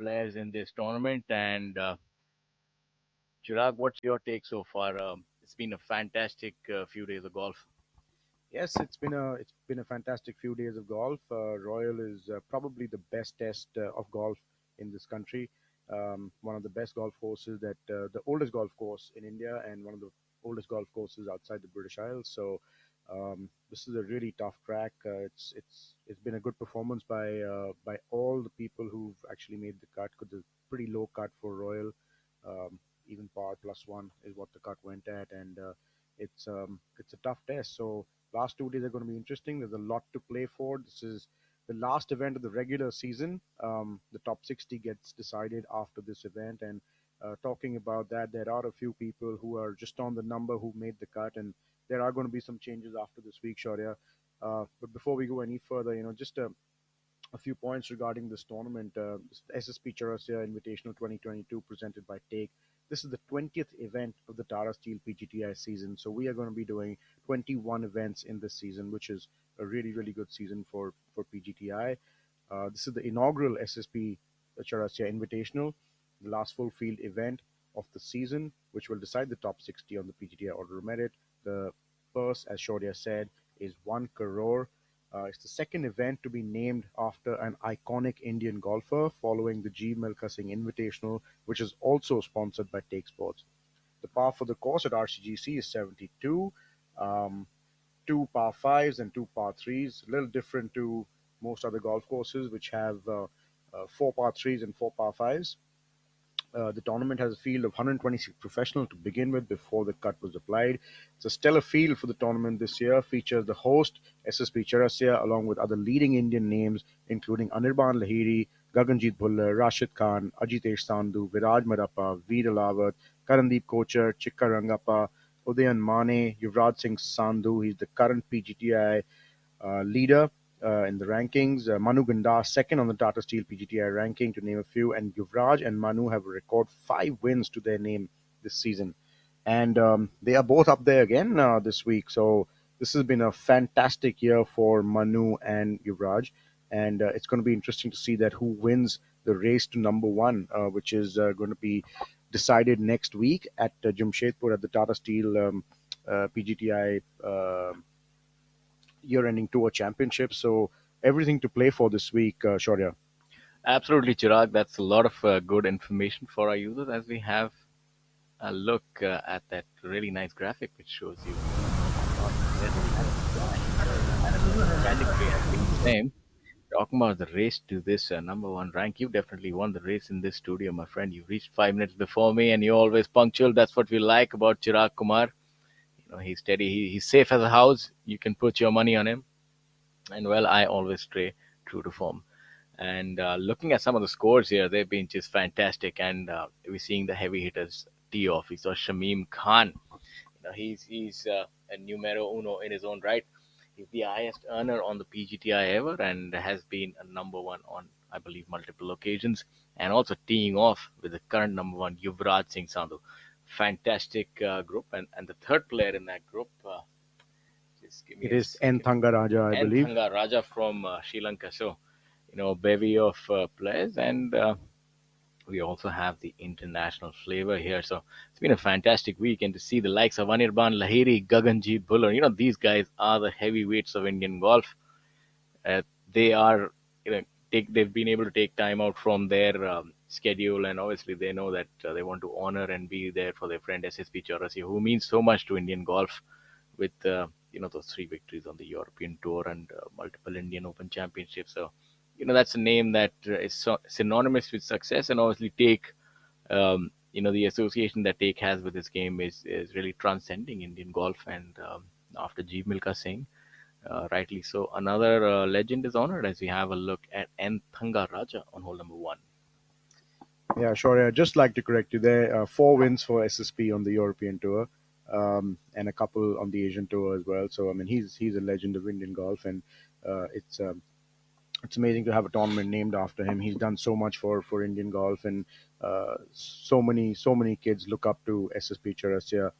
players in this tournament. And Chirag, what's your take so far? It's been a fantastic few days of golf. Yes, it's been a fantastic few days of golf. Royal is probably the best test of golf in this country. One of the best golf courses the oldest golf course in India, and one of the oldest golf courses outside the British Isles. So this is a really tough track. It's been a good performance by all the people who've actually made the cut. Because it's pretty low cut for Royal. Um, Even par +1 is what the cut went at, and it's a tough test. So last 2 days are going to be interesting. There's a lot to play for. This is the last event of the regular season. The top 60 gets decided after this event. And talking about that, there are a few people who are just on the number who made the cut, and there are going to be some changes after this week, Shaurya. But before we go any further, just a few points regarding this tournament. SSP Chawrasia Invitational 2022 presented by Take. This is the 20th event of the Tata Steel PGTI season. So we are going to be doing 21 events in this season, which is a really, really good season for PGTI. This is the inaugural SSP Chawrasia Invitational, the last full field event of the season, which will decide the top 60 on the PGTI Order of Merit. The purse, as Shaurya said, is 1 crore. It's the second event to be named after an iconic Indian golfer following the G. Milkha Singh Invitational, which is also sponsored by Take Sports. The par for the course at RCGC is 72, um, two par fives and two par threes, a little different to most other golf courses, which have four par threes and four par fives. The tournament has a field of 126 professionals to begin with before the cut was applied. It's a stellar field for the tournament this year. Features the host, SSP Chawrasia, along with other leading Indian names, including Anirban Lahiri, Gaganjeet Bhullar, Rashid Khan, Ajitesh Sandhu, Viraj Marappa, Veer Alawat, Karandeep Kochar, Chikka Rangappa, Udayan Mane, Yuvraj Singh Sandhu. He's the current PGTI leader in the rankings. Manu Ganda second on the Tata Steel PGTI ranking, to name a few. And Yuvraj and Manu have a record 5 wins to their name this season. And they are both up there again this week. So this has been a fantastic year for Manu and Yuvraj. And it's going to be interesting to see that who wins the race to number one, which is going to be decided next week at Jamshedpur at the Tata Steel PGTI year-ending tour championship. So everything to play for this week, Shaurya. Absolutely, Chirag. That's a lot of good information for our users as we have a look at that really nice graphic which shows you, not yes, and the trajectory has been the same. Talking about the race to this number one rank, you definitely won the race in this studio, my friend. You reached 5 minutes before me, and you're always punctual. That's what we like about Chirag Kumar. He's steady. He's safe as a house. You can put your money on him. And well, I always stay true to form. And looking at some of the scores here, they've been just fantastic. And we're seeing the heavy hitters tee off. We saw Shamim Khan. He's a numero uno in his own right. He's the highest earner on the PGTI ever, and has been a number one on, I believe, multiple occasions. And also teeing off with the current number one, Yuvraj Singh Sandhu. Fantastic group. And the third player in that group, just give me It a is N second. Thangaraja, I And believe. Thanga Raja from Sri Lanka. So, bevy of players, and we also have the international flavor here. So it's been a fantastic weekend to see the likes of Anirban Lahiri, Gaganjeet Bhullar. These guys are the heavyweights of Indian golf. They are, they've been able to take time out from their schedule, and obviously they know that they want to honor and be there for their friend SSP Chaurasia, who means so much to Indian golf with those three victories on the European Tour and multiple Indian Open Championships. So that's a name that is synonymous with success, and obviously Take, the association that Take has with this game is really transcending Indian golf. And after Jeev Milkha Singh, rightly so, another legend is honored as we have a look at N Thanga Raja on hole number one. Yeah, Shaurya, I'd just like to correct you there. 4 wins for SSP on the European Tour, and a couple on the Asian Tour as well. So I mean, he's a legend of Indian golf, and it's amazing to have a tournament named after him. He's done so much for Indian golf, and so many kids look up to SSP Chawrasia.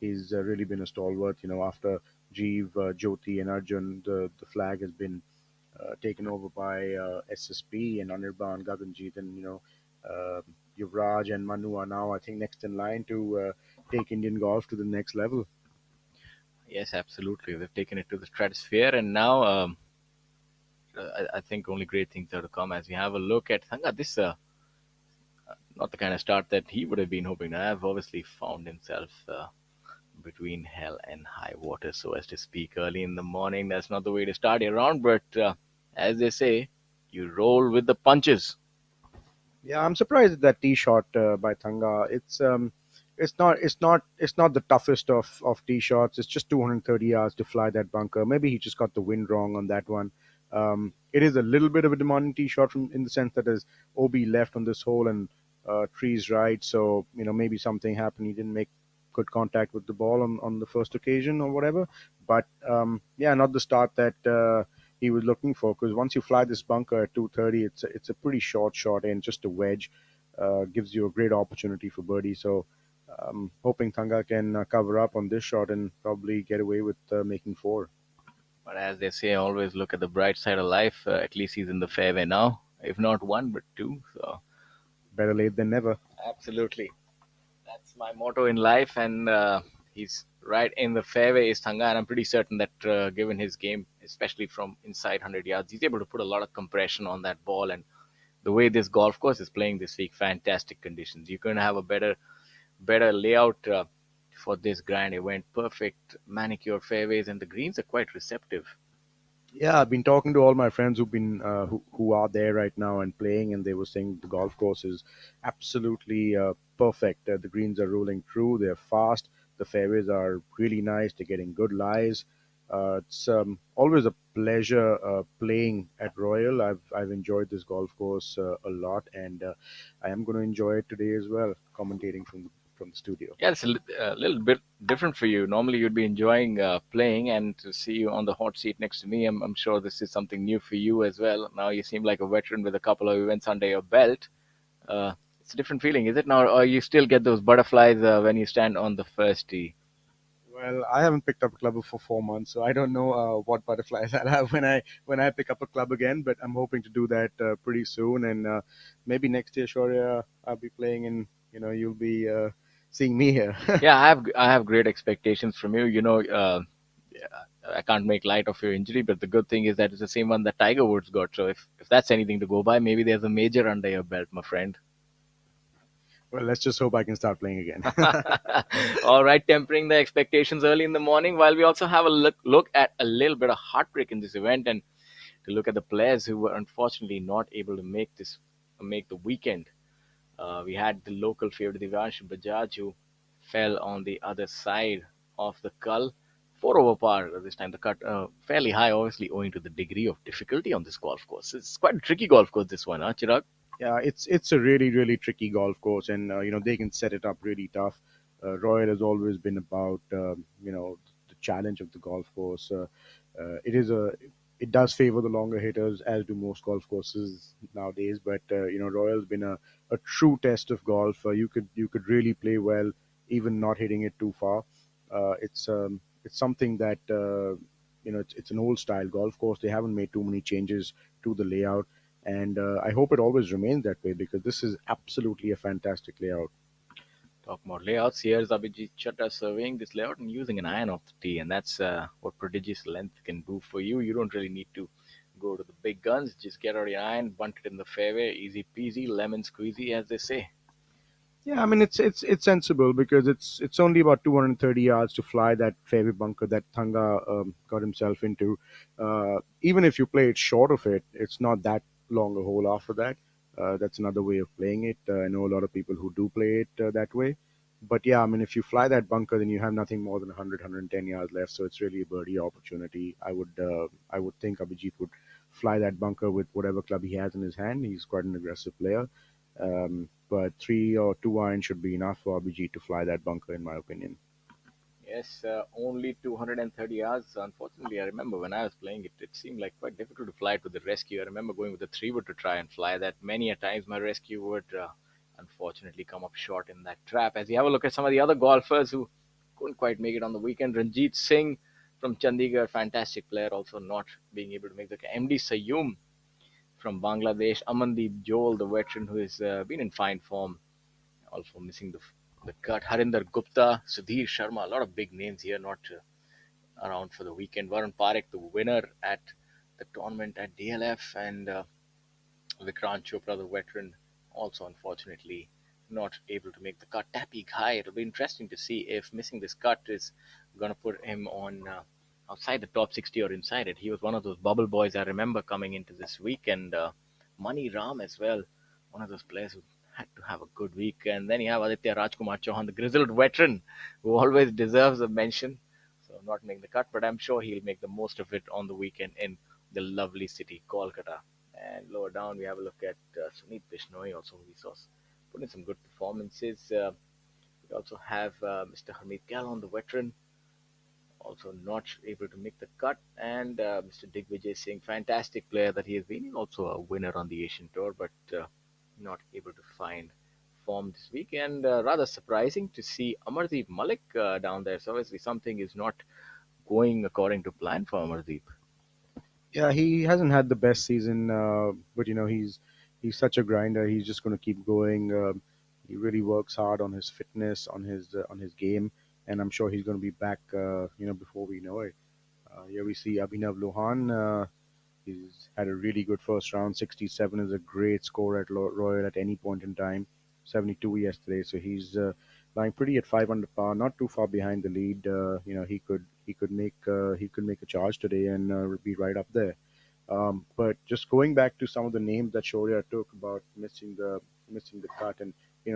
He's really been a stalwart. After Jeev, Jyoti, and Arjun, the flag has been taken over by SSP and Anirban, Gaganjeet, and uh, Yuvraj and Manu are now, I think, next in line to take Indian golf to the next level. Yes, absolutely. They've taken it to the stratosphere, and now I think only great things are to come as we have a look at Thanga. This not the kind of start that he would have been hoping to have. Obviously, found himself between hell and high water, so as to speak, early in the morning. That's not the way to start your round, but as they say, you roll with the punches. Yeah, I'm surprised at that tee shot by Thanga. It's not the toughest of tee shots. It's just 230 yards to fly that bunker. Maybe he just got the wind wrong on that one. It is a little bit of a demanding tee shot from in the sense that there's OB left on this hole and trees right. So maybe something happened. He didn't make good contact with the ball on the first occasion or whatever. But yeah, not the start that. He was looking for because once you fly this bunker at 230, it's a pretty short shot and just a wedge gives you a great opportunity for birdie. So hoping Thanga can cover up on this shot and probably get away with making four. But as they say, always look at the bright side of life. At least he's in the fairway now, if not one, but two. So Better late than never. absolutely, that's my motto in life, and he's right in the fairway is Thanga, and I'm pretty certain that given his game, especially from inside 100 yards, he's able to put a lot of compression on that ball. And the way this golf course is playing this week, fantastic conditions. You couldn't have a better layout for this grand event. Perfect manicured fairways, and the greens are quite receptive. Yeah, I've been talking to all my friends who are there right now and playing, and they were saying the golf course is absolutely perfect. The greens are rolling through; they're fast. The fairways are really nice. They're getting good lies. It's always a pleasure playing at Royal. I've enjoyed this golf course a lot, and I am going to enjoy it today as well, commentating from the studio. Yeah, it's a little bit different for you. Normally, you'd be enjoying playing, and to see you on the hot seat next to me, I'm sure this is something new for you as well. Now you seem like a veteran with a couple of events under your belt. Uh, it's a different feeling, is it? Now, or you still get those butterflies when you stand on the first tee? Well, I haven't picked up a club for 4 months, so I don't know what butterflies I'll have when I pick up a club again. But I'm hoping to do that pretty soon, and maybe next year, Shaurya, I'll be playing, and you'll be seeing me here. Yeah, I have great expectations from you. Yeah, I can't make light of your injury, but the good thing is that it's the same one that Tiger Woods got. So if that's anything to go by, maybe there's a major under your belt, my friend. Well, let's just hope I can start playing again. All right, tempering the expectations early in the morning, while we also have a look at a little bit of heartbreak in this event, and to look at the players who were unfortunately not able to make the weekend. We had the local favorite Divanshu Bajaj who fell on the other side of the cull. 4 over par this time. The cut fairly high, obviously owing to the degree of difficulty on this golf course. It's quite a tricky golf course, this one, huh, Chirag? Yeah, it's a really tricky golf course, and they can set it up really tough. Royal has always been about the challenge of the golf course. It does favor the longer hitters, as do most golf courses nowadays. But Royal's been a true test of golf. You could really play well, even not hitting it too far. It's something that it's an old style golf course. They haven't made too many changes to the layout, and I hope it always remains that way because this is absolutely a fantastic layout. Talk more layouts. Here's Abhijit Chatta surveying this layout and using an iron off the tee, and that's what prodigious length can do for you. You don't really need to go to the big guns. Just get out your iron, bunt it in the fairway, easy peasy, lemon squeezy, as they say. Yeah, I mean it's sensible because it's only about 230 yards to fly that fairway bunker that Thanga got himself into. Even if you play it short of it, it's not that long a hole after that. That's another way of playing it. I know a lot of people who do play it that way. But yeah, I mean, if you fly that bunker, then you have nothing more than 100, 110 yards left. So it's really a birdie opportunity. I would think Abhijit would fly that bunker with whatever club he has in his hand. He's quite an aggressive player. But 3 or 2 iron should be enough for Abhijit to fly that bunker, in my opinion. Yes, only 230 yards. Unfortunately, I remember when I was playing it, it seemed like quite difficult to fly to the rescue. I remember going with a 3 wood to try and fly that. Many a times my rescue would unfortunately come up short in that trap. As you have a look at some of the other golfers who couldn't quite make it on the weekend, Ranjit Singh from Chandigarh, fantastic player, also not being able to make the MD Sayyum from Bangladesh, Amandeep Joel, the veteran who has been in fine form, also missing the cut. Harinder Gupta, Sudhir Sharma, a lot of big names here, not around for the weekend. Varun Parekh, the winner at the tournament at DLF, and Vikrant Chopra, the veteran, also unfortunately not able to make the cut. Tapi Ghai, it'll be interesting to see if missing this cut is going to put him on outside the top 60 or inside it. He was one of those bubble boys I remember coming into this week, and Mani Ram as well, one of those players who had to have a good week. And then you have Aditya Rajkumar Chauhan, the grizzled veteran, who always deserves a mention. So not making the cut, but I'm sure he'll make the most of it on the weekend in the lovely city, Kolkata. And lower down, we have a look at Sunit Bishnoi, also who we saw put in some good performances. We also have Mr. Harmeet Gallon, the veteran, also not able to make the cut, and Mr. Digvijay Singh, fantastic player that he has been, also a winner on the Asian Tour, but not able to find form this week. And rather surprising to see Amardeep Malik down there. So obviously something is not going according to plan for Amardeep. Yeah, he hasn't had the best season, but he's such a grinder. He's just going to keep going. He really works hard on his fitness, on his game, and I'm sure he's going to be back. Before we know it. Here we see Abhinav Lohan. He's had a really good first round. 67 is a great score at Royal at any point in time. 72 yesterday, so he's lying pretty at 5 under par, not too far behind the lead. He could make a charge today and be right up there. But just going back to some of the names that Shaurya took about missing the cut, and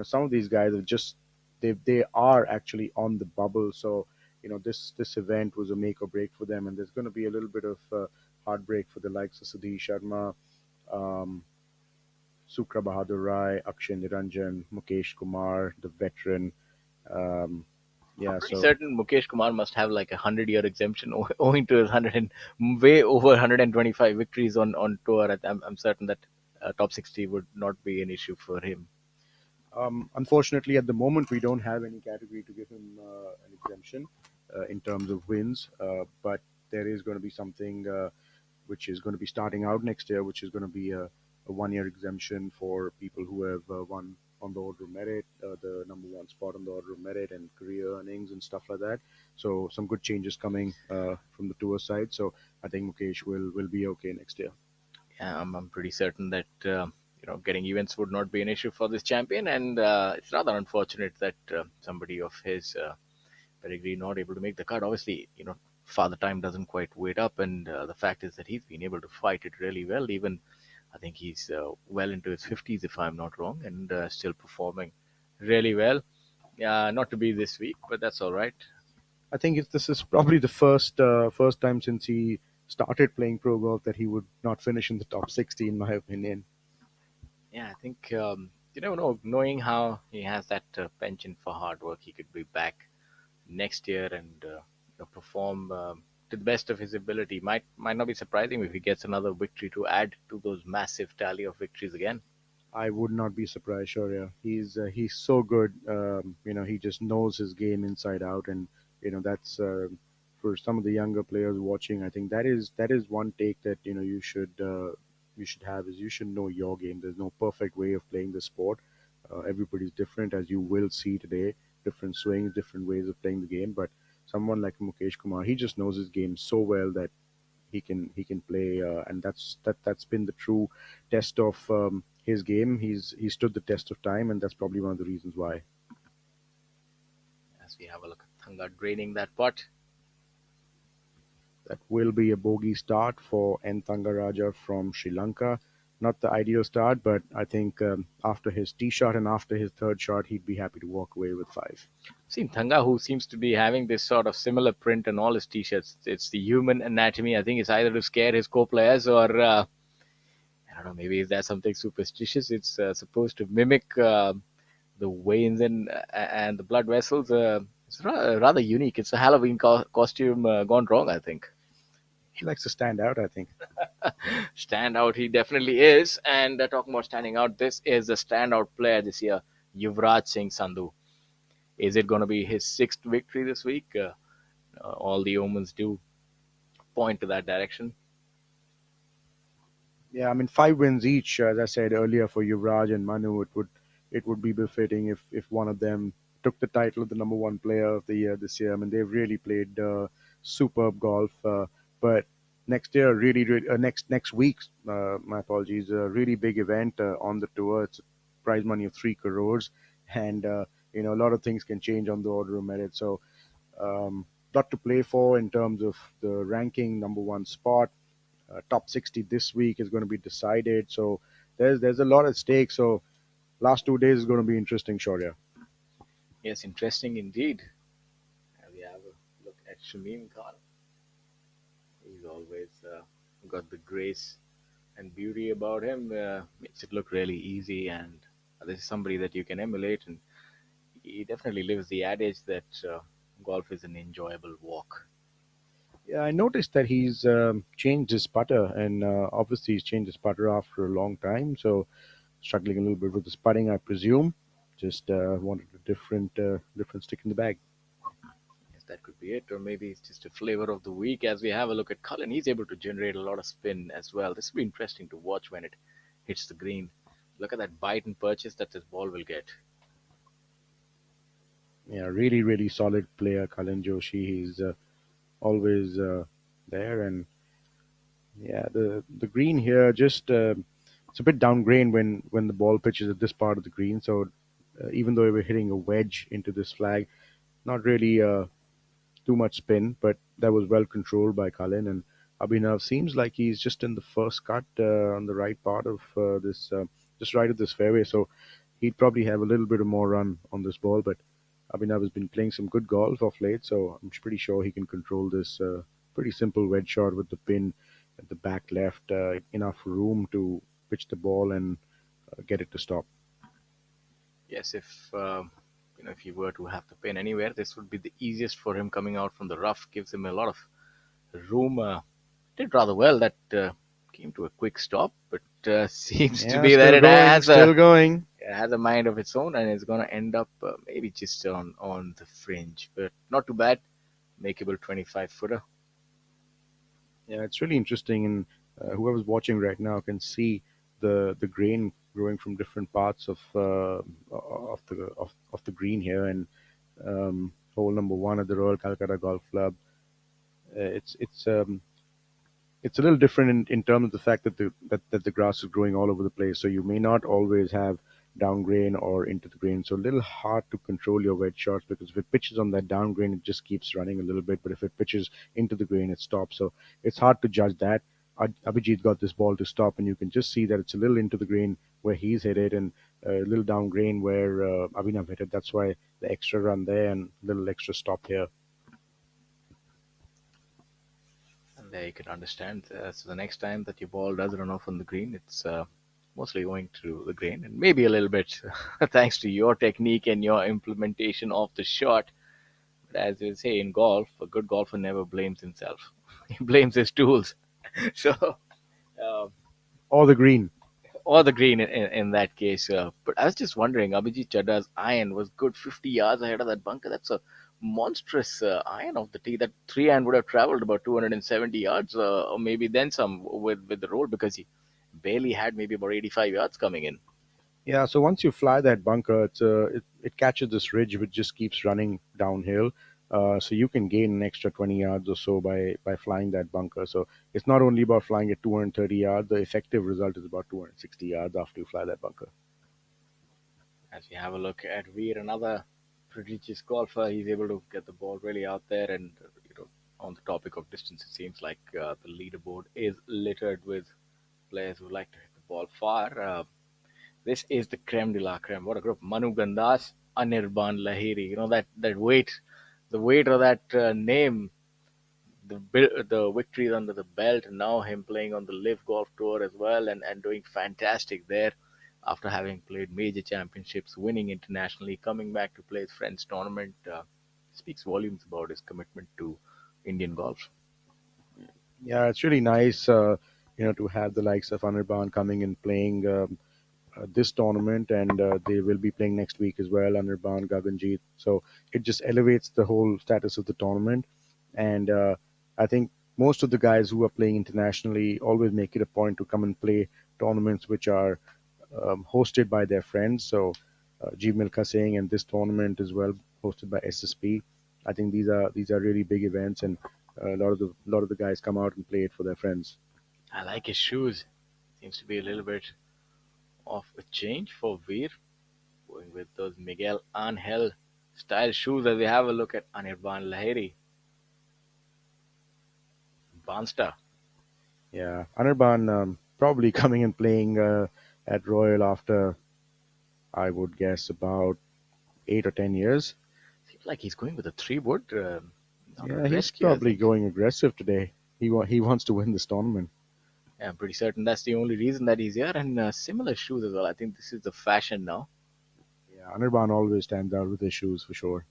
some of these guys are just they are actually on the bubble. So this event was a make or break for them, and there's going to be a little bit of heartbreak for the likes of Sudhir Sharma, um, Sukra Bahadur Rai, Akshay Niranjan, Mukesh Kumar, the veteran. Um, I'm yeah, pretty so certain Mukesh Kumar must have like a 100-year exemption owing to his 100 and way over 125 victories on tour. I'm certain that top 60 would not be an issue for him. unfortunately, at the moment, we don't have any category to give him an exemption in terms of wins, but there is going to be something which is going to be starting out next year, which is going to be a 1 year exemption for people who have won on the order of merit, the number one spot on the order of merit, and career earnings and stuff like that. So some good changes coming from the tour side. So I think Mukesh will be okay next year. Yeah, I'm pretty certain that getting events would not be an issue for this champion, and it's rather unfortunate that somebody of his pedigree not able to make the cut. Obviously, father time doesn't quite wait up, and the fact is that he's been able to fight it really well. Even I think he's well into his 50s, if I'm not wrong, and still performing really well. Not to be this week, but that's all right. I think this is probably the first time since he started playing pro golf that he would not finish in the top 60, in my opinion. Yeah, I think you never know. Knowing how he has that penchant for hard work, he could be back next year and perform to the best of his ability. Might not be surprising if he gets another victory to add to those massive tally of victories again. I would not be surprised, sure. Yeah, he's so good. He just knows his game inside out, and that's for some of the younger players watching. I think that is one take that you should have is you should know your game. There's no perfect way of playing the sport. Everybody's different, as you will see today. Different swings, different ways of playing the game. But someone like Mukesh Kumar, he just knows his game so well that he can play, and that's been the true test of his game. He stood the test of time, and that's probably one of the reasons why. As we have a look at Thanga draining that putt. That will be a bogey start for N Thangaraja from Sri Lanka. Not the ideal start, but I think after his tee shot and after his third shot, he'd be happy to walk away with five. Seen Thanga, who seems to be having this sort of similar print on all his t-shirts. It's the human anatomy. I think it's either to scare his co-players or I don't know. Maybe is that something superstitious? It's supposed to mimic the veins and the blood vessels. It's rather unique. It's a Halloween costume gone wrong, I think. He likes to stand out, I think. Standout, he definitely is. And talking about standing out, this is the standout player this year, Yuvraj Singh Sandhu. Is it going to be his sixth victory this week? All the omens do point to that direction. Yeah, I mean 5 wins each. As I said earlier, for Yuvraj and Manu, it would be befitting if one of them took the title of the number one player of the year this year. I mean they've really played superb golf. But next year, next week, my apologies, a really big event on the tour. It's a prize money of 3 crores, and a lot of things can change on the order of merit. So lot to play for in terms of the ranking, number one spot. Top 60 this week is going to be decided. So there's a lot at stake. So last 2 days is going to be interesting, Shaurya. Yes, interesting indeed. We have a look at Shamim Khan. He's always got the grace and beauty about him. Makes it look really easy, and this is somebody that you can emulate. And he definitely lives the adage that golf is an enjoyable walk. Yeah, I noticed that he's changed his putter, and obviously he's changed his putter after a long time. So struggling a little bit with his putting, I presume. Just wanted a different stick in the bag. Yes, that could be it, or maybe it's just a flavor of the week. As we have a look at Cullen, he's able to generate a lot of spin as well. This will be interesting to watch when it hits the green. Look at that bite and purchase that this ball will get. Yeah, really, really solid player, Kalin Joshi. He's always there, and yeah, the green here just it's a bit downgrained when the ball pitches at this part of the green. So even though we're hitting a wedge into this flag, not really too much spin, but that was well controlled by Cullen. And Abhinav seems like he's just in the first cut on the right part of this, just right of this fairway. So he'd probably have a little bit of more run on this ball. But Abhinav has been playing some good golf of late, so I'm pretty sure he can control this pretty simple wedge shot with the pin at the back left, enough room to pitch the ball and get it to stop. Yes, if he were to have the pin anywhere, this would be the easiest for him coming out from the rough. Gives him a lot of room. Did rather well. That came to a quick stop, but seems to Yeah, be that still it going, still going. has a mind of its own, and it's going to end up maybe just on the fringe, but not too bad. Makeable 25 footer. Yeah, it's really interesting, and whoever's watching right now can see the grain growing from different parts of the green here. And hole number one at the Royal Calcutta Golf Club, it's it's a little different in terms of the fact that the grass is growing all over the place. So you may not always have down grain or into the grain. So a little hard to control your wedge shots, because if it pitches on that down grain, it just keeps running a little bit. But if it pitches into the grain, it stops. So it's hard to judge that. Abhijit got this ball to stop, and you can just see that it's a little into the grain where he's hit it, and a little down grain where Abhinav hit it. That's why the extra run there and a little extra stop here. And there you can understand. So the next time that your ball does run off on the green, it's mostly going to the grain, and maybe a little bit thanks to your technique and your implementation of the shot. But as they say in golf, a good golfer never blames himself. He blames his tools. So, uh, Or the green. or the green in that case. But I was just wondering, Abhijit Chadra's iron was good 50 yards ahead of that bunker. That's a monstrous iron of the tee. That 3 iron would have traveled about 270 yards, or maybe then some with the roll, because he barely had maybe about 85 yards coming in. Yeah, so once you fly that bunker, it catches this ridge which just keeps running downhill. So you can gain an extra 20 yards or so by flying that bunker. So it's not only about flying at 230 yards, the effective result is about 260 yards after you fly that bunker. As we have a look at Veer, another prodigious golfer, he's able to get the ball really out there. And on the topic of distance, it seems like the leaderboard is littered with players who like to hit the ball far. This is the creme de la creme. What a group! Manu Gandas, Anirban Lahiri. That weight, the weight of that name, the victories under the belt, and now him playing on the Live Golf Tour as well, and doing fantastic there after having played major championships, winning internationally, coming back to play his friend's tournament. Speaks volumes about his commitment to Indian golf. Yeah, it's really nice, to have the likes of Anirban coming and playing this tournament, and they will be playing next week as well, Anirban, Gaganjeet. So it just elevates the whole status of the tournament, and I think most of the guys who are playing internationally always make it a point to come and play tournaments which are hosted by their friends. So, G Milka Singh and this tournament as well, hosted by SSP. I think these are really big events, and a lot of the guys come out and play it for their friends. I like his shoes. Seems to be a little bit of a change for Veer, going with those Miguel Angel style shoes as we have a look at Anirban Lahiri, Bansta. Yeah, Anirban probably coming and playing at Royal after I would guess about 8 or 10 years. Seems like he's going with a three wood, not a Yeah, he's rescue, I probably think. going aggressive today. He wants to win this tournament. Yeah, I'm pretty certain that's the only reason that he's here, and similar shoes as well. I think this is the fashion now. Yeah, Anirban always stands out with his shoes for sure.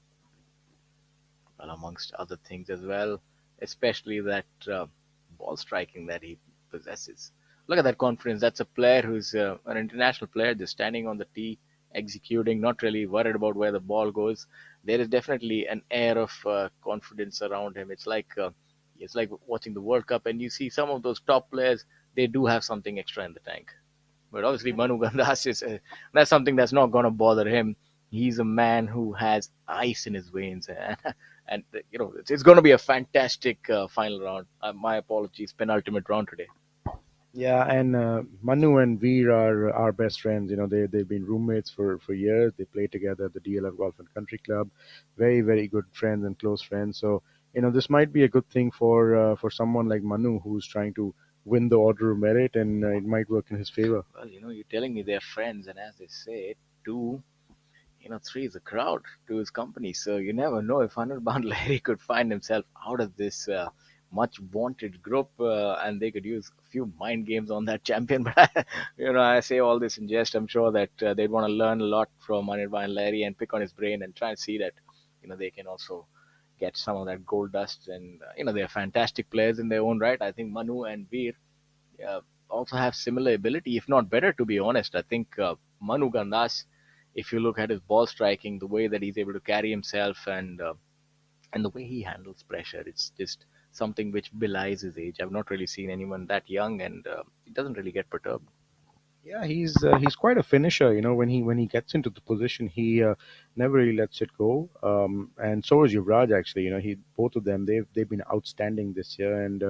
Well, amongst other things as well, especially that ball striking that he possesses. Look at that confidence. That's a player who's an international player, just standing on the tee, executing, not really worried about where the ball goes. There is definitely an air of confidence around him. It's like watching the World Cup, and you see some of those top players. They do have something extra in the tank. But obviously, Manu Gandas is that's something that's not going to bother him. He's a man who has ice in his veins, and it's going to be a fantastic final round. My apologies, penultimate round today. Yeah, and Manu and Veer are our best friends. They've been roommates for years. They play together at the DLF Golf and Country Club. Very very good friends and close friends. So this might be a good thing for someone like Manu who's trying to win the Order of Merit, and it might work in his favor. Well, you're telling me they're friends, and as they say, two, three is a crowd to his company. So you never know if Anirban Lahiri could find himself out of this much wanted group, and they could use a few mind games on that champion. But I say all this in jest. I'm sure that they'd want to learn a lot from Anirban Lahiri and pick on his brain and try and see that they can also get some of that gold dust. And they're fantastic players in their own right. I think Manu and Veer uh, also have similar ability, if not better, to be honest. I think Manu Gandas, if you look at his ball striking, the way that he's able to carry himself and the way he handles pressure, it's just something which belies his age. I've not really seen anyone that young, and he doesn't really get perturbed. Yeah, he's quite a finisher. When he gets into the position, he never really lets it go. And so is Yuvraj actually. He both of them they've been outstanding this year, and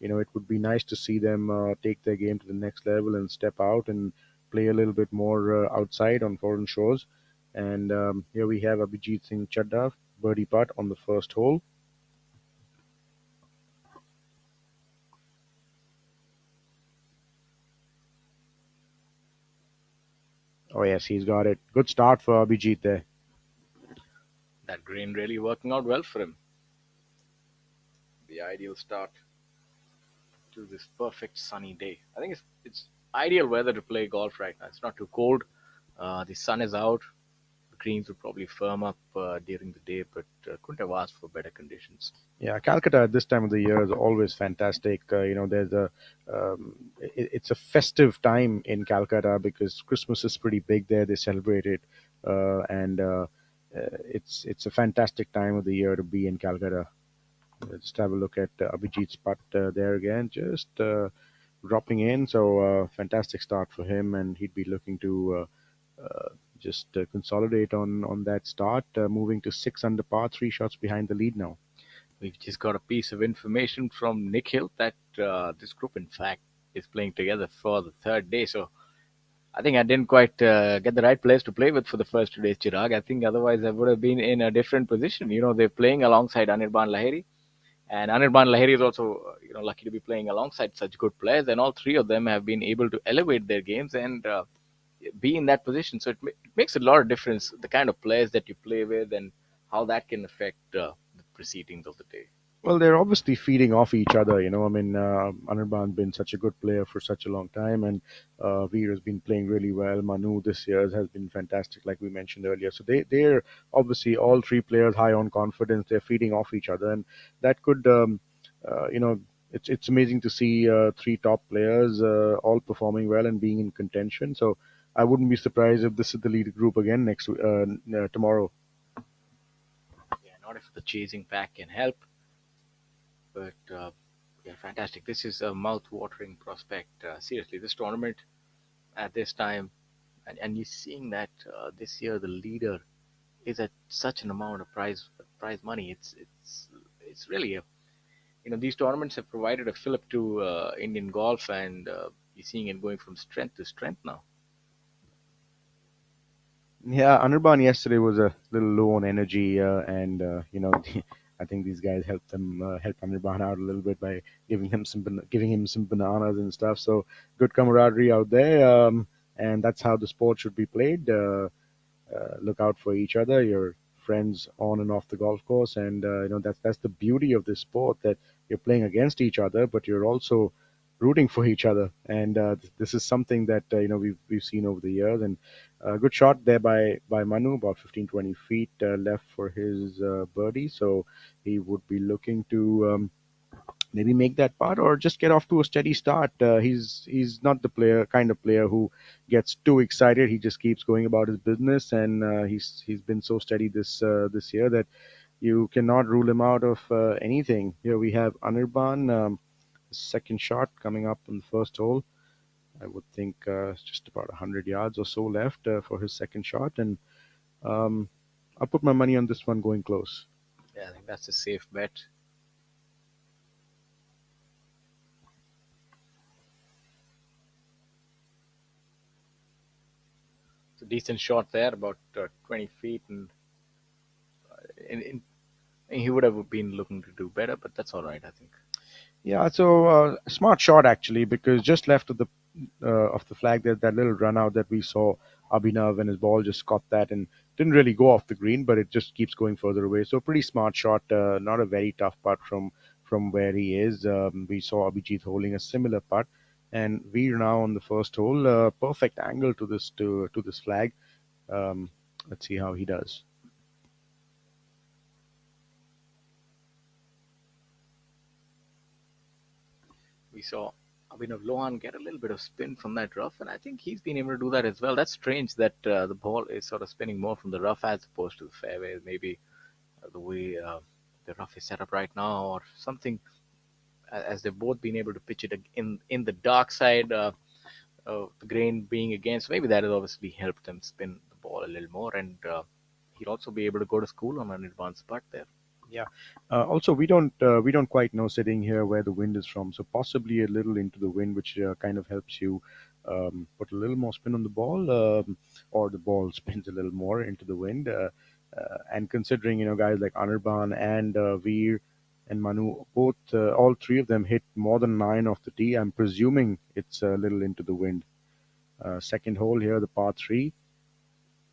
it would be nice to see them take their game to the next level and step out and play a little bit more outside on foreign shores. And here we have Abhijit Singh Chadda birdie putt on the first hole. Oh yes, he's got it. Good start for Abhijit there. That green really working out well for him. The ideal start to this perfect sunny day. I think it's ideal weather to play golf right now. It's not too cold. The sun is out. The greens will probably firm up during the day, but couldn't have asked for better conditions. Yeah, Calcutta at this time of the year is always fantastic. There's it's a festive time in Calcutta because Christmas is pretty big there. They celebrate it, and it's a fantastic time of the year to be in Calcutta. Just have a look at Abhijit's putt there again, just dropping in. So fantastic start for him, and he'd be looking to just consolidate on that start, moving to six under par, three shots behind the lead now. We've just got a piece of information from Nick Hill that this group, in fact, is playing together for the third day. So I think I didn't quite get the right players to play with for the first 2 days, Chirag. I think otherwise I would have been in a different position. They're playing alongside Anirban Lahiri. And Anirban Lahiri is also, lucky to be playing alongside such good players. And all three of them have been able to elevate their games and be in that position. So it makes a lot of difference, the kind of players that you play with and how that can affect the proceedings of the day. Well, they're obviously feeding off each other. I mean, Anirban's been such a good player for such a long time, and Veer has been playing really well. Manu this year has been fantastic, like we mentioned earlier. So they're obviously all three players high on confidence. They're feeding off each other, and that could, it's amazing to see three top players all performing well and being in contention. So I wouldn't be surprised if this is the lead group again tomorrow. Yeah, not if the chasing pack can help, but Yeah, fantastic. This is a mouth-watering prospect. Seriously, this tournament at this time, and you're seeing that this year the leader is at such an amount of prize money. It's really a, these tournaments have provided a fillip to Indian golf, and you're seeing it going from strength to strength now. Yeah, Anirban yesterday was a little low on energy, and I think these guys helped Anirban out a little bit by giving him some bananas and stuff. So good camaraderie out there, and that's how the sport should be played. Look out for each other, your friends on and off the golf course, and that's the beauty of this sport, that you're playing against each other, but you're also rooting for each other. And this is something that we've seen over the years. And a good shot there by Manu, about 15 20 feet left for his birdie. So he would be looking to maybe make that putt or just get off to a steady start. He's not the kind of player who gets too excited. He just keeps going about his business, and he's been so steady this year that you cannot rule him out of anything. Here we have Anirban, second shot coming up on the first hole. I would think it's just about 100 yards or so left for his second shot, and um, I'll put my money on this one going close. Yeah, I think that's a safe bet. It's a decent shot there, about 20 feet, and he would have been looking to do better, but that's all right, I think. Yeah, so smart shot actually, because just left of the flag, there's that little run out that we saw Abhinav, and his ball just caught that and didn't really go off the green, but it just keeps going further away. So pretty smart shot, not a very tough putt from where he is. We saw Abhijit holding a similar putt, and we're now on the first hole. Perfect angle to this flag. Um, let's see how he does. We saw Abhinav Lohan get a little bit of spin from that rough, and I think he's been able to do that as well. That's strange that the ball is sort of spinning more from the rough as opposed to the fairway. Maybe the way the rough is set up right now, or something, as they've both been able to pitch it in the dark side, the grain being against. Maybe that has obviously helped them spin the ball a little more, and he'll also be able to go to school on an advanced putt there. Yeah. Also, we don't quite know sitting here where the wind is from, so possibly a little into the wind, which kind of helps you put a little more spin on the ball, or the ball spins a little more into the wind. And considering guys like Anirban and Veer and Manu, both all three of them hit more than nine off the tee. I'm presuming it's a little into the wind. Second hole here, the par three.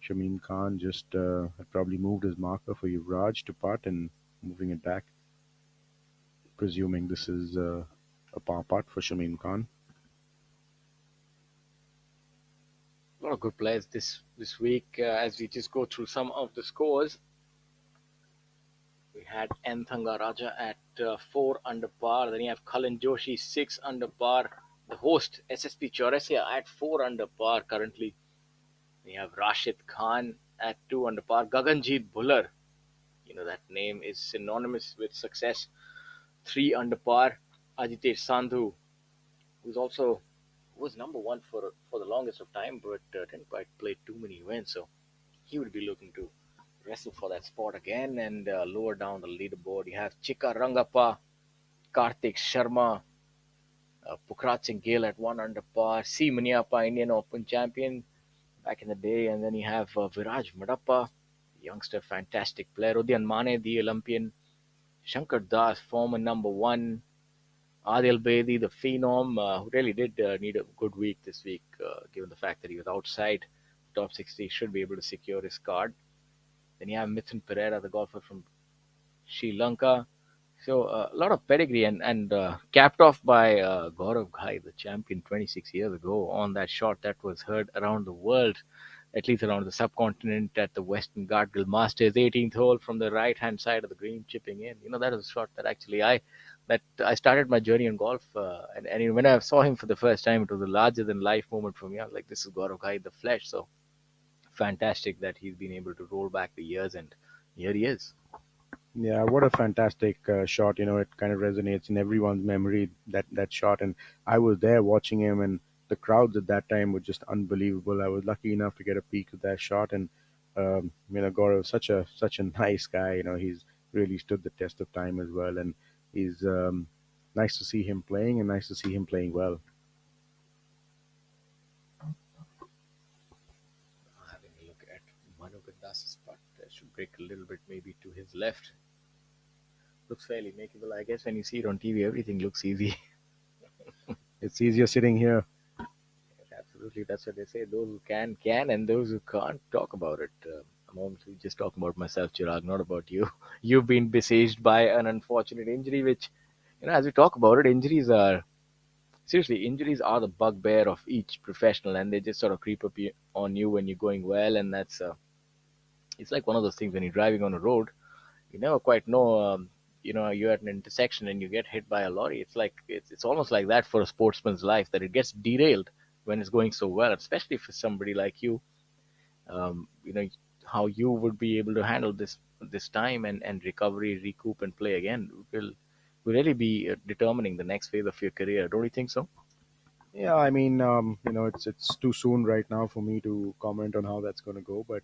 Shamim Khan just had probably moved his marker for Yuvraj to putt and moving it back, presuming this is a par putt for Shamim Khan. A lot of good players this week. As we just go through some of the scores, we had N Raja at 4 under par. Then you have Kalin Joshi 6 under par. The host SSP Chawrasia at 4 under par currently. We have Rashid Khan at 2 under par. Gaganjeet Bhullar, that name is synonymous with success, 3 under par. Ajitesh Sandhu, who's also was number one for the longest of time, but didn't quite play too many events, so he would be looking to wrestle for that spot again. And lower down the leaderboard, you have Chika Rangappa, Karthik Sharma, Pukrat Singh Gill at 1 under par, C. Maniappa, Indian Open champion back in the day, and then you have Viraj Madappa, youngster, fantastic player, Udyan Mane, the Olympian, Shankar Das, former number one, Adil Bedi, the phenom, who really did need a good week this week, given the fact that he was outside the top 60, should be able to secure his card. Then you have Mithun Pereira, the golfer from Sri Lanka. So a lot of pedigree, and capped off by Gaurav Ghai, the champion 26 years ago, on that shot that was heard around the world, at least around the subcontinent, at the Western Gartgill Masters 18th hole from the right hand side of the green, chipping in. That was a shot that actually I started my journey in golf, and when I saw him for the first time, it was a larger than life moment for me. I was like, this is Gaurav Ghai, the flesh. So fantastic that he's been able to roll back the years, and here he is. Yeah, what a fantastic shot! It kind of resonates in everyone's memory, that shot. And I was there watching him, and the crowds at that time were just unbelievable. I was lucky enough to get a peek at that shot, and Gaurav, such a nice guy. He's really stood the test of time as well, and he's nice to see him playing, and nice to see him playing well. Having a look at Manu Gandas's putt, should break a little bit maybe to his left. Looks fairly makeable. I guess when you see it on TV, everything looks easy. It's easier sitting here. Absolutely, that's what they say. Those who can, and those who can't talk about it. I'm obviously just talking about myself, Chirag, not about you. You've been besieged by an unfortunate injury, which, as we talk about it, injuries are the bugbear of each professional, and they just sort of creep up on you when you're going well, and it's like one of those things when you're driving on a road, you never quite know. You're at an intersection and you get hit by a lorry. It's almost like that for a sportsman's life, that it gets derailed when it's going so well, especially for somebody like you. Um, you know how you would be able to handle this time and recovery, recoup, and play again will really be determining the next phase of your career. Don't you think so? Yeah, I mean, it's too soon right now for me to comment on how that's going to go, but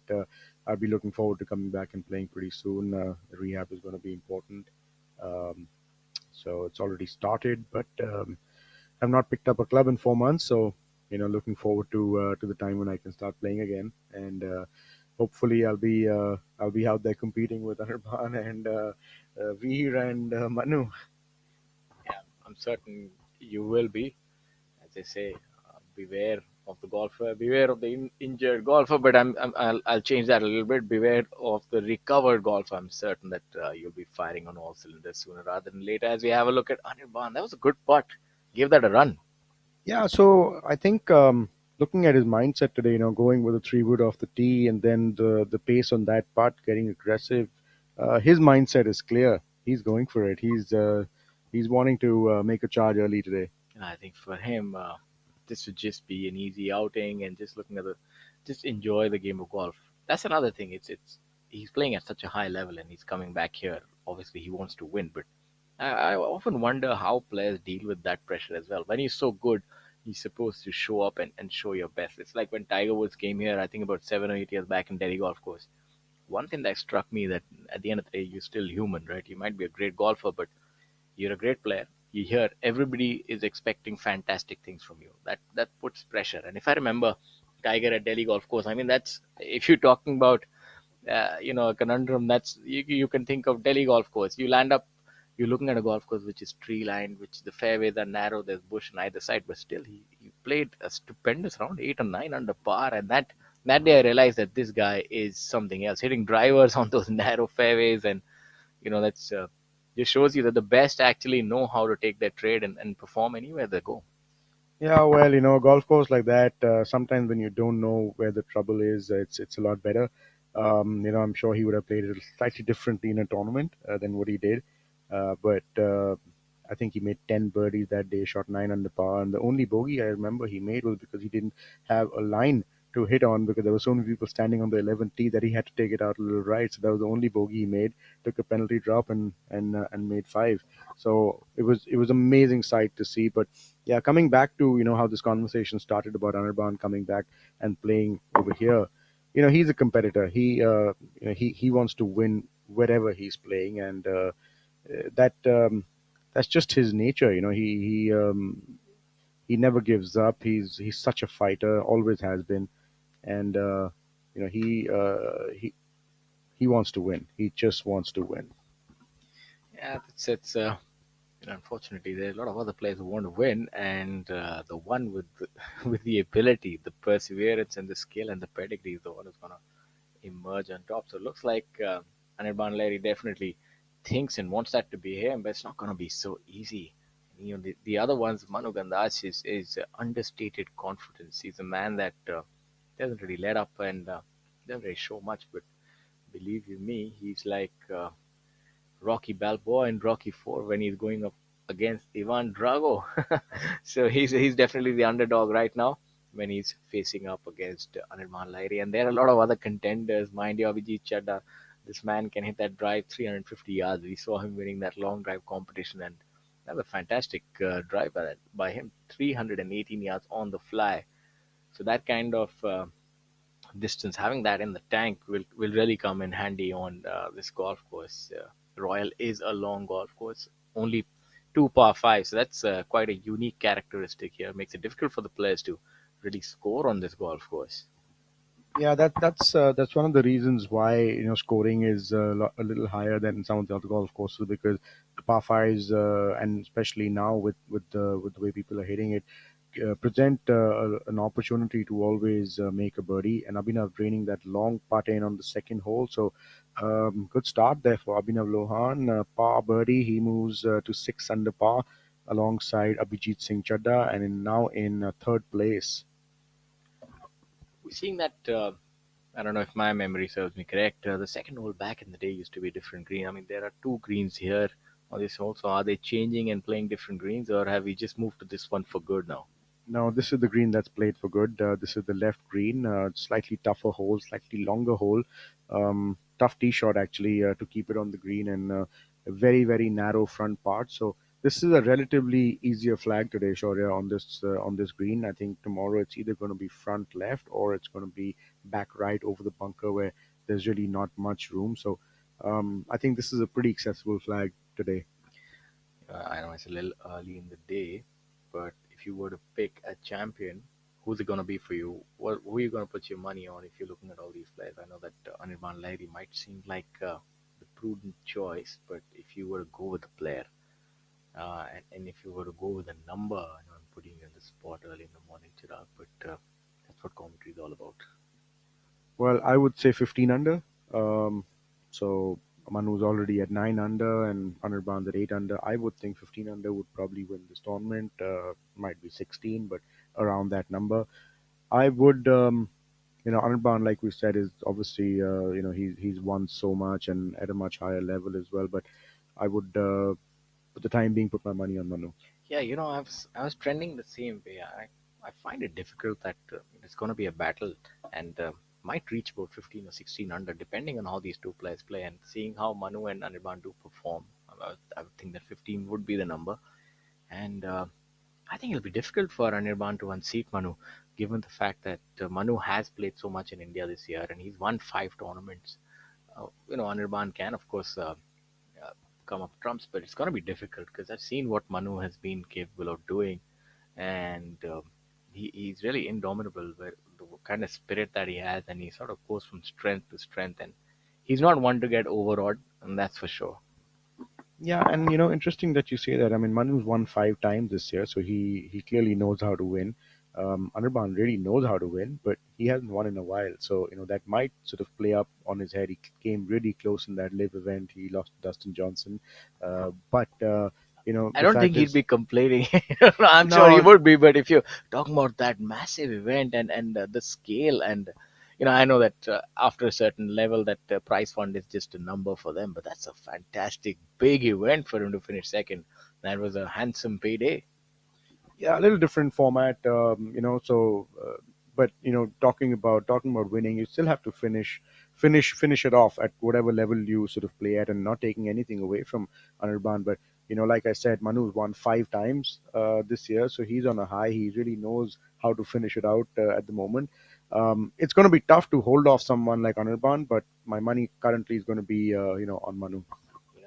I'll be looking forward to coming back and playing pretty soon. Rehab is going to be important, um, so it's already started, but I've not picked up a club in 4 months, so looking forward to the time when I can start playing again, and hopefully I'll be out there competing with Anirban and Veer and Manu. Yeah, I'm certain you will be. As they say, beware of the golfer, beware of the injured golfer. But I'll change that a little bit. Beware of the recovered golfer. I'm certain that you'll be firing on all cylinders sooner rather than later. As we have a look at Anirban, that was a good putt. Give that a run. Yeah, so I think looking at his mindset today, going with a 3 wood off the tee and then the pace on that putt, getting aggressive, his mindset is clear. He's going for it. He's wanting to make a charge early today. I think for him, this would just be an easy outing and just looking at just enjoy the game of golf. That's another thing. It's he's playing at such a high level and he's coming back here. Obviously, he wants to win, but I often wonder how players deal with that pressure as well. When he's so good, he's supposed to show up and show your best. It's like when Tiger Woods came here, I think about 7 or 8 years back in Delhi Golf Course. One thing that struck me that at the end of the day, you're still human, right? You might be a great golfer, but you're a great player. You hear everybody is expecting fantastic things from you. That puts pressure. And if I remember Tiger at Delhi Golf Course, I mean that's if you're talking about a conundrum, that's you can think of Delhi Golf Course. You land up, you're looking at a golf course which is tree lined, which the fairways are narrow, there's bush on either side, but still he played a stupendous round, 8 or 9 under par, and that day I realized that this guy is something else, hitting drivers on those narrow fairways, and that's just shows you that the best actually know how to take their trade and perform anywhere they go. Yeah, well, a golf course like that, sometimes when you don't know where the trouble is, it's a lot better. I'm sure he would have played it slightly differently in a tournament than what he did. But I think he made 10 birdies that day, shot 9 under par. And the only bogey I remember he made was because he didn't have a line to hit on because there were so many people standing on the 11th tee that he had to take it out a little right. So that was the only bogey he made. Took a penalty drop and made five. So it was amazing sight to see. But yeah, coming back to how this conversation started about Anirban coming back and playing over here, he's a competitor. He wants to win wherever he's playing, and that that's just his nature. He never gives up. He's such a fighter, always has been, and he wants to win. He just wants to win. Yeah, it's unfortunately there are a lot of other players who want to win, and the one with with the ability, the perseverance, and the skill and the pedigree is the one who's gonna emerge on top. So it looks like Anirban Larry definitely thinks and wants that to be him, but it's not gonna be so easy. The other ones, Manu Gandash is understated confidence. He's a man that doesn't really let up and doesn't really show much, but believe you me, he's like Rocky Balboa in Rocky Four when he's going up against Ivan Drago. So he's definitely the underdog right now when he's facing up against Anirban Lairi. And there are a lot of other contenders, mind you, Abhijit Chadha. This man can hit that drive 350 yards. We saw him winning that long drive competition, and that was a fantastic drive by him. 318 yards on the fly. So that kind of distance, having that in the tank, will really come in handy on this golf course. Royal is a long golf course, only two par five, so that's quite a unique characteristic here. Makes it difficult for the players to really score on this golf course. Yeah, that's one of the reasons why scoring is a little higher than some of the other golf courses, because the par fives, and especially now with the way people are hitting it, present an opportunity to always make a birdie. And Abhinav draining that long putt in on the second hole, so good start there for Abhinav Lohan. Par birdie, he moves to 6 under par alongside Abhijit Singh Chadda, and now in third place. We're seeing that. I don't know if my memory serves me correct. The second hole back in the day used to be a different green. I mean, there are two greens here on this hole. So are they changing and playing different greens, or have we just moved to this one for good now? Now, this is the green that's played for good. This is the left green, slightly tougher hole, slightly longer hole. Tough tee shot actually to keep it on the green, and a very, very narrow front part. So this is a relatively easier flag today, Shaurya, on this green. I think tomorrow it's either going to be front left or it's going to be back right over the bunker where there's really not much room. So I think this is a pretty accessible flag today. I know it's a little early in the day, but if you were to pick a champion, who's it going to be for you? Who are you going to put your money on if you're looking at all these players? I know that Anirban Lahiri might seem like the prudent choice, but if you were to go with a player, and if you were to go with a number, I know I'm putting you on the spot early in the morning, Chirag, but that's what commentary is all about. Well, I would say 15 under. Um, so Manu's already at 9 under and Anirban at 8 under. I would think 15 under would probably win this tournament. Might be 16, but around that number. I would, Anirban, like we said, is obviously, he's won so much and at a much higher level as well. But I would, for the time being, put my money on Manu. Yeah, I was trending the same way. I find it difficult that it's going to be a battle and might reach about 15 or 16 under, depending on how these two players play and seeing how Manu and Anirban do perform. I would think that 15 would be the number, and I think it'll be difficult for Anirban to unseat Manu, given the fact that Manu has played so much in India this year and he's won five tournaments. Anirban can, of course, uh, come up trumps, but it's going to be difficult because I've seen what Manu has been capable of doing, and he's really indomitable. Where the kind of spirit that he has, and he sort of goes from strength to strength, and he's not one to get overawed, and that's for sure. Yeah, and interesting that you say that. I mean, Manu's won 5 times this year, so he clearly knows how to win. Anirban really knows how to win, but he hasn't won in a while, so that might sort of play up on his head. He came really close in that live event. He lost to Dustin Johnson, but I the don't think fact he'd is, be complaining. I'm sure he no, would be, but if you're talking about that massive event and the scale, and I know that after a certain level, that prize fund is just a number for them, but that's a fantastic big event for him to finish second. That was a handsome payday. yeah, a little different format, so but talking about winning, you still have to finish it off at whatever level you sort of play at, and not taking anything away from Anirban. But like I said, Manu's won 5 times this year, so he's on a high. He really knows how to finish it out at the moment. It's going to be tough to hold off someone like Anirban, but my money currently is going to be on Manu.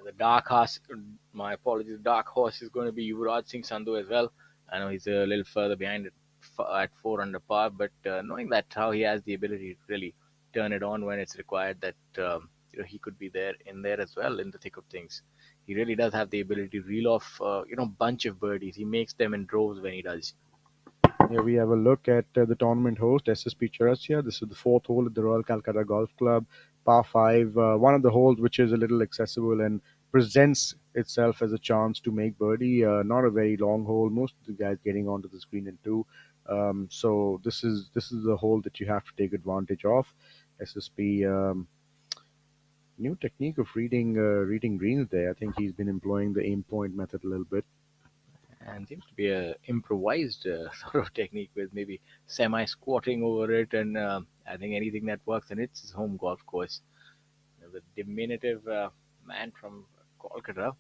The dark horse, my apologies, dark horse is going to be Yuvraj Singh Sandhu as well. I know he's a little further behind at 4 under par, but knowing that how he has the ability to really turn it on when it's required, that he could be there in there as well in the thick of things. He really does have the ability to reel off bunch of birdies. He makes them in droves when he does. Here we have a look at the tournament host, SSP Chawrasia. This is the fourth hole at the Royal Calcutta Golf Club, par 5. One of the holes which is a little accessible and presents itself as a chance to make birdie. Not a very long hole. Most of the guys getting onto the screen in two. So this is the hole that you have to take advantage of. SSP, new technique of reading greens there. I think he's been employing the aim point method a little bit. And seems to be a improvised sort of technique with maybe semi squatting over it, and I think anything that works, and it's his home golf course. the diminutive man from Kolkata,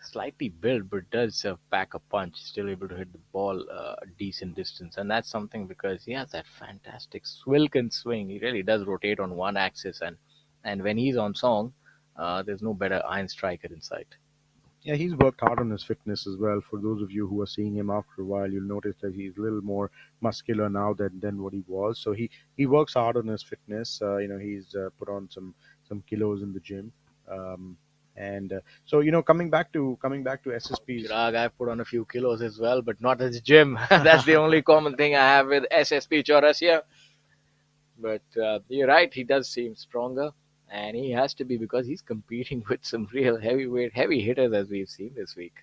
slightly built, but does pack a punch. Still able to hit the ball a decent distance, and that's something because he has that fantastic swilken swing. He really does rotate on one axis, and when he's on song, there's no better iron striker in sight. Yeah, he's worked hard on his fitness as well. For those of you who are seeing him after a while, you'll notice that he's a little more muscular now than what he was. So he works hard on his fitness. He's put on some kilos in the gym. Um, and so coming back to SSP's. Chirag, I've put on a few kilos as well, but not at the gym. That's the only common thing I have with SSP Chawrasia. But you're right, he does seem stronger, and he has to be because he's competing with some real heavyweight, heavy hitters as we've seen this week.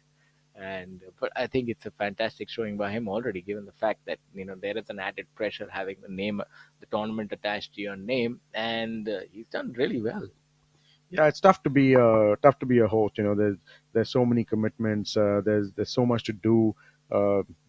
And but I think it's a fantastic showing by him already, given the fact that there is an added pressure having the tournament attached to your name, and he's done really well. Yeah, it's tough to be a host. There's so many commitments. There's so much to do.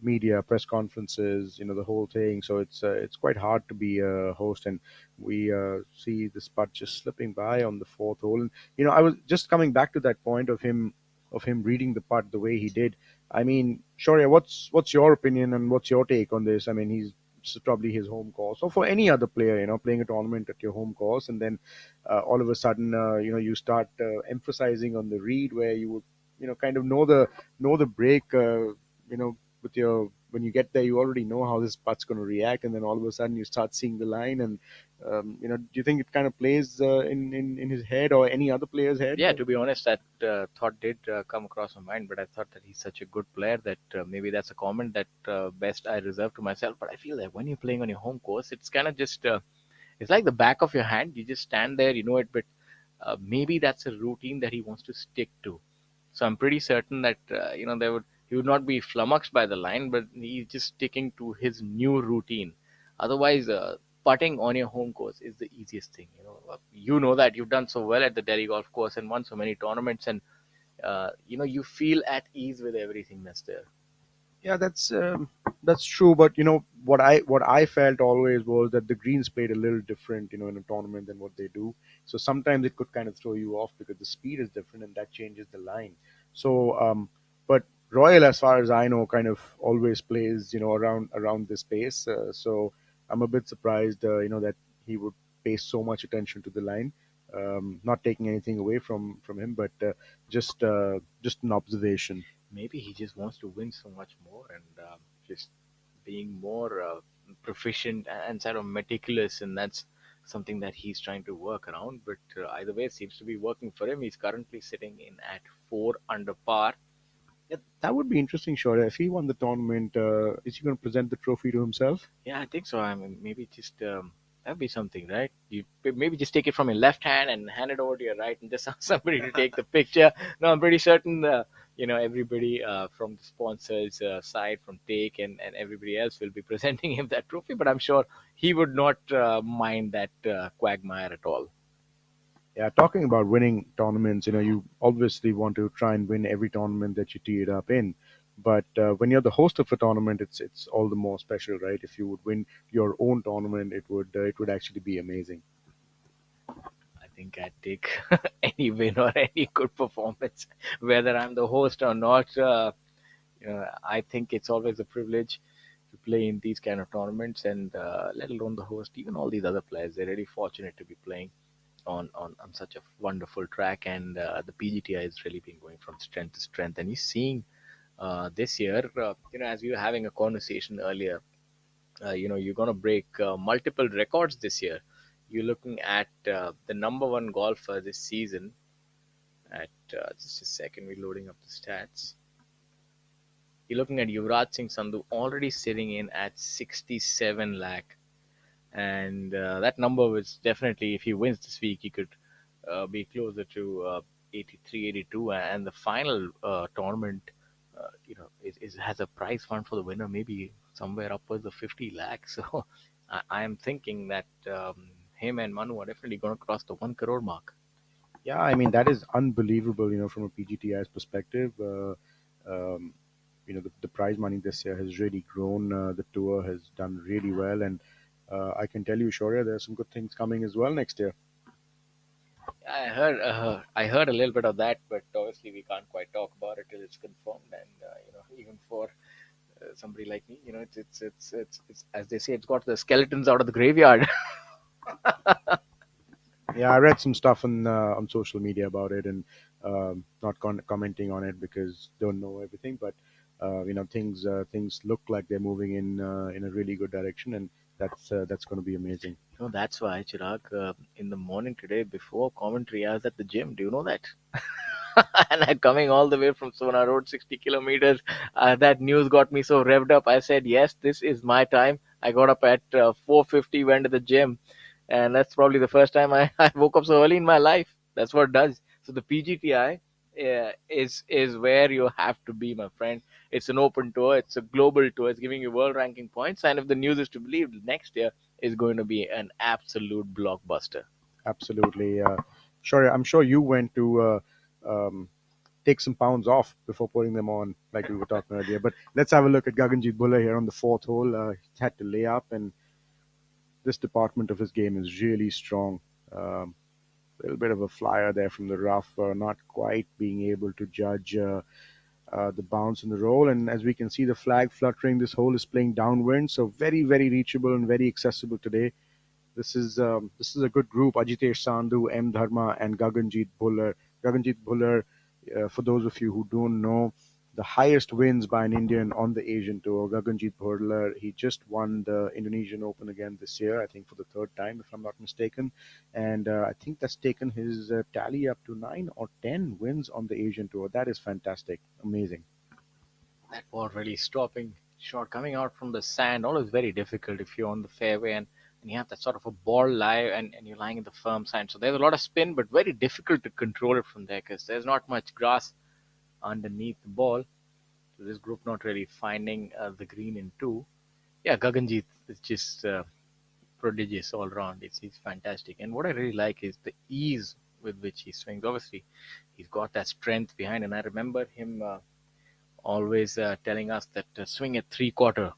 Media, press conferences, the whole thing. So it's quite hard to be a host, and we see this putt just slipping by on the fourth hole. And I was just coming back to that point of him reading the putt the way he did. I mean, Shaurya, what's your opinion and what's your take on this? I mean, this is probably his home course, or for any other player, playing a tournament at your home course, and then all of a sudden, you start emphasizing on the read where you would, kind of know the break, with your when you get there, you already know how this putt's going to react, and then all of a sudden you start seeing the line, and do you think it kind of plays in his head or any other player's head? Yeah, to be honest, that thought did come across my mind, but I thought that he's such a good player that maybe that's a comment that best I reserve to myself. But I feel that when you're playing on your home course, it's kind of just it's like the back of your hand. You just stand there, you know it, but maybe that's a routine that he wants to stick to. So I'm pretty certain that he would not be flummoxed by the line, but he's just sticking to his new routine. Otherwise, putting on your home course is the easiest thing. You know that you've done so well at the Delhi golf course and won so many tournaments, and you feel at ease with everything that's there. Yeah, that's true. But what I felt always was that the greens played a little different, in a tournament than what they do. So sometimes it could kind of throw you off because the speed is different and that changes the line. So, but Royal, as far as I know, kind of always plays, around this pace. So I'm a bit surprised, that he would pay so much attention to the line. Not taking anything away from him, but just an observation. Maybe he just wants to win so much more and just being more proficient and sort of meticulous, and that's something that he's trying to work around. But either way, it seems to be working for him. He's currently sitting in at 4 under par. Yeah, that would be interesting, sure. If he won the tournament, is he going to present the trophy to himself? Yeah, I think so. I mean, maybe just that'd be something, right? You maybe just take it from your left hand and hand it over to your right, and just ask somebody to take the picture. No, I'm pretty certain. Everybody from the sponsors side, from Take and everybody else will be presenting him that trophy. But I'm sure he would not mind that quagmire at all. Yeah, talking about winning tournaments, you obviously want to try and win every tournament that you tee it up in. But when you're the host of a tournament, it's all the more special, right? If you would win your own tournament, it would actually be amazing. I think I'd take any win or any good performance, whether I'm the host or not. I think it's always a privilege to play in these kind of tournaments, and let alone the host, even all these other players. They're really fortunate to be playing on such a wonderful track, and the PGTI has really been going from strength to strength. And you're seeing this year, as we were having a conversation earlier, you're going to break multiple records this year. You're looking at the number one golfer this season. At just a second, we're loading up the stats. You're looking at Yuvraj Singh Sandhu already sitting in at 67 lakh, and that number was definitely, if he wins this week, he could be closer to 83, 82, and the final tournament, has a prize fund for the winner, maybe somewhere upwards of 50 lakhs. So I am thinking that him and Manu are definitely going to cross the 1 crore mark. Yeah, I mean that is unbelievable. From a PGTI's perspective, the prize money this year has really grown. The tour has done really well, and I can tell you, Shaurya, there are some good things coming as well next year. I heard a little bit of that, but obviously we can't quite talk about it till it's confirmed. And even for somebody like me, it's as they say, it's got the skeletons out of the graveyard. Yeah, I read some stuff on social media about it, and not commenting on it because don't know everything. But things look like they're moving in a really good direction, and that's going to be amazing. That's why, Chirag, in the morning today before commentary, I was at the gym. Do you know that? And I'm coming all the way from Sona Road, 60 kilometers. That news got me so revved up. I said, yes, this is my time. I got up at 4:50, went to the gym, and that's probably the first time I woke up so early in my life. That's what it does. So the PGTI is where you have to be, my friend. It's an open tour. It's a global tour. It's giving you world ranking points. And if the news is to believe, next year is going to be an absolute blockbuster. Absolutely. Sure, I'm sure you went to um, take some pounds off before putting them on, like we were talking earlier. But let's have a look at Gaganjeet Bhullar here on the fourth hole. He had to lay up, and this department of his game is really strong. Um, little bit of a flyer there from the rough, not quite being able to judge the bounce and the roll. And as we can see, the flag fluttering, this hole is playing downwind, so very, very reachable and very accessible today. This is a good group. Ajitesh Sandhu, M. Dharma, and Gaganjeet Bhullar. Gaganjeet Bhullar, for those of you who don't know, the highest wins by an Indian on the Asian Tour. Gaganjeet Bhullar, he just won the Indonesian Open again this year, I think for the third time, if I'm not mistaken. And I think that's taken his tally up to 9 or 10 wins on the Asian Tour. That is fantastic. Amazing. That ball really stopping short, coming out from the sand, always very difficult if you're on the fairway and you have that sort of a ball lie and you're lying in the firm sand. So there's a lot of spin, but very difficult to control it from there because there's not much grass underneath the ball. So this group not really finding the green in two. Yeah, Gaganjeet is just prodigious all round. He's fantastic. And what I really like is the ease with which he swings. Obviously, he's got that strength behind. And I remember him always telling us that swing at three quarter.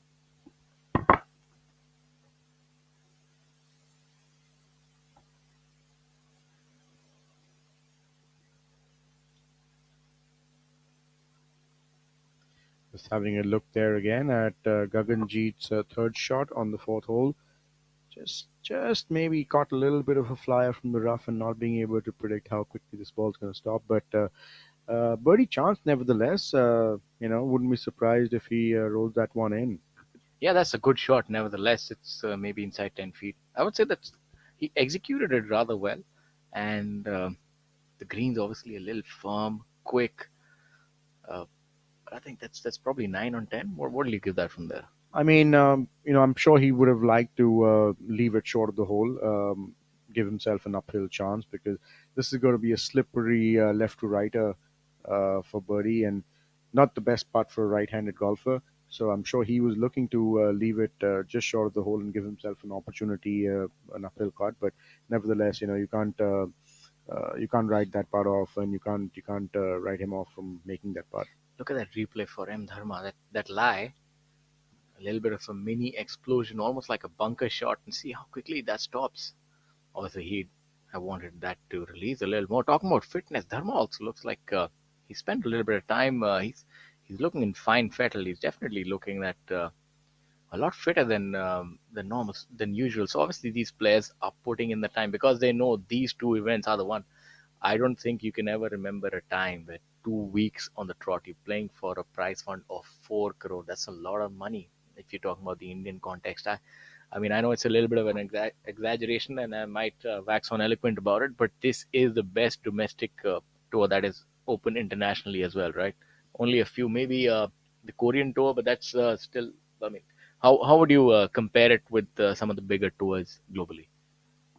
Just having a look there again at Gaganjeet's third shot on the fourth hole. Just maybe caught a little bit of a flyer from the rough and not being able to predict how quickly this ball's going to stop. But birdie chance, nevertheless. Wouldn't be surprised if he rolls that one in. Yeah, that's a good shot. Nevertheless, it's maybe inside 10 feet. I would say that he executed it rather well. And the green's obviously a little firm, quick. Uh, but I think that's probably 9 on 10. What will you give that from there? I mean, I'm sure he would have liked to leave it short of the hole, give himself an uphill chance because this is going to be a slippery left to righter for birdie and not the best putt for a right-handed golfer. So I'm sure he was looking to leave it just short of the hole and give himself an opportunity, an uphill cut. But nevertheless, you can't write that putt off, and you can't write him off from making that putt. Look at that replay for M. Dharma. That lie, a little bit of a mini explosion, almost like a bunker shot, and see how quickly that stops. Obviously, he I wanted that to release a little more. Talking about fitness, Dharma also looks like he spent a little bit of time. He's looking in fine fettle. He's definitely looking at a lot fitter than normal than usual. So obviously these players are putting in the time because they know these two events are the one. I don't think you can ever remember a time where 2 weeks on the trot you're playing for a prize fund of 4 crore. That's a lot of money if you're talking about the Indian context. I mean, I know it's a little bit of an exaggeration, and I might wax on eloquent about it, but this is the best domestic tour that is open internationally as well, right? Only a few, maybe the Korean tour, but that's still. I mean, how would you compare it with some of the bigger tours globally?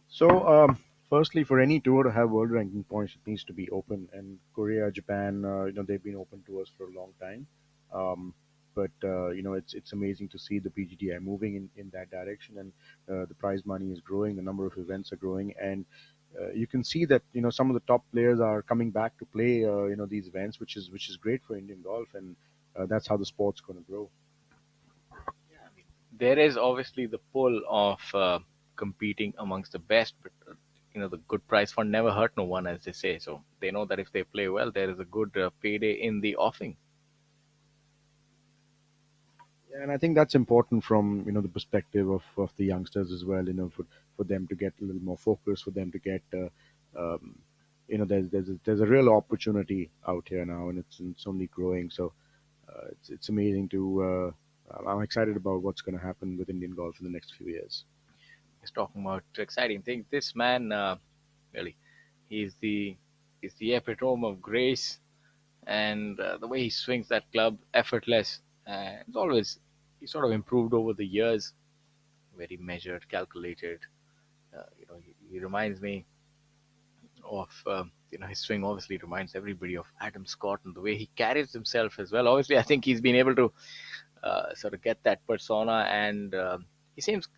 So, firstly, for any tour to have world ranking points, it needs to be open. And Korea, Japan, they've been open to us for a long time. Um, but it's amazing to see the PGDI moving in that direction, and the prize money is growing, the number of events are growing, and you can see that some of the top players are coming back to play these events, which is great for Indian golf, and that's how the sport's going to grow. Yeah, I mean, there is obviously the pull of competing amongst the best, but the good prize fund never hurt no one, as they say. So they know that if they play well, there is a good payday in the offing. Yeah, and I think that's important from the perspective of the youngsters as well. For them to get a little more focus, for them to get there's a real opportunity out here now, and it's only growing. So it's amazing to. I'm excited about what's going to happen with Indian golf in the next few years. He's talking about exciting things. This man, really, he's the he's the epitome of grace, and the way he swings that club, effortless. It's always he sort of improved over the years. Very measured, calculated. He reminds me of his swing. Obviously, reminds everybody of Adam Scott and the way he carries himself as well. Obviously, I think he's been able to sort of get that persona, and he seems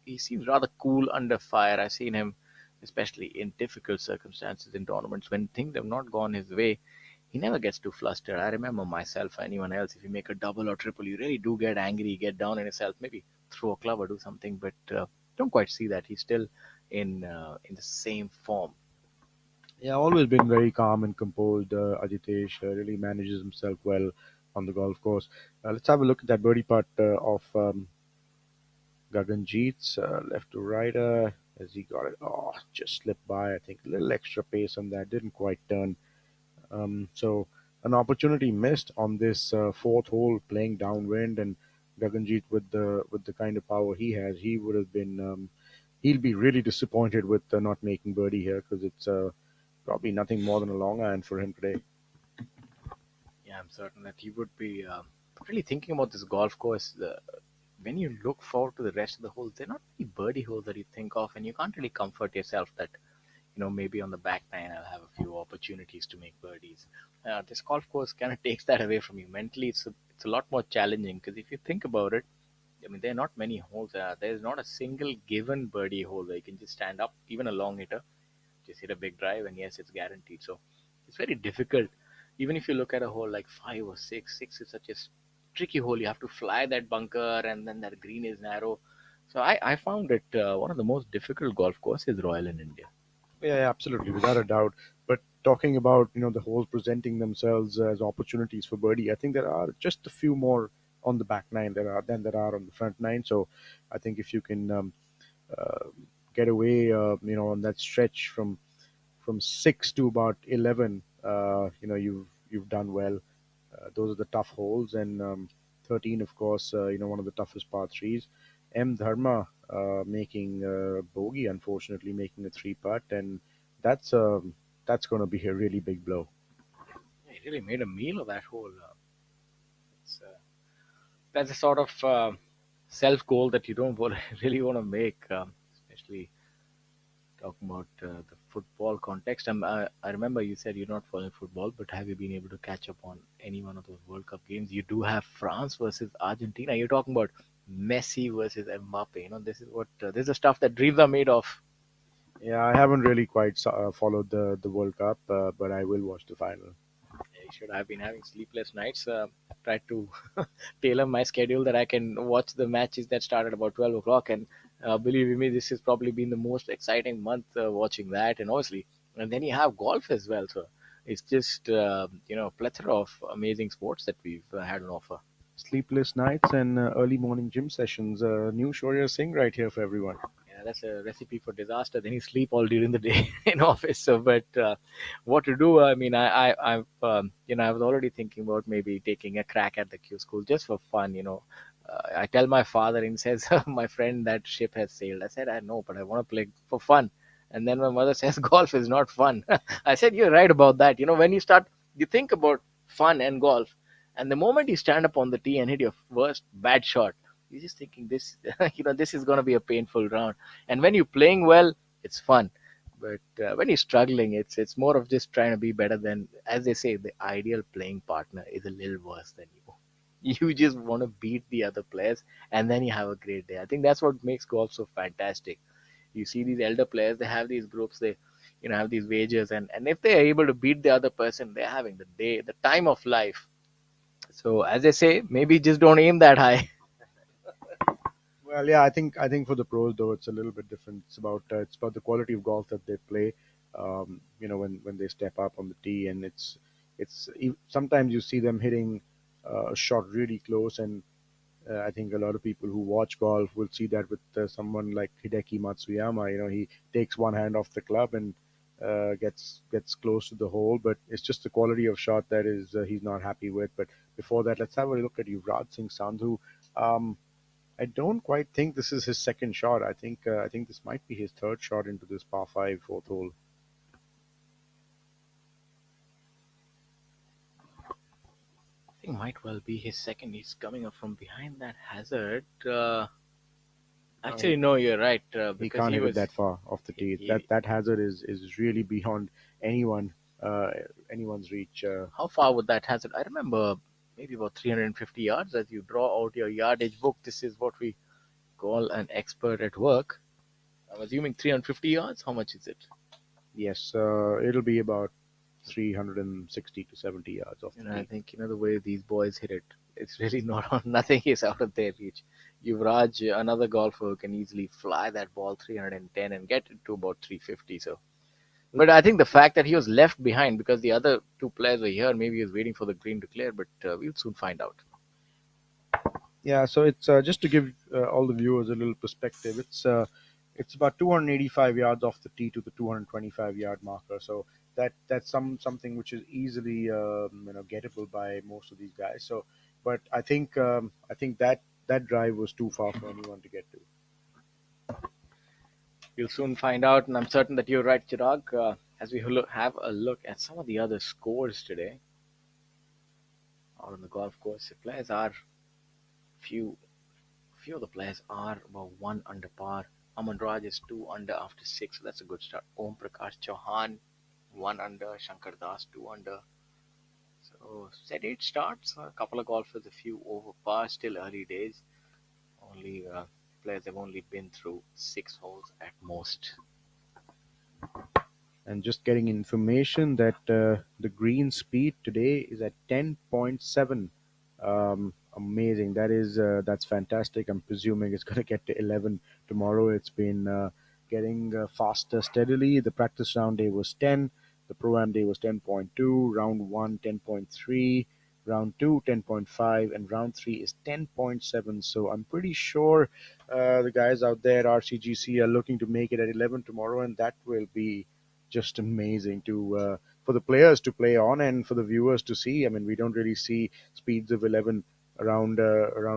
rather cool under fire. I've seen him, especially in difficult circumstances in tournaments when things have not gone his way. He never gets too flustered. I remember myself or anyone else, if you make a double or triple, you really do get angry, get down on yourself, maybe throw a club or do something, but don't quite see that. He's still in the same form. Yeah, always been very calm and composed. Ajitesh really manages himself well on the golf course. Let's have a look at that birdie putt of Gaganjeet's left to right. As he got it, oh, just slipped by. I think a little extra pace on that. Didn't quite turn. So an opportunity missed on this fourth hole, playing downwind, and Gaganjeet with the kind of power he has, he would have been. He'll be really disappointed with not making birdie here because it's probably nothing more than a long iron for him today. Yeah, I'm certain that he would be really thinking about this golf course. When you look forward to the rest of the holes, they're not really birdie holes that you think of, and you can't really comfort yourself that maybe on the back nine I'll have a few opportunities to make birdies. This golf course kind of takes that away from you. Mentally, it's a lot more challenging because if you think about it, I mean, there are not many holes. There's not a single given birdie hole where you can just stand up, even a long hitter, just hit a big drive, and yes, it's guaranteed. So it's very difficult. Even if you look at a hole like five or six, six is such a tricky hole. You have to fly that bunker, and then that green is narrow. So I found it one of the most difficult golf courses Royal in India. Yeah, yeah, absolutely, without a doubt. But talking about the holes presenting themselves as opportunities for birdie, I think there are just a few more on the back nine there are on the front nine. So I think if you can uh, get away, on that stretch from 6 to about 11, you've done well. Those are the tough holes, and 13, of course, one of the toughest par threes. M Dharma making bogey, unfortunately making a three putt, and that's that's going to be a really big blow. Yeah, he really made a meal of that hole. It's, that's a sort of self goal that you don't really want to make, especially talking about the football context. I remember you said you're not following football, but have you been able to catch up on any one of those World Cup games? You do have France versus Argentina. You're talking about Messi versus Mbappe. This is the stuff that dreams are made of. Yeah, I haven't really quite followed the World Cup, but I will watch the final. I should have been having sleepless nights. Tried to tailor my schedule that I can watch the matches that start at about 12 o'clock. And believe you me, this has probably been the most exciting month watching that. And obviously, and then you have golf as well. So it's just, plethora of amazing sports that we've had on offer. Sleepless nights and early morning gym sessions. New Shaurya Singh right here for everyone. Yeah, that's a recipe for disaster. Then you sleep all during the day in office. So, but what to do? I mean, I was already thinking about maybe taking a crack at the Q school just for fun. I tell my father, and he says, "My friend, that ship has sailed." I said, "I know, but I want to play for fun." And then my mother says, "Golf is not fun." I said, "You're right about that." When you think about fun and golf, and the moment you stand up on the tee and hit your first bad shot, you're just thinking this, this is going to be a painful round. And when you're playing well, it's fun. But when you're struggling, it's more of just trying to be better than, as they say, the ideal playing partner is a little worse than you. You just want to beat the other players, and then you have a great day. I think that's what makes golf so fantastic. You see these elder players, they have these groups, they have these wagers, and if they're able to beat the other person, they're having the day, the time of life. So as they say, maybe just don't aim that high. Well, yeah, I think for the pros though, it's a little bit different. It's about the quality of golf that they play. When they step up on the tee, and sometimes you see them hitting a shot really close, and I think a lot of people who watch golf will see that with someone like Hideki Matsuyama. He takes one hand off the club and gets close to the hole, but it's just the quality of shot that is he's not happy with. But before that, let's have a look at Yuvraj Singh Sandhu. Um, I don't quite think this is his second shot. I think this might be his third shot into this par five fourth hole. I think might well be his second. He's coming up from behind that hazard. No, Actually, no, you're right. he Because can't he hit it was that far off the tee. That he. that hazard is really beyond anyone uh, anyone's reach. How far would that hazard? I remember maybe about 350 yards. As you draw out your yardage book, this is what we call an expert at work. I'm assuming 350 yards. How much is it? Yes, it'll be about 360 to 70 yards off the I tee. think the way these boys hit it, it's really not on. Nothing is out of their reach. Yuvraj, another golfer, who can easily fly that ball 310 and get it to about 350. So, but I think the fact that he was left behind because the other two players were here, maybe he was waiting for the green to clear. But we'll soon find out. Yeah, so it's just to give all the viewers a little perspective. It's about 285 yards off the tee to the 225 yard marker. So that's something which is easily gettable by most of these guys. So, but I think that drive was too far for anyone to get to. We'll soon find out, and I'm certain that you're right, Chirag. As we have a look at some of the other scores today out on the golf course, the players are few. Few of the players are about one under par. Aman Raj is two under after six, so that's a good start. Om Prakash Chauhan, one under. Shankar Das, two under. So set eight starts. A couple of golfers, a few over par. Still early days. Only players have only been through six holes at most. And just getting information that the green speed today is at 10.7. Amazing. That's fantastic. I'm presuming it's going to get to 11 tomorrow. It's been getting faster steadily. The practice round day was 10. The pro-am day was 10.2. Round 1, 10.3. Round 2, 10.5. And round 3 is 10.7. So I'm pretty sure the guys out there at RCGC are looking to make it at 11 tomorrow, and that will be just amazing to for the players to play on and for the viewers to see. I mean, we don't really see speeds of 11 around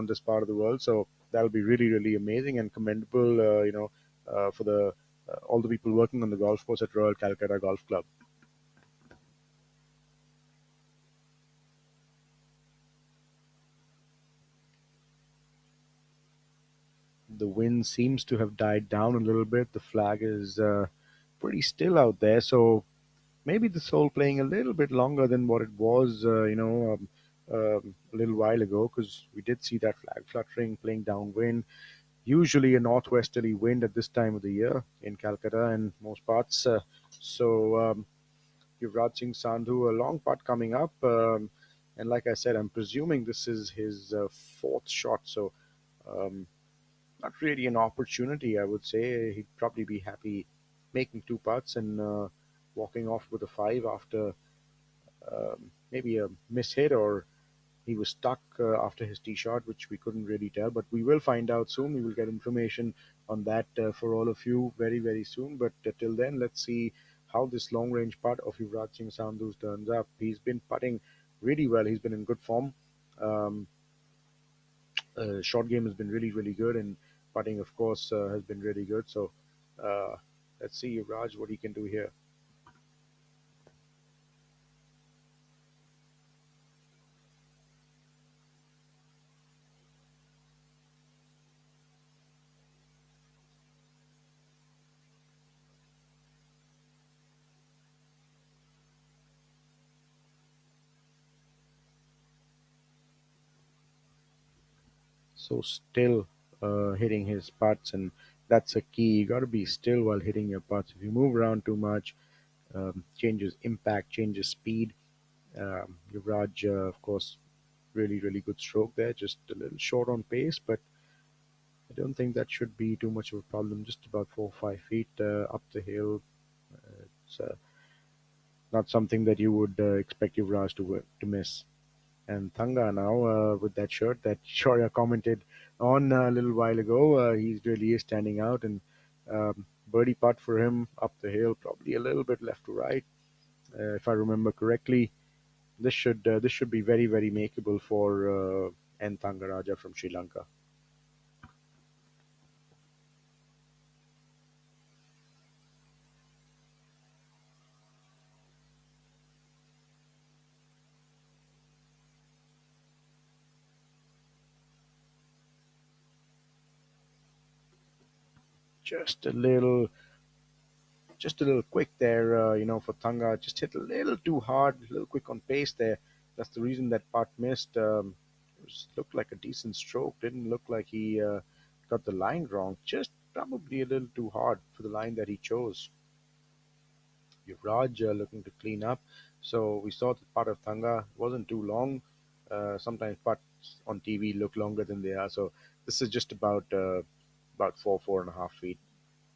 this part of the world, so that'll be really really amazing and commendable. For the all the people working on the golf course at Royal Calcutta Golf Club. The wind seems to have died down a little bit. The flag is pretty still out there, so maybe the soul playing a little bit longer than what it was, a little while ago, because we did see that flag fluttering, playing downwind. Usually a northwesterly wind at this time of the year in Calcutta and most parts. So Yuvraj Singh Sandhu, a long putt coming up. And like I said, I'm presuming this is his fourth shot. So um, not really an opportunity, I would say. He'd probably be happy making two putts and walking off with a five after maybe a mishit or he was stuck after his tee shot, which we couldn't really tell. But we will find out soon. We will get information on that for all of you very, very soon. But till then, let's see how this long range putt of Yuvraj Singh Sandhu's turns up. He's been putting really well. He's been in good form. Um, Short game has been really, really good, and putting, of course, has been really good. So uh, let's see, Yuvraj, what he can do here. So still hitting his putts, and that's a key. You got to be still while hitting your putts. If you move around too much, changes impact, changes speed. Yuvraj, of course, really really good stroke there. Just a little short on pace, but I don't think that should be too much of a problem. Just about 4 or 5 feet up the hill. It's not something that you would expect Yuvraj to miss. And Thanga now with that shirt that Shaurya commented on a little while ago, he really is standing out. And birdie putt for him up the hill, probably a little bit left to right, if I remember correctly. This should be very very makeable for N Thangaraja from Sri Lanka. Just a little just a little quick there, for Thanga. Just hit a little too hard, a little quick on pace there. That's the reason that putt missed. Looked like a decent stroke. Didn't look like he got the line wrong. Just probably a little too hard for the line that he chose. Yuvraj looking to clean up. So we saw the putt of Thanga wasn't too long. Sometimes putts on TV look longer than they are. So this is just about 4.5 feet.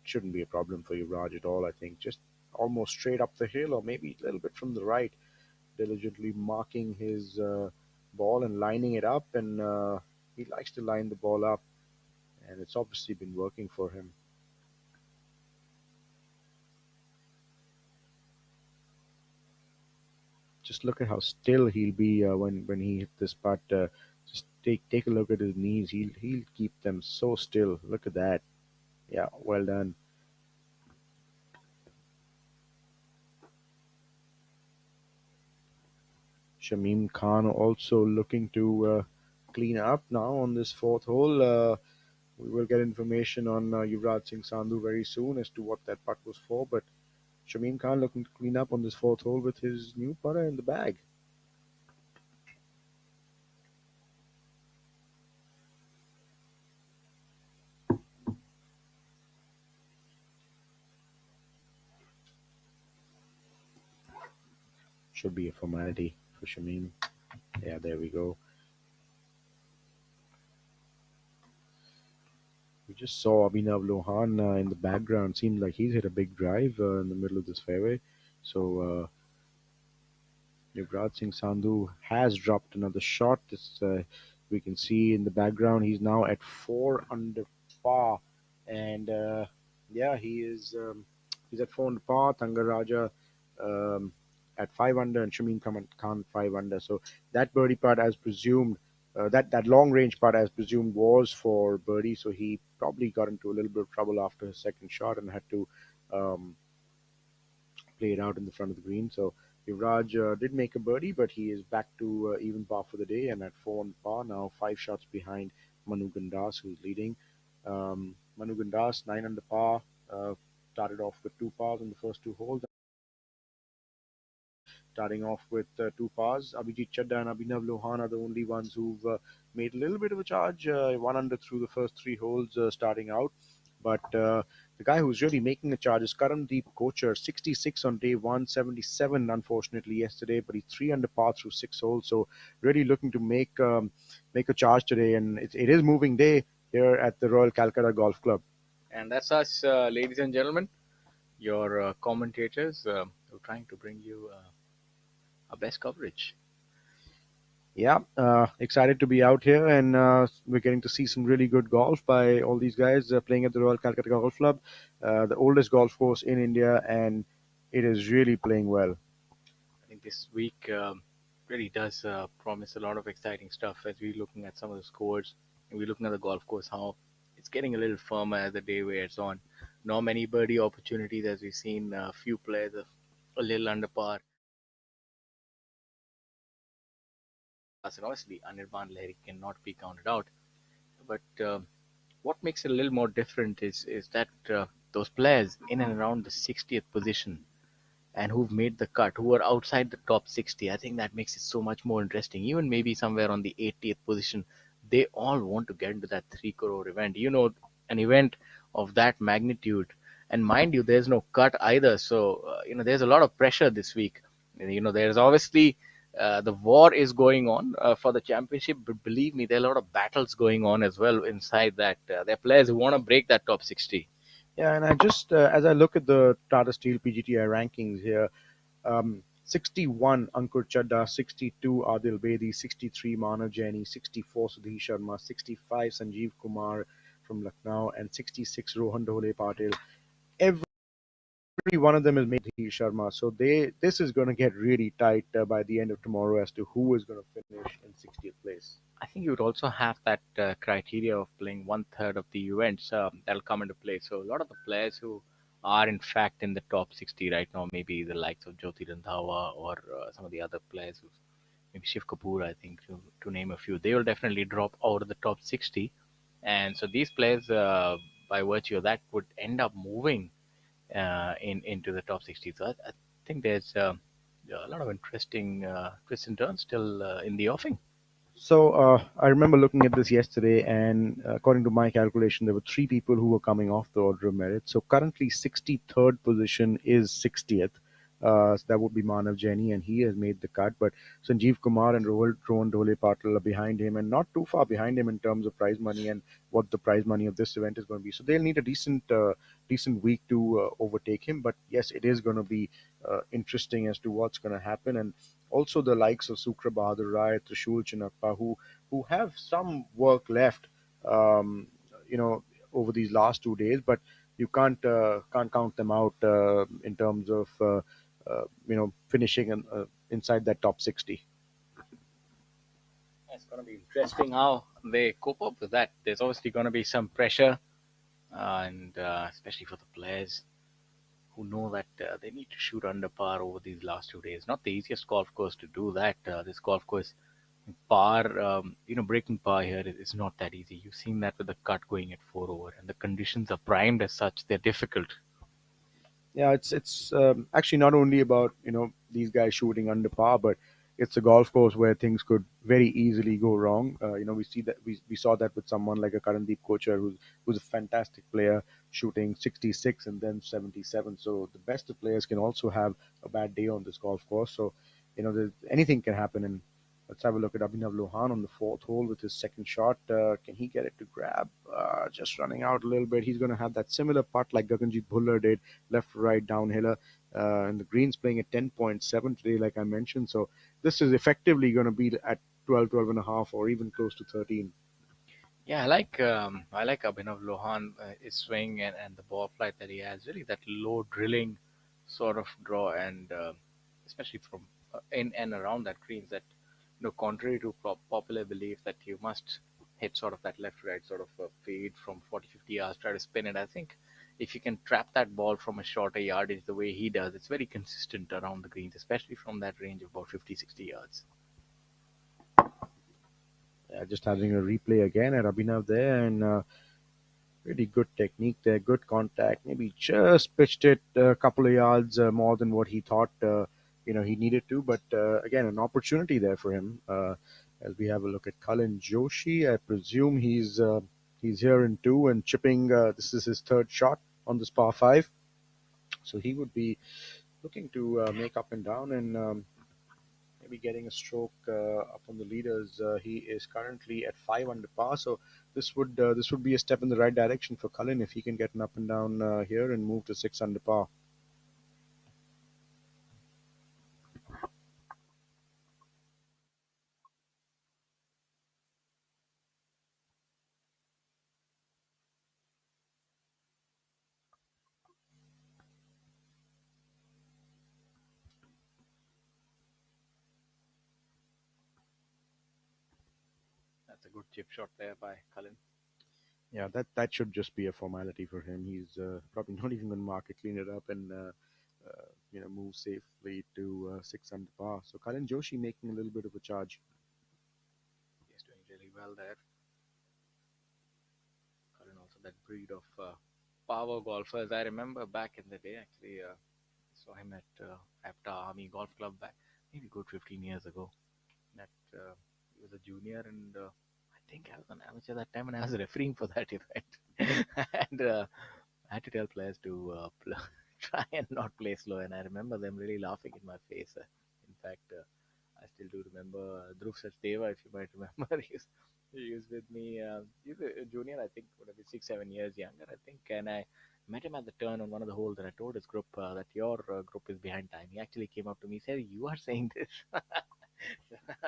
Shouldn't be a problem for Yuvraj at all. I think just almost straight up the hill, or maybe a little bit from the right, diligently marking his ball and lining it up. And he likes to line the ball up, and it's obviously been working for him. Just look at how still he'll be when he hit this putt. Just take a look at his knees. He'll keep them so still. Look at that. Yeah, well done. Shamim Khan also looking to clean up now on this fourth hole. We will get information on Yuvraj Singh Sandhu very soon as to what that putt was for. But Shamim Khan looking to clean up on this fourth hole with his new putter in the bag. Should be a formality for Shamim. Yeah, there we go. We just saw Abhinav Lohan in the background. Seemed like he's hit a big drive in the middle of this fairway. So Yuvraj Singh Sandhu has dropped another shot. We can see in the background he's now at 4 under par, and yeah, he's at 4 under par. Thangaraja um, at 5 under, and Shamim Khan 5 under. So that birdie putt, as presumed, that long range putt, as presumed, was for birdie. So he probably got into a little bit of trouble after his second shot and had to um, play it out in the front of the green. So Yuvraj did make a birdie, but he is back to even par for the day and at 4 on par now, 5 shots behind Manu Gandas, who's leading. Manu Gandas 9 under par, started off with 2 pars in the first 2 holes. Starting off with 2 pars, Abhijit Chadda and Abhinav Lohan are the only ones who've made a little bit of a charge, 1 under through the first 3 holes starting out. But the guy who's really making a charge is Karandeep Kochar, 66 on day one, 77 unfortunately yesterday, but he's 3 under par through 6 holes. So really looking to make a charge today, and it is moving day here at the Royal Calcutta Golf Club. And that's us, ladies and gentlemen, your commentators. We're trying to bring you our best coverage. Yeah, excited to be out here, and we're getting to see some really good golf by all these guys playing at the Royal Calcutta Golf Club, the oldest golf course in India, and it is really playing well. I think this week really does promise a lot of exciting stuff as we're looking at some of the scores and we're looking at the golf course, how it's getting a little firmer as the day wears on. Not many birdie opportunities as we've seen a few players a little under par. And obviously, Anirban Lahiri cannot be counted out. But what makes it a little more different is that those players in and around the 60th position and who've made the cut, who are outside the top 60, I think that makes it so much more interesting. Even maybe somewhere on the 80th position, they all want to get into that 3 crore event. An event of that magnitude. And mind you, there's no cut either. So, there's a lot of pressure this week. There's obviously the war is going on for the championship. But believe me, there are a lot of battles going on as well inside that. There are players who want to break that top 60. Yeah, and I just as I look at the Tata Steel PGTI rankings here, 61 Ankur Chadda, 62 Adil Bedi, 63 Manav Jaini, 64 Sudhir Sharma, 65 Sanjeev Kumar from Lucknow, and 66 Rohan Dhole Patil. Every one of them has made Sudhir Sharma, so this is going to get really tight by the end of tomorrow as to who is going to finish in 60th place. I think you would also have that criteria of playing one third of the events that'll come into play. So a lot of the players who are in fact in the top 60 right now, maybe the likes of Jyoti Randhawa or some of the other players, who maybe Shiv Kapoor, I think, to name a few, they will definitely drop out of the top 60. And so these players, by virtue of that, would end up moving into the top 60. So I think there's a lot of interesting twists and turns still in the offing. So I remember looking at this yesterday, and according to my calculation, there were three people who were coming off the order of merit. So currently, 63rd position is 60th. So that would be Manav Jaini, and he has made the cut. But Sanjeev Kumar and Rohan Dhole Patil are behind him, and not too far behind him in terms of prize money and what the prize money of this event is going to be. So they'll need a decent week to overtake him. But yes, it is going to be interesting as to what's going to happen. And also the likes of Sukra Bahadur Rai, Trishul Chinappa, who have some work left, um, you know, over these last 2 days, but you can't count them out in terms of finishing inside that top 60. It's going to be interesting how they cope up with that. There's obviously going to be some pressure, and especially for the players who know that they need to shoot under par over these last 2 days. Not the easiest golf course to do that. This golf course, par, breaking par here is not that easy. You've seen that with the cut going at 4 over, and the conditions are primed as such. They're difficult. Yeah, it's actually not only about these guys shooting under par, but it's a golf course where things could very easily go wrong. We see that we saw that with someone like a Karandeep Kochar, who's a fantastic player, shooting 66 and then 77. So the best of players can also have a bad day on this golf course. So anything can happen. And let's have a look at Abhinav Lohan on the fourth hole with his second shot. Can he get it to grab? Just running out a little bit. He's going to have that similar putt like Gaganjeet Bhullar did, left to right downhiller. And the green's playing at 10.7 today, like I mentioned. So this is effectively going to be at 12, 12 and a half, or even close to 13. Yeah, I like Abhinav Lohan, his swing and the ball flight that he has. Really, that low drilling sort of draw, and especially from in and around that greens. That contrary to popular belief that you must hit sort of that left right sort of fade from 40, 50 yards, try to spin it. I think if you can trap that ball from a shorter yardage the way he does, it's very consistent around the greens, especially from that range of about 50, 60 yards. Just having a replay again at Abhinav there, and really good technique there, good contact. Maybe just pitched it a couple of yards more than what he thought he needed to. But again, an opportunity there for him. As we have a look at Cullen Joshi, I presume he's here in two and chipping. This is his third shot on this par five, so he would be looking to make up and down and maybe getting a stroke up on the leaders. He is currently at five under par, so this would be a step in the right direction for Cullen if he can get an up and down here and move to six under par. That's a good chip shot there by Cullen. Yeah, that should just be a formality for him. He's probably not even going to mark it, clean it up, and move safely to six under par. So Cullen Joshi making a little bit of a charge. He's doing really well there. Cullen also that breed of power golfers. I remember back in the day, actually, saw him at Apta Army Golf Club back maybe good 15 years ago. That he was a junior, and I think I was an amateur that time, and I was refereeing for that event. And I had to tell players to try and not play slow, and I remember them really laughing in my face. In fact, I still do remember Dhruv Sachdeva, if you might remember. He was with me. He's a junior, I think, maybe 6, 7 years younger, I think. And I met him at the turn on one of the holes, and I told his group that your group is behind time. He actually came up to me, said, "You are saying this."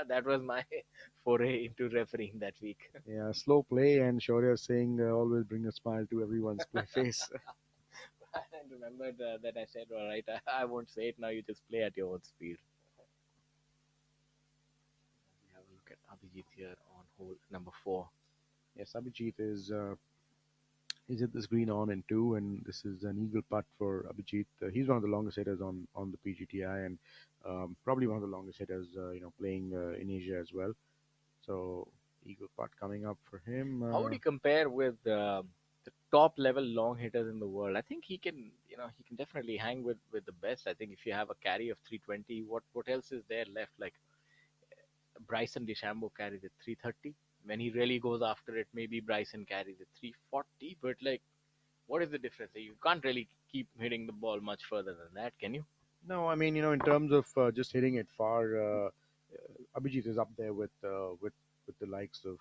That was my foray into refereeing that week. Yeah, slow play, and Shaurya saying always bring a smile to everyone's play face. I remembered that I said, "All right, I won't say it now. You just play at your own speed." We have a look at Abhijit here on hole number 4. Yes, Abhijit is he's hit this green on in two, and this is an eagle putt for Abhijit. He's one of the longest hitters on the PGTI, and probably one of the longest hitters, playing in Asia as well. So eagle putt coming up for him. How would you compare with the top level long hitters in the world? I think he can definitely hang with the best. I think if you have a carry of 320, what else is there left? Like Bryson DeChambeau carries it 330. When he really goes after it, maybe Bryson carries it 340. But like, what is the difference? You can't really keep hitting the ball much further than that, can you? No, I mean, in terms of just hitting it far, Abhijit is up there with the likes of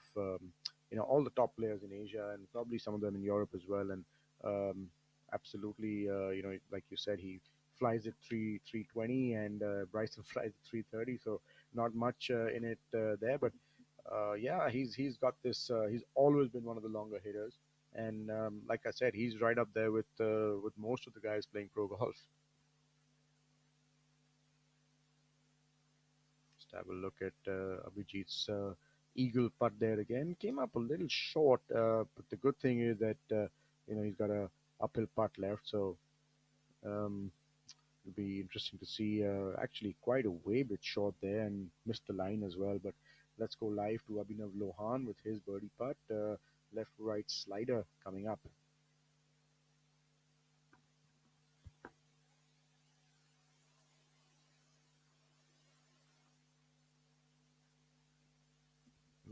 all the top players in Asia and probably some of them in Europe as well. And um, absolutely, like you said, he flies at 320, and Bryson flies at 330. So not much in it there, but yeah, he's got this. He's always been one of the longer hitters, and like I said, he's right up there with most of the guys playing pro golf. Just have a look at Abhijit's eagle putt there again. Came up a little short, but the good thing is that he's got a uphill putt left, so um, it'll be interesting to see. Actually, quite a way bit short there and missed the line as well. But let's go live to Abhinav Lohan with his birdie putt. Left right slider coming up.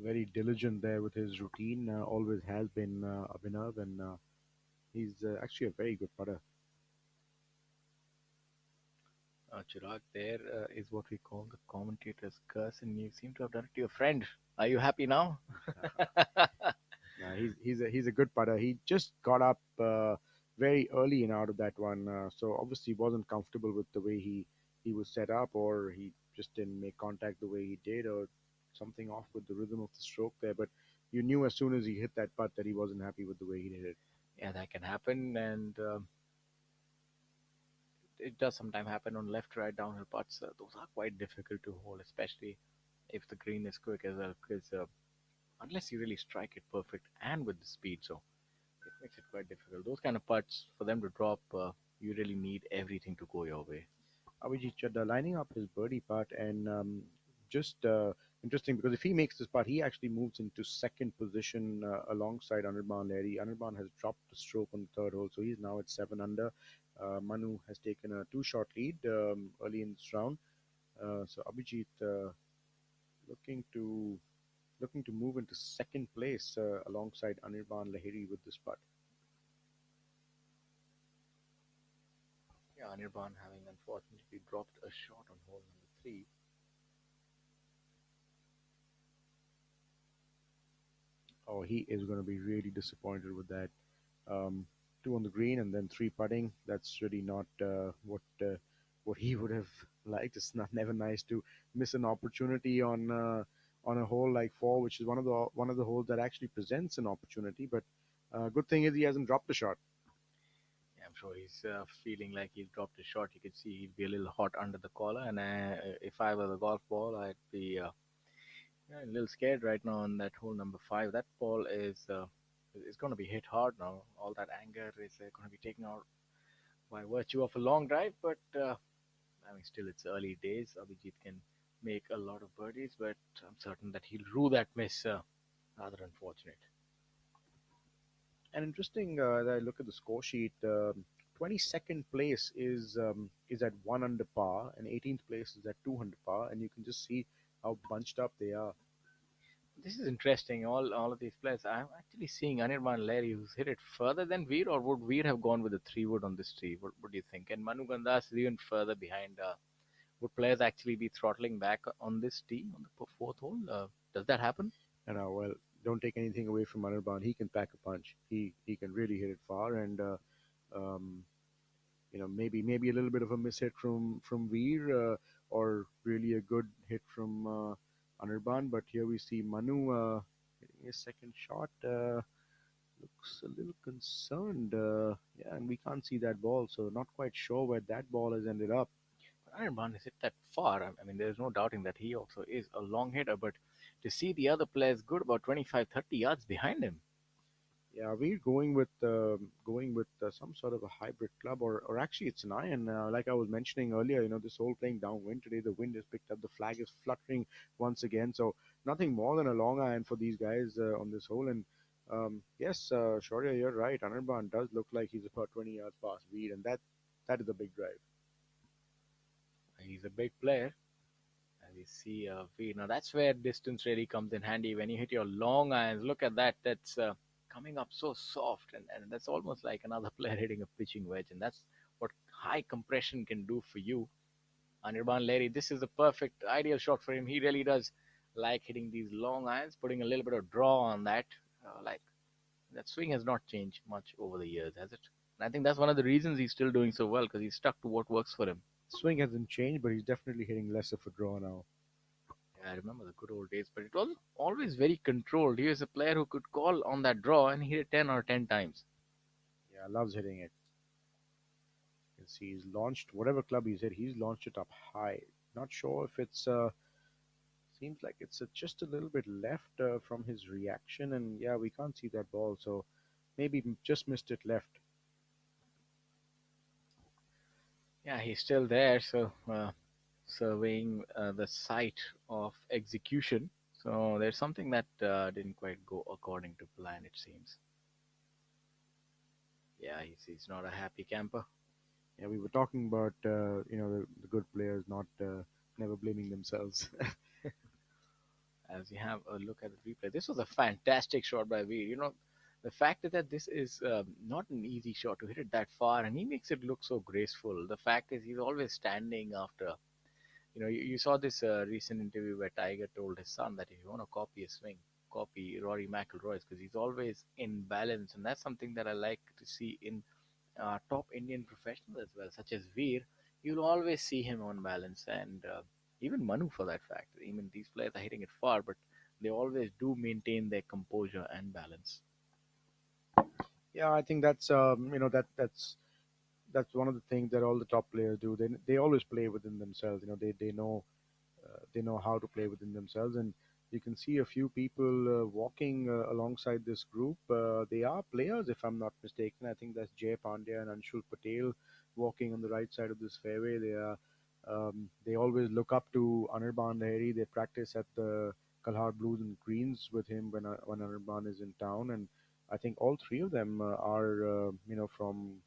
Very diligent there with his routine. Always has been Abhinav, and he's actually a very good putter. Chirag, there is what we call the commentator's curse, and you seem to have done it to your friend. Are you happy now? He's a good putter. He just got up very early and out of that one, so obviously wasn't comfortable with the way he was set up, or he just didn't make contact the way he did, or something off with the rhythm of the stroke there. But you knew as soon as he hit that putt that he wasn't happy with the way he did it. Yeah, that can happen, and it does sometimes happen on left, right, downhill putts. Those are quite difficult to hold, especially if the green is quick as well. Because unless you really strike it perfect and with the speed, so it makes it quite difficult. Those kind of putts for them to drop, you really need everything to go your way. Abhijit Chadda lining up his birdie putt, and just interesting because if he makes this putt, he actually moves into second position alongside Anirban Leri. Anirban has dropped the stroke on the third hole, so he's now at 7 under. Manu has taken a two-shot lead early in this round. So Abhijit looking to looking to move into second place alongside Anirban Lahiri with this putt. Yeah, Anirban having unfortunately dropped a shot on hole number 3. Oh, he is going to be really disappointed with that. Um, two on the green and then three putting. That's really not what he would have liked. It's not never nice to miss an opportunity on a hole like four, which is one of the holes that actually presents an opportunity. But good thing is he hasn't dropped a shot. Yeah, I'm sure he's feeling like he's dropped a shot. You can see he'd be a little hot under the collar, and if I were the golf ball, I'd be yeah, a little scared right now on that hole number 5. That ball is going to be hit hard now. All that anger is going to be taken out by virtue of a long drive, but I mean, still it's early days. Abhijit can make a lot of birdies, but I'm certain that he'll rue that miss. Rather unfortunate. And interesting, that I look at the score sheet. 22nd place is at 1 under par, and 18th place is at 2 under par, and you can just see how bunched up they are. This is interesting. All of these players. I'm actually seeing Anirban Larry who's hit it further than Veer, or would Veer have gone with a 3 wood on this tree? What do you think? And Manu Gandas is even further behind Would players actually be throttling back on this tee on the fourth hole? Does that happen? Well, don't take anything away from Anirban. He can pack a punch. He can really hit it far, and um, maybe a little bit of a miss hit from Veer, or really a good hit from Anirban. But here we see Manu hitting his second shot. Looks a little concerned. Yeah, and we can't see that ball, so not quite sure where that ball has ended up. Iron has hit that far. I mean, there's no doubting that he also is a long hitter, but to see the other players good about 25, 30 yards behind him. Yeah, we're going with some sort of a hybrid club, or actually it's an iron. Like I was mentioning earlier, this whole playing downwind today, the wind has picked up, the flag is fluttering once again. So nothing more than a long iron for these guys on this hole. And yes, Shaurya, you're right. Anirban does look like he's about 20 yards past Veer, and that is a big drive. He's a big player, as you see. Now that's where distance really comes in handy when you hit your long irons. Look at that. That's coming up so soft, and that's almost like another player hitting a pitching wedge, and that's what high compression can do for you. Anirban Leri, this is the perfect ideal shot for him. He really does like hitting these long irons, putting a little bit of draw on that. Like that swing has not changed much over the years, has it? And I think that's one of the reasons he's still doing so well because he's stuck to what works for him. Swing hasn't changed, but he's definitely hitting less of a draw now. Yeah, I remember the good old days, but it wasn't always very controlled. He was a player who could call on that draw and hit it 10 or 10 times. Yeah, loves hitting it. You can see he's launched whatever club he's hit. He's launched it up high. Not sure if it's seems like it's just a little bit left from his reaction, and yeah, we can't see that ball, so maybe just missed it left. Yeah, he's still there, so surveying the site of execution. So there's something that didn't quite go according to plan, it seems. Yeah, he's not a happy camper. Yeah, we were talking about the good players not never blaming themselves. As you have a look at the replay, this was a fantastic shot by Veer. The fact is that this is not an easy shot to hit it that far, and he makes it look so graceful. The fact is he's always standing after. You saw this recent interview where Tiger told his son that if you want to copy a swing, copy Rory McIlroy's because he's always in balance, and that's something that I like to see in top Indian professionals as well, such as Veer. You'll always see him on balance, and even Manu for that fact. Even these players are hitting it far, but they always do maintain their composure and balance. Yeah, I think that's that's one of the things that all the top players do. They always play within themselves. They know how to play within themselves, and you can see a few people walking alongside this group. They are players, if I'm not mistaken. I think that's Jay Pandya and Anshul Patel walking on the right side of this fairway. They always look up to Anirban Lahiri. They practice at the Kalhar Blues and Greens with him when Anirban is in town, and I think all three of them are from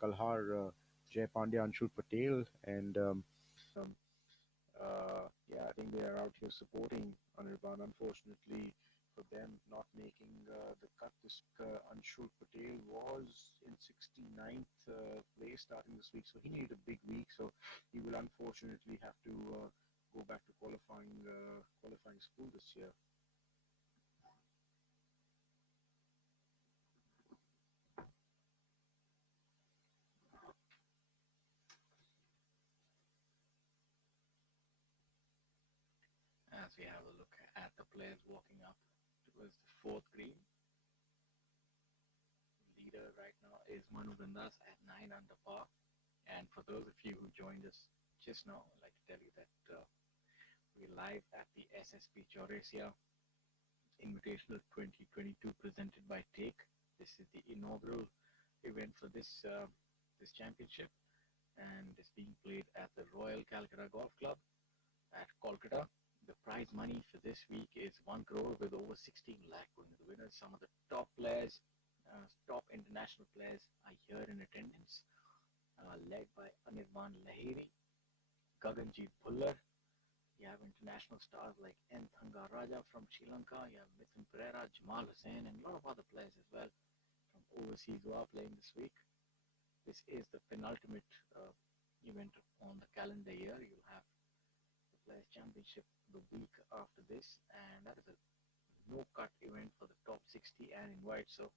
Kalhar. Jay Pandya, Anshul Patel, and yeah, I think they are out here supporting Anirban. Unfortunately for them, not making the cut. This Anshul Patel was in 69th place starting this week, so he needed a big week. So he will unfortunately have to go back to qualifying school this year. As we have a look at the players walking up towards the fourth green, leader right now is Manu Bandas at 9 under par. And for those of you who joined us just now, I'd like to tell you that we're live at the SSP Chawrasia Invitational 2022 presented by Take. This is the inaugural event for this championship, and it's being played at the Royal Calcutta Golf Club at Kolkata. The prize money for this week is 1 crore with over 16 lakh going to the winners. Some of the top players, top international players are here in attendance, led by Anirban Lahiri, Gaganjeet Bhullar. You have international stars like N. Thangaraja from Sri Lanka. You have Mithun Pereira, Jamal Hussain, and a lot of other players as well from overseas who are playing this week. This is the penultimate event on the calendar year. You'll have the Players Championship the week after this, and that is a no-cut event for the top 60 and invite. So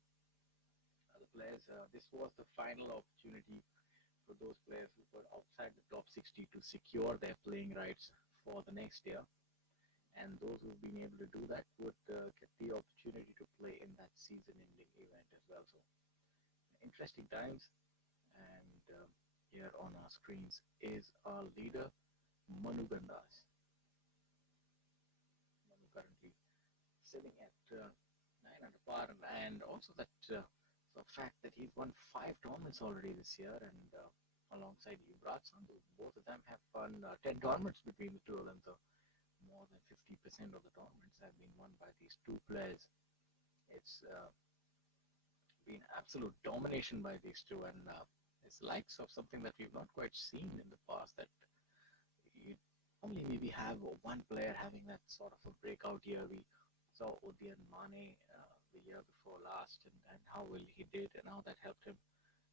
the players, this was the final opportunity for those players who were outside the top 60 to secure their playing rights for the next year. And those who've been able to do that would get the opportunity to play in that season-ending event as well. So interesting times. And here on our screens is our leader, Manu Gandas. Manu currently sitting at 9 under par, and also that the fact that he's won 5 tournaments already this year, and alongside Yuvraj Sandhu, both of them have won 10 tournaments between the two of them. So more than 50% of the tournaments have been won by these two players. It's been absolute domination by these two, and it's the likes of something that we've not quite seen in the past, that you only maybe have one player having that sort of a breakout year. We saw Udian Mane the year before last, and how well he did, and how that helped him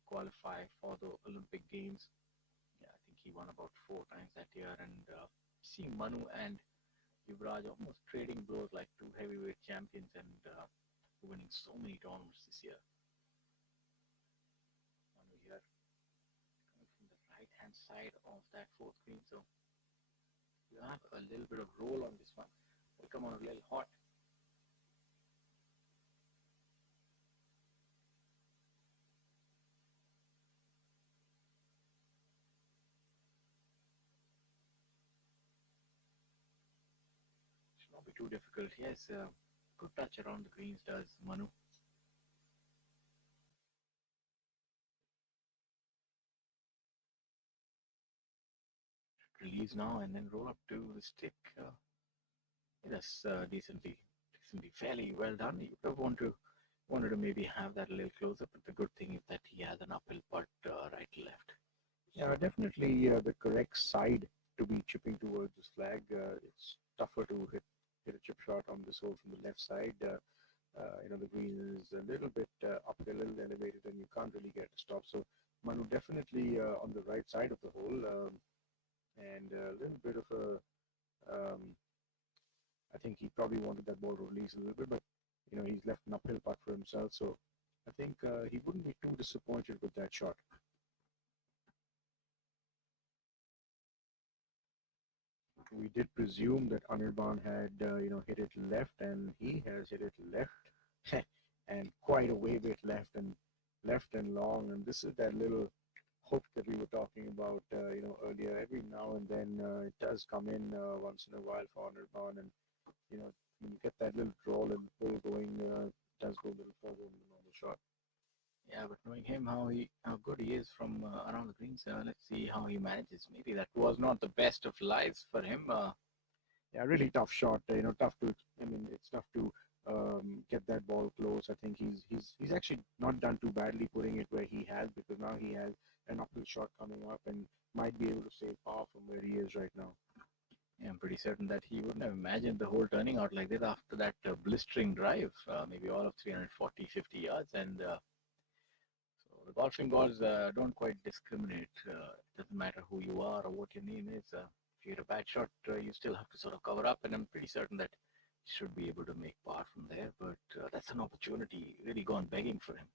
qualify for the Olympic Games. Yeah, I think he won about 4 times that year, and seeing Manu and Yuvraj almost trading blows like two heavyweight champions, and winning so many tournaments this year. Manu here coming from the right hand side of that 4th green, so you have a little bit of roll on this one. Will come on a little hot. Should not be too difficult. Yes, good touch around the greens does Manu. Release now and then roll up to the stick. That's decently, fairly well done. You would have wanted to maybe have that a little closer, but the good thing is that he has an uphill putt right to left. Yeah, definitely the correct side to be chipping towards this flag. It's tougher to hit a chip shot on this hole from the left side. The green is a little bit uphill, a little elevated, and you can't really get a stop. So Manu definitely on the right side of the hole, and a little bit of a. I think he probably wanted that ball to release a little bit, but he's left an uphill putt for himself. So I think he wouldn't be too disappointed with that shot. We did presume that Anirban had hit it left, and he has hit it left, and quite a way bit left and long. And this is that little hook that we were talking about earlier. Every now and then it does come in once in a while for Anirban, and when you get that little draw and pull going, it does go a little further than the normal shot. Yeah, but knowing him, how good he is from around the greens, let's see how he manages. Maybe that was not the best of lives for him. Yeah, really tough shot. Tough to. I mean, it's tough to get that ball close. I think he's actually not done too badly putting it where he has, because now he has an uphill shot coming up and might be able to save par from where he is right now. Yeah, I'm pretty certain that he wouldn't have imagined the whole turning out like this after that blistering drive, maybe all of 340, 50 yards, and so the golfing gods don't quite discriminate. It doesn't matter who you are or what your name is. If you hit a bad shot, you still have to sort of cover up, and I'm pretty certain that he should be able to make par from there. But that's an opportunity really gone begging for him.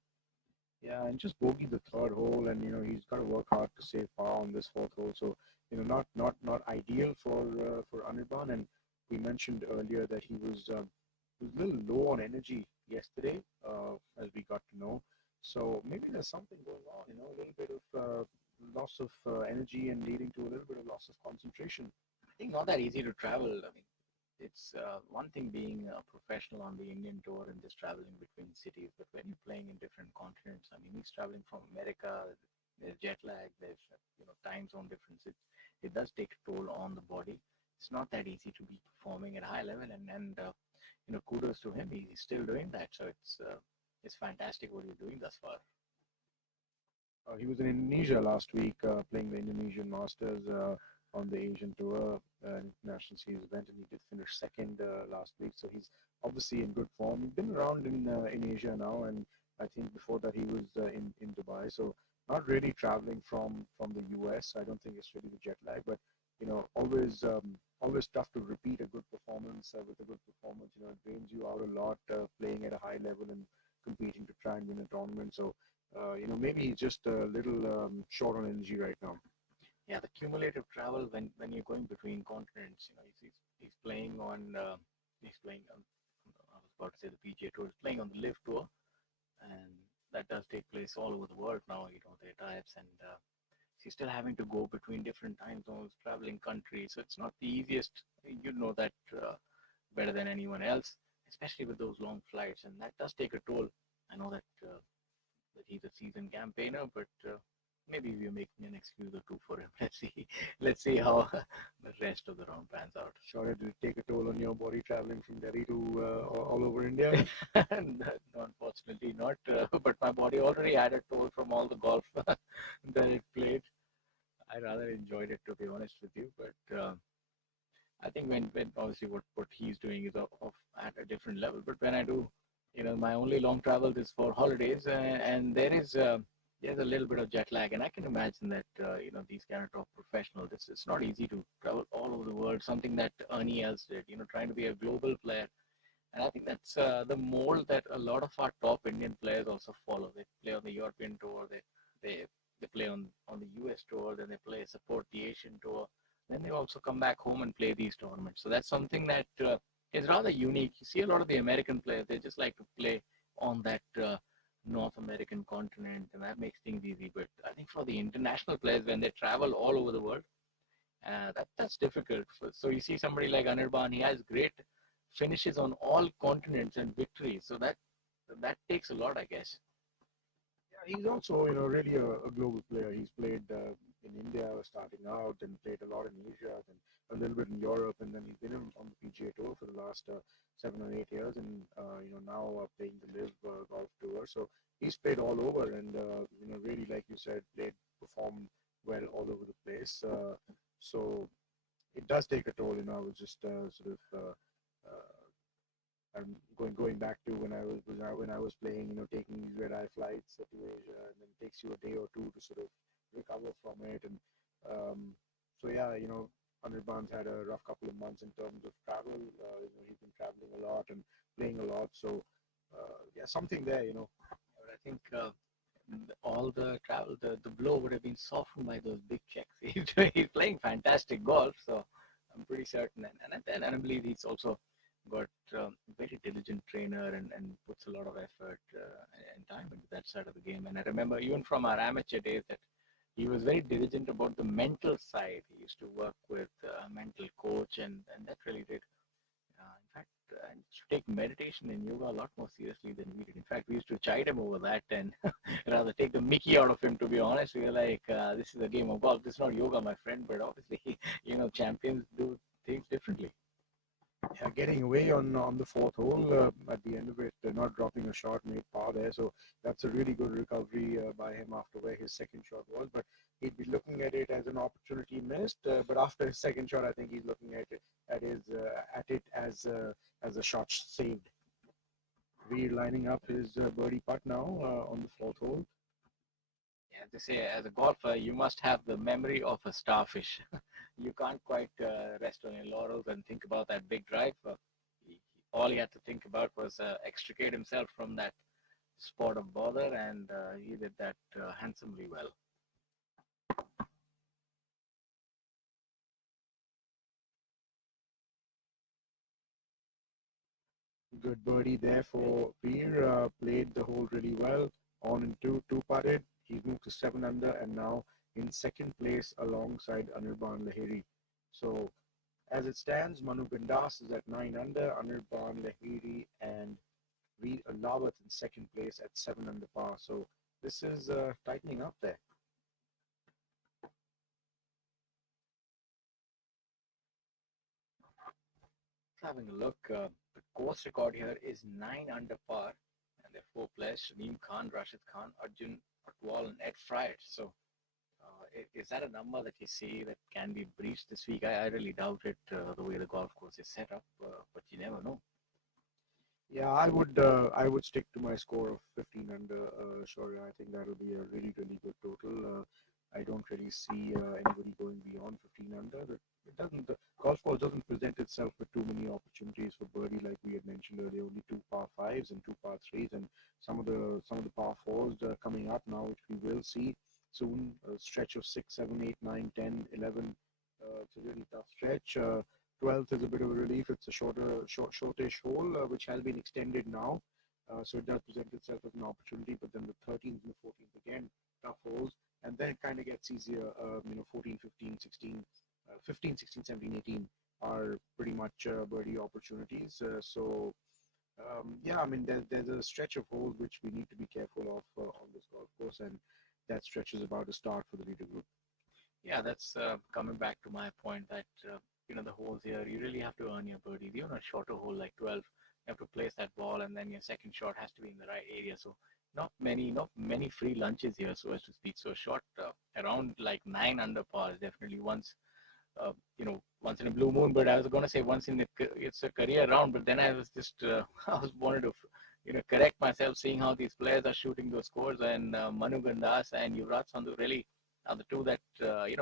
Yeah, and just bogey the 3rd hole, and he's got to work hard to save par on this 4th hole. So not ideal for Anirban. And we mentioned earlier that he was a little low on energy yesterday, as we got to know. So maybe there's something going on, a little bit of loss of energy and leading to a little bit of loss of concentration. I think not that easy to travel. I mean, it's one thing being a professional on the Indian tour and just traveling between cities, but when you're playing in different continents, I mean, he's traveling from America. There's jet lag. There's time zone difference. It does take a toll on the body. It's not that easy to be performing at a high level, and kudos to him. He's still doing that. So it's fantastic what he's doing thus far. He was in Indonesia last week playing the Indonesian Masters on the Asian Tour International Series event, and he did finish 2nd last week. So he's obviously in good form. He's been around in Asia now, and I think before that he was in Dubai. So not really traveling from the US. I don't think it's really the jet lag, but always tough to repeat a good performance with a good performance. It drains you out a lot playing at a high level and competing to try and win a tournament. So maybe he's just a little short on energy right now. Yeah, the cumulative travel when you're going between continents, he's playing on he's playing on, I was about to say the PGA Tour, he's playing on the Live Tour, and that does take place all over the world now. Their types, and he's still having to go between different time zones, traveling countries. So it's not the easiest. You know that better than anyone else, especially with those long flights, and that does take a toll. I know that he's a seasoned campaigner, but maybe we're making an excuse or two for him. Let's see how the rest of the round pans out. Sure, did it take a toll on your body traveling from Delhi to all over India? No, unfortunately not, but my body already had a toll from all the golf that it played. I rather enjoyed it, to be honest with you, but I think when obviously what he's doing is at a different level. But when I do, my only long travel is for holidays, and there's a little bit of jet lag, and I can imagine that these kind of top professionals, it's not easy to travel all over the world. Something that Ernie Els did, trying to be a global player, and I think that's the mold that a lot of our top Indian players also follow. They play on the European tour, they play on the US tour, then they support the Asian tour. Then they also come back home and play these tournaments. So that's something that is rather unique. You see a lot of the American players, they just like to play on that North American continent, and that makes things easy. But I think for the international players, when they travel all over the world, that's difficult. So you see somebody like Anirban, he has great finishes on all continents and victories. So that takes a lot, I guess. Yeah, he's also really a global player. He's played in India starting out, and played a lot in Asia, then a little bit in Europe, and then he's been on the PGA Tour for the last 7 or 8 years, and now playing the Live Golf Tour. So he's played all over, and really, like you said, performed well all over the place. So it does take a toll. I was just I'm going back to when I was playing, taking these red eye flights to Asia, and then it takes you a day or two to sort of recover from it. And so yeah, Anirban's had a rough couple of months in terms of travel. He's been traveling a lot and playing a lot. So yeah, something there. But I think all the travel, the blow would have been softened by those big checks. He's playing fantastic golf, so I'm pretty certain. And I believe he's also got very diligent trainer and puts a lot of effort and time into that side of the game. And I remember even from our amateur days that he was very diligent about the mental side. He used to work with a mental coach, and that really did. In fact, I used to take meditation and yoga a lot more seriously than we did. In fact, we used to chide him over that and rather take the mickey out of him, to be honest. We were like, this is a game of golf. This is not yoga, my friend. But obviously, champions do things differently. Yeah, getting away on the fourth hole at the end of it, not dropping a shot, made par there. So that's a really good recovery by him after where his second shot was. But he'd be looking at it as an opportunity missed. But after his second shot, I think he's looking at it as a shot saved. We're lining up his birdie putt now on the fourth hole. Yeah, they say as a golfer, you must have the memory of a starfish. You can't quite rest on your laurels and think about that big drive. All he had to think about was extricate himself from that spot of bother, and he did that handsomely well. Good birdie there for Veer. Played the hole really well. On and two putted. He's moved to 7 under and now in second place alongside Anirban Lahiri. So as it stands, Manu Bindas is at 9 under, Anirban Lahiri and Veer Lawat in second place at 7 under par. So this is tightening up there. Having a look, the course record here is 9 under par, and there are 4 players: Shadeem Khan, Rashid Khan, Arjun Atwal, and Ed Fried. So is that a number that you see that can be breached this week? I really doubt it, the way the golf course is set up, but you never know. Yeah, I would stick to my score of 15 under. Sure, I think that'll be a really good total. I don't really see anybody going beyond 15 under. It doesn't. The golf course doesn't present itself with too many opportunities for birdie, like we had mentioned earlier. Only two par fives and two par threes, and some of the par fours coming up now, which we will see soon. A stretch of 6, 7, 8, 9, 10, 11. It's a really tough stretch. 12th is a bit of a relief. It's a shortish hole, which has been extended now. So it does present itself as an opportunity, but then the 13th and the 14th, again, tough holes. And then it kind of gets easier, 14, 15, 16, 15, 16, 17, 18 are pretty much birdie opportunities. Yeah, I mean, there's a stretch of holes which we need to be careful of on this golf course, and that stretch is about to start for the leader group. Yeah, that's coming back to my point that the holes here, you really have to earn your birdies. Even a shorter hole like 12, you have to place that ball, and then your second shot has to be in the right area. So not many free lunches here, so as to speak. So short around like 9 under par is definitely once in a blue moon. But I was going to say once in it's a career round, but then I was just I was wanted to correct myself, seeing how these players are shooting those scores, and Manu Gandas and Yuvraj Sandhu really are the two that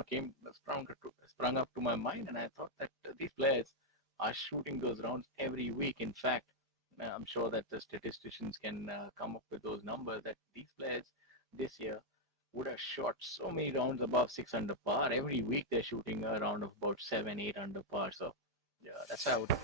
came sprung up to my mind, and I thought that these players are shooting those rounds every week. In fact, I'm sure that the statisticians can come up with those numbers that these players this year would have shot so many rounds above 6 under par. Every week they're shooting a round of about 7, 8 under par. So yeah, that's how I would.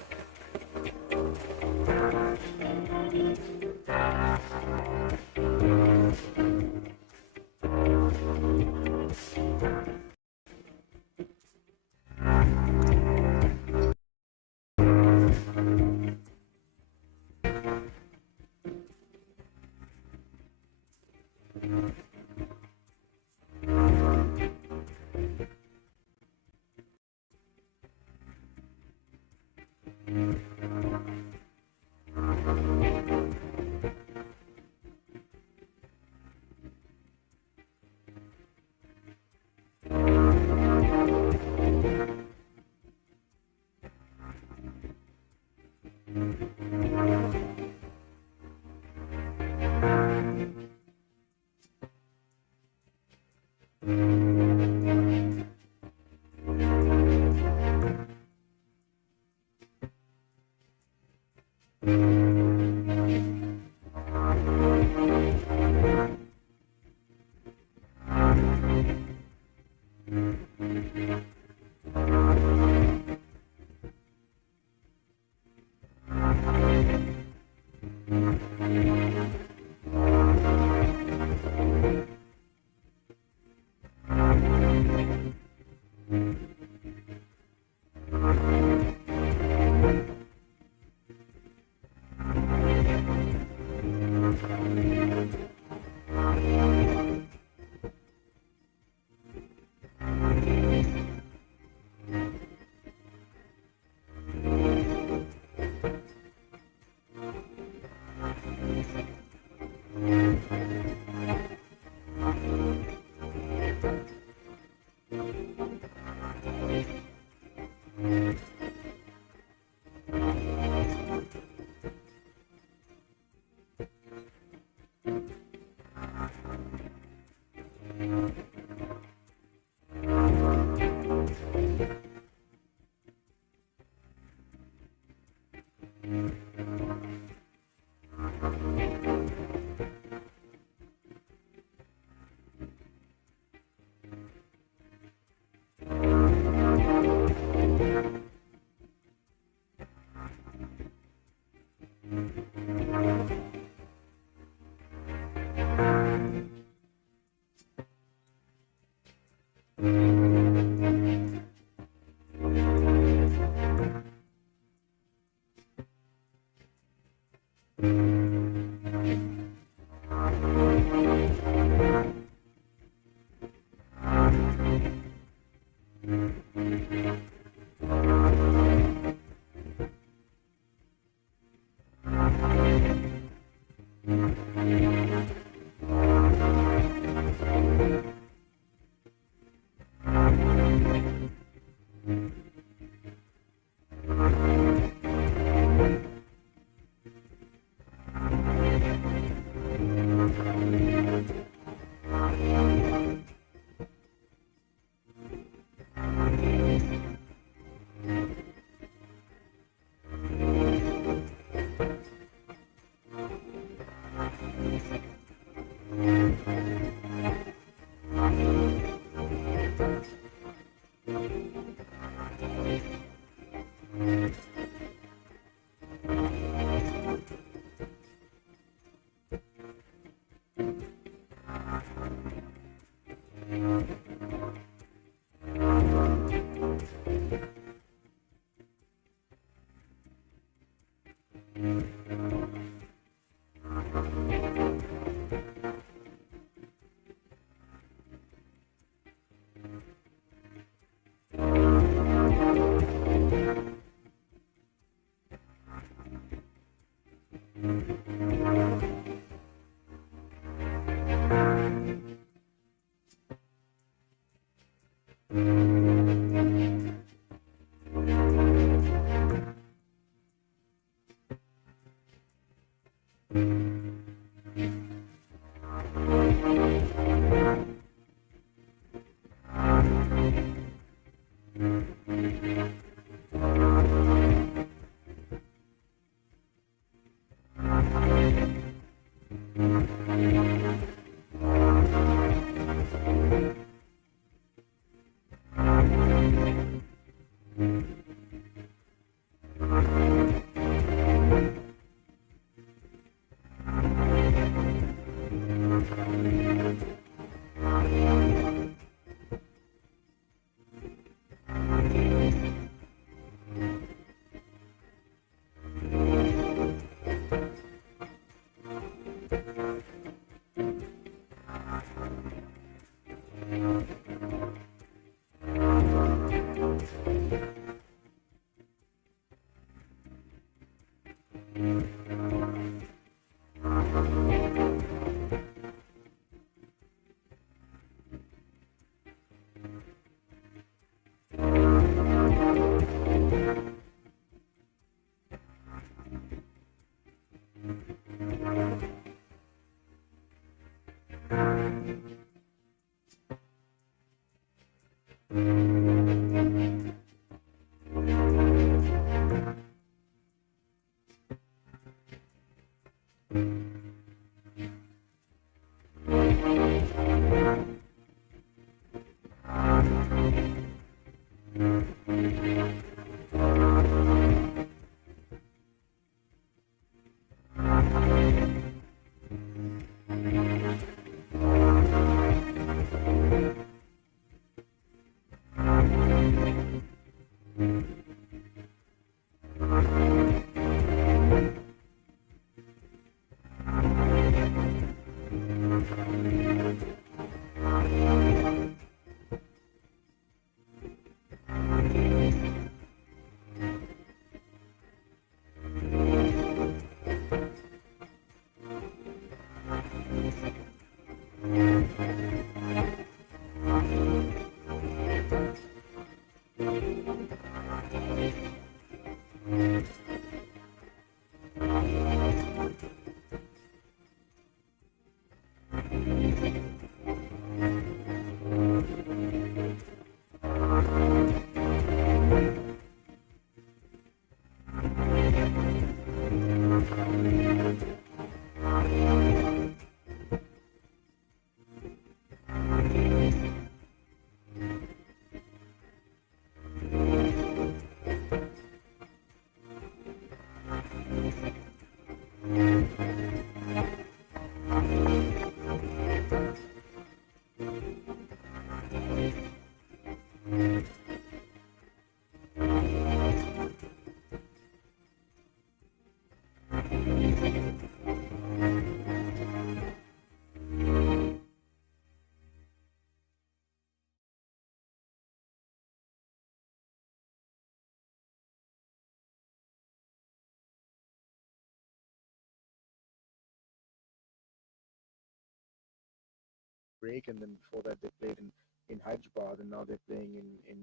break, and then before that they played in Hyderabad, and now they're playing in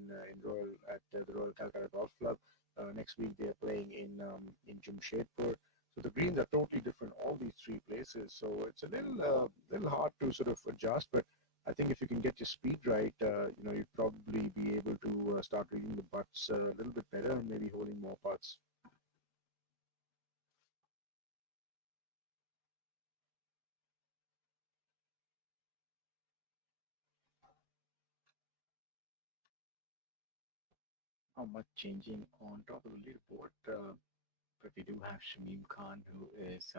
Royal at the Royal Calcutta Golf Club. Next week they're playing in Jamshedpur. So the greens are totally different, all these three places. So it's a little hard to sort of adjust, but I think if you can get your speed right, you'd probably be able to start reading the putts a little bit better and maybe holding more putts. Not much changing on top of the leaderboard, but we do have Shamim Khan, who is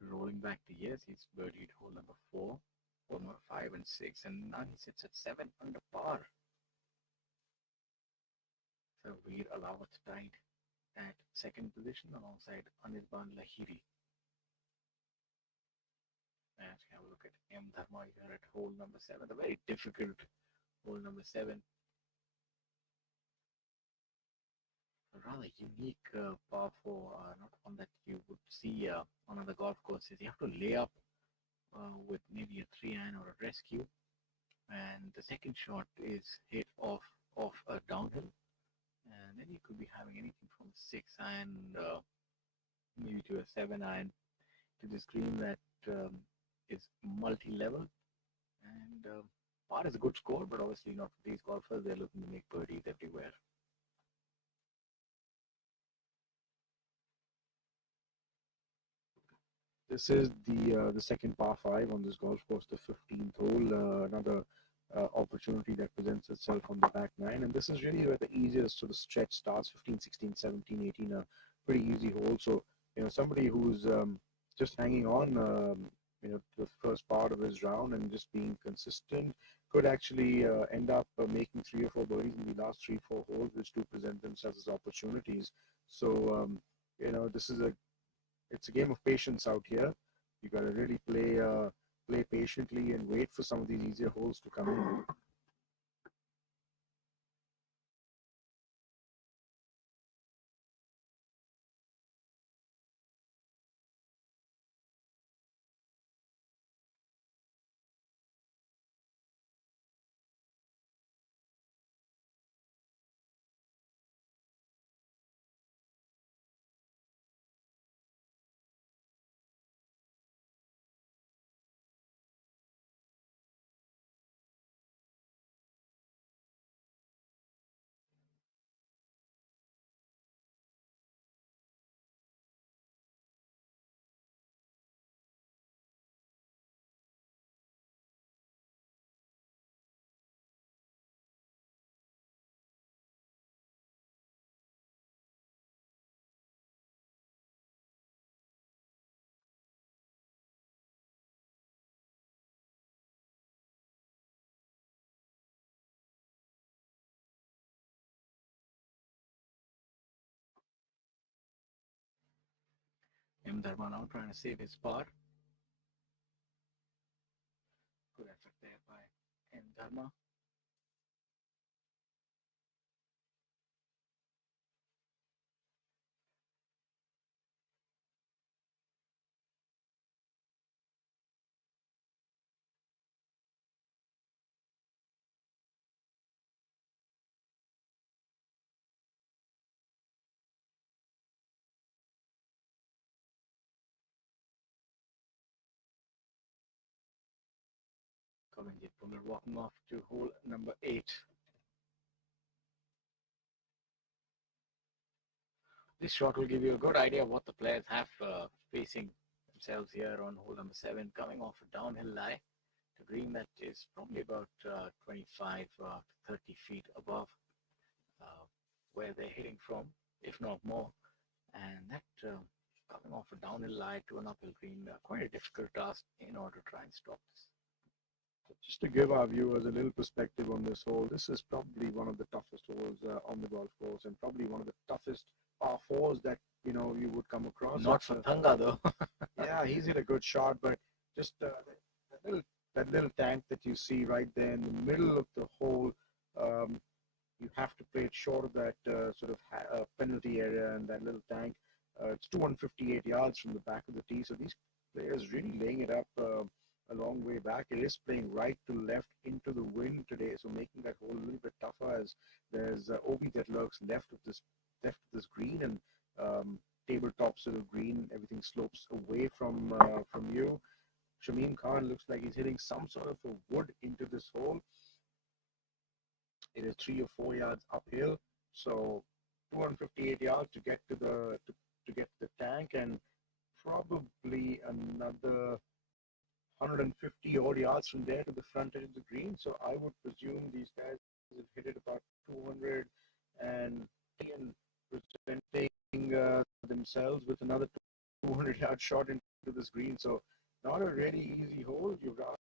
rolling back the years. He's birdied hole number 4, hole number 5 and 6, and now he sits at 7 under par. So Veer Alawat tied at second position alongside Anirban Lahiri. And have a look at M. Dharma here at hole number 7, a very difficult hole number 7. A rather unique par 4, not one that you would see on other golf courses. You have to lay up with maybe a 3-iron or a rescue, and the second shot is hit off a downhill, and then you could be having anything from a 6-iron maybe to a 7-iron to this green that is multi-level. And par is a good score, but obviously not for these golfers. They're looking to make birdies everywhere. This is the second par 5 on this golf course, the 15th hole. Another opportunity that presents itself on the back 9, and this is really where the easiest sort of stretch starts. 15, 16, 17, 18, a pretty easy hole. So somebody who's just hanging on the first part of his round and just being consistent could actually end up making 3 or 4 birdies in the last 3-4 holes, which do present themselves as opportunities. So this is it's a game of patience out here. You got to really play patiently and wait for some of these easier holes to come in. M. Dharma now trying to save his par. Good effort there by M. Dharma. Kavanjit Pungal walking off to hole number 8. This shot will give you a good idea of what the players have facing themselves here on hole number 7, coming off a downhill lie to green that is probably about 25 to 30 feet above where they're hitting from, if not more. And that coming off a downhill lie to an uphill green, quite a difficult task in order to try and stop this. Just to give our viewers a little perspective on this hole, this is probably one of the toughest holes on the golf course, and probably one of the toughest par 4s that you would come across. Not for Thanga though. Yeah, he's hit a good shot, but just that little tank that you see right there in the middle of the hole, you have to play it short of that sort of penalty area and that little tank. It's 258 yards from the back of the tee, so these players really laying it up a long way back. It is playing right to left into the wind today, so making that hole a little bit tougher as there's Obi that lurks left of this green, and tabletop sort of green. Everything slopes away from you. Shamim Khan looks like he's hitting some sort of a wood into this hole. It is 3 or 4 yards uphill, so 258 yards to get to the tank, and probably another 150 odd yards from there to the front edge of the green. So I would presume these guys have hit it about 200, themselves with another 200-yard shot into this green. So not a really easy hole. Yuvraj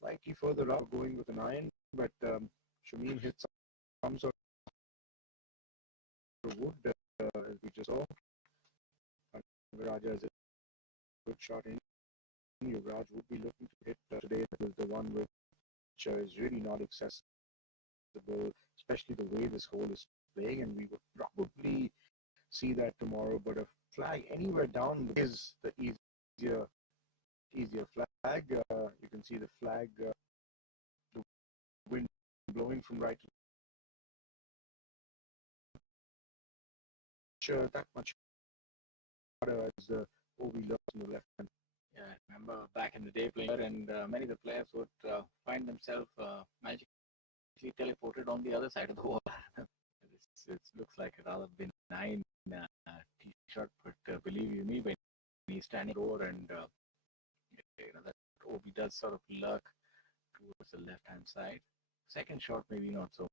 slightly further up, going with an iron, but Shamim hit some sort of wood, as we just saw. Raja is a good shot in. Yuvraj would be looking to hit today. That was the one which is really not accessible, especially the way this hole is playing, and we would probably see that tomorrow. But a flag anywhere down is the easier flag. You can see the flag, the wind blowing from right to that much harder as the OV lost on the left hand. Yeah, I remember back in the day playing, and many of the players would find themselves magically teleported on the other side of the wall. It looks like a rather benign tee shot, but believe you me, when he's standing over and that OB does sort of lurk towards the left-hand side. Second shot, maybe not so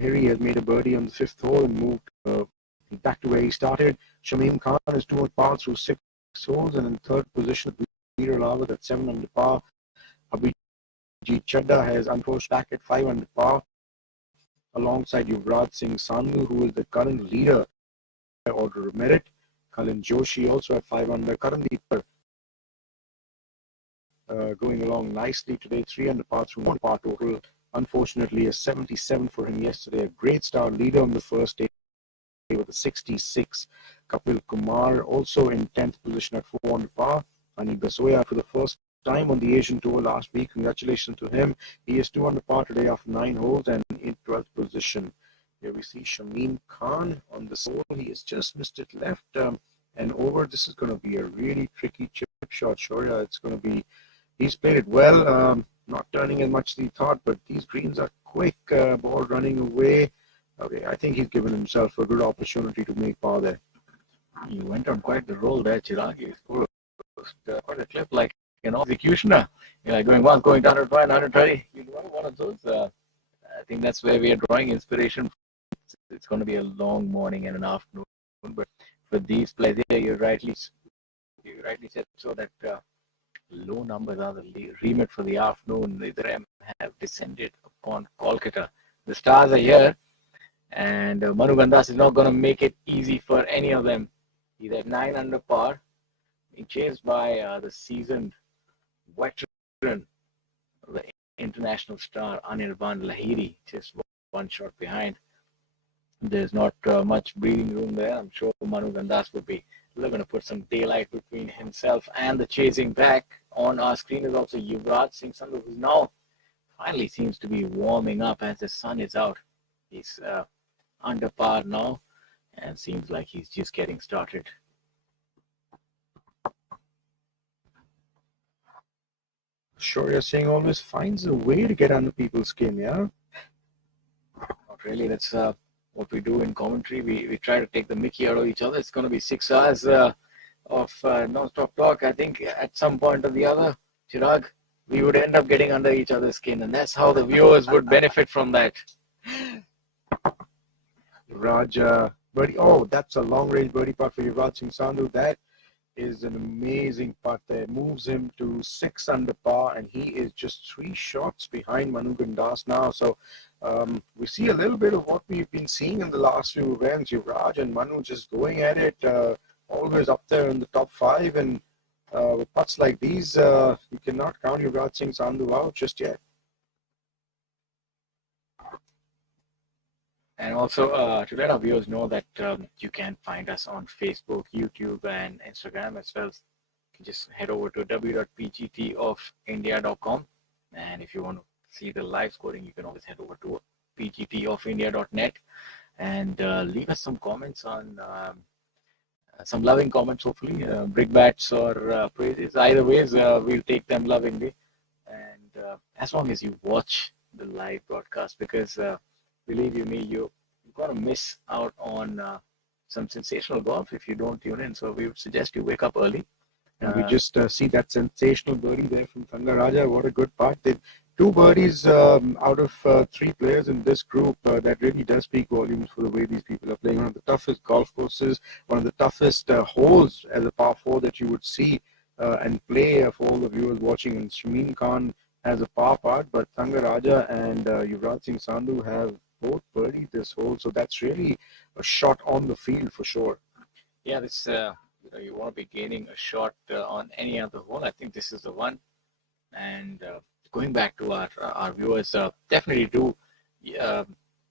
Lahiri has made a birdie on the fifth hole and moved back to where he started. Shamim Khan is 2 under par through 6 holes and in third position with Peter Lawler at 7 under par. Abhijit Chadda has unforced back at 5 under par alongside Yuvraj Singh Sandhu, who is the current leader by order of merit. Kalin Joshi also at 5 under. Karandeep going along nicely today, 3 under par through 1 par total. Unfortunately, a 77 for him yesterday. A great start, leader on the first day with a 66. Kapil Kumar also in 10th position at 4 under par. Ani Basoya for the first time on the Asian Tour last week. Congratulations to him. He is 2 under par today after 9 holes and in 12th position. Here we see Shamim Khan on the hole. He has just missed it left and over. This is going to be a really tricky chip shot, Shaurya. It's going to be, he's played it well, not turning as much as he thought, but these greens are quick, ball running away. Okay, I think he's given himself a good opportunity to make par there. You went on quite the roll there, Chirag. You scored quite a clip like an executioner. You're like going once, going down at 130. You know, one of those. I think that's where we are drawing inspiration. It's going to be a long morning and an afternoon, but for these players here, you rightly said so that low numbers are the remit for the afternoon. The them have descended upon Kolkata. The stars are here, and Manu Gandas is not going to make it easy for any of them. He's at 9 under par, being chased by the seasoned veteran, the international star Anirban Lahiri, just one shot behind. There's not much breathing room there. I'm sure Manu Gandas would be looking to put some daylight between himself and the chasing back. On our screen is also Yuvraj Singh Sandhu, who now finally seems to be warming up as the sun is out. He's under par now and seems like he's just getting started. Shaurya Singh always finds a way to get under people's skin, yeah? Not really. That's what we do in commentary. We try to take the mickey out of each other. It's going to be 6 hours of non-stop talk. I think at some point or the other, Chirag, we would end up getting under each other's skin, and that's how the viewers would benefit from that. Raja birdie. Oh, that's a long-range birdie putt for Yuvraj Singh Sandhu. That is an amazing putt there. Moves him to 6 under par, and he is just 3 shots behind Manu Gandas now. So we see a little bit of what we've been seeing in the last few events. Yuvraj and Manu just going at it, always up there in the top 5. And with putts like these, you cannot count Yuvraj Singh Sandhu out just yet. And also to let our viewers know that you can find us on Facebook, YouTube, and Instagram as well. You can just head over to www.pgtofindia.com. And if you want to see the live scoring, you can always head over to pgtofindia.net and leave us some comments on some loving comments, hopefully, brickbats or praises. Either ways, we'll take them lovingly. And as long as you watch the live broadcast, because believe you me, you're going to miss out on some sensational golf if you don't tune in. So we would suggest you wake up early. And we just see that sensational birdie there from Thangaraja. What a good putt. 2 birdies out of 3 players in this group. That really does speak volumes for the way these people are playing. One of the toughest golf courses, one of the toughest holes as a par 4 that you would see and play for all the viewers watching. And Shamim Khan has a par putt, but Thangaraja and Yuvraj Singh Sandhu have both birdied this hole. So that's really a shot on the field for sure. Yeah, this you want to be gaining a shot on any other hole. I think this is the one. And going back to our viewers, definitely do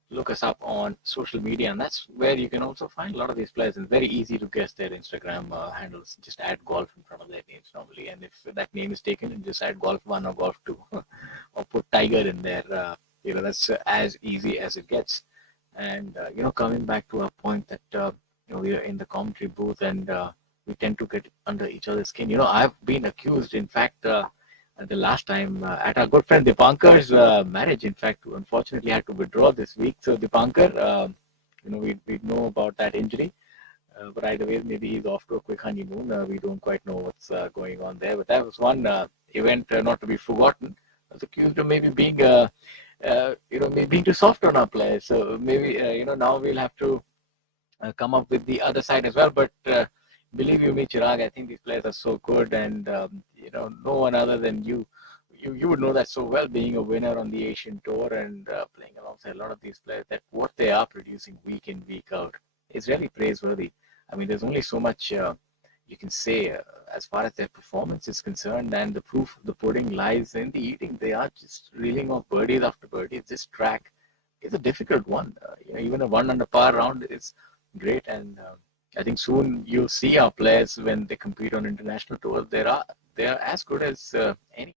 look us up on social media, and that's where you can also find a lot of these players. It's very easy to guess their Instagram handles. Just add golf in front of their names normally, and if that name is taken, then just add golf 1 or golf 2 or put Tiger in there. That's as easy as it gets. And coming back to our point that we are in the commentary booth and we tend to get under each other's skin. I've been accused, in fact, the last time at our good friend Dipankar's marriage. In fact, unfortunately, I had to withdraw this week. So Dipankar, we know about that injury. But either way, maybe he's off to a quick honeymoon. We don't quite know what's going on there. But that was one event not to be forgotten. I was accused of maybe being maybe being too soft on our players. So maybe, now we'll have to come up with the other side as well. But believe you me, Chirag, I think these players are so good, and no one other than you would know that so well, being a winner on the Asian Tour and playing alongside a lot of these players, that what they are producing week in, week out is really praiseworthy. I mean, there's only so much you can say as far as their performance is concerned, and the proof of the pudding lies in the eating. They are just reeling off birdies after birdies. This track is a difficult one. Even a 1 under par round is great, and I think soon you'll see our players when they compete on international tours. They are as good as any.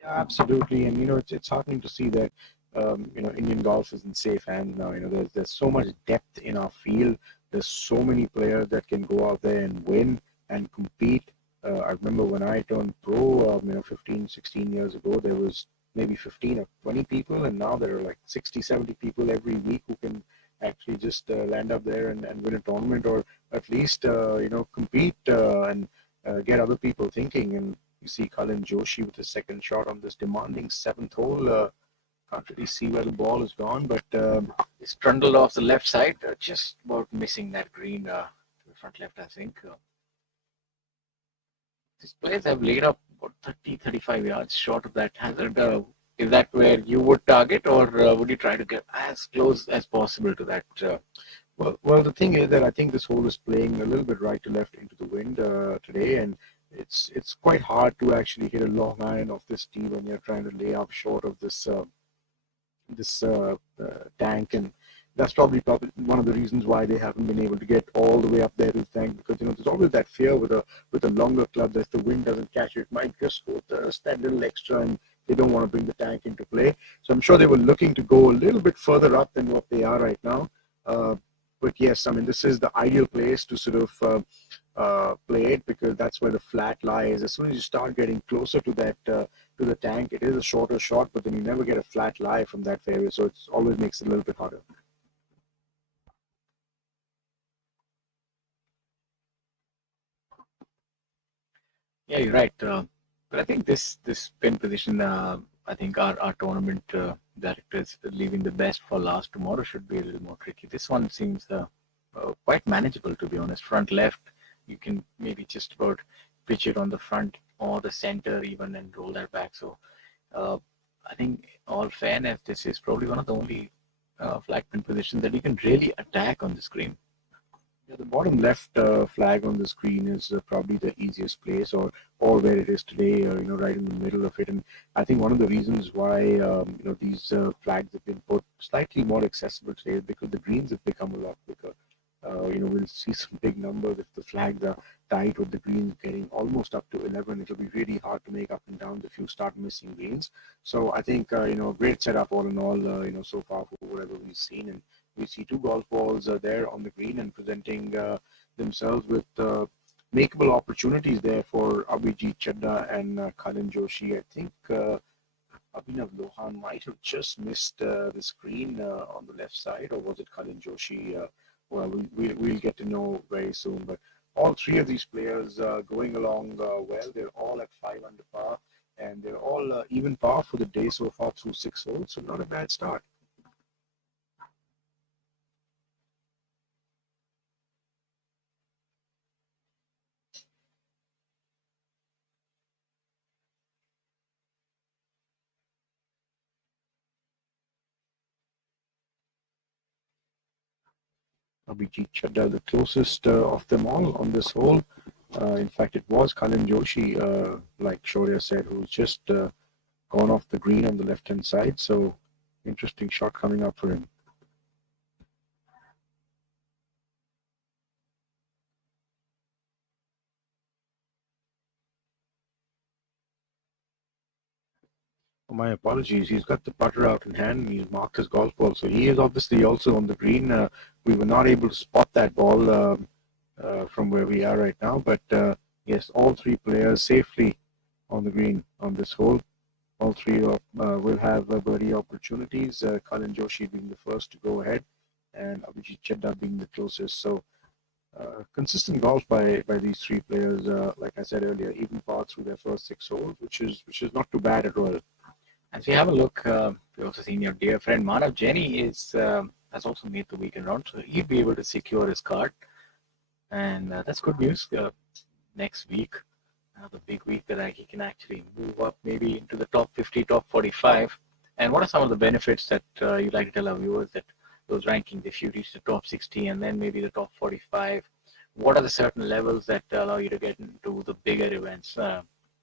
Yeah, absolutely, and it's heartening to see that Indian golf is in safe hands now. There's so much depth in our field. There's so many players that can go out there and win and compete. I remember when I turned pro, 15, 16 years ago, there was maybe 15 or 20 people, and now there are like 60, 70 people every week who can actually just land up there and win a tournament, or at least compete and get other people thinking. And you see Colin Joshi with his second shot on this demanding seventh hole. Can't really see where the ball has gone, but it's trundled off the left side, just about missing that green to the front left, I think. These players have laid up about 30, 35 yards short of that hazard. Is that where you would target, or would you try to get as close as possible to that? Well, the thing is that I think this hole is playing a little bit right to left into the wind today, and it's quite hard to actually hit a long iron off this tee when you're trying to lay up short of this tank, and that's probably one of the reasons why they haven't been able to get all the way up there to the tank, because there's always that fear with a longer club that if the wind doesn't catch it, it might just go that little extra, and they don't want to bring the tank into play. So I'm sure they were looking to go a little bit further up than what they are right now. But yes, I mean, this is the ideal place to sort of play it, because that's where the flat lies. As soon as you start getting closer to that to the tank, it is a shorter shot, but then you never get a flat lie from that fairway, so it always makes it a little bit harder. Yeah, you're right. But I think this pin position, I think our tournament directors leaving the best for last tomorrow should be a little more tricky. This one seems quite manageable, to be honest. Front left, you can maybe just about pitch it on the front or the center even and roll that back. So I think, all fairness, this is probably one of the only flag pin positions that you can really attack on the screen. Yeah, the bottom left flag on the screen is probably the easiest place, or where it is today, right in the middle of it. And I think one of the reasons why these flags have been put slightly more accessible today is because the greens have become a lot quicker. We'll see some big numbers if the flags are tight with the greens getting almost up to 11. It'll be really hard to make up and downs if you start missing greens. So I think great setup all in all. So far for whatever we've seen, and we see two golf balls there on the green and presenting themselves with makeable opportunities there for Abhijit Chadha and Colin Joshi. I think Abhinav Lohan might have just missed the screen on the left side, or was it Colin Joshi? Well, we'll get to know very soon. But all three of these players going along well. They're all at 5 under par, and they're all even par for the day so far through 6 holes. So not a bad start. Abhijit Chadha, the closest of them all on this hole. In fact, it was Colin Joshi, like Shaurya said, who's just gone off the green on the left-hand side. So interesting shot coming up for him. Oh, my apologies. He's got the putter out in hand, and he's marked his golf ball. So he is obviously also on the green. We were not able to spot that ball from where we are right now. But yes, all three players safely on the green on this hole. All three will have birdie opportunities. Colin Joshi being the first to go ahead, and Abhijit Chadha being the closest. So consistent golf by these three players. Like I said earlier, even par through their first 6 holes, which is not too bad at all. As we have a look, we've also seen your dear friend Manav Jenny has also made the weekend round, so he'd be able to secure his card, and that's good news. Next week, the big week that he can actually move up maybe into the top 50, top 45. And what are some of the benefits that you'd like to tell our viewers that those rankings, if you reach the top 60 and then maybe the top 45, what are the certain levels that allow you to get into the bigger events?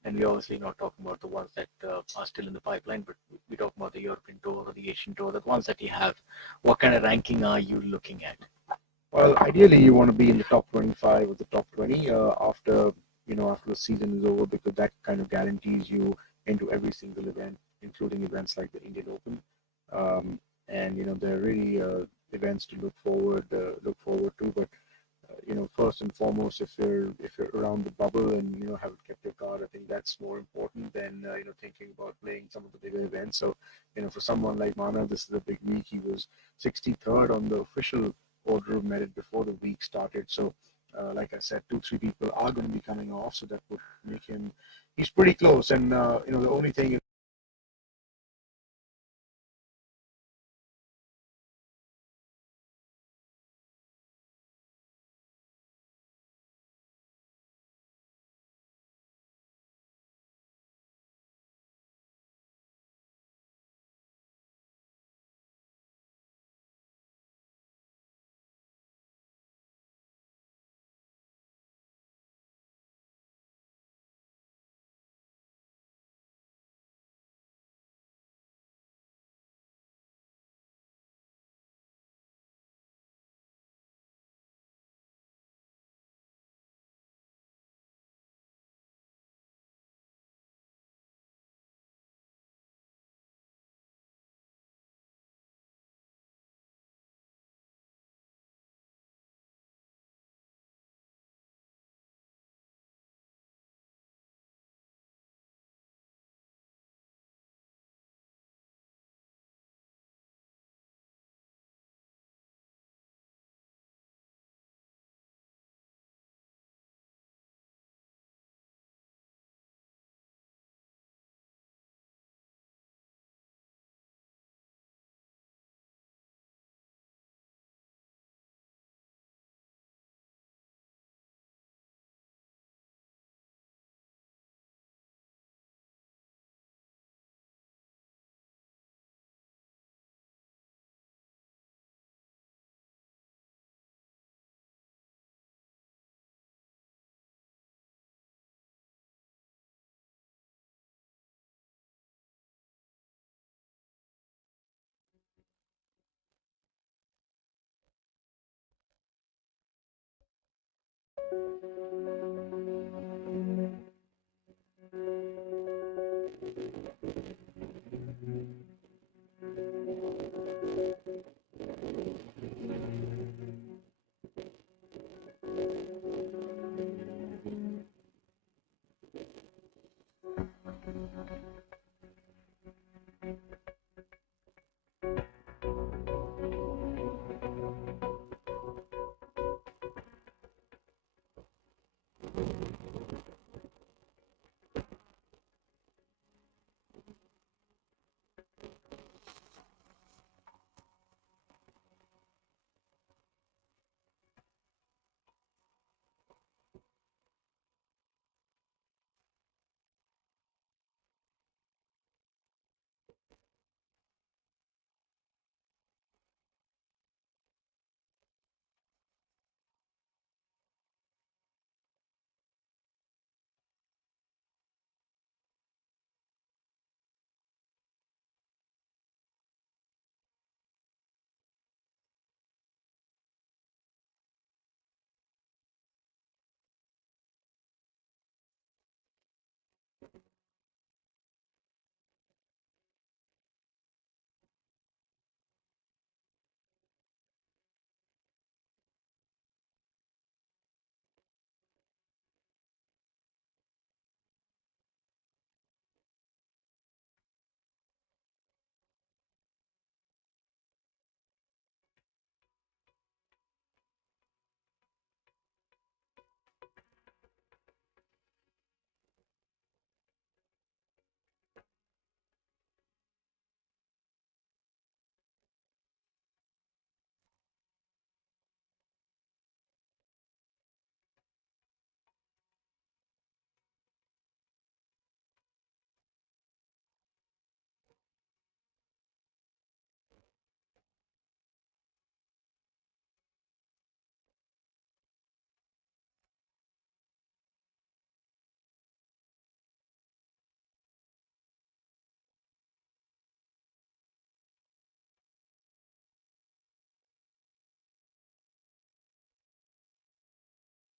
And we're obviously not talking about the ones that are still in the pipeline, but we talk about the European Tour or the Asian Tour, the ones that you have. What kind of ranking are you looking at? Well, ideally, you want to be in the top 25 or the top 20 after the season is over, because that kind of guarantees you into every single event, including events like the Indian Open. And there are really events to look forward to. But first and foremost, if you're around the bubble and haven't kept your card, I think that's more important than thinking about playing some of the bigger events. So for someone like Mana, this is a big week. He was 63rd on the official order of merit before the week started. So like I said, 2-3 people are going to be coming off, so that would make him. He's pretty close, and the only thing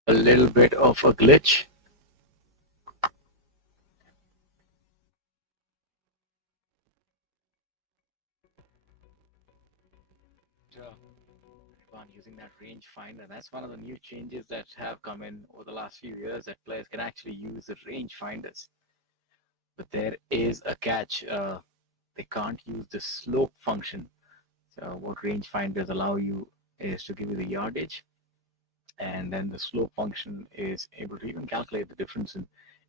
A little bit of a glitch. On using that rangefinder. That's one of the new changes that have come in over the last few years, that players can actually use the rangefinders. But there is a catch. They can't use the slope function. So what rangefinders allow you is to give you the yardage, and then the slope function is able to even calculate the difference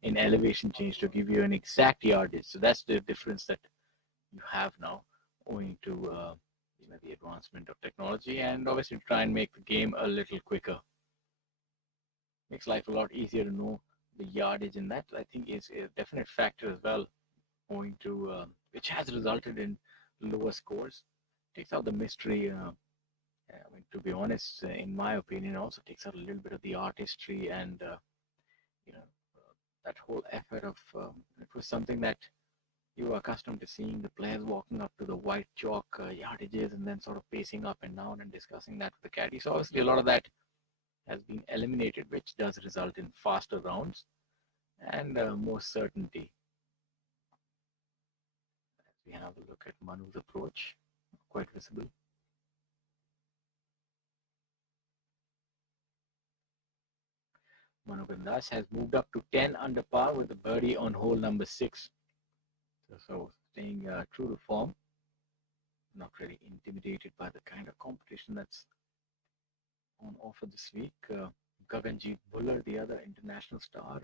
in elevation change to give you an exact yardage. So that's the difference that you have now, owing to the advancement of technology, and obviously try and make the game a little quicker. Makes life a lot easier to know the yardage, and that I think is a definite factor as well, owing to which has resulted in lower scores. Takes out the mystery. I mean, to be honest, in my opinion, also takes out a little bit of the artistry and you know that whole effort of it was something that you were accustomed to seeing the players walking up to the white chalk yardages and then sort of pacing up and down and discussing that with the caddy. So obviously a lot of that has been eliminated, which does result in faster rounds and more certainty. As we have a look at Manu's approach, quite visible. Manu Gandas has moved up to 10 under par with a birdie on hole number 6. So staying true to form, not really intimidated by the kind of competition that's on offer this week. Gaganjeet Bhullar, the other international star,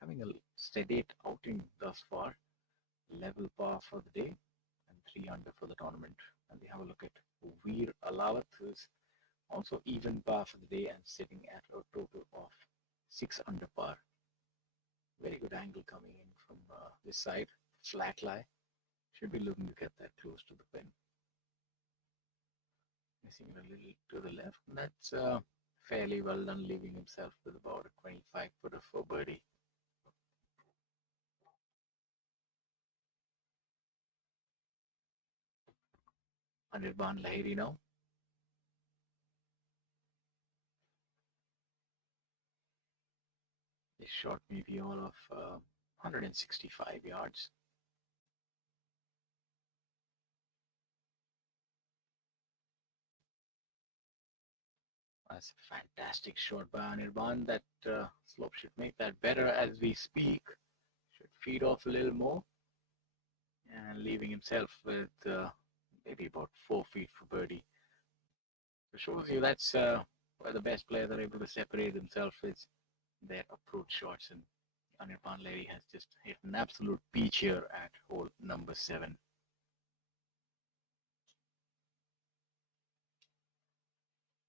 having a sedate outing thus far. Level par for the day and 3 under for the tournament. And we have a look at Veer Alawat, who's also even par for the day and sitting at a total of 6 under par. Very good angle coming in from this side. Flat lie. Should be looking to get that close to the pin. Missing it a little to the left. And that's fairly well done, leaving himself with about a 25 footer for birdie. Anirban Lahiri now. This shot may be all of 165 yards. That's a fantastic shot by Anirban. That slope should make that better as we speak. Should feed off a little more. And leaving himself with maybe about 4 feet for birdie. It shows you that's where the best players are able to separate themselves with their approach shots. And Anirban Lahiri has just hit an absolute peach here at hole number 7.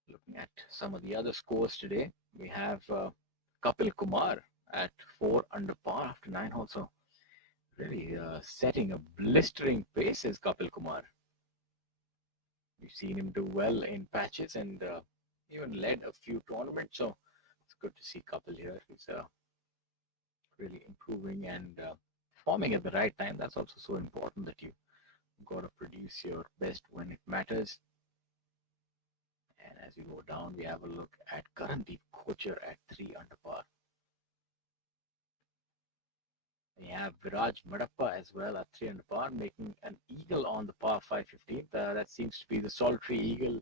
Looking at some of the other scores today, we have Kapil Kumar at 4 under par after 9 holes. So really setting a blistering pace is Kapil Kumar. We've seen him do well in patches and even led a few tournaments. So it's good to see Kapil here. He's really improving and forming at the right time. That's also so important, that you got to produce your best when it matters. And as we go down, we have a look at Karandeep Kocher at 3 under par. We have Viraj Madappa as well at 3 under par, making an eagle on the par 5 15th. That seems to be the solitary eagle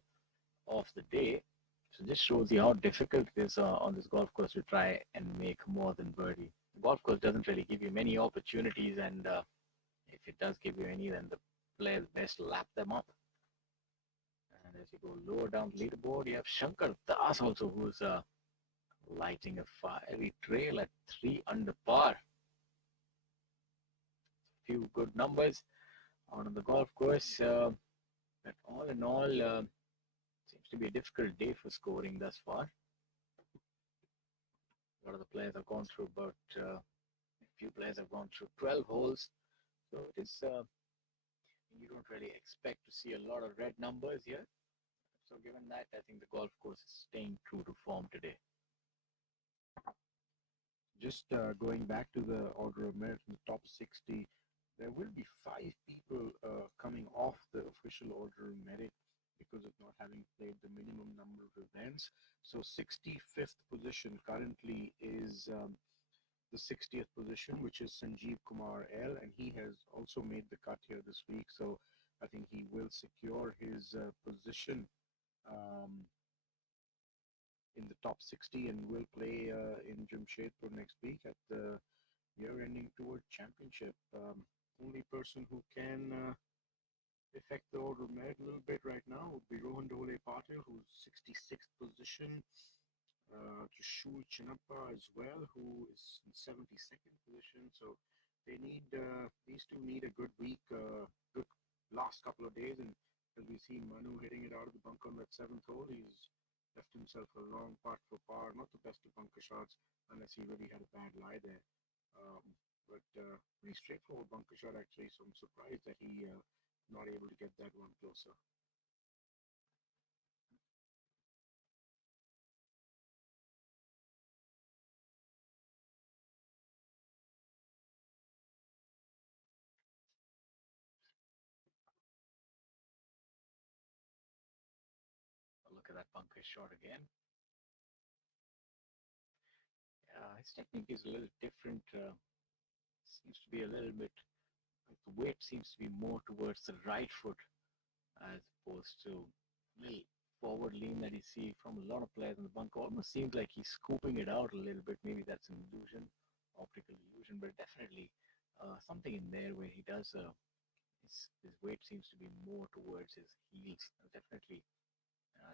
of the day. So this shows you how difficult it is on this golf course to try and make more than birdie. The golf course doesn't really give you many opportunities, and if it does give you any, then the players best lap them up. And as you go lower down the leaderboard, you have Shankar Das also, who's lighting a fiery trail at 3 under par. Few good numbers out on the golf course, but all in all, seems to be a difficult day for scoring thus far. A lot of the players have gone through about a few players have gone through 12 holes, so it is you don't really expect to see a lot of red numbers here. So given that, I think the golf course is staying true to form today. Just going back to the order of merit in the top 60, there will be 5 people coming off the official order of merit. because of not having played the minimum number of events. So 65th position currently is the 60th position, which is Sanjeev Kumar L, and he has also made the cut here this week. So I think he will secure his position um, in the top 60 and will play in Jamshedpur next week at the year-ending tour championship. Only person who can affect the order of merit a little bit right now would be Rohan Dhole Patil, who's 66th position. Trishul Chinappa as well, who is in 72nd position. So they need these two need a good week, good last couple of days. And as we see Manu hitting it out of the bunker on that seventh hole, he's left himself a long putt for par. Not the best of bunker shots, unless he really had a bad lie there. But pretty straightforward bunker shot actually. So I'm surprised that he not able to get that one closer. Look at that bunker shot again. His technique is a little different. Seems to be a little bit, like the weight seems to be more towards the right foot as opposed to little forward lean that you see from a lot of players in the bunker. Almost seems like he's scooping it out a little bit. Maybe that's an illusion, optical illusion, but definitely something in there where he does. His weight seems to be more towards his heels. Definitely,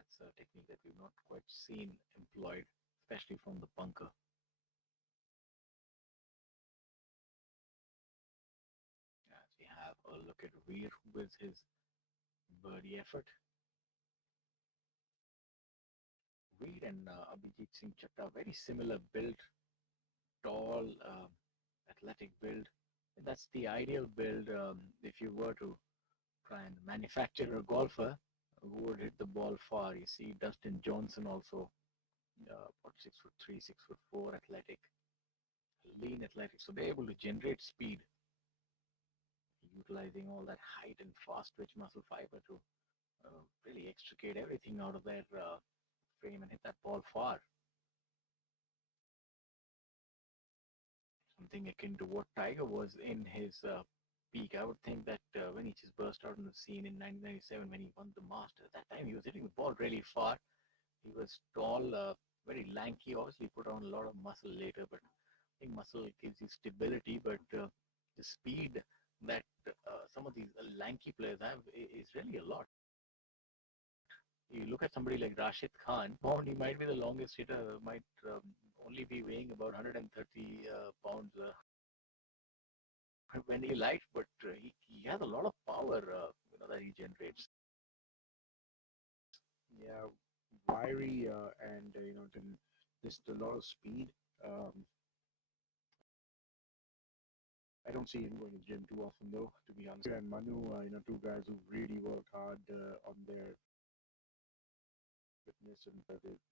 it's a technique that we've not quite seen employed, especially from the bunker. As we have a look at Veer with his birdie effort. Veer and Abhijit Singh Chatta, very similar build, tall, athletic build. And that's the ideal build if you were to try and manufacture a golfer who would hit the ball far. You see Dustin Johnson also, 6'3", 6'4", athletic, lean athletic. So they're able to generate speed, utilizing all that height and fast twitch muscle fiber to really extricate everything out of their frame and hit that ball far. Something akin to what Tiger was in his peak. I would think that when he just burst out on the scene in 1997 when he won the Masters, at that time he was hitting the ball really far. He was tall, very lanky, obviously put on a lot of muscle later, but I think muscle gives you stability, but the speed that some of these lanky players have is really a lot. You look at somebody like Rashid Khan, pound, he might be the longest hitter, might only be weighing about 130 pounds when he light, but he has a lot of power that he generates. Yeah, wiry and just a lot of speed. I don't see him going to the gym too often though, to be honest. And Manu, two guys who really worked hard on their fitness, and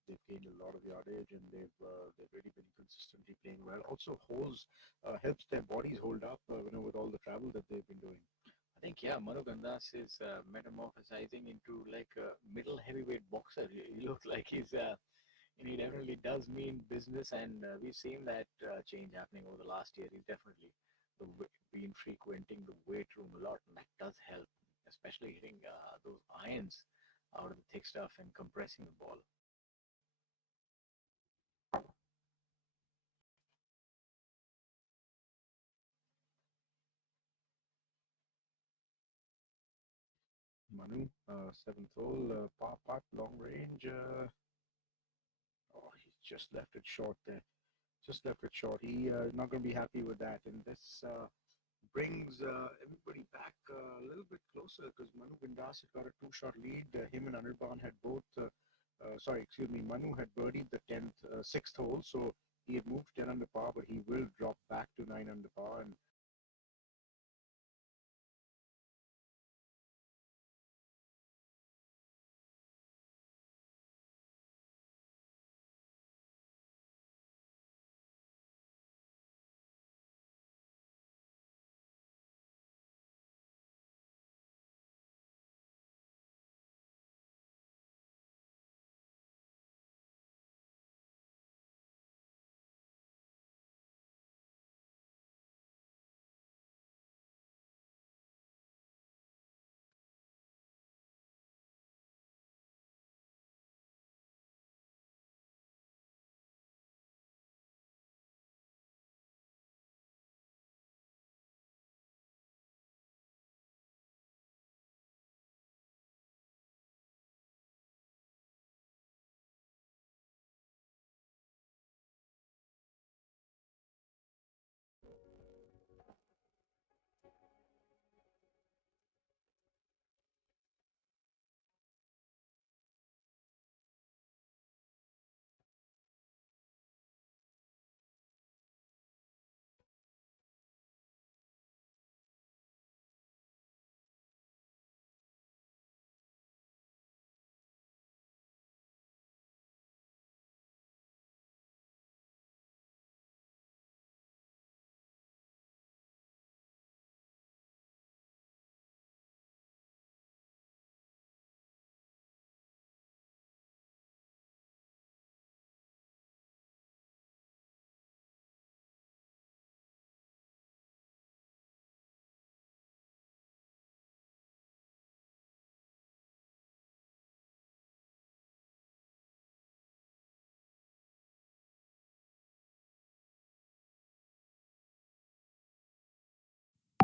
they've gained a lot of yardage, and they've really been consistently playing well. Also, helps their bodies hold up, with all the travel that they've been doing. I think, yeah, Manu Gandas is metamorphosizing into like a middle heavyweight boxer. He looks like he definitely does mean business, and we've seen that change happening over the last year. He's definitely been frequenting the weight room a lot, and that does help, especially hitting those irons out of the thick stuff and compressing the ball. Manu, seventh hole, par putt, long range. Oh, he's just left it short there. Just left it short. He not going to be happy with that. And this brings everybody back a little bit closer because Manu Gandas had got a two-shot lead. Him and Anirban had both. Manu had birdied the 6th hole, so he had moved 10 under par, but he will drop back to 9 under par. And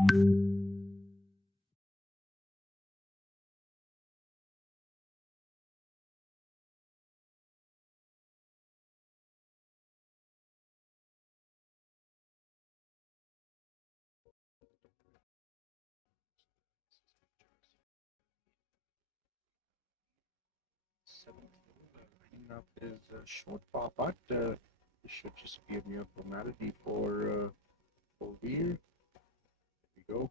Seventh lining up is a short par putt. This should just be a mere formality for Veer. There we go.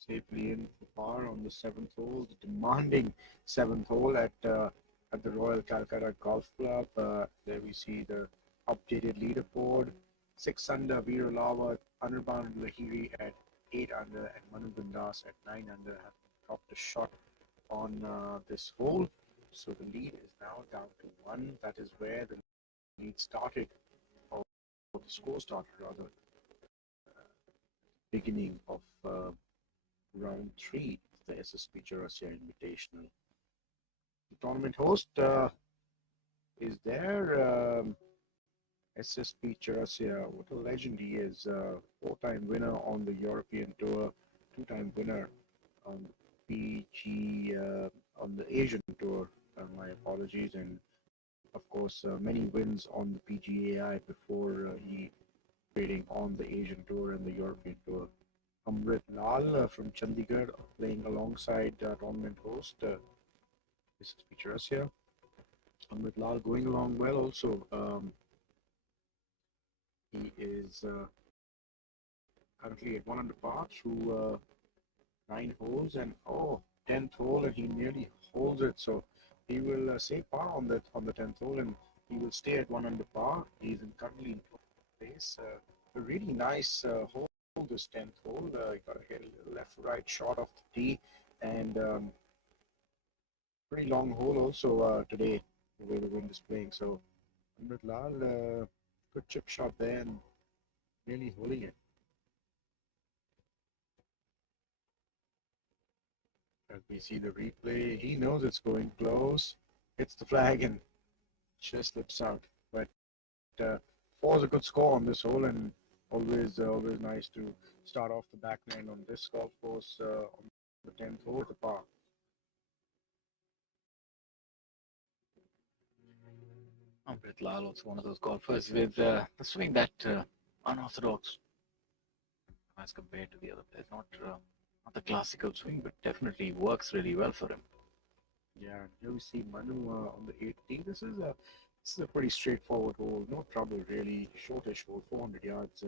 Safely in for par on the seventh hole. The demanding seventh hole at the Royal Calcutta Golf Club. There we see the updated leaderboard. 6 under, Veer Lawat, Anirban Lahiri at 8 under, and Manu Bindas at 9 under have dropped a shot on this hole. So the lead is now down to 1. That is where the lead started, or the score started rather, beginning of round 3 of the SSP Chawrasia Invitational. The tournament host is there. SSP Chawrasia, what a legend he is. 4-time winner on the European Tour, 2-time winner on the PG, on the Asian Tour. My apologies, and of course many wins on the PGAI before he trading on the Asian Tour and the European Tour. Amrit Lal from Chandigarh playing alongside tournament host SSP Chawrasia. Amrit Lal going along well also. He is currently at 1 under par through 9 holes, and 10th hole, and he nearly holds it. So he will say par on the 10th hole, and he will stay at 1 under par. He's currently in place. A really nice hole, this 10th hole. You got to hit a left-right shot off the tee, and pretty long hole also today, the way the wind is playing. So Amrit Lal, good chip shot there, and really holding it. As we see the replay, he knows it's going close, hits the flag, and just slips out. But 4 is a good score on this hole, and always nice to start off the back nine on this golf course on the 10th hole, the par. Amrit Lal, also one of those golfers with the swing that unorthodox as compared to the other players. Not the classical swing, but definitely works really well for him. Yeah, here we see Manu on the 8th tee. This is a pretty straightforward hole. No trouble really. Shortish hole, 400 yards.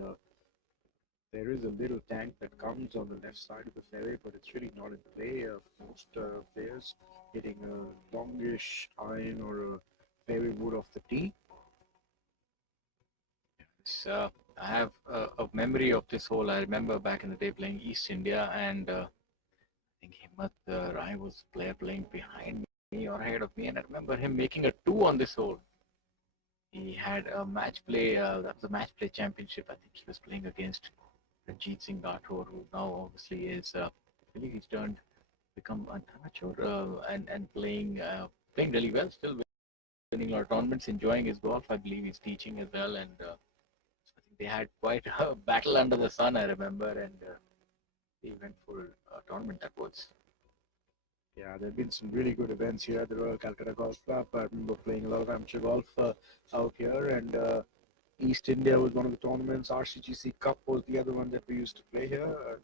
There is a little tank that comes on the left side of the fairway, but it's really not in play. Most players hitting a longish iron or a fairway wood off the tee. So I have a memory of this hole. I remember back in the day playing East India, and I think Himmat Rai was player playing behind me or ahead of me, and I remember him making a 2 on this hole. He had a match play, that was a match play championship. I think he was playing against Ranjit Singh Rathore, who now obviously is, I believe he's become an amateur and playing really well, still winning a lot of tournaments, enjoying his golf. I believe he's teaching as well, and so I think they had quite a battle under the sun, I remember, and the eventful tournament that was. Yeah, there have been some really good events here at the Royal Calcutta Golf Club. I remember playing a lot of amateur golf out here, and East India was one of the tournaments. RCGC Cup was the other one that we used to play here.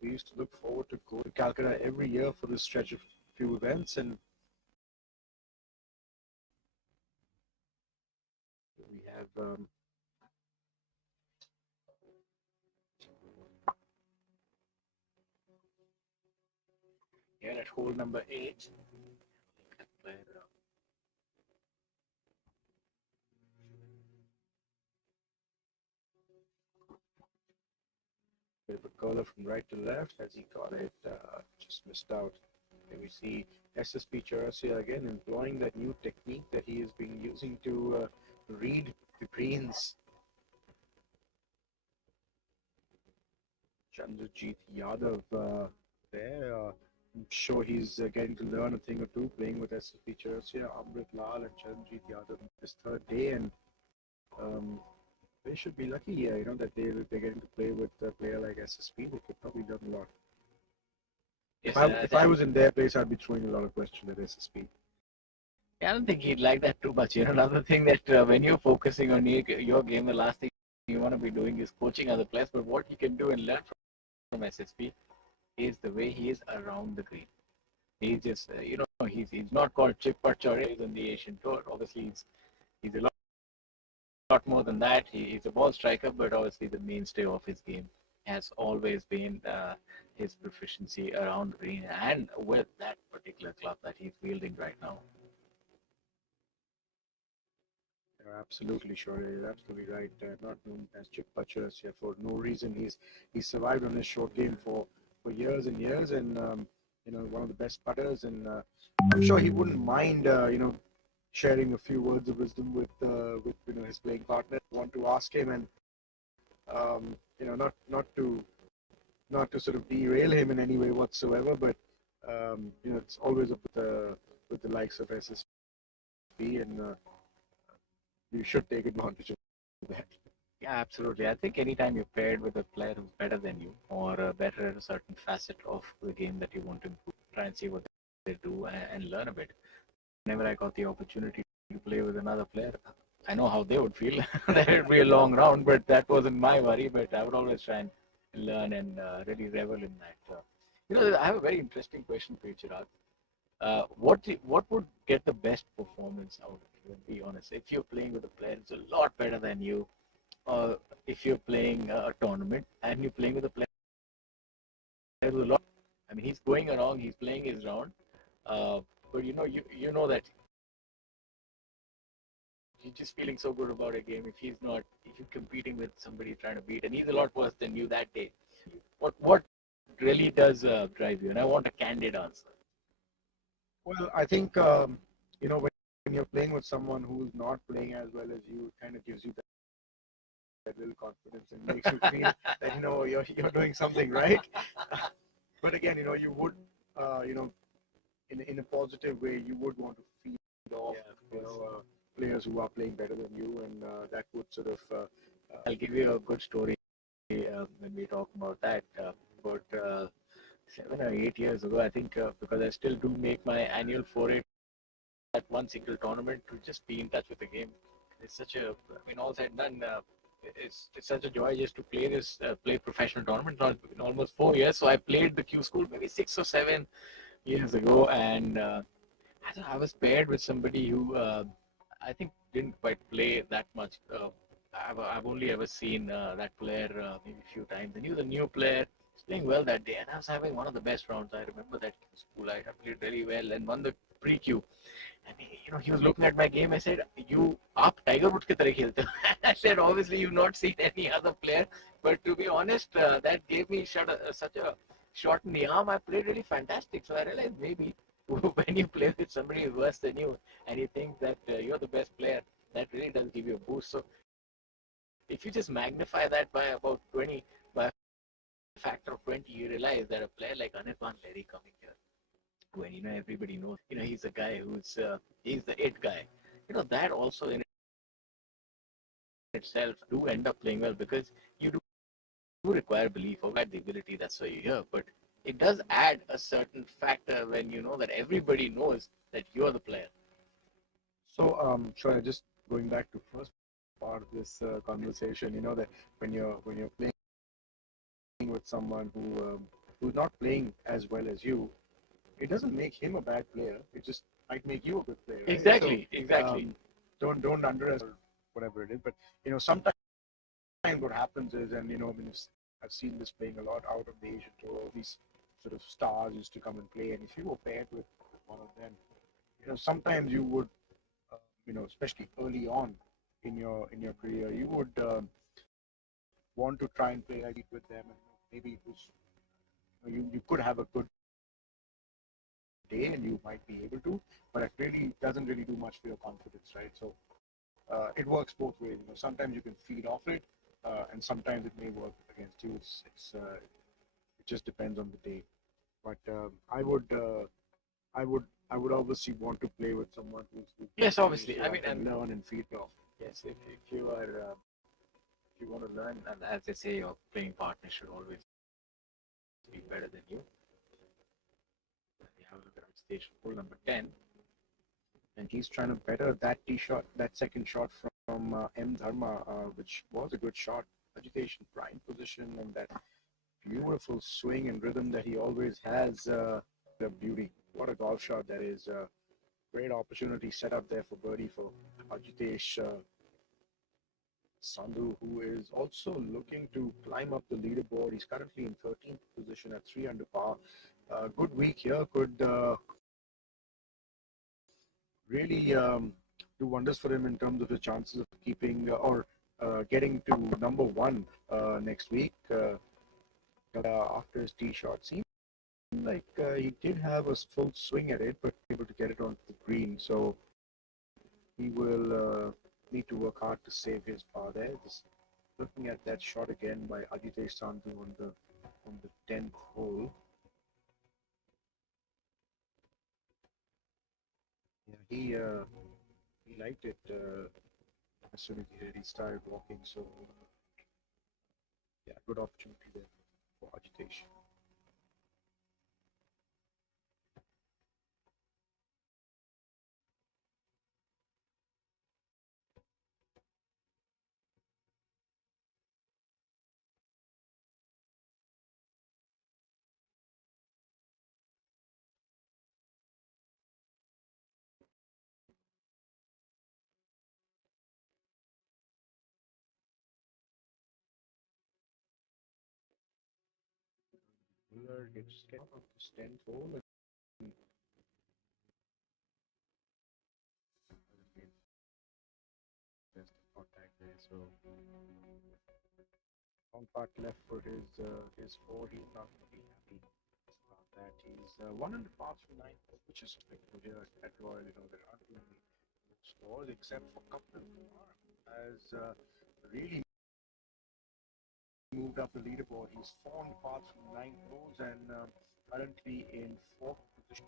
We used to look forward to go to Calcutta every year for this stretch of few events, and we have here at hole number 8. Bit of a curler from right to left as he got it, just missed out. Here we see SSP Chawrasia again employing that new technique that he has been using to read the greens. Chandrajit Yadav there. I'm sure he's getting to learn a thing or two playing with SSP Chawrasia. Amrit Lal and Chandrajit Yadav this 3rd day, and they should be lucky, that they're getting to play with a player like SSP. They could probably learn a lot. Yes, If I was in their place, I'd be throwing a lot of questions at SSP. I don't think he'd like that too much. Another thing that when you're focusing on your game, the last thing you want to be doing is coaching other players. But what he can do and learn from SSP is the way he is around the green. He's just, he's not called Chip or Chawrasia in the Asian Tour. Obviously, he's a lot more than that. He's a ball striker, but obviously the mainstay of his game has always been his proficiency around the green and with that particular club that he's wielding right now. You're absolutely sure. You're absolutely right. Not known as Chip Chawrasia for no reason. He's survived on his short game for years and years, and one of the best putters. And I'm sure he wouldn't mind sharing a few words of wisdom with his playing partner. I want to ask him, and not to sort of derail him in any way whatsoever, but it's always up with the likes of SSP, and you should take advantage of that. Yeah, absolutely. I think anytime you're paired with a player who's better than you or better at a certain facet of the game that you want to improve, try and see what they do and learn a bit. Whenever I got the opportunity to play with another player, I know how they would feel. That would be a long round, but that wasn't my worry. But I would always try and learn and really revel in that. I have a very interesting question for you, Chirag. What would get the best performance out of you? Be honest. If you're playing with a player who's a lot better than you, or if you're playing a tournament and you're playing with a player who's a lot, I mean, he's going along, he's playing his round, uh, but you know that you're just feeling so good about a game. If you're competing with somebody trying to beat, and he's a lot worse than you that day, what really does drive you? And I want a candid answer. Well, I think when you're playing with someone who's not playing as well as you, it kind of gives you that little confidence and makes you feel that you're doing something right. But again, you would in a positive way, you would want to feed off players who are playing better than you, and that would sort of. I'll give you a good story when we talk about that. But 7 or 8 years ago, I think, because I still do make my annual foray at one single tournament to just be in touch with the game. It's all said and done, it's such a joy just to play professional tournament. In almost 4 years. So I played the Q School maybe 6 or 7 years ago, and I was paired with somebody who I think didn't quite play that much. I've only ever seen that player maybe a few times, and he was a new player. He was playing well that day, and I was having one of the best rounds. I remember that school. I played really well and won the pre-Q. And he was looking at my game. I said, "You up Tiger Woods ki tarah khelte ho?" I said, "Obviously, you've not seen any other player, but to be honest, that gave me such a shot in the arm. I played really fantastic. So I realized maybe when you play with somebody who's worse than you and you think that you're the best player, that really does give you a boost. So if you just magnify that by about 20, by a factor of 20, you realize that a player like Anirban Lehri coming here, when everybody knows, he's a guy he's the it guy. That also in itself do end up playing well because you do require belief or the ability. That's why you're here, but it does add a certain factor when you know that everybody knows that you're the player. So, sure. Just going back to first part of this conversation, that when you're playing with someone who's not playing as well as you, it doesn't make him a bad player. It just might make you a good player. Right? Exactly, so, exactly. Don't underestimate whatever it is. But sometimes what happens is, and I've seen this playing a lot out of the Asian tour. These sort of stars used to come and play, and if you were paired with one of them, sometimes you would, especially early on in your career, you would want to try and play like it with them, and maybe it was you could have a good day and you might be able to, but it really doesn't really do much for your confidence, right? So it works both ways. Sometimes you can feed off it, and sometimes it may work against you. It just depends on the day. But I would obviously want to play with someone who's yes, obviously. I mean, and learn and feed off. Yes, if you are if you want to learn, and as they say, your playing partner should always be better than you. We have a look at stage hole number 10. And he's trying to better that tee shot, that second shot from M. Dharma, which was a good shot. Agitation, prime position, and that beautiful swing and rhythm that he always has. The beauty. What a golf shot that is. Great opportunity set up there for birdie for Ajitesh Sandhu, who is also looking to climb up the leaderboard. He's currently in 13th position at 3 under par. Good week here. Could really do wonders for him in terms of his chances of keeping or getting to number one next week after his tee shot. Seemed like he did have a full swing at it, but able to get it onto the green. So he will need to work hard to save his par there. Just looking at that shot again by Ajitesh Sandhu on the 10th hole. Yeah, he liked it as soon as he started walking. So yeah, good opportunity there for Ajitesh. Miller gets out of this 10th hole and there's the contact there. So long part left for his 4. He's not going to be happy about that. He's 100 par from 9, which is spectacular at Royal. You know, there aren't too many scores except for Kapil Kumar has really moved up the leaderboard. He's 400 par from 9 holes and currently in 4th position.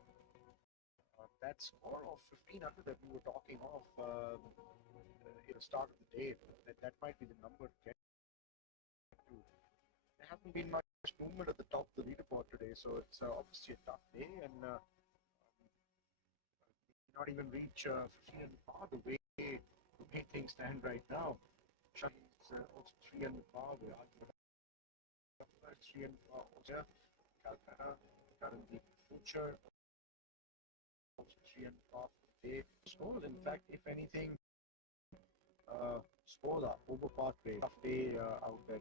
That score of 15 under that we were talking of at the start of the day, that might be the number to get to. There hasn't been much movement at the top of the leaderboard today, so it's obviously a tough day, and not even reach 15 under par the way things stand right now. Shakti's also 3 under par. We're 3 under par. Calcutta, currently Future, also 3 under par for the day. Scores, in fact, if anything, scores are over par today. Tough day out there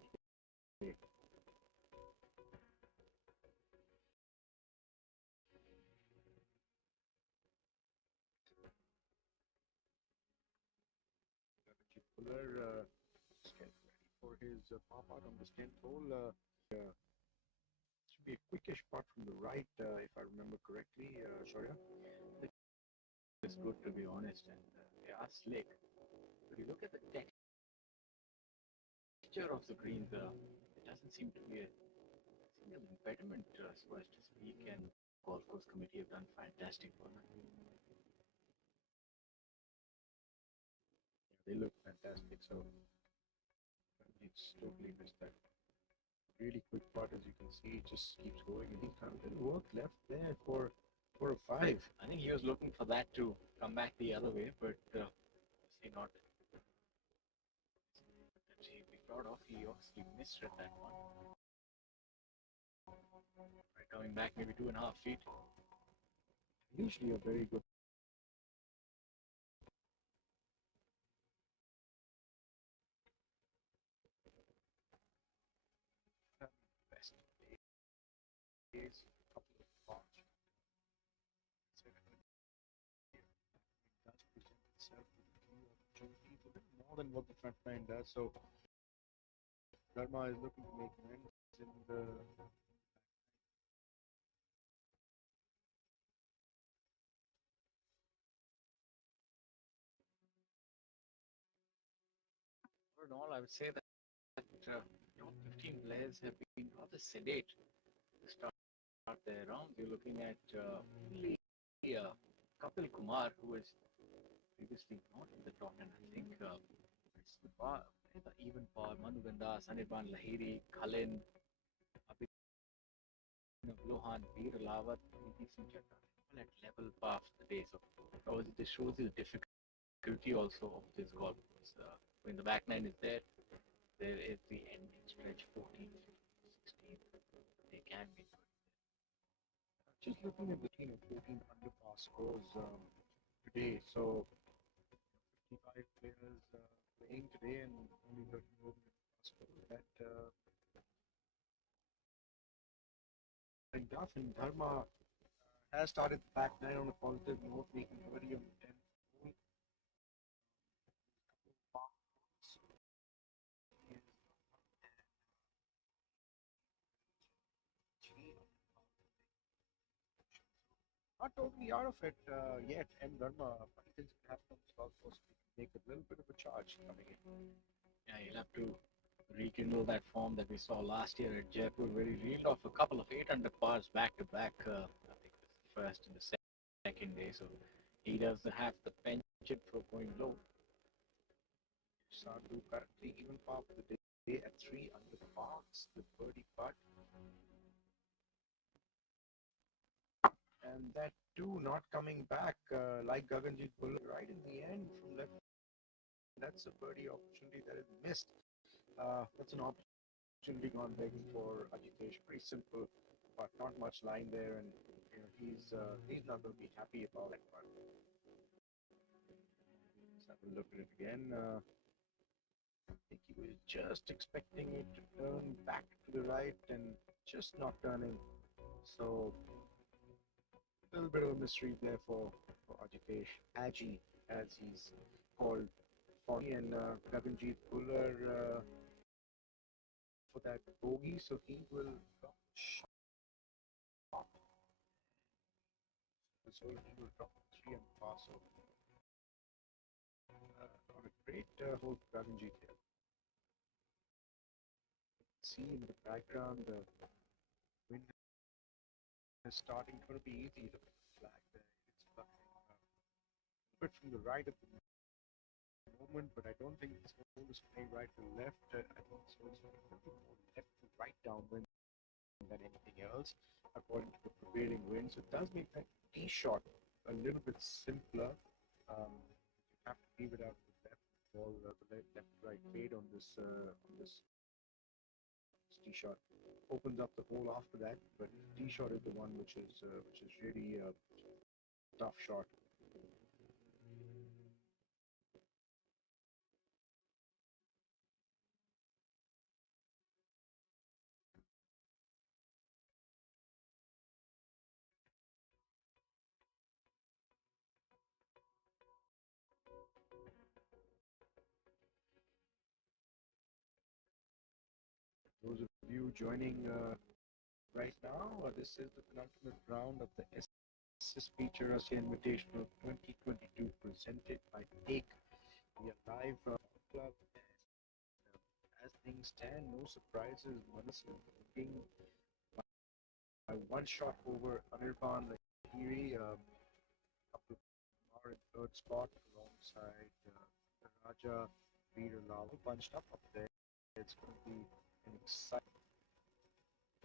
today. Fuller just getting ready for his par putt on this 10th hole. Should be a quickish putt from the right, if I remember correctly, Shaurya. It's good, to be honest, and they are slick. But you look at the texture of the greens, it doesn't seem to be a single impediment, so as to speak, and golf course committee have done fantastic work. They look fantastic, so it's totally missed that really quick putt. As you can see, it just keeps going, and he's got a little work left there for a 5. I think he was looking for that to come back the other way, but obviously not. That he'd be proud of. He obviously misread that one. Right, coming back maybe 2.5 feet. Usually a very good. Best days, a couple of March. Does present itself with a few opportunities, a bit more than what the front line does. So Dharma is looking to make amends in the. All in all, I would say that top 15 players have been rather sedate to start their rounds. You're looking at Kapil Kumar, who was previously not in the top 10. I think it's the bar, the even par. Manu Ganda, Sanirban Lahiri, Khalin, Anirban, Veer Lawat, decent Chadda, all at level past the days of. Obviously, this shows you the difficulty also of this golf course. When the back nine is there, there is the ending stretch 14, 15, 16. They can be good. Just looking at the 14 under par scores today. So 55 players playing today and only 13 over scores. That tough. And Dharma has started the back nine on a positive note, making birdie on the 10th hole. Not totally out of it yet, M. Dharma, but things can happen on this golf course. Make a little bit of a charge coming in. Yeah, you'll have to rekindle that form that we saw last year at Jaipur, where he reeled off a couple of 8 under pars back to back. I think it was the first and the second day. So he does have the penchant for going low. Sadhu currently even par for the day at 3 under par. It's the birdie putt. And that too not coming back like Gaganjit Bhullar right in the end from left. That's a birdie opportunity that is missed. That's an opportunity gone begging for Ajitesh. Pretty simple, but not much line there, and he's not going to be happy about it. But let's have a look at it again. I think he was just expecting it to turn back to the right and just not turning. So a little bit of a mystery there for Ajitesh, Aji, as he's called. For me and Gaganjit Bhullar for that bogey, so he will drop shot. So he will drop 3 and pass. So not a great hole for Gaganjit here. See in the background the wind is starting to be easy. Look at the flag there. It's fluttering a bit from the right at the moment, but I don't think this hole is playing right to left. I think this hole is more left to right downwind than anything else, according to the prevailing wind. So it does make that tee shot a little bit simpler. You have to leave it out to the left ball, the left-right fade on this tee shot. Opens up the hole after that, but tee shot is the one which is really a tough shot. Those of you joining right now, this is the penultimate round of the SSP Chawrasia Invitational 2022 presented by Take. We are live from the club, and as things stand, no surprises. Manas is looking by one shot over Anirban Lahiri, up to Kumar in third spot alongside Raja Veer Lawal bunched up there. It's going to be an exciting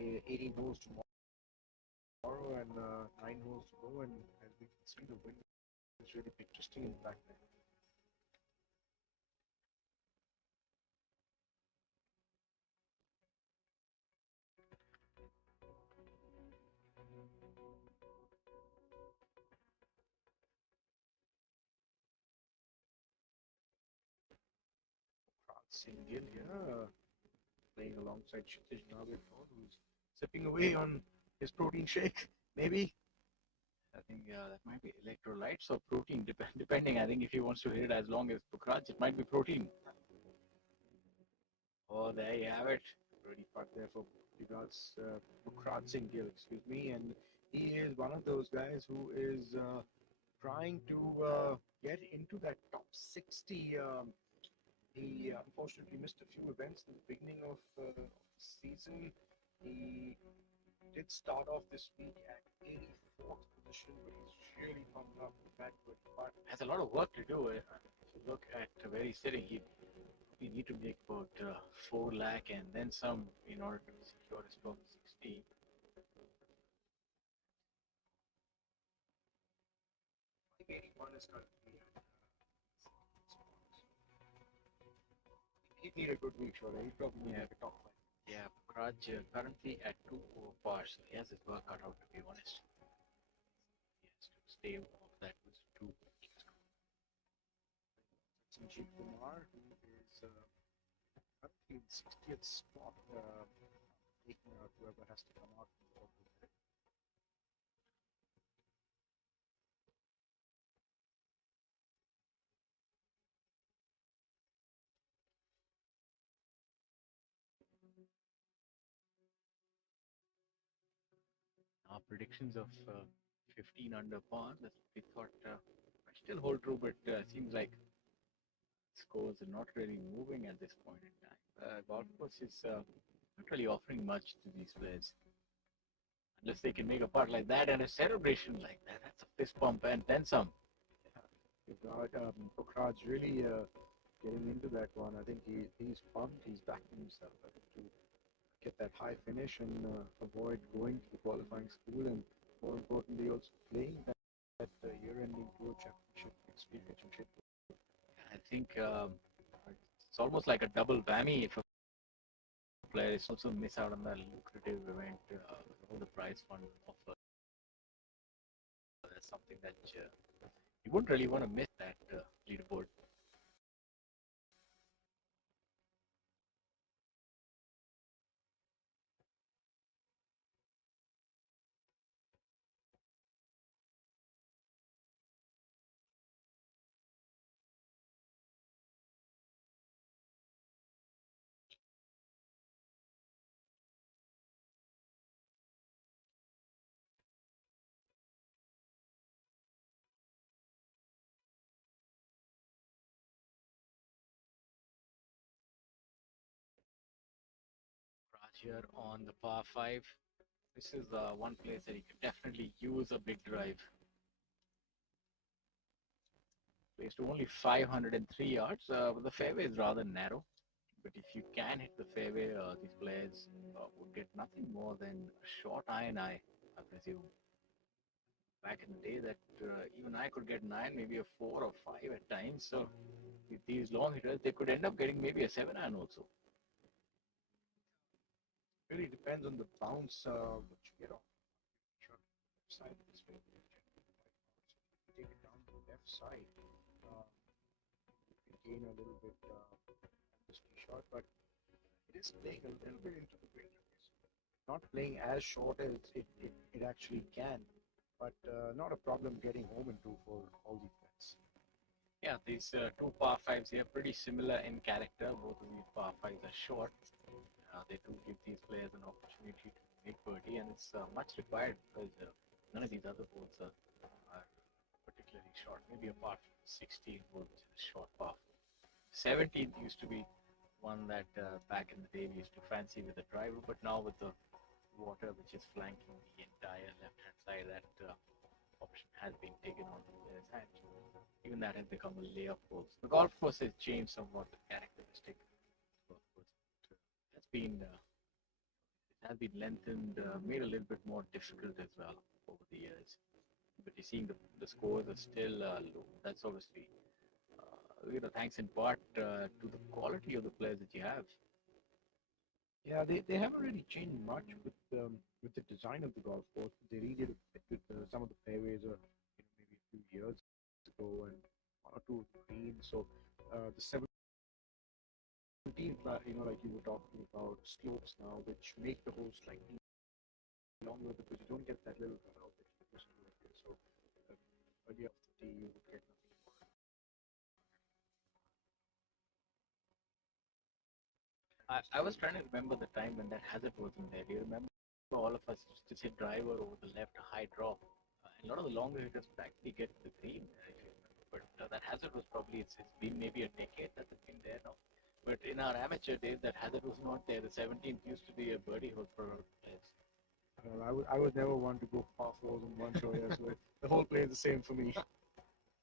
18 holes tomorrow and 9 holes to go, and as we can see, the wind is really interesting in back there. Singhil here, playing alongside Kshitij Nagarkar, who's sipping away on his protein shake, maybe. I think that might be electrolytes or protein, depending. I think if he wants to hit it as long as Pukhraj, it might be protein. Oh, there you have it. Birdie putt there for Vikas Pukhraj Singhil, excuse me, and he is one of those guys who is trying to get into that top 60. He unfortunately missed a few events in the beginning of the season. He did start off this week at 84th position, but he's really pumped up with that good putt. Has a lot of work to do. If you look at where he's sitting, he need to make about 4 lakh and then some in order to secure his top 60. One is currently at he'd need a good week, sure. He'd probably make a top five. Yeah, Kraj currently at 2 over so he has his work cut out, to be honest. He has to stay off that with 2. Sanjeev Kumar, who is currently in 60th spot, taking out whoever has to come out from the local there. Our predictions of 15 under par, that's what we thought might still hold true, but seems like scores are not really moving at this point in time. Golf course is not really offering much to these players. Unless they can make a putt like that and a celebration like that. That's a fist bump and then some. You've got Pokraj really getting into that one. I think he's pumped. He's backing himself to get that high finish and avoid going to the qualifying school, and more importantly, also playing that year-ending tour championship, XP championship. I think it's almost like a double whammy if a player is also miss out on the lucrative event, all the prize fund offer. That's something that you wouldn't really want to miss that leaderboard. Here on the par 5. This is one place that you can definitely use a big drive. Placed only 503 yards, but the fairway is rather narrow. But if you can hit the fairway, these players would get nothing more than a short iron, I presume. Back in the day, that even I could get 9, maybe a 4 or 5 at times. So with these long hitters, they could end up getting maybe a 7 iron also. Really depends on the bounce which you get off. Sure, left side of this fairway. Take it down to the left side. You can gain a little bit this tee shot, but it is playing a little bit into the wind. Not playing as short as it actually can, but not a problem getting home into for all these guys. Yeah, these 2 par 5s here are pretty similar in character. Both of these par 5s are short. They do give these players an opportunity to make birdie, and it's much required because none of these other holes are particularly short. Maybe apart from 16 hole, which is a short par. 17th used to be one that back in the day we used to fancy with the driver, but now with the water which is flanking the entire left-hand side, that option has been taken on the player's hand. Even that has become a layup course. The golf course has changed somewhat the characteristic. It has been lengthened, made a little bit more difficult as well over the years. But you're seeing the scores are still low. That's obviously, thanks in part to the quality of the players that you have. Yeah, they haven't really changed much with the design of the golf course. They redid it with some of the fairways, maybe a few years ago, and 1 or 2 greens. So the 17th, like you were talking about, slopes now, which make the hole slightly longer because you don't get that little cutout that you used to do here. So early off the tee, you would get nothing more. I was trying to remember the time when that hazard wasn't there. Do you remember all of us used to say driver over the left, a high drop? And a lot of the longer hitters would actually get the green, if you remember. But that hazard was probably, it's been maybe a decade that it's been there now. But in our amateur days, that hazard was not there. The 17th used to be a birdie hole for our players. I was never one to go par 4s in one show, yeah, so the whole play is the same for me.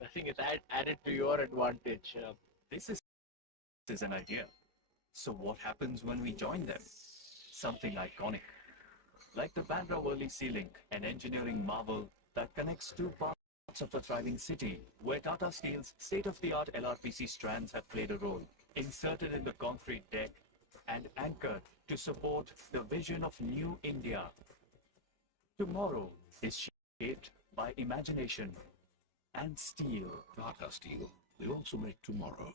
I think it's added to your advantage. This is an idea. So what happens when we join them? Something iconic. Like the Bandra Worli Sea Link, an engineering marvel that connects 2 parts parts of a thriving city where Tata Steel's state-of-the-art LRPC strands have played a role, inserted in the concrete deck and anchored to support the vision of New India. Tomorrow is shaped by imagination and steel. Tata Steel. We also make tomorrow.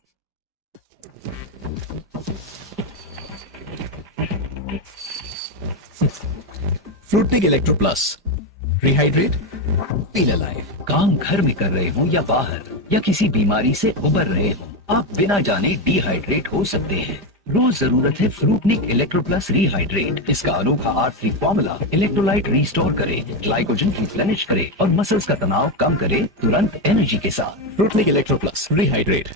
Fruitnik electro plus rehydrate feel alive. काम घर में कर रहे हो या बाहर या किसी बीमारी से उबर रहे हो, आप बिना जाने डिहाइड्रेट हो सकते हैं। रोज जरूरत है फ्रूटनिक इलेक्ट्रो प्लस रिहाइड्रेट। इसका अनोखा R3 फॉर्मूला इलेक्ट्रोलाइट रिस्टोर करे, ग्लाइकोजन रिप्लेनिश करे और मसल्स का तनाव कम करे, तुरंत एनर्जी के साथ। Frootnik electro plus rehydrate.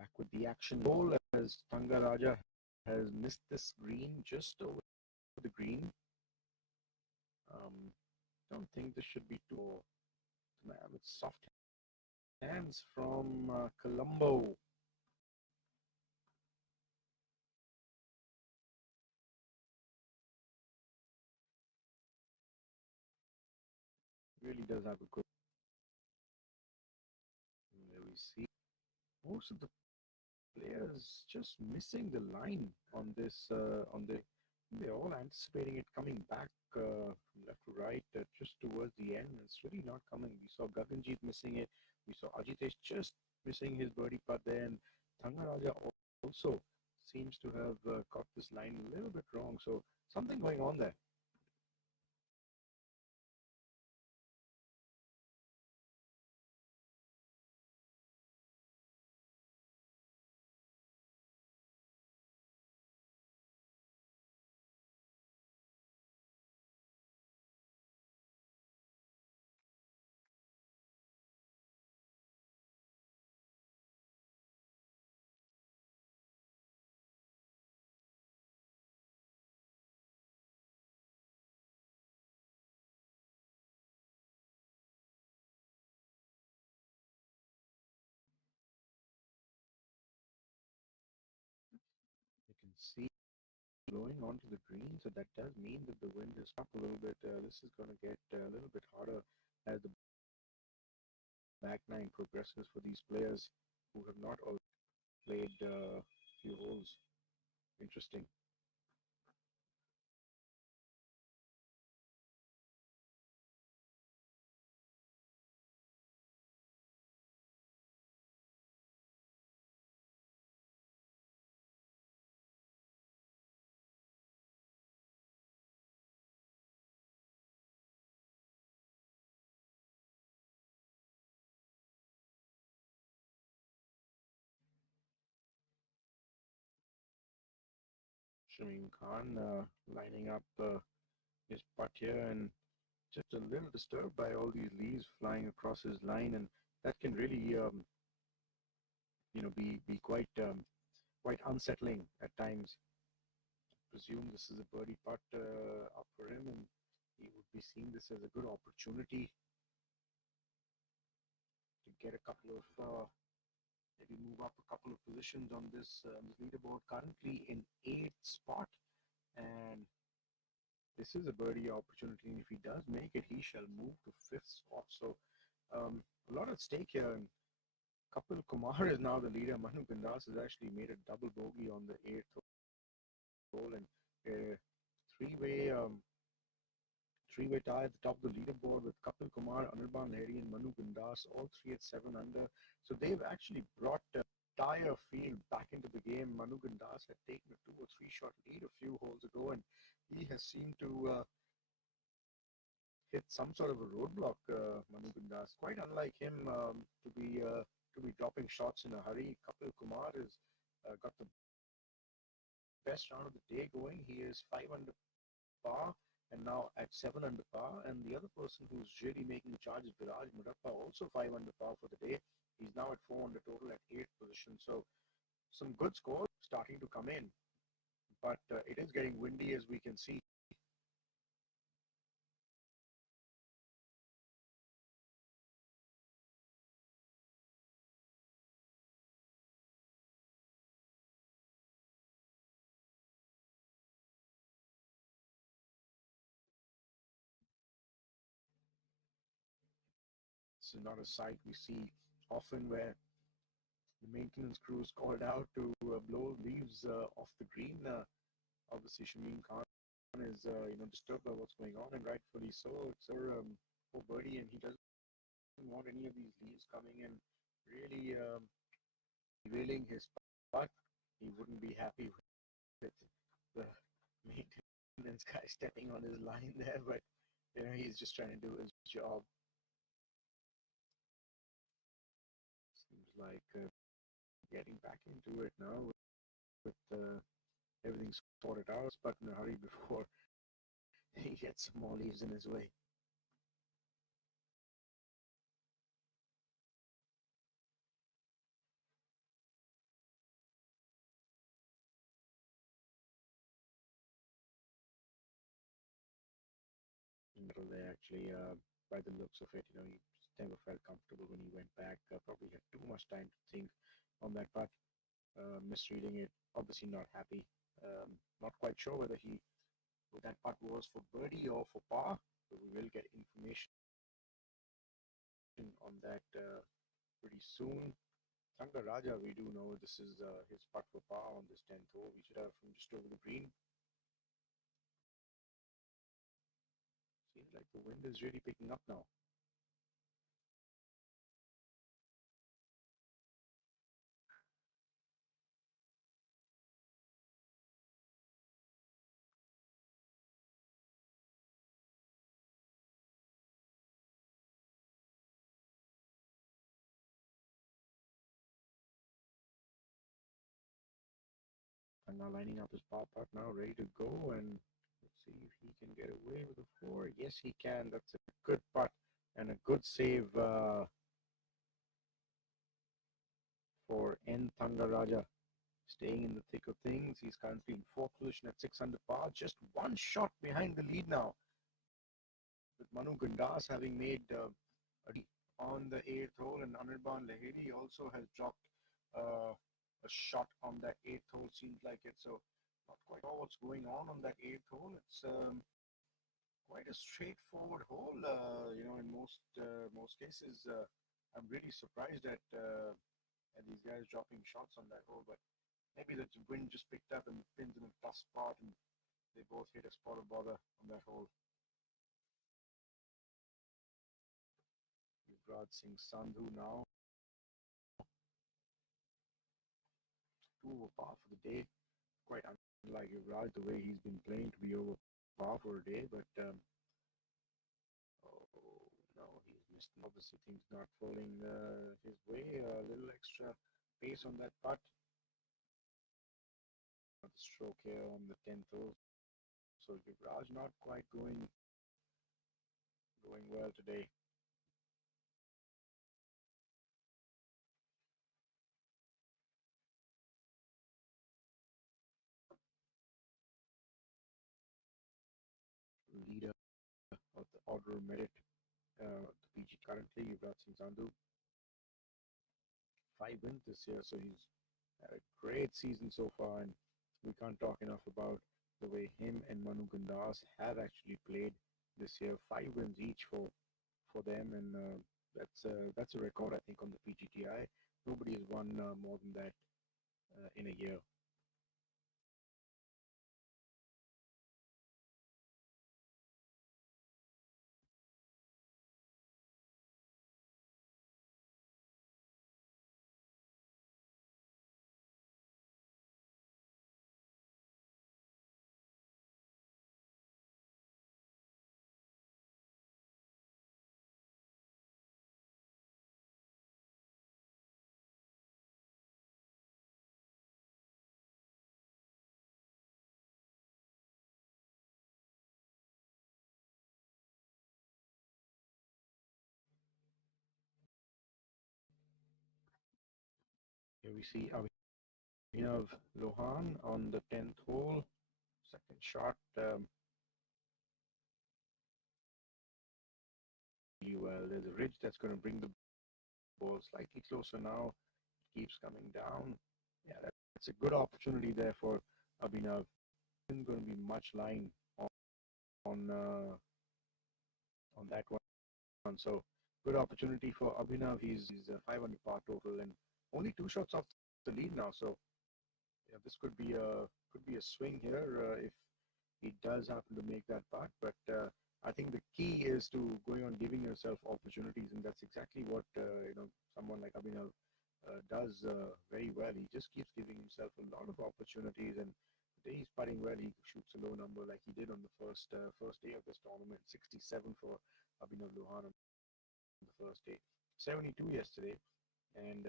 Back with the action goal as Tanga Raja has missed this green just over the green. Don't think this should be too. With soft hands from Colombo. Really does have a good. There we see most of the players just missing the line on this. They're all anticipating it coming back from left to right just towards the end. It's really not coming. We saw Gaganjeet missing it. We saw Ajitesh just missing his birdie putt there, and Thangaraja also seems to have got this line a little bit wrong. So something going on there. You can see blowing onto the green, so that does mean that the wind is up a little bit. This is going to get a little bit harder as the back nine progresses for these players who have not all played a few holes. Interesting. Shamim Khan lining up his putt here and just a little disturbed by all these leaves flying across his line, and that can really be quite unsettling at times. I presume this is a birdie putt up for him, and he would be seeing this as a good opportunity to get a couple of maybe move up a couple of positions on this leaderboard. Currently in 8th spot, and this is a birdie opportunity, and if he does make it, he shall move to 5th spot. So a lot at stake here. And Kapil Kumar is now the leader. Manu Gandas has actually made a double bogey on the 8th hole, and a three-way tie at the top of the leaderboard with Kapil Kumar, Anirban Lahiri, and Manu Gandas, all three at 7 under. So they've actually brought entire field back into the game. Manu Gandas had taken a 2 or 3 shot lead a few holes ago, and he has seemed to hit some sort of a roadblock. Manu Gandas, quite unlike him to be dropping shots in a hurry. Kapil Kumar has got the best round of the day going. He is 5 under par and now at 7 under par. And the other person who's really making the charge is Viraj Mudappa, also 5 under par for the day. He's now at 4 under total at 8th position. So some good scores starting to come in, but it is getting windy, as we can see. It's not a sight we see often where the maintenance crew is called out to blow leaves off the green. Obviously, Shamim Khan is disturbed by what's going on, and rightfully so. It's for Birdie, and he doesn't want any of these leaves coming in, really derailing his putt. He wouldn't be happy with the maintenance guy stepping on his line there, but he's just trying to do his job. Seems like getting back into it now with everything sorted out, but in a hurry before he gets some more leaves in his way. Middle there, actually, by the looks of it, he never felt comfortable when he went back. Probably had too much time to think on that putt, misreading it. Obviously not happy. Not quite sure whether that putt was for birdie or for par, but we will get information on that pretty soon. Thanga Raja, we do know this is his putt for par on this 10th hole. We should have from just over the green. Seems like the wind is really picking up now. And now lining up his par putt now, ready to go, and let's see if he can get away with a 4. Yes, he can. That's a good putt and a good save for N. Thangaraja. Staying in the thick of things. He's currently in 4th position at 6 under par. Just one shot behind the lead now. With Manu Gandas having made a on the 8th hole, and Anirban Lahiri also has dropped a shot on that 8th hole. Seems like it. So not quite sure what's going on that 8th hole. It's quite a straightforward hole. In most cases, I'm really surprised at these guys dropping shots on that hole. But maybe the wind just picked up and the pin's in a tough spot, and they both hit a spot of bother on that hole. Yuvraj Singh Sandhu now. 2 over par for the day. Quite unlike Yuvraj, the way he's been playing, to be over par for a day. But oh no, he's missed. Obviously, things not falling his way. A little extra pace on that putt. The stroke here on the 10th hole. So Yuvraj not quite going well today. Leader of the order of merit, the PG currently, Yuvraj Singh Sandhu. 5 wins this year, so he's had a great season so far, and we can't talk enough about the way him and Manu Gandas have actually played this year. 5 wins each for them, and that's a record, I think, on the PGTI. Nobody has won more than that in a year. Here we see Abhinav Lohan on the 10th hole. Second shot. Well, there's a ridge that's going to bring the ball slightly closer now. It keeps coming down. Yeah, that's a good opportunity there for Abhinav. Isn't going to be much line on that one. So good opportunity for Abhinav. He's 5 under par total and only 2 shots off the lead now. So yeah, this could be a swing here if he does happen to make that putt. But I think the key is to going on giving yourself opportunities, and that's exactly what someone like Abhinav does very well. He just keeps giving himself a lot of opportunities, and the day he's putting well, he shoots a low number like he did on the first day of this tournament, 67 for Abhinav Lohan on the first day, 72 yesterday, and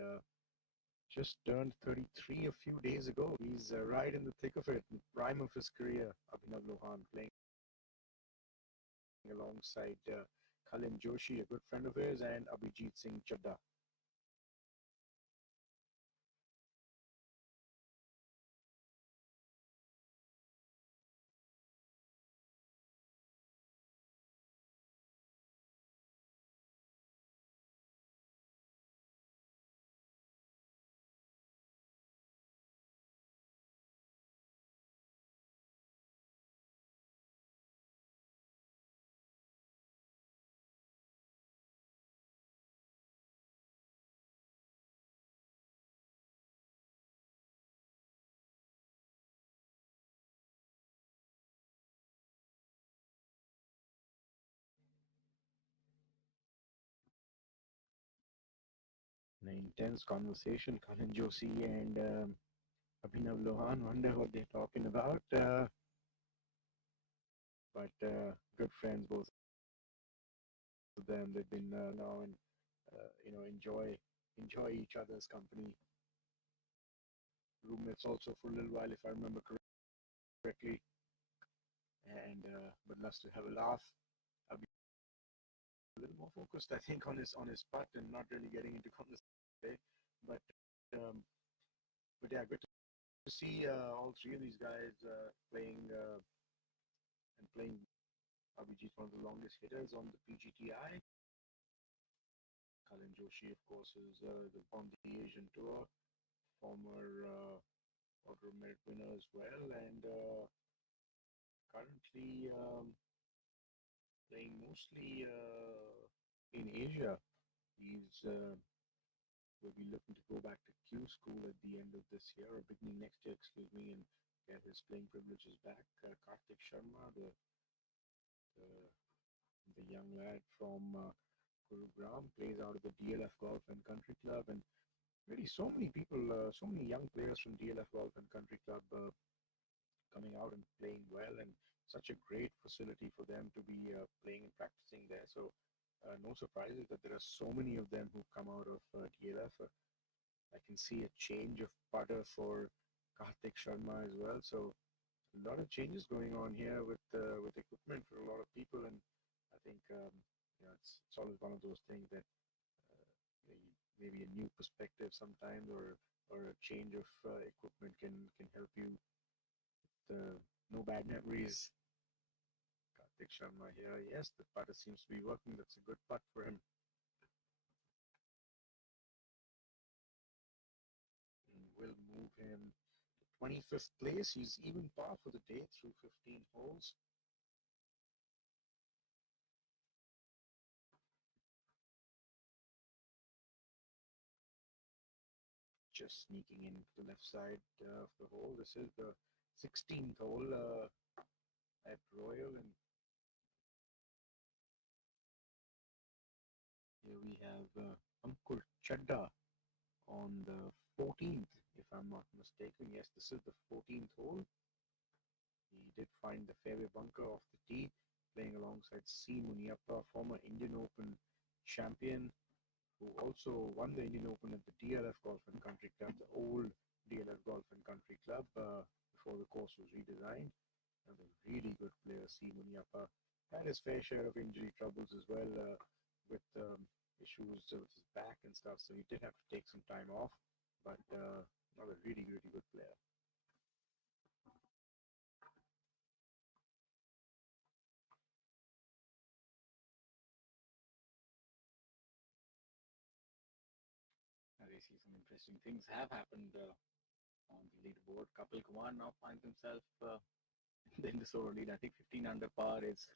just turned 33 a few days ago. He's right in the thick of it, the prime of his career. Abhinav Lohan playing alongside Khalil Joshi, a good friend of his, and Abhijit Singh Chadda. An intense conversation, Khalil Joshi and Abhinav Lohan. Wonder what they're talking about. But good friends, both of them. They've been now and enjoy each other's company. Roommates also for a little while, if I remember correctly. And but loves to have a laugh. I'll be a little more focused, I think, on his putt and not really getting into conversation. But um, but yeah, good to see all three of these guys playing and playing. Abhijit, one of the longest hitters on the PGTI. Khalil Joshi, of course, is on the Asian Tour, former Order Merit winner as well, and currently playing mostly in Asia. He's will be looking to go back to Q school at the end of this year, or beginning next year, excuse me, and get his playing privileges back. Karthik Sharma, the, the young lad from Gurugram, plays out of the DLF Golf and Country Club, and really so many people, so many young players from DLF Golf and Country Club coming out and playing well, and such a great facility for them to be playing and practicing there. So no surprises that there are so many of them who come out of DLF. I can see a change of putter for Karthik Sharma as well. So a lot of changes going on here with equipment for a lot of people, and I think it's always one of those things that maybe a new perspective sometimes, or a change of equipment can help you. No bad memories. Karthik Sharma here. Yes, the putter seems to be working. That's a good putt for him. And we'll move him to 25th place. He's even par for the day through 15 holes. Just sneaking into the left side of the hole. This is the 16th hole at Royal, and here we have Ankur Chadda on the 14th, if I'm not mistaken. Yes, this is the 14th hole. He did find the fairway bunker off the tee, playing alongside C. Muniappa, former Indian Open champion, who also won the Indian Open at the DLF Golf and Country Club, the old DLF Golf and Country Club, before the course was redesigned. Another really good player, C. Muniappa. Had his fair share of injury troubles as well, with issues with his back and stuff, so he did have to take some time off, but another really, really good player. As you see, some interesting things have happened on the leaderboard. Kapil Kumar now finds himself in the solo lead. I think 15 under par is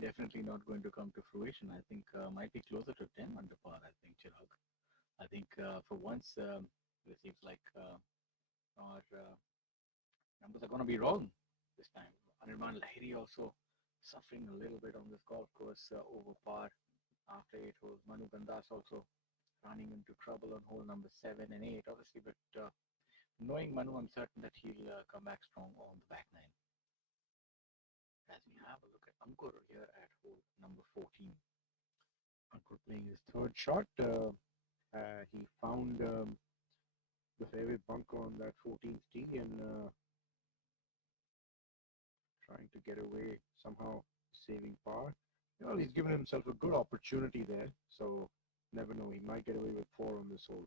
definitely not going to come to fruition. I think might be closer to 10 under par. I think Chirag. I think for once it seems like our numbers are going to be wrong this time. Anirban Lahiri also suffering a little bit on this golf course over par after 8 holes. Manu Gandas also running into trouble on hole number 7 and 8, obviously, but knowing Manu, I'm certain that he'll come back strong on the back nine. As we have a look at Ankur here at hole number 14. Ankur playing his third shot. He found the fairway bunker on that 14th tee and trying to get away, somehow saving par. Well, he's given himself a good opportunity there, so never know. He might get away with 4 on this hole.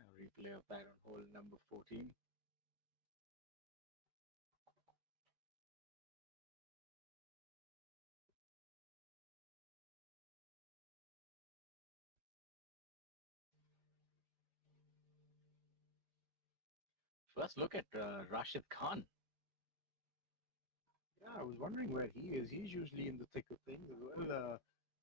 A replay of that on hole number 14. First look at Rashid Khan. Yeah, I was wondering where he is. He's usually in the thick of things as well,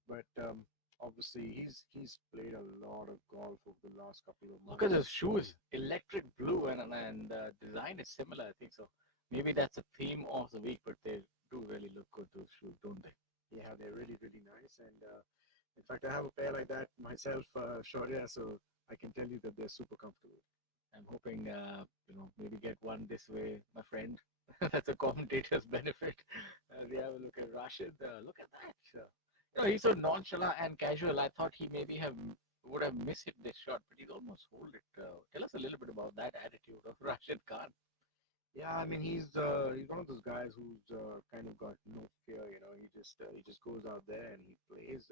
but obviously he's played a lot of golf over the last couple of months. Look at his shoes, electric blue, and design is similar, I think so. Maybe that's a theme of the week, but they do really look good, those shoes, don't they? Yeah, they're really, really nice. And in fact, I have a pair like that myself, Shaurya, so I can tell you that they're super comfortable. I'm hoping, maybe get one this way, my friend. That's a commentator's benefit. We have a look at Rashid. Look at that. He's so nonchalant and casual. I thought he maybe would have missed this shot, but he's almost hold it. Tell us a little bit about that attitude of Rashid Khan. Yeah, I mean he's one of those guys who's kind of got no fear. He just goes out there and he plays.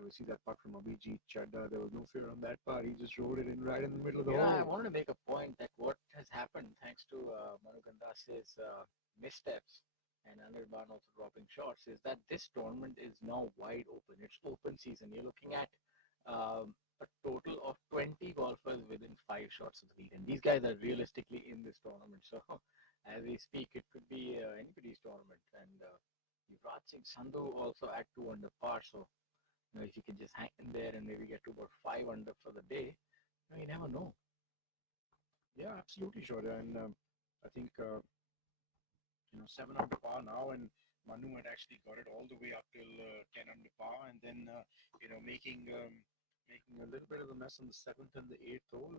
We see that putt from Abhijit Chadda. There was no fear on that part. He just rode it in right in the middle of the hole. I wanted to make a point that what has happened thanks to Manu Gandas's missteps and Anirban also dropping shots is that this tournament is now wide open. It's open season. You're looking at a total of 20 golfers within 5 shots of the lead. And these guys are realistically in this tournament. So as we speak, it could be anybody's tournament. And Yuvraj Singh Sandhu also at 2 under par. So if you can just hang in there and maybe get to about 5 under for the day, you never know. Yeah, absolutely, Shaurya. And I think 7 under par now, and Manu had actually got it all the way up till 10 under par, and then making a little bit of a mess on the 7th and the 8th hole.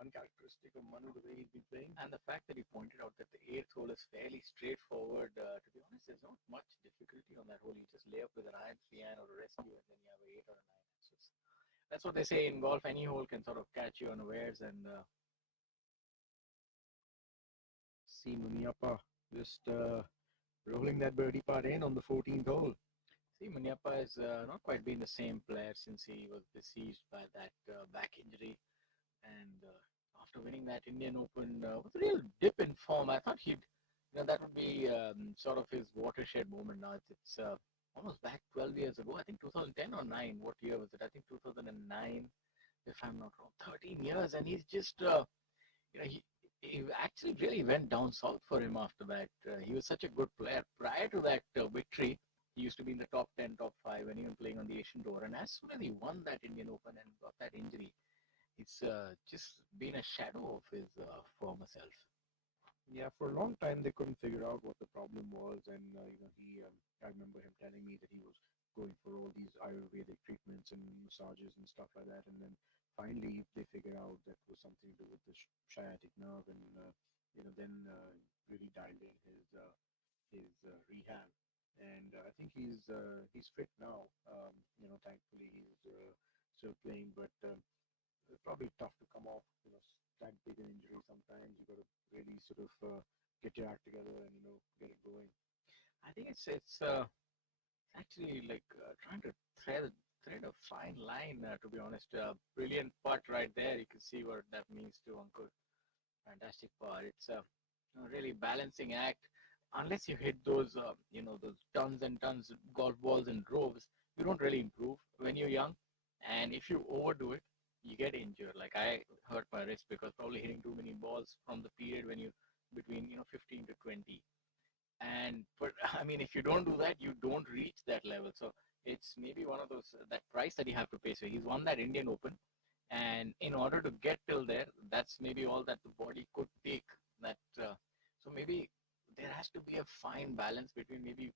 Uncharacteristic of Manu the way he's been playing. And the fact that he pointed out that the 8th hole is fairly straightforward. To be honest, there's not much difficulty on that hole. You just lay up with an iron 3-iron or a rescue, and then you have an 8 or a 9. So that's what they say in golf. Any hole can sort of catch you unawares. And see Muniappa just rolling that birdie putt in on the 14th hole. See, Muniappa has not quite been the same player since he was besieged by that back injury. And after winning that Indian Open with a real dip in form, I thought that would be sort of his watershed moment. Now it's almost back 12 years ago. I think 2010 or 9. What year was it? I think 2009, if I'm not wrong. 13 years, and he's just he actually really went down south for him after that. He was such a good player. Prior to that victory, he used to be in the top 10, top 5, and even playing on the Asian Tour. And as soon as he won that Indian Open and got that injury, it's just been a shadow of his former self. Yeah, for a long time they couldn't figure out what the problem was, and I remember him telling me that he was going for all these Ayurvedic treatments and massages and stuff like that, and then finally they figured out that was something to do with the sciatic nerve, and then really dialed in his rehab, and I think he's fit now. Thankfully he's still playing, but it's probably tough to come off that big an injury. Sometimes you got to really sort of get your act together and get it going. I think it's It's actually like trying to thread a fine line, to be honest. Brilliant putt right there. You can see what that means to Ankur. Fantastic putt. It's a really balancing act. Unless you hit those, those tons and tons of golf balls in droves, you don't really improve when you're young. And if you overdo it, you get injured. Like I hurt my wrist because probably hitting too many balls from the period when you between 15 to 20. And but I mean, if you don't do that, you don't reach that level. So it's maybe one of those that price that you have to pay. So he's won that Indian Open, and in order to get till there, that's maybe all that the body could take. That so maybe there has to be a fine balance between maybe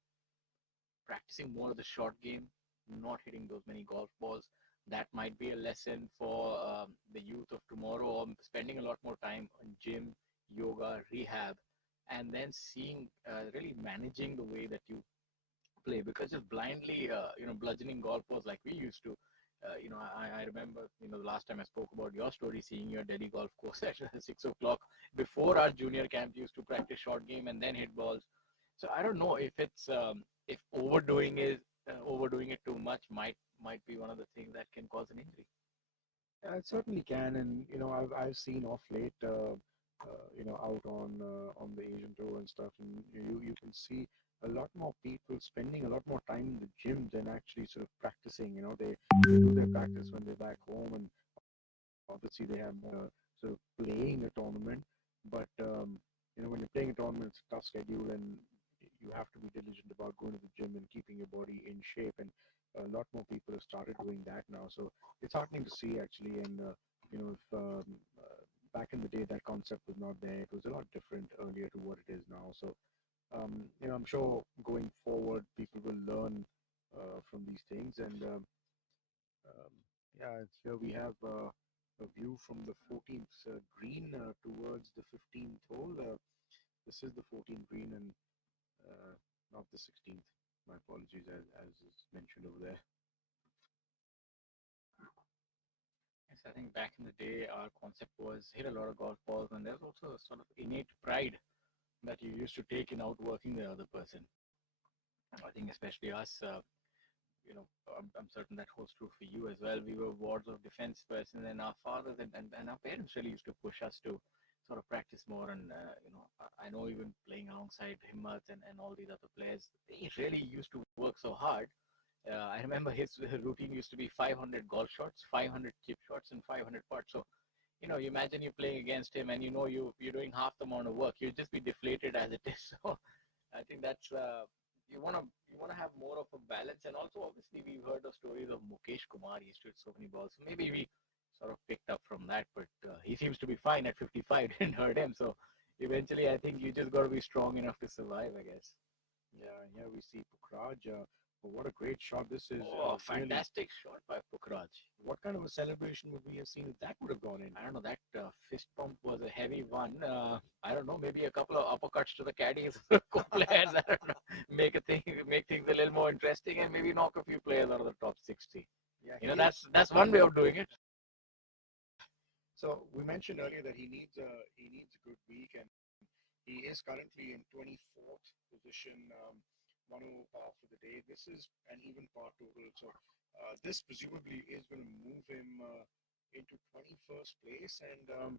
practicing more of the short game, not hitting those many golf balls. That might be a lesson for the youth of tomorrow, or spending a lot more time on gym, yoga, rehab, and then seeing really managing the way that you play, because just blindly bludgeoning golf balls like we used to. I remember, the last time I spoke about your story, seeing your Delhi golf course at 6 o'clock before our junior camp, used to practice short game and then hit balls. So I don't know if it's if overdoing it too much might be one of the things that can cause an injury. Yeah, it certainly can, and I've seen off late, out on the Asian tour and stuff, and you can see a lot more people spending a lot more time in the gym than actually sort of practicing. They do their practice when they're back home, and obviously they have more sort of playing a tournament. But when you're playing a tournament, it's a tough schedule, and you have to be diligent about going to the gym and keeping your body in shape. And a lot more people have started doing that now. So it's heartening to see, actually. And if back in the day that concept was not there, it was a lot different earlier to what it is now. So I'm sure going forward, people will learn from these things. And um, yeah, here we have a view from the 14th green towards the 15th hole. This is the 14th green, and not the 16th. My apologies, as is mentioned over there. Yes, I think back in the day, our concept was hit a lot of golf balls, and there's also a sort of innate pride that you used to take in outworking the other person. I think especially us, I'm certain that holds true for you as well. We were wards of defense person, and our fathers and our parents really used to push us to sort of practice more. And I know even playing alongside Himmat and all these other players, they really used to work so hard. I remember his routine used to be 500 golf shots, 500 chip shots, and 500 putts. So you imagine you playing against him, and you're doing half the amount of work. You'd just be deflated as it is. So I think that's you wanna have more of a balance. And also, obviously, we've heard of stories of Mukesh Kumar. He used to hit so many balls. So maybe we sort of picked up from that. But he seems to be fine at 55. Didn't hurt him. So eventually, I think you just got to be strong enough to survive, I guess. Yeah, here we see Pukraj. What a great shot this is. Oh, Really, fantastic shot by Pukraj. what kind of a celebration would we have seen if that would have gone in? I don't know, that fist pump was a heavy one. I don't know, maybe a couple of uppercuts to the caddies, co-players. I don't know, make things a little more interesting, and maybe knock a few players out of the top 60. Yeah, That's one way of doing it. so we mentioned earlier that he needs a good week, and he is currently in 24th position, one over for the day. This is an even par total, so this presumably is going to move him into 21st place, and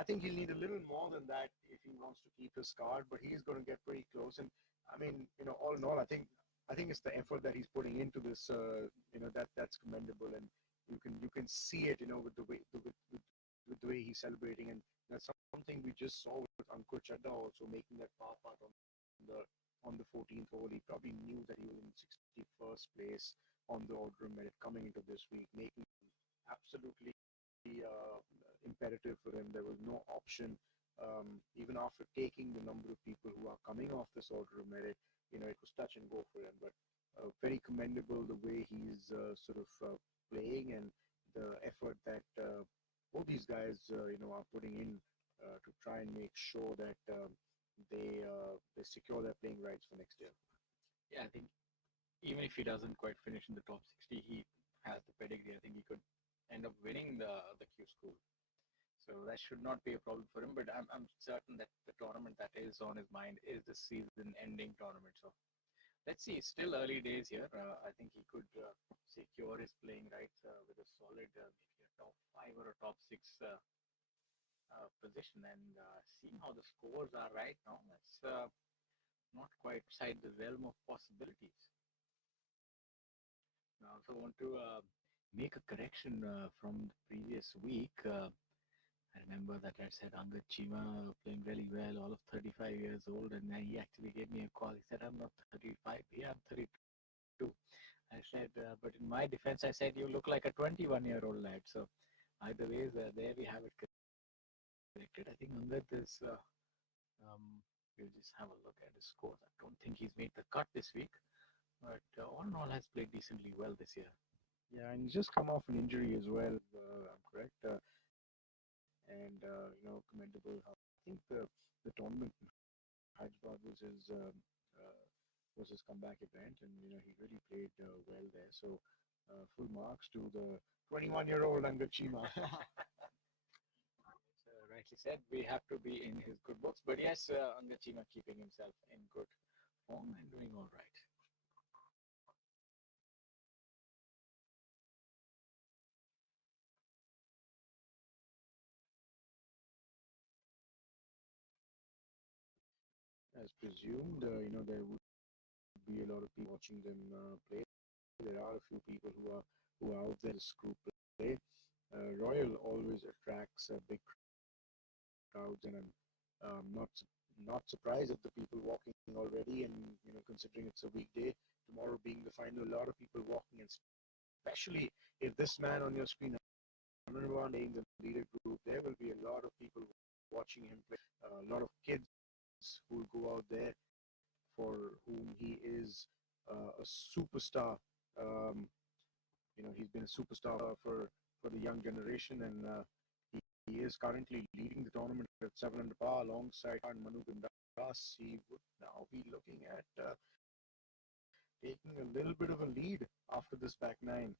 I think he'll need a little more than that if he wants to keep his card, but he's going to get pretty close. And I mean, all in all, I think it's the effort that he's putting into this, that's commendable, and you can see it, with the way he's celebrating, and that's something we just saw with Ankur Chadha also making that par putt on the 14th hole. He probably knew that he was in 61st place on the order of merit coming into this week, making absolutely imperative for him. There was no option, even after taking the number of people who are coming off this order of merit. It was touch and go for him. But very commendable the way he's sort of playing, and the effort that both these guys, are putting in to try and make sure that they secure their playing rights for next year. Yeah, I think even if he doesn't quite finish in the top 60, he has the pedigree. I think he could end up winning the Q School. So that should not be a problem for him. But I'm certain that the tournament that is on his mind is the season-ending tournament. So let's see. It's still early days here. I think he could secure his playing rights with a solid maybe a top five or a top six position. And seeing how the scores are right now, that's not quite outside the realm of possibilities. I also want to make a correction from the previous week. I remember that I said Angad Chima playing really well, all of 35 years old, and then he actually gave me a call. He said, I'm not 35, yeah, I'm 32. I said, but in my defense, I said, you look like a 21-year-old lad. So either ways, there we have it corrected. I think Angad is, we'll just have a look at his scores. I don't think he's made the cut this week, but all in all has played decently well this year. Yeah, and he's just come off an injury as well. I'm correct. And commendable. I think the tournament in Hyderabad was his comeback event, and he really played well there. So full marks to the 21-year-old Angad Chima. Rightly said, we have to be in his good books. But yes, Angad Chima keeping himself in good form and doing all right. As presumed, there would be a lot of people watching them play. There are a few people who are out there to group play. Royal always attracts big crowds, and I'm not surprised at the people walking already. And considering it's a weekday, tomorrow being the final, a lot of people walking, and especially if this man on your screen, Anirban, in the leader group, there will be a lot of people watching him play. A lot of kids who will go out there, for whom he is a superstar. He's been a superstar for the young generation, and he is currently leading the tournament at 7 under par alongside Manu Gandas. He would now be looking at taking a little bit of a lead after this back nine.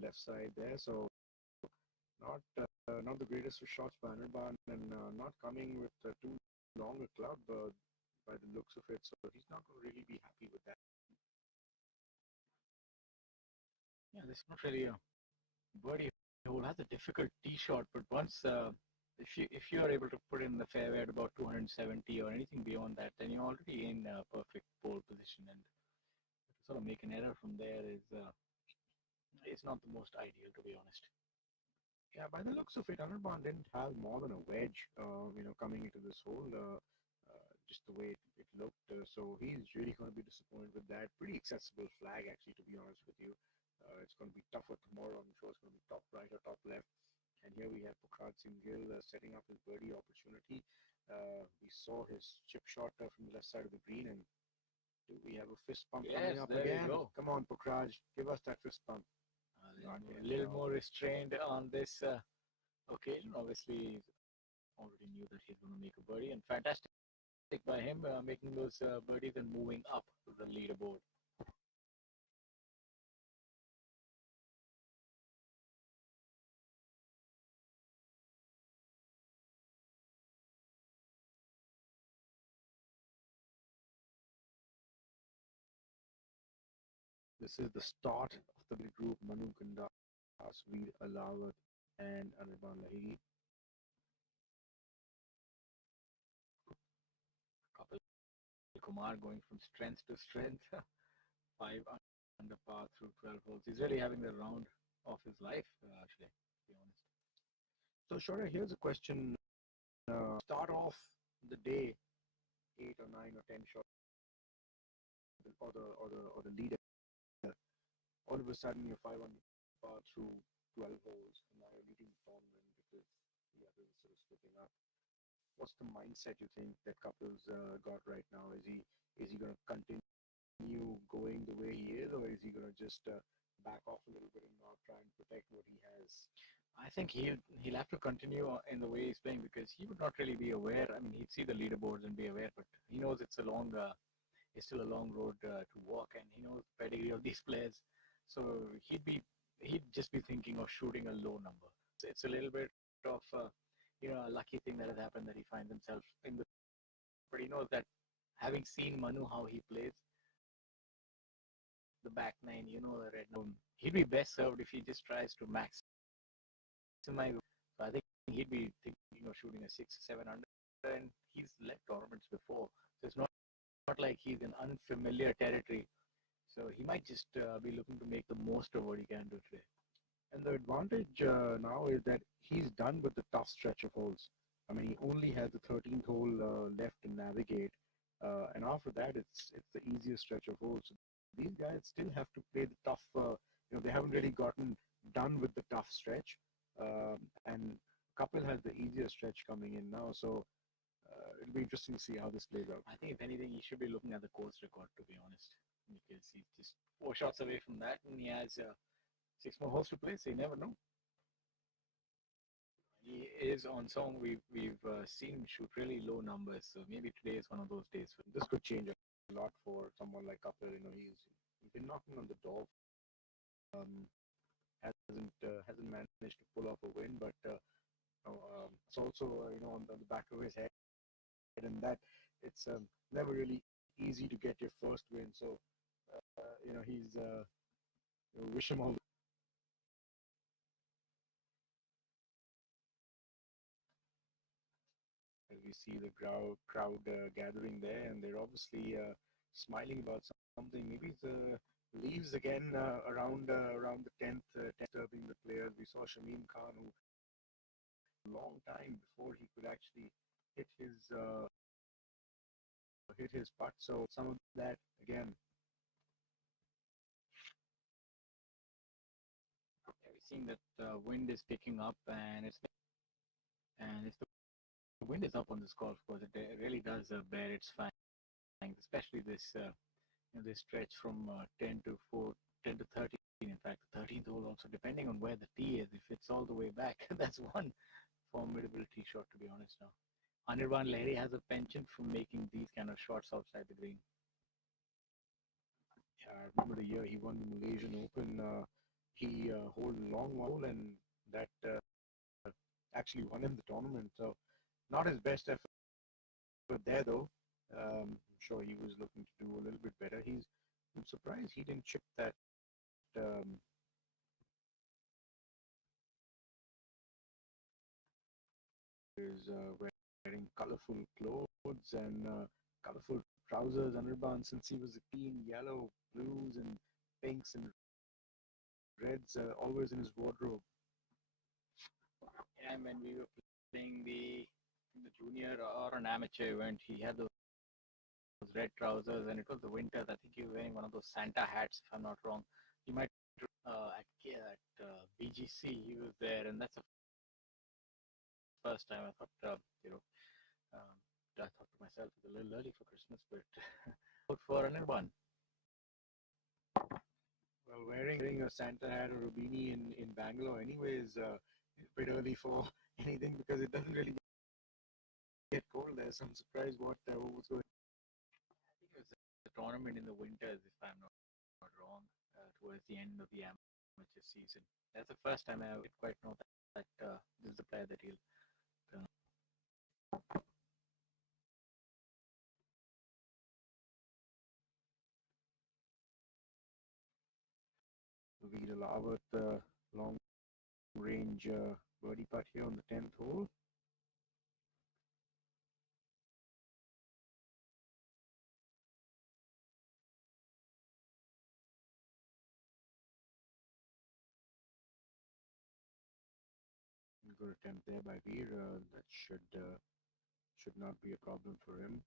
Left side there, so not the greatest of shots by Anirban, and not coming with too long a club by the looks of it. So he's not going to really be happy with that. Yeah, this is not really a birdie hole. Has a difficult tee shot, but once if you are able to put in the fairway at about 270 or anything beyond that, then you're already in perfect pole position. And to sort of make an error from there is not the most ideal, to be honest. Yeah, by the looks of it, Anirban didn't have more than a wedge, coming into this hole, just the way it looked. So he's really going to be disappointed with that. Pretty accessible flag, actually, to be honest with you. It's going to be tougher tomorrow. I'm sure it's going to be top right or top left. And here we have Pukhraj Singh Gill setting up his birdie opportunity. We saw his chip shot from the left side of the green. And do we have a fist pump coming up again? Come on, Pukhraj, give us that fist pump. A little more restrained on this occasion. Obviously, already knew that he's going to make a birdie, and fantastic by him making those birdies and moving up the leaderboard. This is the start of the group. Manu Gandas, Veer Alawat, and Anirban Lahiri. Kapil Kumar going from strength to strength. 5 under par through 12 holes. He's really having the round of his life, actually, to be honest. So, Shaurya, here's a question. Start off the day 8 or 9 or 10 shots, or the leader. All of a sudden, you're 5 under par through 12 holes, and now you're leading the tournament because the others are sort of slipping up. What's the mindset you think that Kapil's got right now? Is he going to continue going the way he is, or is he going to just back off a little bit and not try and protect what he has? I think he'll have to continue in the way he's playing, because he would not really be aware. I mean, he'd see the leaderboards and be aware, but he knows it's still a long road to walk, and he knows the pedigree of these players. So he'd just be thinking of shooting a low number. So it's a little bit of a lucky thing that has happened that he finds himself in the. But he knows that having seen Manu how he plays the back nine, the red nine, he'd be best served if he just tries to maximize. So I think he'd be thinking of shooting a 6-7 under, and he's led tournaments before, so it's not like he's in unfamiliar territory. So he might just be looking to make the most of what he can do today. And the advantage now is that he's done with the tough stretch of holes. I mean, he only has the 13th hole left to navigate, and after that, it's the easiest stretch of holes. So these guys still have to play the tough. They haven't really gotten done with the tough stretch, and Kapil has the easier stretch coming in now. So it'll be interesting to see how this plays out. I think if anything, he should be looking at the course record, to be honest, because he's just 4 shots away from that, and he has 6 more holes to play, so you never know. He is on song. We've seen him shoot really low numbers, so maybe today is one of those days. This could change a lot for someone like Kapil. He's been knocking on the door. Hasn't managed to pull off a win, but it's also on the back of his head, and that it's never really easy to get your first win. So he's wish him all. We see the crowd gathering there, and they're obviously smiling about something. Maybe the leaves again around the 10th, disturbing the players. We saw Shamim Khan, who a long time before he could actually hit his putt. So some of that again. We're seeing that wind is picking up, and if the wind is up on this golf course, it really does bear its fangs, especially this this stretch from 10 to 13. In fact, the 13th hole also, depending on where the tee is, if it's all the way back, that's one formidable tee shot, to be honest. Now, Anirban Lahiri has a penchant for making these kind of shots outside the green. Yeah, I remember the year he won the Malaysian Open. He holed a long hole, and that actually won him the tournament. So not his best effort there, though. I'm sure he was looking to do a little bit better. I'm surprised he didn't chip that. Is wearing colorful clothes and colorful trousers. Anirban, since he was a teen, yellow, blues, and pinks and reds, always in his wardrobe. And when we were playing the junior or an amateur event, he had those red trousers, and it was the winters. I think he was wearing one of those Santa hats, if I'm not wrong. You might at BGC he was there, and that's the first time I thought, I thought to myself it's a little early for Christmas, but out for Anirban. Well, wearing a Santa hat or a beanie in Bangalore anyway is a bit early for anything because it doesn't really get cold there. So I'm surprised what was going. I think it was a tournament in the winters, if I'm not wrong, towards the end of the amateur season. That's the first time I would quite know that this is the player that he'll turn. Veer Alawat, long range birdie putt here on the 10th hole. Good attempt there by Veer. That should not be a problem for him.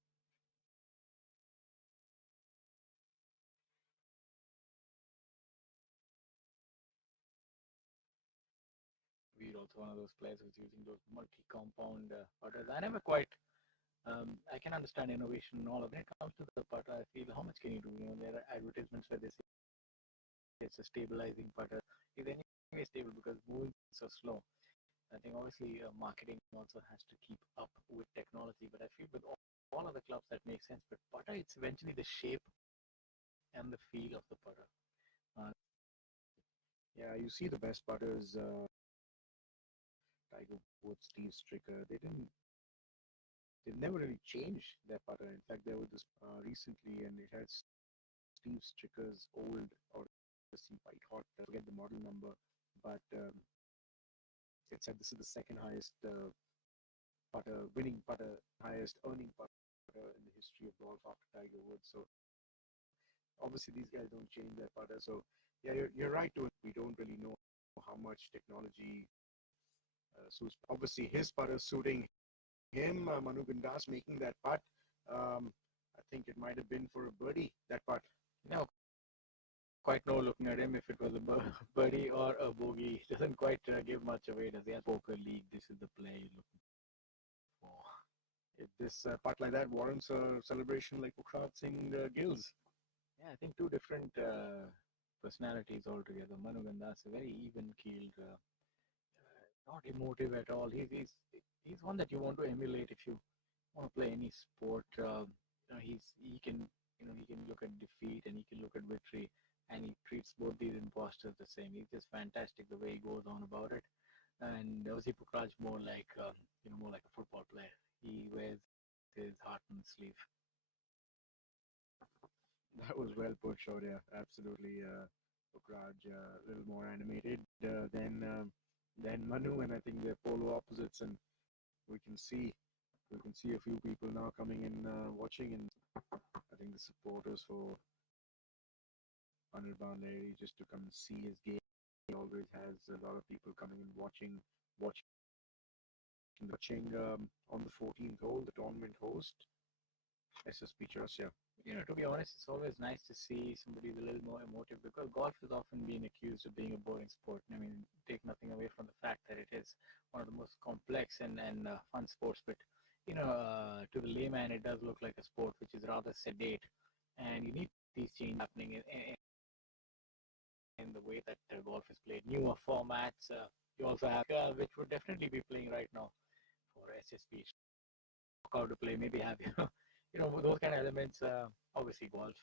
We're also one of those players who's using those multi-compound putters. I never quite, I can understand innovation and all of it. When it comes to the putter, I feel how much can you do? There are advertisements where they say it's a stabilizing putter. It's anyway stable because moving so slow. I think obviously marketing also has to keep up with technology, but I feel with all of the clubs that make sense. But putter, it's eventually the shape and the feel of the putter. Yeah, you see the best putters Tiger Woods, Steve Stricker, they never really changed their putter. In fact, there was this recently, and it had Steve Stricker's old Odyssey White Hot. I forget the model number, but it said this is the second highest winning putter, highest earning putter in the history of golf after Tiger Woods. So obviously these guys don't change their putter. So yeah, you're right to it. We don't really know how much technology suits. Obviously his putter suiting him, Manu Gandas making that putt. I think it might have been for a birdie, that putt. No, quite know looking at him if it was a birdie or a bogey. Doesn't quite give much away, does he? As poker league, this is the play you're looking for. If this putt like that warrants a celebration like Pukrat Singh Gill's. Yeah, I think two different personalities altogether. Manu Gandas, a very even-keeled, not emotive at all. He's one that you want to emulate if you want to play any sport. He can look at defeat and he can look at victory, and he treats both these imposters the same. He's just fantastic the way he goes on about it. And obviously Pukraj more like more like a football player. He wears his heart on his sleeve. That was well put, Shaurya. Absolutely, Pukhraj a little more animated than Manu, and I think they're polar opposites. And we can see a few people now coming in watching, and I think the supporters for Anirban Lahiri just to come and see his game. He always has a lot of people coming and watching on the 14th hole, the tournament host, SSP Chawrasia. To be honest, it's always nice to see somebody a little more emotive, because golf has often been accused of being a boring sport. I mean, take nothing away from the fact that it is one of the most complex and fun sports, but to the layman, it does look like a sport which is rather sedate, and you need these changes happening in the way that golf is played. Newer formats. You also have which would definitely be playing right now for SSP. How to play, maybe have those kind of elements. Obviously, golf,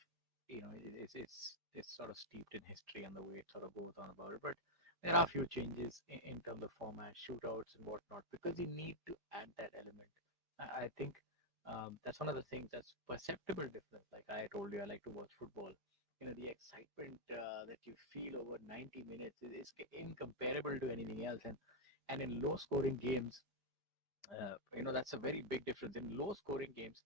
it's sort of steeped in history and the way it sort of goes on about it. But there are a few changes in terms of format, shootouts and whatnot, because you need to add that element. I think that's one of the things that's perceptible difference. Like I told you, I like to watch football. The excitement that you feel over 90 minutes is incomparable to anything else. And in low-scoring games, that's a very big difference. In low-scoring games,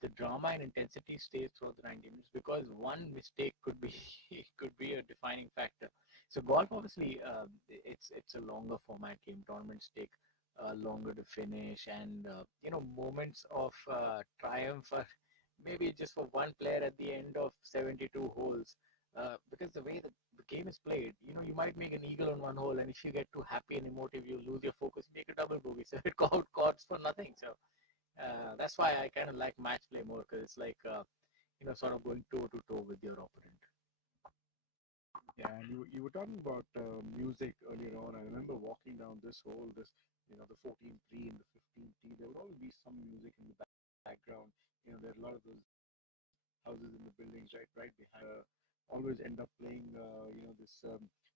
the drama and intensity stays throughout the 90 minutes, because one mistake could be could be a defining factor. So golf, obviously, it's a longer format game. Tournaments take longer to finish, and moments of triumph are maybe just for one player at the end of 72 holes. Because the way the game is played, you might make an eagle on one hole, and if you get too happy and emotive, you lose your focus, make a double bogey, so it counts for nothing. So that's why I kind of like match play more, because it's like sort of going toe to toe with your opponent. Yeah, and you were talking about music earlier on. I remember walking down this hole, the 14th tee and the 15th tee. There would always be some music in the background. There are a lot of those houses in the buildings right behind. Always end up playing,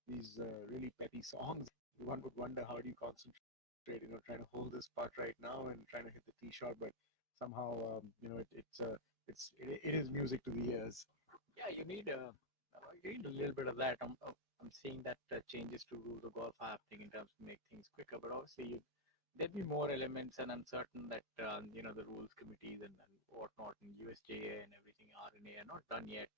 these really petty songs. One would wonder, how do you concentrate? Trying to hold this putt right now and trying to hit the tee shot, but somehow, it is music to the ears. Yeah, you need a little bit of that. I'm seeing that changes to rules of golf are happening in terms to make things quicker, but obviously there'd be more elements, and I'm certain that the rules committees and whatnot, and USJA and everything, RNA are not done yet.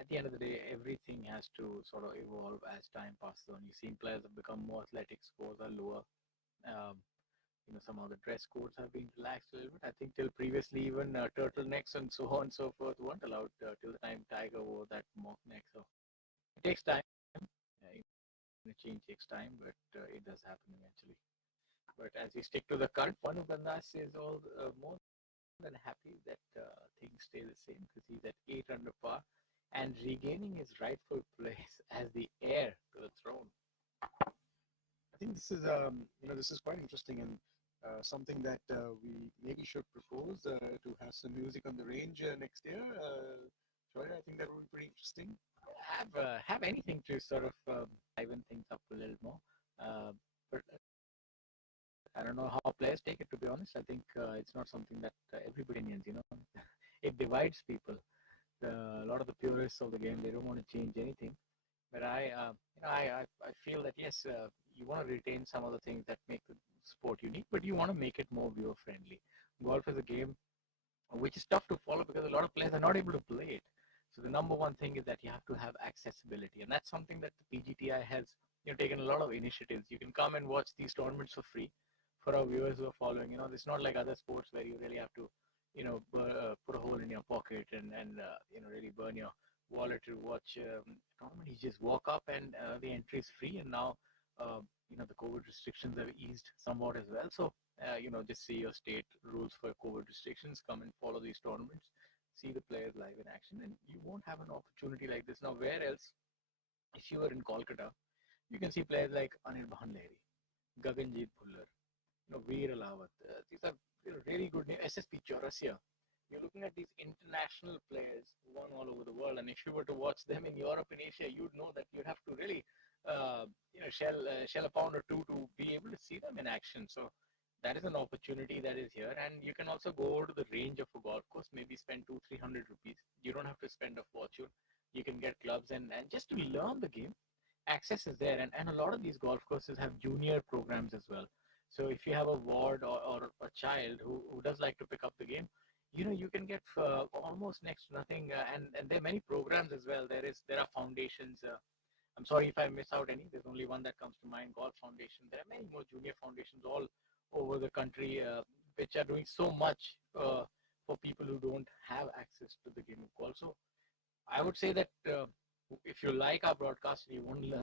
At the end of the day, everything has to sort of evolve as time passes on. You've seen players have become more athletic, scores are lower. Some of the dress codes have been relaxed a little bit. I think till previously, even turtlenecks and so on and so forth weren't allowed till the time Tiger wore that mock neck. So it takes time. The change takes time, but it does happen eventually. But as we stick to the current, Manu Gandas is all more than happy that things stay the same, because he's at 8 under par and regaining his rightful place as the heir to the throne. I think this is quite interesting, and something that we maybe should propose to have some music on the range next year. Shaurya, I think that would be pretty interesting. Have anything to sort of liven things up a little more. But don't know how players take it, to be honest. I think it's not something that everybody opinions, it divides people. A lot of the purists of the game, they don't want to change anything. But I feel that yes, you want to retain some of the things that make the sport unique, but you want to make it more viewer friendly. Golf is a game which is tough to follow because a lot of players are not able to play it. So the number one thing is that you have to have accessibility, and that's something that the PGTI has taken a lot of initiatives. You can come and watch these tournaments for free for our viewers who are following. It's not like other sports where you really have to put a hole in your pocket and really burn your wallet to watch tournament. You just walk up and the entry is free, and now the COVID restrictions have eased somewhat as well. So just see your state rules for COVID restrictions, come and follow these tournaments, see the players live in action, and you won't have an opportunity like this. Now, where else? If you were in Kolkata, you can see players like Anirban Lahiri, Gaganjeet Bhullar, Veer Alawat. These are really good names. SSP Chawrasia. You're looking at these international players who won all over the world, and if you were to watch them in Europe and Asia, you'd know that you'd have to really, shell a pound or two to be able to see them in action. So that is an opportunity that is here, and you can also go to the range of a golf course, maybe spend 200-300 rupees. You don't have to spend a fortune. You can get clubs and just to learn the game. Access is there, and a lot of these golf courses have junior programs as well. So if you have a ward or a child who does like to pick up the game, you can get almost next to nothing, and there are many programs as well. There are foundations. I'm sorry if I miss out any. There's only one that comes to mind, Golf Foundation. There are many more junior foundations all over the country, which are doing so much for people who don't have access to the game of golf. So I would say that if you like our broadcast and you want to learn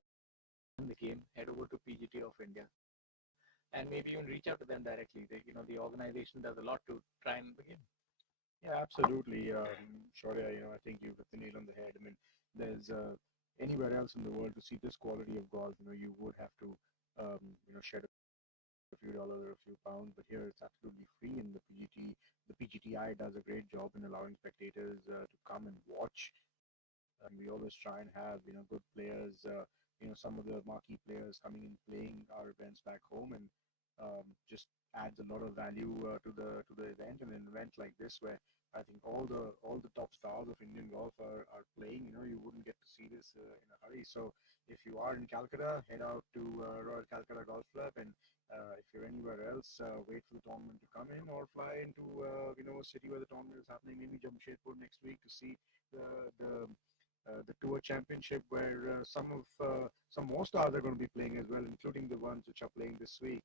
the game, head over to PGT of India and maybe even reach out to them directly. The organization does a lot to try and the game. Yeah, absolutely. Shaurya, I think you've hit the nail on the head. I mean, there's anywhere else in the world to see this quality of golf, you would have to, shed a few dollars or a few pounds, but here it's absolutely free, and the PGTI does a great job in allowing spectators to come and watch. We always try and have good players, some of the marquee players coming and playing our events back home, and just adds a lot of value to the event. And an event like this, where I think all the top stars of Indian golf are playing, you wouldn't get to see this in a hurry. So if you are in Calcutta, head out to Royal Calcutta Golf Club, and if you're anywhere else, wait for the tournament to come in, or fly into a city where the tournament is happening, maybe Jamshedpur next week, to see the tour championship, where some more stars are going to be playing as well, including the ones which are playing this week.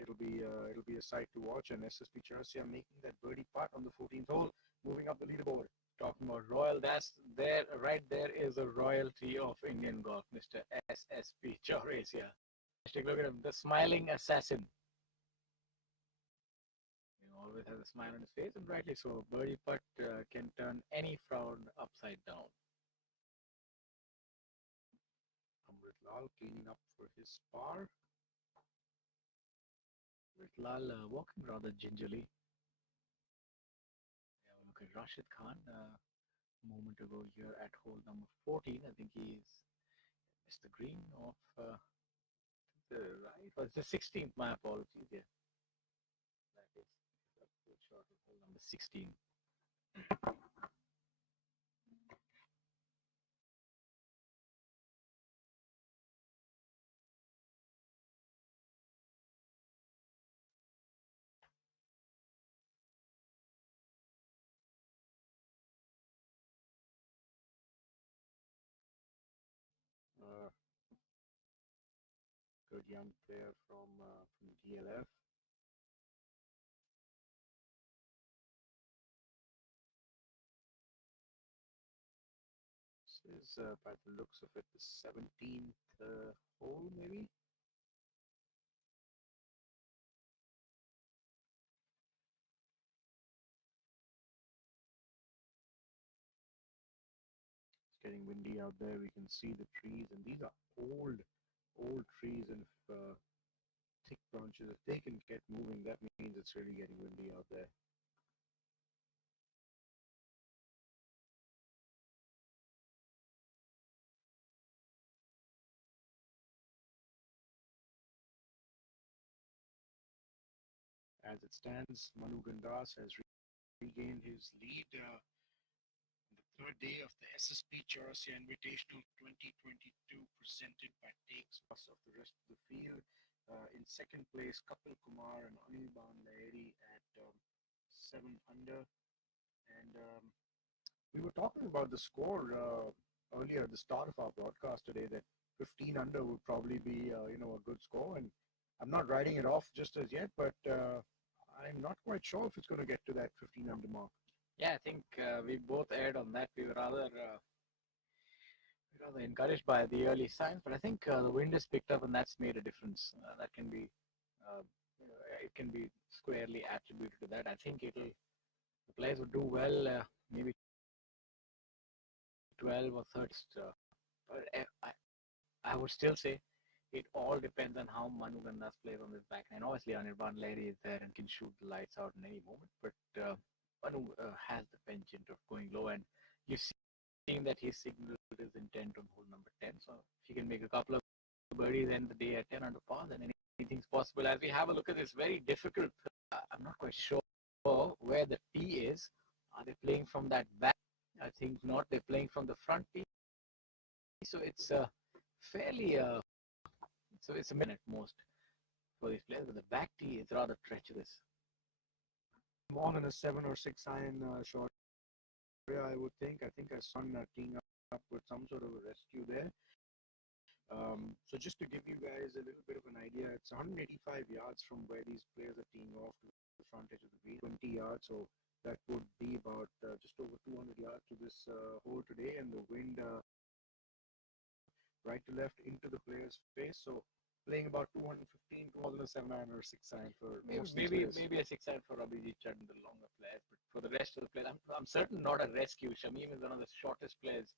It'll be a sight to watch, and SSP Chawrasia making that birdie putt on the 14th hole, moving up the leaderboard. Talking about royal, that's there, right there is a royalty of Indian golf, Mr. SSP Chawrasia. Take a look at him, the smiling assassin. He always has a smile on his face, and rightly so. Birdie putt can turn any frown upside down. Amrit Lal cleaning up for his par. Lal walking rather gingerly. Look at Rashid Khan a moment ago here at hole number 14. I think he's missed the green of the right. Was the 16th? My apologies. Yeah, that is a good shot of hole number 16. Good young player from DLF. This is, by the looks of it, the 17th hole, maybe. It's getting windy out there. We can see the trees, and these are old trees, and if thick branches, if they can get moving, that means it's really getting windy out there. as it stands, Manu Gandas has regained his lead on the third day of the SSP Chawrasia Invitational 2022 presented by Takes Plus of the rest of the field. In second place, Kapil Kumar and Anirban Lahiri at 7 under. And we were talking about the score earlier at the start of our broadcast today that 15 under would probably be a good score, and I'm not writing it off just as yet, but I'm not quite sure if it's going to get to that 15 under mark. Yeah, I think we both aired on that. We were rather encouraged by the early signs, but I think the wind has picked up, and that's made a difference. That can be it can be squarely attributed to that. I think the players would do well, maybe 12 or 30. But I would still say it all depends on how Manu Gandas plays on this back line. Obviously, Anirban Lahiri is there and can shoot the lights out in any moment, but Manu has the penchant of going low, and you've seen that he signaled his intent on hole number 10. So if he can make a couple of birdies end the day at 10 under par, then anything's possible. As we have a look at this very difficult, I'm not quite sure where the tee is. Are they playing from that back? I think not. They're playing from the front tee. So it's fairly, so it's a minute most for these players, but the back tee is rather treacherous. More than a 7 or 6 iron short, I would think. I think I saw teeing up with some sort of a rescue there. So just to give you guys a little bit of an idea, it's 185 yards from where these players are teeing off to the front edge of the green, 20 yards. So that would be about just over 200 yards to this hole today, and the wind right to left into the player's face. So playing about 215, more than a 7 iron or 6 iron for maybe a 6 iron for Abhijit Chand, the longer players, but for the rest of the players, I'm certain not a rescue. Shamim is one of the shortest players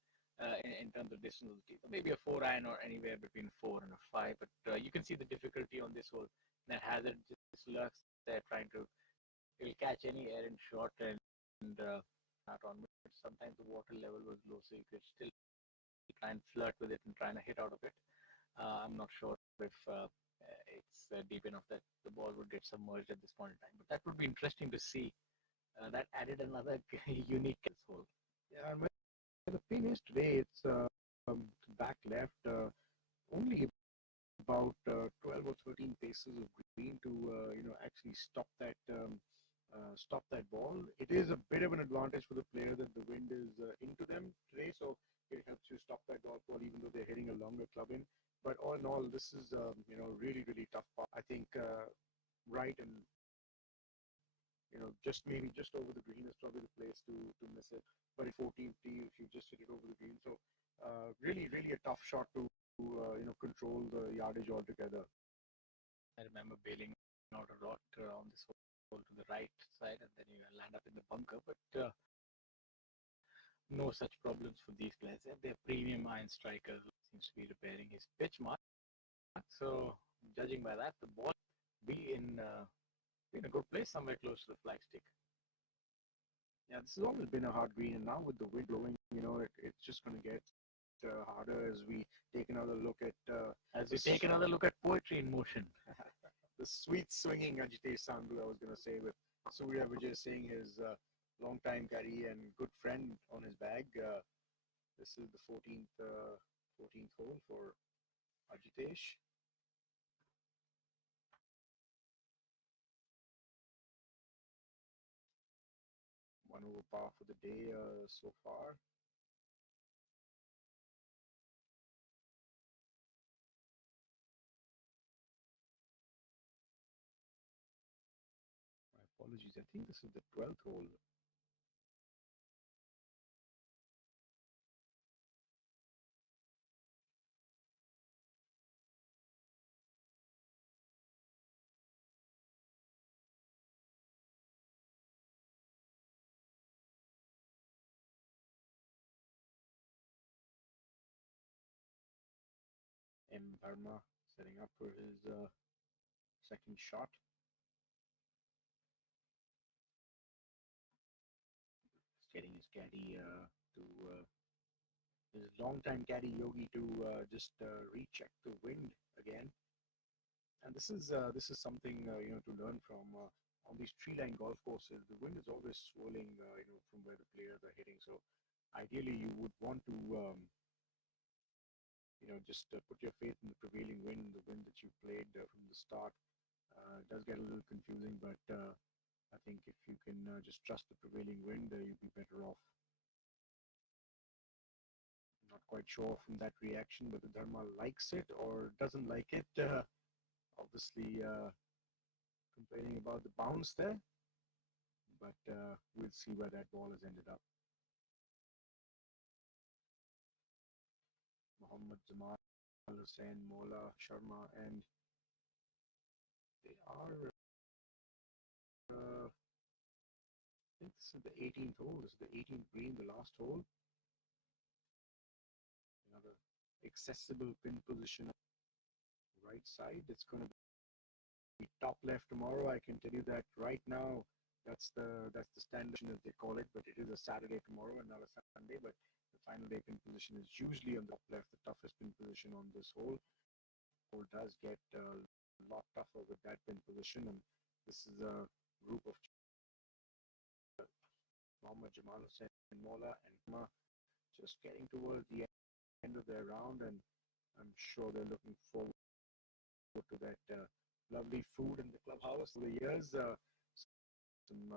in terms of distance of the tee. So maybe a 4 iron or anywhere between 4 and a 5, but you can see the difficulty on this hole. That hazard just lurks there, trying to he'll catch any errant shot and not on. Sometimes the water level was low, so you could still try and flirt with it and trying to hit out of it. I'm not sure if it's deep enough that the ball would get submerged at this point in time, but that would be interesting to see. That added another unique hole. Yeah, and where the pin is today, it's back left, only about 12 or 13 paces of green to actually stop that ball. It is a bit of an advantage for the player that the wind is into them today, so it helps you stop that golf ball even though they're hitting a longer club in. But all in all, this is really tough part. I think right and just over the green is probably the place to miss it. But at 14th tee, if you just hit it over the green, so really a tough shot to control the yardage altogether. I remember bailing out a lot on this hole to the right side, and then you land up in the bunker. But no such problems for these players. They're premium iron strikers. Seems to be repairing his pitch mark. So judging by that, the ball be in a good place somewhere close to the flagstick. Yeah, this has always been a hard green, and now with the wind blowing, it's just going to get harder as we take another look at poetry in motion. The sweet swinging Ajitesh Sandhu, I was going to say, with Surya Vijay Singh, his long-time caddy and good friend on his bag. This is the 14th hole for Ajitesh. One over par for the day so far. My apologies. I think this is the 12th hole. M. Verma setting up for his second shot. Getting his caddy to his longtime caddy Yogi to just recheck the wind again. And this is something to learn from. on these tree-line golf courses, the wind is always swirling, from where the players are hitting. So ideally, you would want to, just put your faith in the prevailing wind, the wind that you played from the start. It does get a little confusing, but I think if you can just trust the prevailing wind, you'd be better off. I'm not quite sure from that reaction whether Dharma likes it or doesn't like it. Obviously, complaining about the bounce there, but we'll see where that ball has ended up. Mohammad Jamal, Hussain, Mola, Sharma, and they are, I think this is the 18th hole. This is the 18th green, the last hole. Another accessible pin position right side. It's going to be top left tomorrow. I can tell you that right now. That's the standard as they call it, but it is a Saturday tomorrow and not a Sunday. But the final day pin position is usually on the top left, the toughest pin position on this hole. Hole does get a lot tougher with that pin position, and this is a group of Mohammad Jamal, Hussain, Mola, and Kama just getting towards the end of their round, and I'm sure they're looking forward to that lovely food in the clubhouse for the years. Some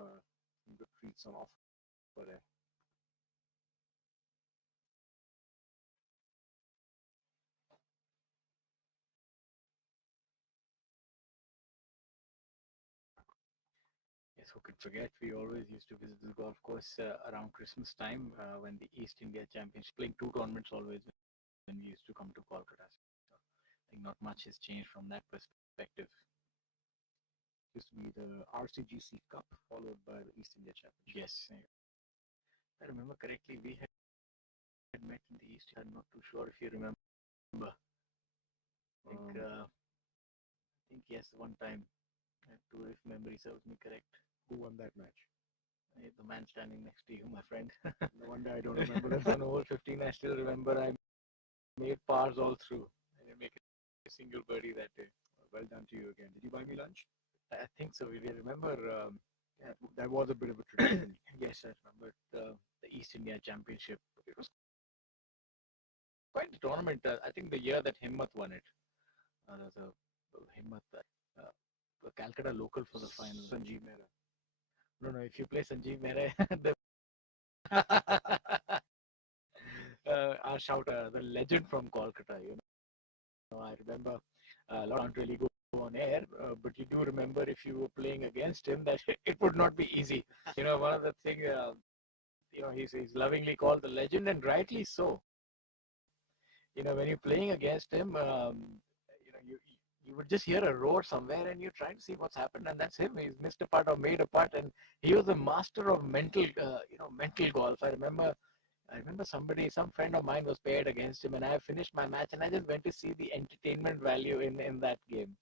good treats on offer there. Yes, who could forget? We always used to visit this golf course around Christmas time when the East India Championship, playing 2 tournaments always when we used to come to Kolkata. So I think not much has changed from that perspective. Used to be the RCGC Cup followed by the East India Championship. Yes, if I remember correctly, we had met in the East. I'm not too sure if you remember. I think yes, one time. If memory serves me correct. Who won that match? The man standing next to you, my friend. No wonder I don't remember that. On hole 15, I still remember I made pars all through. I didn't make a single birdie that day. Well done to you again. Did you buy me lunch? I think so. We remember. That was a bit of a tradition. Yes, I remember the East India Championship. It was quite a tournament. I think the year that Himmat won it. There was a Himmat, Calcutta local for the final. Sanjeev Mehra. No. If you play Sanjeev Mehra, our shouter, the legend from Kolkata. I remember a lot aren't really go on air, but you do remember if you were playing against him that it would not be easy. One of the things, he's lovingly called the legend, and rightly so. When you're playing against him, you would just hear a roar somewhere, and you're trying to see what's happened, and that's him. He's missed a putt or made a putt, and he was a master of mental golf. I remember some friend of mine was paired against him, and I finished my match, and I just went to see the entertainment value in that game.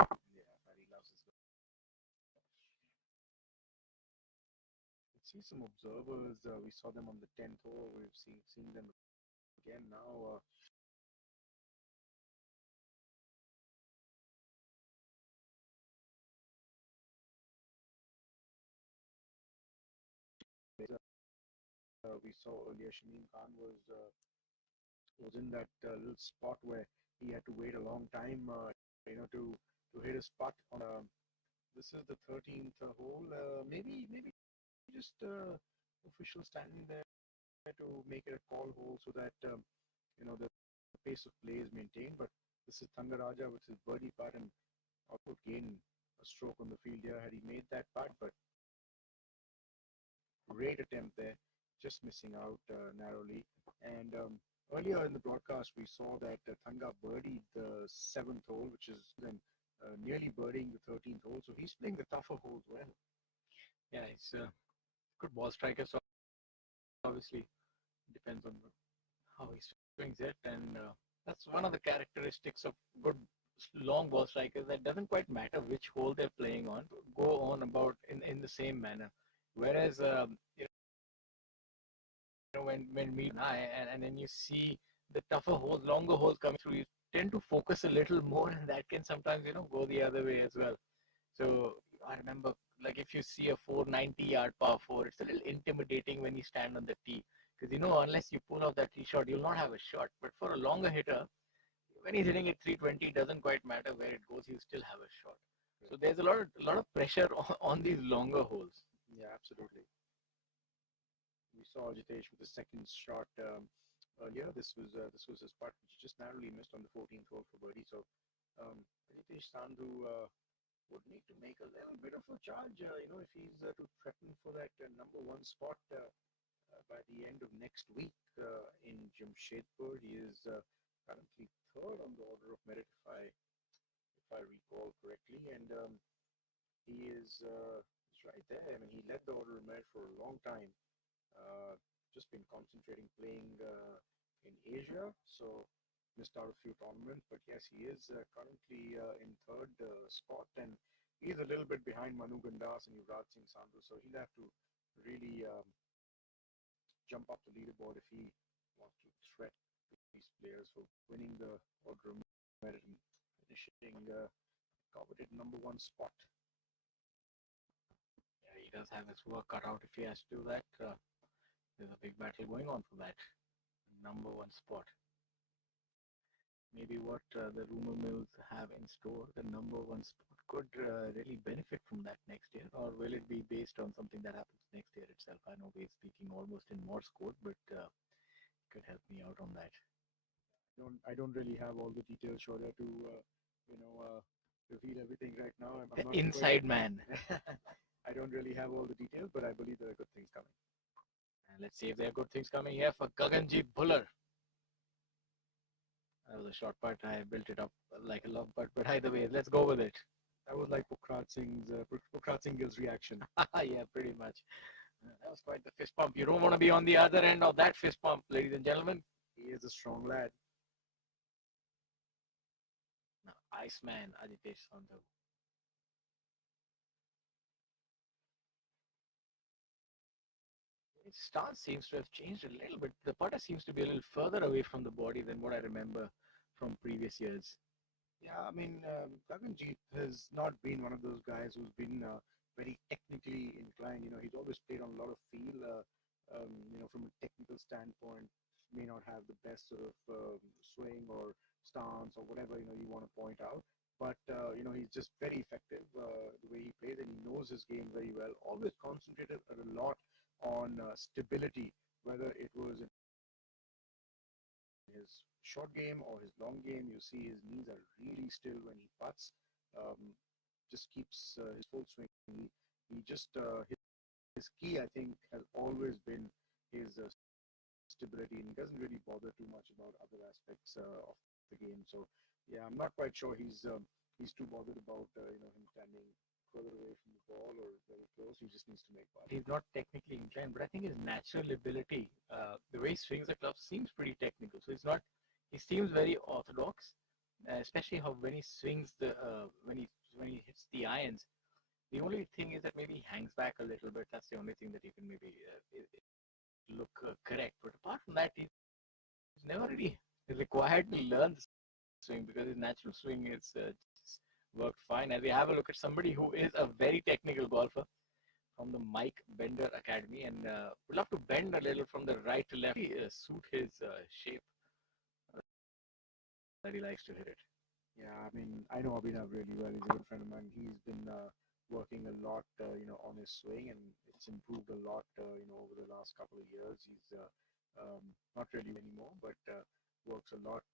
Yeah, he loves his golf. Let's see some observers. We saw them on the 10th hole. We've seen them again now. We saw earlier Shamim Khan was in that little spot where he had to wait a long time, to hit his putt. This is the 13th hole. Maybe just official standing there to make it a call hole so that the pace of play is maintained. But this is Thangaraja with his birdie putt, and output gain a stroke on the field here had he made that putt, but great attempt there, just missing out narrowly. And earlier in the broadcast, we saw that Thanga birdied the 7th hole, which is then nearly birdieing the 13th hole. So he's playing the tougher holes well. Yeah, he's a good ball striker. So obviously, depends on how he swings it, and that's one of the characteristics of good long ball strikers. That doesn't quite matter which hole they're playing on, go on about in the same manner. Whereas when we and then you see the tougher holes, longer holes coming through, you tend to focus a little more, and that can sometimes go the other way as well. So I remember, like, if you see a 490-yard par four, it's a little intimidating when you stand on the tee, because unless you pull off that tee shot, you'll not have a shot. But for a longer hitter, when he's hitting it 320, it doesn't quite matter where it goes, you still have a shot. So there's a lot of pressure on these longer holes. Yeah, absolutely. We saw Ajitesh with the second shot earlier. This was his putt, which he just narrowly missed on the 14th hole for birdie. So Ajitesh Sandhu would need to make a little bit of a charge, if he's to threaten for that number one spot by the end of next week in Jamshedpur. He is currently third on the order of merit, if I recall correctly, and he is he's right there. I mean, he led the order of merit for a long time. Just been concentrating playing in Asia, so missed out a few tournaments. But yes, he is currently in third spot, and he's a little bit behind Manu Gandas and Yuvraj Singh Sandhu. So he'll have to really jump up the leaderboard if he wants to threat these players for winning the order of merit and finishing coveted number one spot. Yeah, he does have his work cut out if he has to do that. There's a big battle going on for that number one spot. Maybe what the rumor mills have in store, the number one spot could really benefit from that next year, or will it be based on something that happens next year itself? I know we're speaking almost in Morse code, but could help me out on that. I don't really have all the details, Shaurya, to reveal everything right now. I'm not Inside man. I don't really have all the details, but I believe there are good things coming. And let's see if there are good things coming here for Gaganjeet Bhullar. That was a short putt. I built it up like a long putt, but either way, let's go with it. That was like Pukrat Singh's reaction. Yeah, pretty much. That was quite the fist pump. You don't want to be on the other end of that fist pump, ladies and gentlemen. He is a strong lad. Now, Iceman Ajitesh Sandhu. His stance seems to have changed a little bit. The putter seems to be a little further away from the body than what I remember from previous years. Yeah, I mean, Gaganjeet has not been one of those guys who's been very technically inclined. He's always played on a lot of feel. From a technical standpoint, may not have the best sort of swing or stance or whatever you want to point out. But he's just very effective the way he plays, and he knows his game very well. Always concentrated a lot on stability, whether it was in his short game or his long game. You see his knees are really still when he putts. Just keeps his full swing. He just his key, I think, has always been his stability, and he doesn't really bother too much about other aspects of the game. So yeah, I'm not quite sure he's too bothered about him standing further away from the ball or very close. He just needs to make putts. He's not technically inclined, but I think his natural ability, the way he swings the club, seems pretty technical. So he seems very orthodox, especially when he swings when he hits the irons. The only thing is that maybe he hangs back a little bit. That's the only thing that you can maybe look correct. But apart from that, he's never really required to learn the swing, because his natural swing is just worked fine. As we have a look at somebody who is a very technical golfer from the Mike Bender Academy, and would love to bend a little from the right to left, suit his shape that he likes to hit it. Yeah, I mean, I know Abhinav really well. He's a good friend of mine. He's been working a lot, on his swing, and it's improved a lot, over the last couple of years. He's not really anymore, but works a lot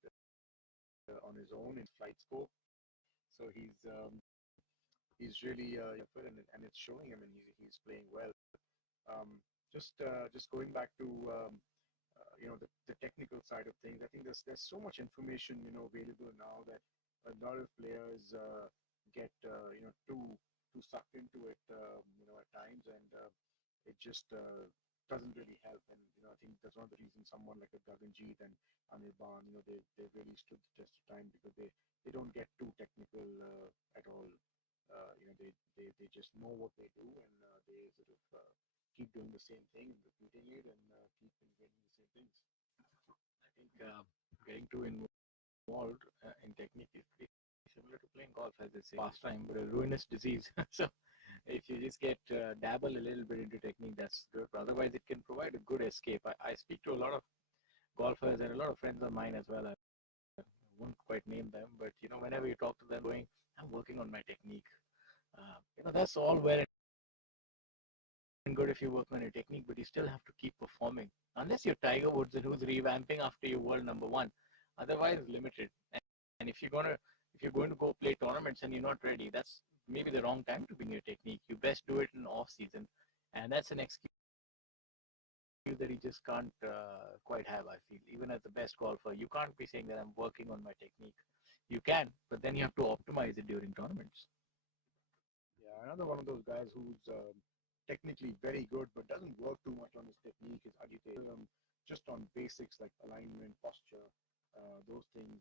on his own in flight scope. So he's really fit, and it's showing him, and he's playing well. Just going back to the technical side of things. I think there's so much information available now that a lot of players get too sucked into it at times, and it just doesn't really help. And I think that's one of the reasons someone like a Gaganjeet and Anirban, they really stood the test of time, because they don't get too technical at all. They just know what they do, and they sort of keep doing the same thing and repeating it, and keep inventing the same things. I think getting too involved in technique is pretty similar to playing golf, as they say, pastime, but a ruinous disease. So if you just get dabble a little bit into technique, that's good. But otherwise, it can provide a good escape. I speak to a lot of golfers and a lot of friends of mine as well. I won't quite name them, but whenever you talk to them, going, I'm working on my technique. That's all well and good if you work on your technique, but you still have to keep performing. Unless you're Tiger Woods and who's revamping after your world number one, otherwise limited. And if you're going to go play tournaments and you're not ready, that's maybe the wrong time to bring your technique. You best do it in off season, and that's an excuse that you just can't quite have. I feel even as the best golfer, you can't be saying that I'm working on my technique. You can, but then you have to optimize it during tournaments. Yeah, another one of those guys who's technically very good but doesn't work too much on his technique is Ajit. Just on basics like alignment, posture, those things.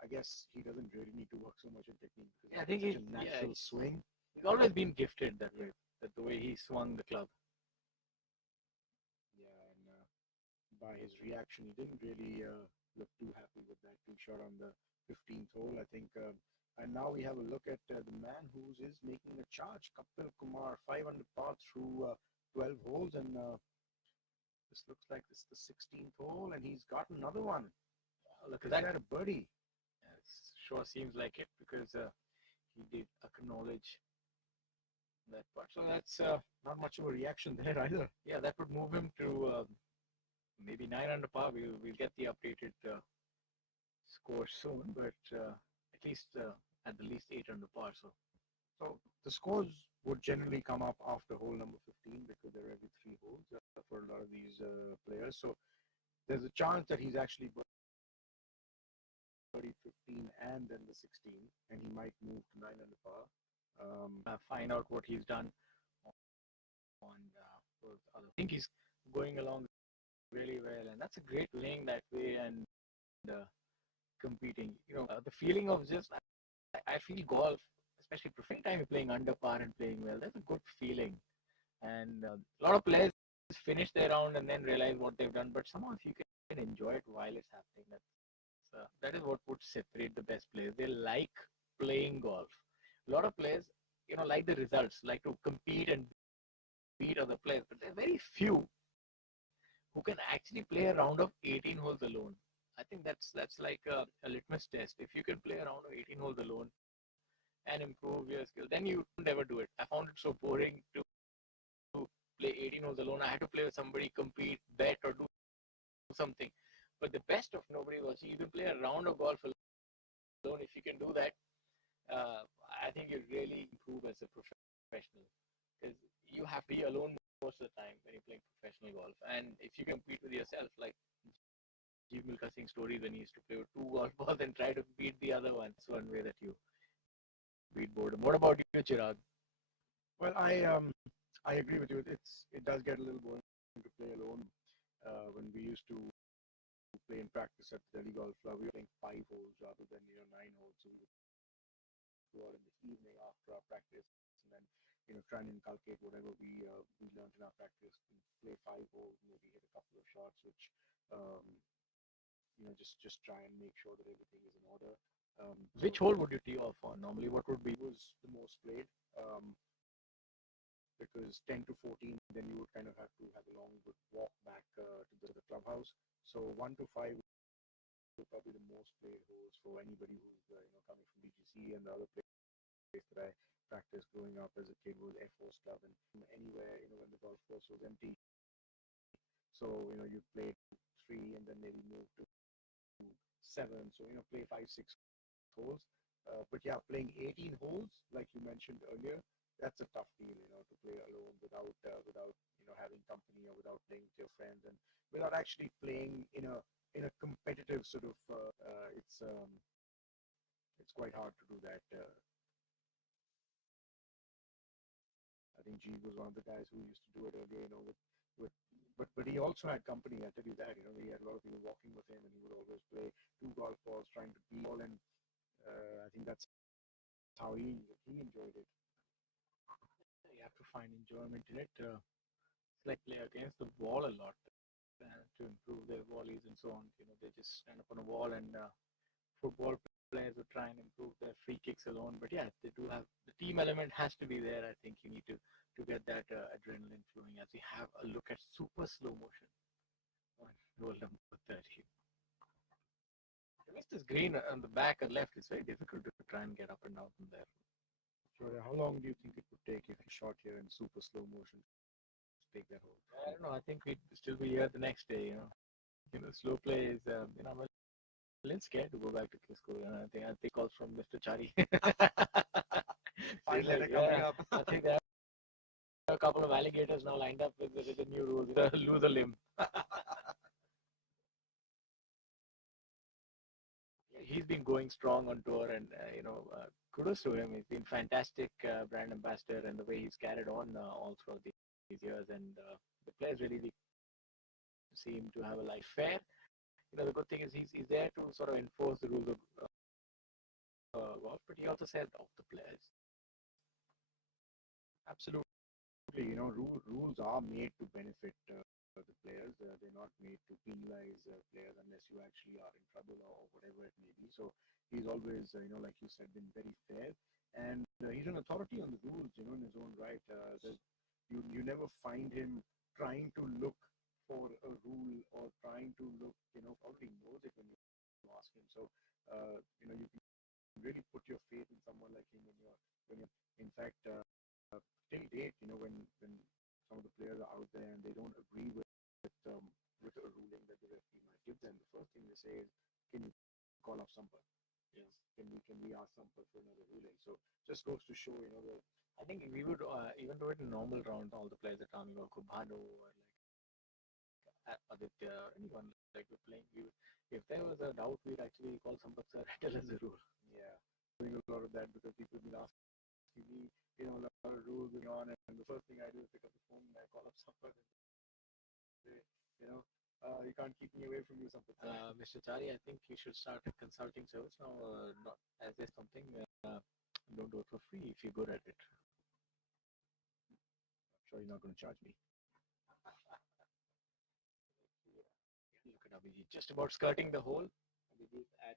I guess he doesn't really need to work so much on technique because I think such a natural swing. He's always been gifted that way, that the way he swung the club. Yeah, and by his reaction, he didn't really look too happy with that tee shot on the 15th hole. I think. And now we have a look at the man who is making a charge, Kapil Kumar, 5 under par through 12 holes, and this looks like this is the 16th hole, and he's got another one. Look at that, a birdie. Yeah, it sure seems like it because he did acknowledge that part. So that's not much of a reaction there either. Yeah, that would move him to maybe 9 under par. We'll get the updated score soon, but at least at the least 8 under par. So the scores would generally come up after hole number 15 because they're every 3 holes for a lot of these players. So there's a chance that he's actually birdied 15 and then the 16, and he might move to 9 under par. Find out what he's done on those other. I think he's going along really well, and that's a great playing that way and competing. The feeling of just I feel golf, especially professional time, you're playing under par and playing well. That's a good feeling, and a lot of players finish their round and then realize what they've done. But somehow, if you can enjoy it while it's happening, that is what would separate the best players. They like playing golf. A lot of players, like the results, like to compete and beat other players, but there are very few who can actually play a round of 18 holes alone. I think that's like a litmus test. If you can play a round of 18 holes alone and improve your skill, then you don't ever do it. I found it so boring to play 18 holes alone. I had to play with somebody, compete, bet, or do something. But the best of nobody was you can play a round of golf alone. If you can do that, I think you really improve as a professional because you have to be alone most of the time when you're playing professional golf. And if you compete with yourself, like Jeev Milkha Singh's stories when he used to play with 2 golf balls and try to beat the other one. It's one way that you beat boredom. What about you, Chirag? Well, I agree with you. It does get a little boring to play alone. When we used to play in practice at Delhi Golf Club, we were playing 5 holes rather than 9 holes. So we would go out in the evening after our practice and then try and inculcate whatever we learned in our practice and play 5 holes, maybe hit a couple of shots, which just try and make sure that everything is in order. Which hole would you tee off on? Normally, what would be was the most played? Because 10 to 14, then you would kind of have to have a long good walk back to the clubhouse. So 1 to 5 would probably the most played holes for anybody who's coming from BGC, and the other place that I practiced growing up as a kid was Air Force Club, and anywhere when the golf course was empty. So you played 3 and then maybe move to 7. So play 5, 6 holes. But yeah, playing 18 holes, like you mentioned earlier, that's a tough deal, to play alone without having company or without playing with your friends and without actually playing in a competitive sort of. It's quite hard to do that. I think G was one of the guys who used to do it earlier, but he also had company. I tell you that, he had a lot of people walking with him, and he would always play 2 golf balls, trying to beat all, and I think that's how he enjoyed it. you have to find enjoyment in it. It's like play against the wall a lot to improve their volleys and so on. They just stand up on a wall and football players would try and improve their free kicks alone. But yeah, they do have the team element has to be there. I think you need to get that adrenaline flowing. As we have a look at super slow motion on roll number 30. This green on the back and left. It's very difficult to try and get up and down from there. So how long do you think it would take if you shot here in super slow motion to take that hold? I don't know. I think we'd still be here the next day. Slow play is. I'm a little scared to go back to school. I think calls from Mr. Chari. Fine letter Like, coming yeah, up. I think there are a couple of alligators now lined up with the new rules. Lose a limb. He's been going strong on tour, and kudos to him. He's been fantastic brand ambassador, and the way he's carried on all throughout these years. And the players really seem to have a life fair. The good thing is he's there to sort of enforce the rules of golf, but he also said of the players. Absolutely. Rules are made to benefit the players. They're not made to penalize players unless you actually are in trouble or whatever it may be. So he's always, like you said, been very fair. And he's an authority on the rules, in his own right. You never find him trying to look for a rule or trying to look, already knows it when you ask him. So, you can really put your faith in someone like him when you're in fact, till date, when some of the players are out there and they don't agree with a ruling that the referee might give them, the first thing they say is, "Can you call up Sampath? Yes. Can we ask Sampath for another ruling?" So just goes to show, I think we would even do it in normal round. All the players that are Kubhano or like Aditya or anyone like we're playing, if there was a doubt, we'd actually call Sampath sir and tell us the rule. Yeah, doing a lot of that because people have been asking me, a lot of rules going on, and the first thing I do is pick up the phone and I call up Sampath and say, you can't keep me away from you, Sampath. Mr. Chari, I think you should start a consulting service now. Not as there's something. Don't do it for free if you're good at it. I'm sure you're not going to charge me. Look at Abhijit, just about skirting the hole. Abhijit at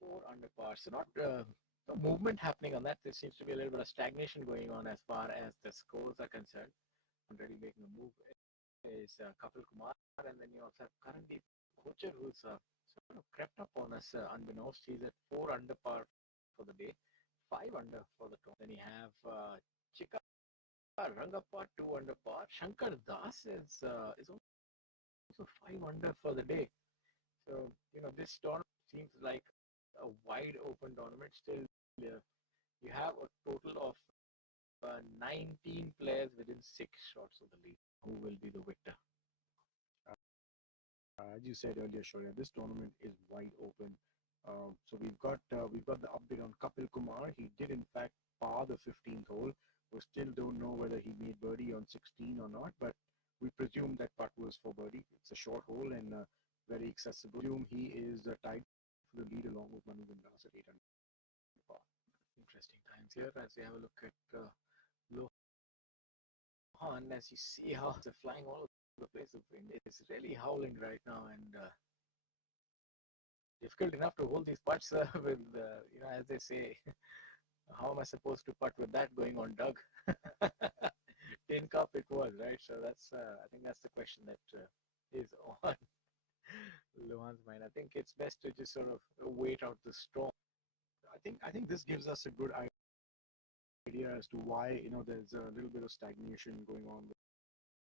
4 under par. So not no movement happening on that. There seems to be a little bit of stagnation going on as far as the scores are concerned. Already making a move is Kapil Kumar, and then you also have Karandeep Kocher, who's sort of crept up on us unbeknownst. He's at 4 under par for the day, 5 under for the tournament. Then you have Chika Rangappa 2 under par. Shankar Das is also 5 under for the day. So this tournament seems like a wide open tournament. Still, you have a total of 19 players within 6 shots of the lead. Who will be the victor? As you said earlier, Shaurya, this tournament is wide open. So we've got the update on Kapil Kumar. He did in fact par the 15th hole. We still don't know whether he made birdie on 16 or not, but we presume that putt was for birdie. It's a short hole and very accessible. We presume he is tied for the lead along with Manu Vindas at 8 under par. Interesting times here as we have a look at Lohan. As you see how they're flying all over the place. The wind is really howling right now, and difficult enough to hold these putts with, as they say, how am I supposed to putt with that going on Doug? Tin cup it was, right? So that's, I think that's the question that is on Lohan's mind. I think it's best to just sort of wait out the storm. I think this gives us a good idea as to why there's a little bit of stagnation going on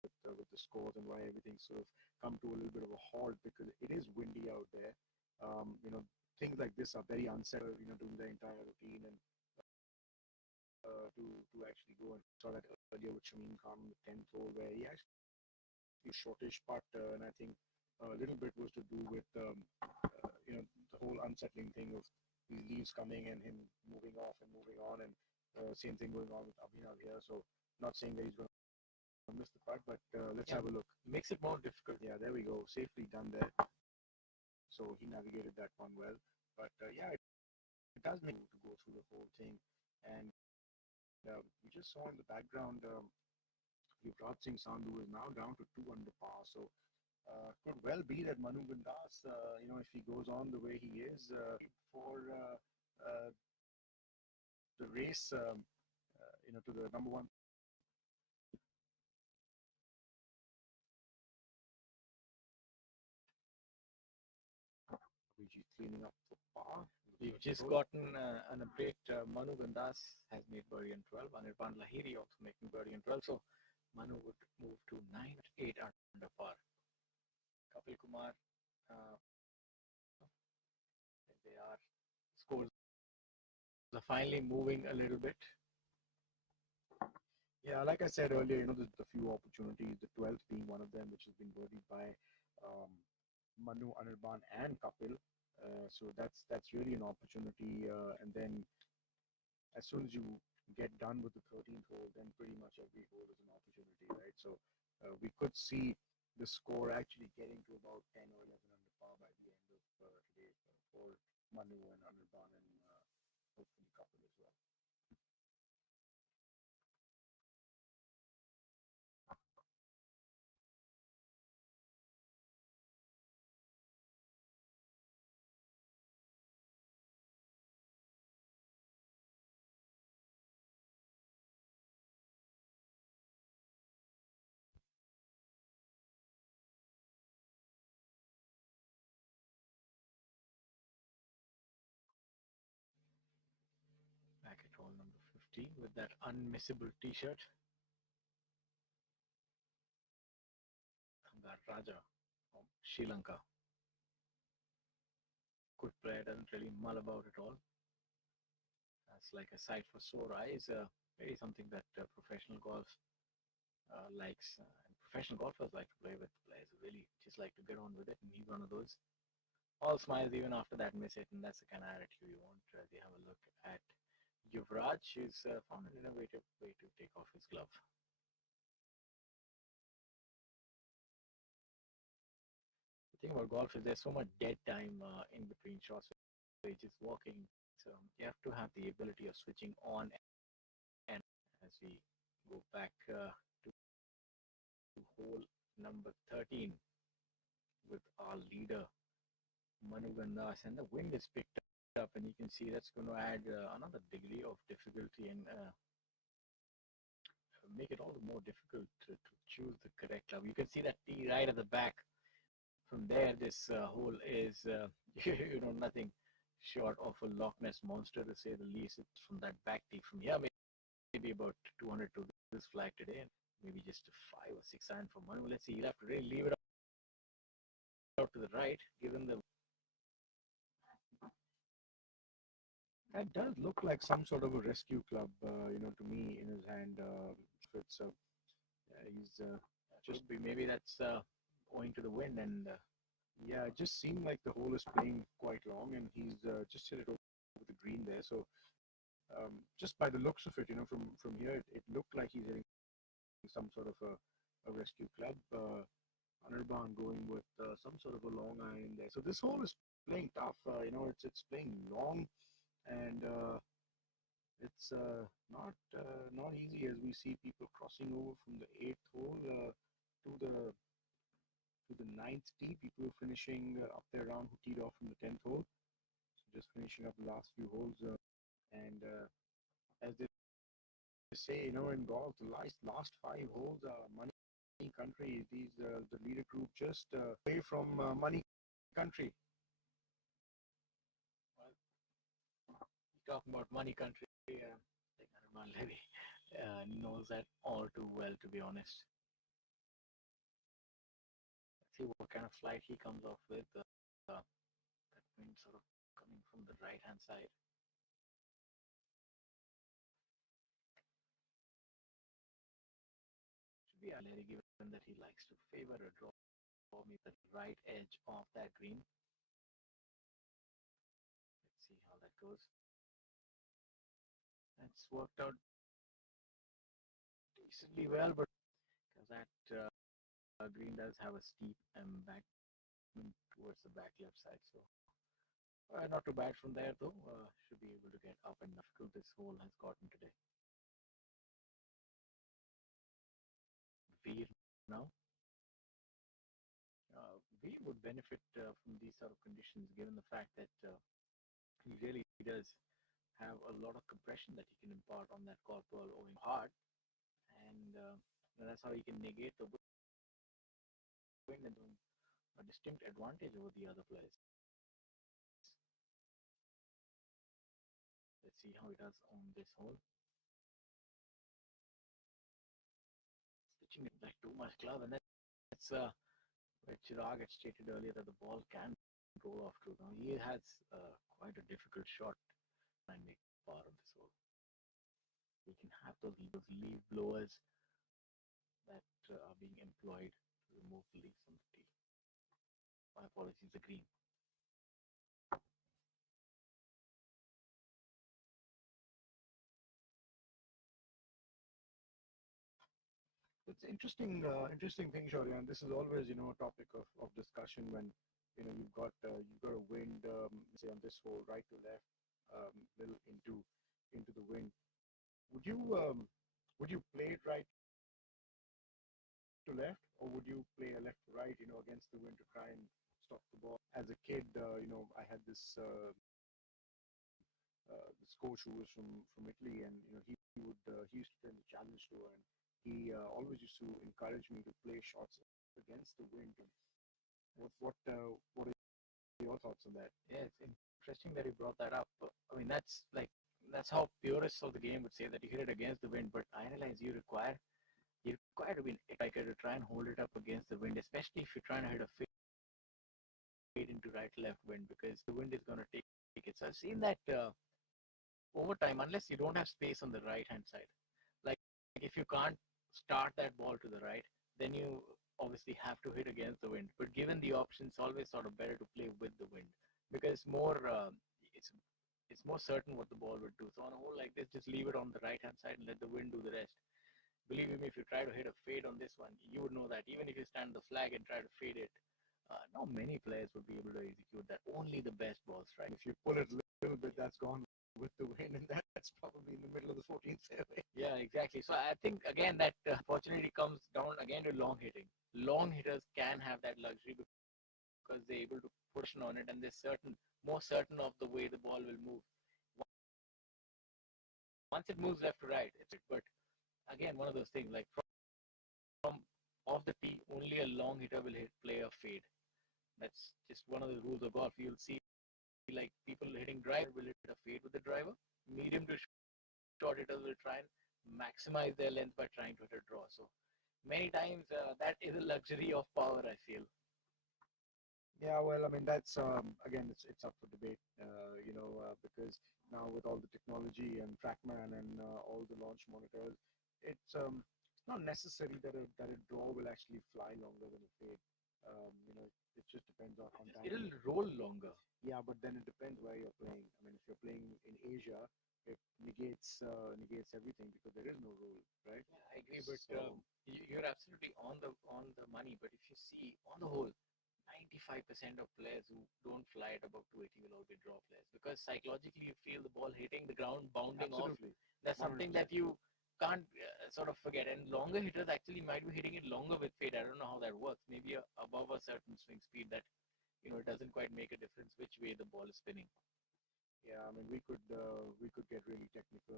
with the scores and why everything sort of come to a little bit of a halt because it is windy out there. Things like this are very unsettled. Doing the entire routine and to actually go and saw that earlier with Shamim Khan in the 10th hole where he actually shortish putt and I think a little bit was to do with the whole unsettling thing of these leaves coming and him moving off and moving on and same thing going on with Abhinav here. So not saying that he's going to miss the putt, but let's have a look. Makes it more difficult. Yeah, there we go. Safely done there. So he navigated that one well. But yeah, it does make to go through the whole thing. And we just saw in the background, Yuvraj Singh Sandhu is now down to 2 under par. So Could well be that Manu Gandas, if he goes on the way he is, for the race, to the number one. Vijay cleaning up the par. We've just gotten an update. Manu Gandas has made birdie on 12. Anirban Lahiri also making birdie on 12. So Manu would move to 9-8 under par. Kapil Kumar, they are scores are finally moving a little bit. Yeah, like I said earlier, there's a few opportunities, the 12th being one of them, which has been birdied by Manu, Anirban, and Kapil. So that's really an opportunity. And then as soon as you get done with the 13th hole, then pretty much every hole is an opportunity, right? So we could see the score actually getting to about 10 or 11 under par by the end of today for Manu and Anirban and hopefully Kapil as well. Back at hole number 15 with that unmissable t-shirt. That Raja from Sri Lanka. Good player, doesn't really mull about it all. That's like a sight for sore eyes. Maybe something that professional golf likes. And professional golfers like to play with. Players who really just like to get on with it, and he's one of those. All smiles even after that miss hit, and that's the kind of attitude you want. They have a look at Yuvraj, who's found an innovative way to take off his glove. The thing about golf is there's so much dead time in between shots. So you're just walking. So you have to have the ability of switching on and as we go back to hole number 13 with our leader Manu Gandas, and the wind is picked up, and you can see that's going to add another degree of difficulty and make it all the more difficult to choose the correct club. You can see that tee right at the back. From there, this hole is nothing short of a Loch Ness monster, to say the least. It's from that back tee. From here, maybe about 200 to this flag today, and maybe just a 5 or 6 iron for Manu. Let's see, he'll have to really leave it out to the right, given the. That does look like some sort of a rescue club, to me, in his hand. He's Just be maybe that's owing to the wind, and yeah, it just seemed like the hole is playing quite long, and he's just hit it over the green there. So just by the looks of it, from here, it looked like he's hitting some sort of a rescue club. Anirban going with some sort of a long iron there. So this hole is playing tough. It's playing long, and it's not easy, as we see people crossing over from the 8th hole to the 9th tee. People finishing up their round who teed off from the 10th hole. So just finishing up the last few holes, and as they say, in golf, the last 5 holes are money country. These the leader group just away from money country. talking about money country, I think Anirban Levy knows that all too well, to be honest. Let's see what kind of flight he comes off with. That wind sort of coming from the right-hand side. Should be Larry, given that he likes to favor a draw me the right edge of that green. Let's see how that goes. That's worked out decently well, but because that green does have a steep embankment towards the back left side, so not too bad from there though. Should be able to get up and difficult this hole has gotten today. Veer now. benefit from these sort of conditions, given the fact that he really does have a lot of compression that he can impart on that golf ball owing hard, and that's how he can negate the wind and a distinct advantage over the other players. Let's see how he does on this hole. Pitching it like too much club, and that's where Chirag had stated earlier that the ball can roll off to. Now he has quite a difficult shot and make par of this hole. He can have those leaf blowers that are being employed to remove the leaves from the tee. My apologies, the green. It's interesting thing, Shaurya, and this is always a topic of discussion when you've got a wind, say on this hole, right to left, little into the wind. Would you play it right to left, or would you play a left to right, against the wind to try and stop the ball? As a kid, I had this coach who was from Italy, and he used to play in the Challenge Tour, and he always used to encourage me to play shots against the wind. What are your thoughts on that? Yeah, it's interesting that you brought that up. I mean, that's how purists of the game would say that you hit it against the wind. But I realize you require to be an striker to try and hold it up against the wind, especially if you're trying to hit a fade into right-left wind, because the wind is going to take it. So I've seen that over time, unless you don't have space on the right-hand side, like if you can't start that ball to the right, then you obviously have to hit against the wind. But given the option, it's always sort of better to play with the wind, because it's more certain what the ball would do. So on a hole like this, just leave it on the right-hand side and let the wind do the rest. Believe me, if you try to hit a fade on this one, you would know that even if you stand the flag and try to fade it, not many players would be able to execute that. Only the best balls strike. If you pull it a little bit, that's gone with the wind, and that's probably in the middle of the 14th fairway. Yeah, exactly. So I think again that opportunity comes down again to long hitting. Long hitters can have that luxury because they're able to push on it, and they're more certain of the way the ball will move. Once it moves left to right, it's it. But again, one of those things like from off the tee, only a long hitter will play a fade. That's just one of the rules of golf. You'll see like people hitting drive will hit a fade with the driver. Medium to short hitters will try and maximize their length by trying to hit a draw. So many times that is a luxury of power, I feel. Yeah, well, I mean that's again, it's up for debate, because now with all the technology and TrackMan and all the launch monitors, it's not necessary that a draw will actually fly longer than a fade. It just depends on time. It'll roll longer. Yeah, but then it depends where you're playing. I mean, if you're playing in Asia, it negates everything because there is no roll, right? Yeah, I agree, but you're absolutely on the money. But if you see on the whole, 95% of players who don't fly at above 280 will all be draw players, because psychologically you feel the ball hitting the ground, bounding Absolutely. off. That's something 100%. that you can't sort of forget. And longer hitters actually might be hitting it longer with fade. I don't know how that works. Maybe above a certain swing speed that it doesn't quite make a difference which way the ball is spinning. Yeah, I mean we could get really technical,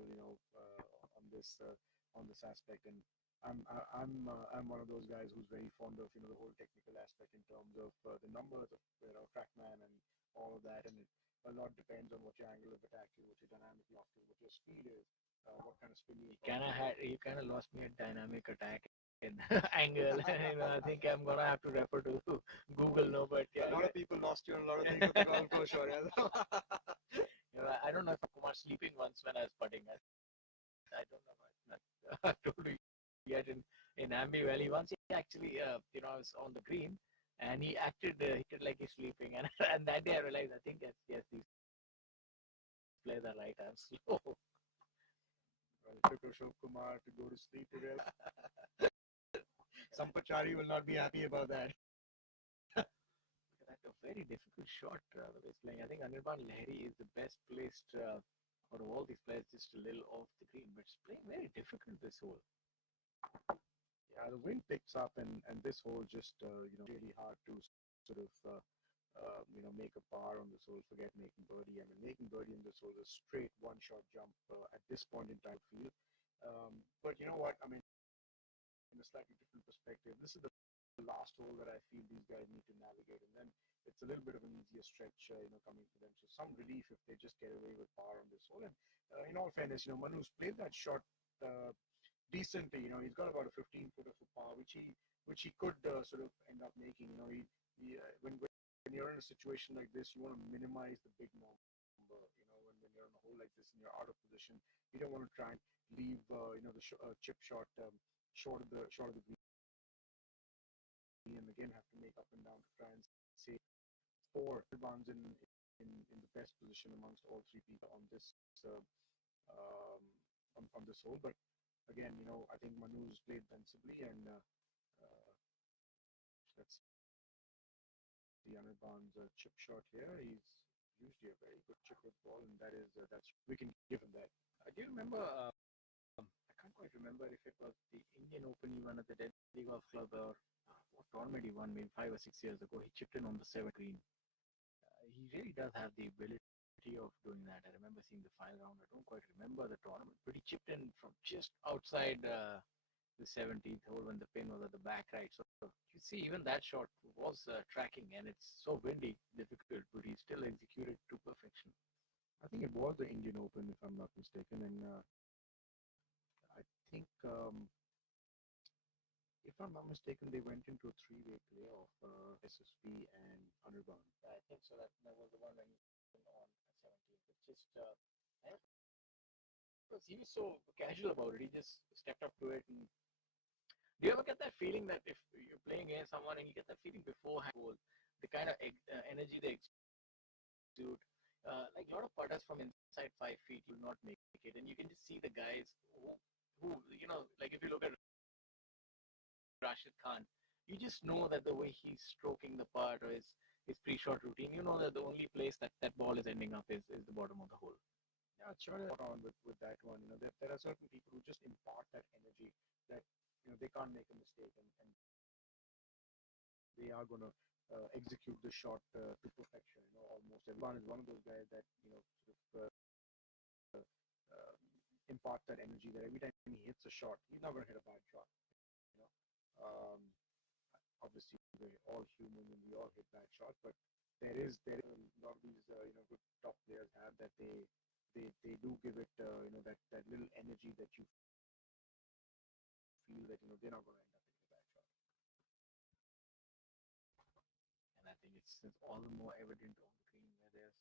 on this aspect, and I'm one of those guys who's very fond of the whole technical aspect in terms of the numbers of TrackMan and all of that, and a lot depends on what your angle of attack is, what your dynamic loft is, what your speed is, what kind of spin You kind of lost me at dynamic attack and angle. I think I'm gonna have to refer to Google now, but yeah, a lot of people lost you on a lot of things with the golf course, Shaurya. I don't know if I was sleeping once when I was putting. I don't know. I told you yet in Ambi Valley once. He actually, I was on the green, and he acted like he's sleeping, and and that day I realized I think yes these players are right. I'm slow. Well, it took Ashok Kumar to go to sleep to realize. Sampachari will not be happy about that. That's a very difficult shot that he's playing. I think Anirban Lahiri is the best placed out of all these players, just a little off the green, but it's playing very difficult this hole. Yeah, the wind picks up, and this hole just really hard to sort of make a par on this hole, forget making birdie. I mean, making birdie in this hole is a straight one-shot jump at this point in time field. But you know what? I mean, in a slightly different perspective, this is the last hole that I feel these guys need to navigate, and then it's a little bit of an easier stretch, coming for them. So some relief if they just get away with par on this hole. And in all fairness, Manu's played that shot decently. He's got about a 15-footer for par, which he could sort of end up making. When you're in a situation like this, you want to minimize the big number. When you're on a hole like this and you're out of position, you don't want to try and leave the chip shot short of the green, and again have to make up and down to try and save 4 runs in the best position amongst all 3 people on this on this hole. But again, I think Manu's played sensibly, and let's see Anirban's chip shot here. He's usually a very good chipper ball, and that's we can give him that. Do you remember? I can't quite remember if it was the Indian Open he won at the Delhi Golf Club or what tournament he won maybe 5 or 6 years ago. He chipped in on the 7th green. He really does have the ability of doing that. I remember seeing the final round. I don't quite remember the tournament, but he chipped in from just outside the 17th hole when the pin was at the back right. So you see, even that shot was tracking, and it's so windy, difficult, but he still executed to perfection. I think it was the Indian Open, if I'm not mistaken, and I think, if I'm not mistaken, they went into a 3-way playoff, SSP and Anirban. I think so. That was the one when he went on at 17th. It's just, he was so casual about it. He just stepped up to it. And do you ever get that feeling that if you're playing against someone and you get that feeling beforehand, the kind of energy they exude, like a lot of putters from inside 5 feet, you will not make it, and you can just see the guys who like if you look at Rashid Khan, you just know that the way he's stroking the putt or his pre-shot routine, you know that the only place that ball is ending up is the bottom of the hole. Yeah, sure. On with that one, there are certain people who just impart that energy that they can't make a mistake, and they are going to execute the shot to perfection. Almost everyone is one of those guys that sort of impart that energy that every time he hits a shot, he's not going to hit a bad shot. Obviously, we're all human and we all hit bad shots, but there is a lot of these good top players have that they do give it that little energy that you feel that they're not going to end up hitting a bad shot. And I think it's all the more evident on the green where there's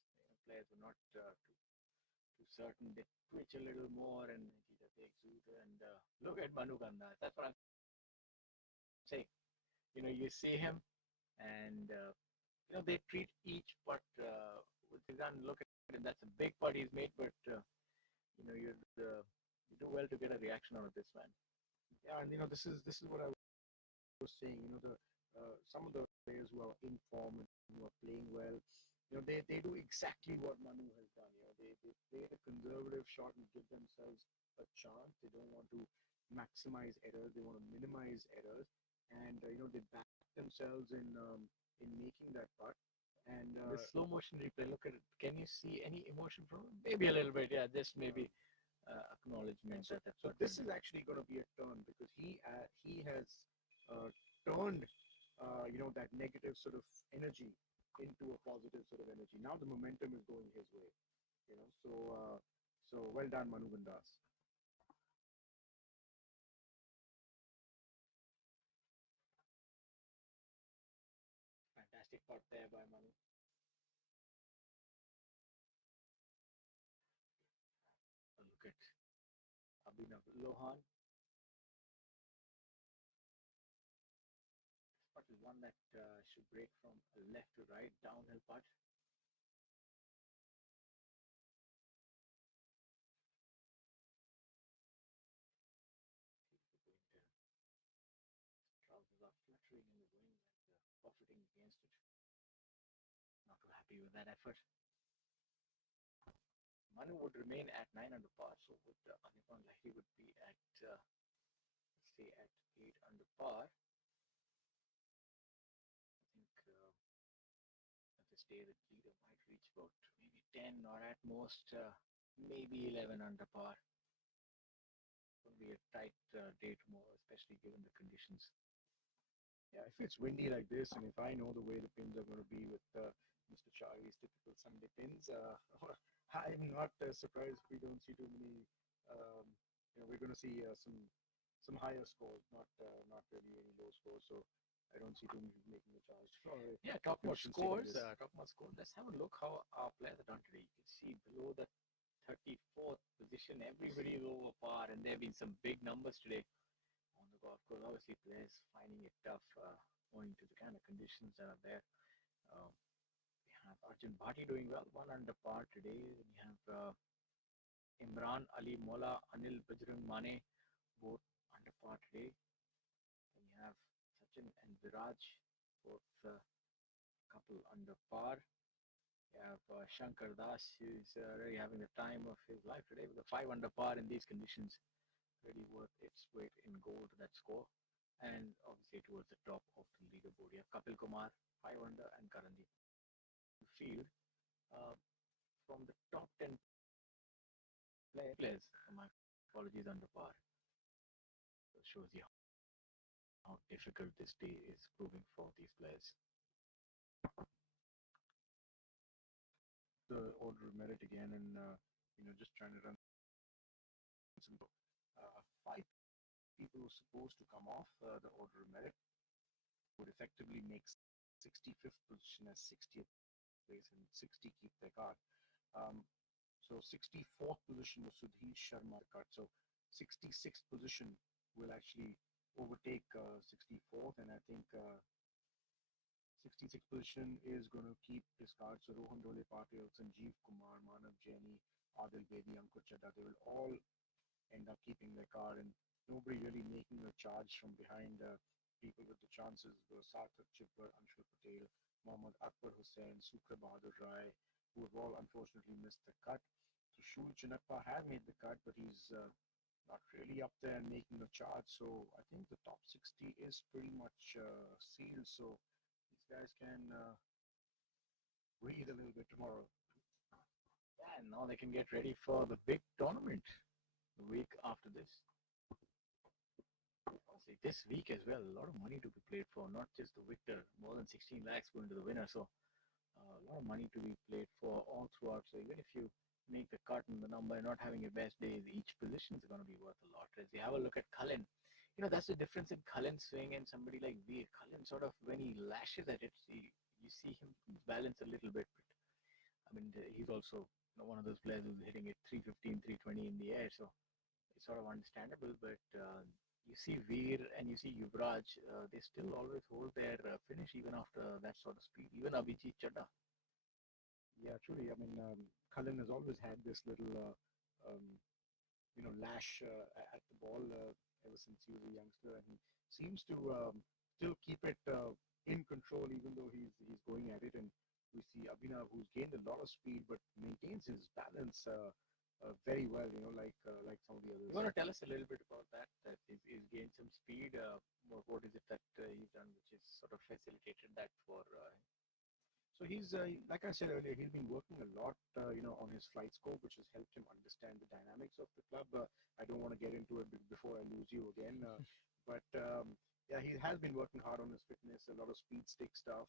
players who are not too certain. They twitch a little more and they exude. And look at Manu Gandha. That's what I'm saying. You see him, and they treat each putt with his gun. Look at him. That's a big putt he's made, but you do well to get a reaction out of this man. Yeah, and this is what I was saying. Some of the players who are in form and who are playing well, they do exactly what Manu has done. They play a conservative shot and give themselves a chance. They don't want to maximize errors. They want to minimize errors, and they back themselves in making that putt. And the slow motion replay. Look at it. Can you see any emotion from him? Maybe a little bit. Yeah, just maybe acknowledgement. So this is actually going to be a turn because he has turned that negative sort of energy into a positive sort of energy. Now the momentum is going his way. So well done, Manu Gandas. Fantastic putt there by Manu. Look at Abhinav Lohan. This putt is one that should break from left to right, downhill putt. Trousers are fluttering in the wind and buffeting against it. Not too happy with that effort. Manu would remain at 9 under par, so would Anirban likely would be at say at 8 under par. I think about maybe 10 or at most maybe 11 under par. It will be a tight day tomorrow, especially given the conditions. Yeah, if it's windy like this, and if I know the way the pins are going to be with Mr. Chari's typical Sunday pins, I'm not surprised if we don't see too many. We're going to see some higher scores, not really any low scores. So I don't see too many making a charge. Yeah, talking about scores, let's have a look how our players are done today. You can see below the 34th position, everybody is over par, and there have been some big numbers today on the golf course. Obviously, players finding it tough owing to the kind of conditions that are there. We have Arjun Bhati doing well, 1 under par today. We have Imran Ali Mola, Anil Bajrang Mane, both under par today. We have Sachin and Viraj, both couple under par. We have Shankar Das, who's really having the time of his life today with a 5 under par in these conditions. Really worth its weight in gold, that score. And obviously towards the top of the leaderboard, you have Kapil Kumar, 5 under, and Karandeep. Field from the top 10 players, my apologies, under par. So it shows you how difficult this day is proving for these players. The order of merit again, and just trying to run some 5 people who are supposed to come off the order of merit would effectively make 65th position as 60th place, and 60 keep their card. So 64th position was Sudhir Sharma card. So 66th position will actually overtake 64th, and I think 66th position is going to keep his card. So Rohan Dole Patil, Sanjeev Kumar, Manav Jaini, Adil Bedi, Ankur Chadha, they will all end up keeping their card, and nobody really making a charge from behind. People with the chances were Sarthak Chipper, Anshul Patel, Mohammad Akbar Hussain, Sukra Bahadur Rai, who have all unfortunately missed the cut. So Shul Chinappa has made the cut, but he's not really up there and making a charge. So I think the top 60 is pretty much sealed. So these guys can breathe a little bit tomorrow. Yeah, and now they can get ready for the big tournament the week after this. See, this week as well, a lot of money to be played for, not just the victor, more than 16 lakhs going to the winner. So a lot of money to be played for all throughout. So even if you make the cut in the number and not having your best days, each position is going to be worth a lot. As you have a look at Cullen, that's the difference in Cullen's swing and somebody like Veer. Cullen sort of, when he lashes at it, you see him balance a little bit. But I mean, he's also one of those players who's hitting it 315, 320 in the air. So it's sort of understandable. But you see Veer and you see Yuvraj, they still always hold their finish even after that sort of speed. Even Abhijit Chadha. Yeah, truly. I mean, Cullen has always had this little, lash at the ball ever since he was a youngster, and he seems to still keep it in control, even though he's going at it. And we see Abhinav, who's gained a lot of speed, but maintains his balance very well. Like some of the others. You want to tell us a little bit about that? That he's gained some speed. What is it that he's done, which has sort of facilitated that for him? So he's, like I said earlier, he's been working a lot, on his flight scope, which has helped him understand the dynamics of the club. I don't want to get into it before I lose you again, but yeah, he has been working hard on his fitness, a lot of speed stick stuff,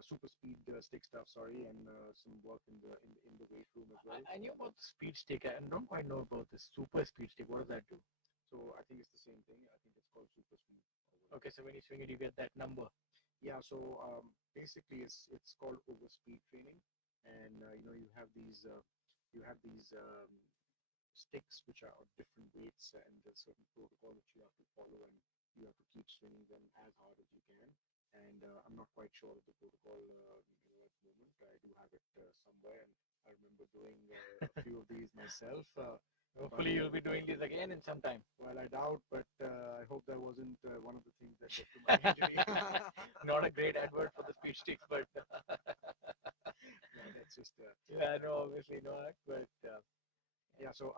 super speed stick stuff, sorry, and some work in the weight room as well. I knew about the speed stick. I don't quite know about the super speed stick. What does that do? So I think it's the same thing. I think it's called super speed. Okay, so when you swing it, you get that number. Yeah, so basically it's called overspeed training, and you have these sticks which are of different weights, and there's certain protocol that you have to follow, and you have to keep swinging them as hard as you can. And I'm not quite sure of the protocol at the moment. I do have it somewhere, and I remember doing a few of these myself. Hopefully, you'll be doing this again in some time. Well, I doubt, but I hope that wasn't one of the things that led to my injury. Not a great advert for the speed sticks, but no, that's just yeah, no, obviously not. But yeah, so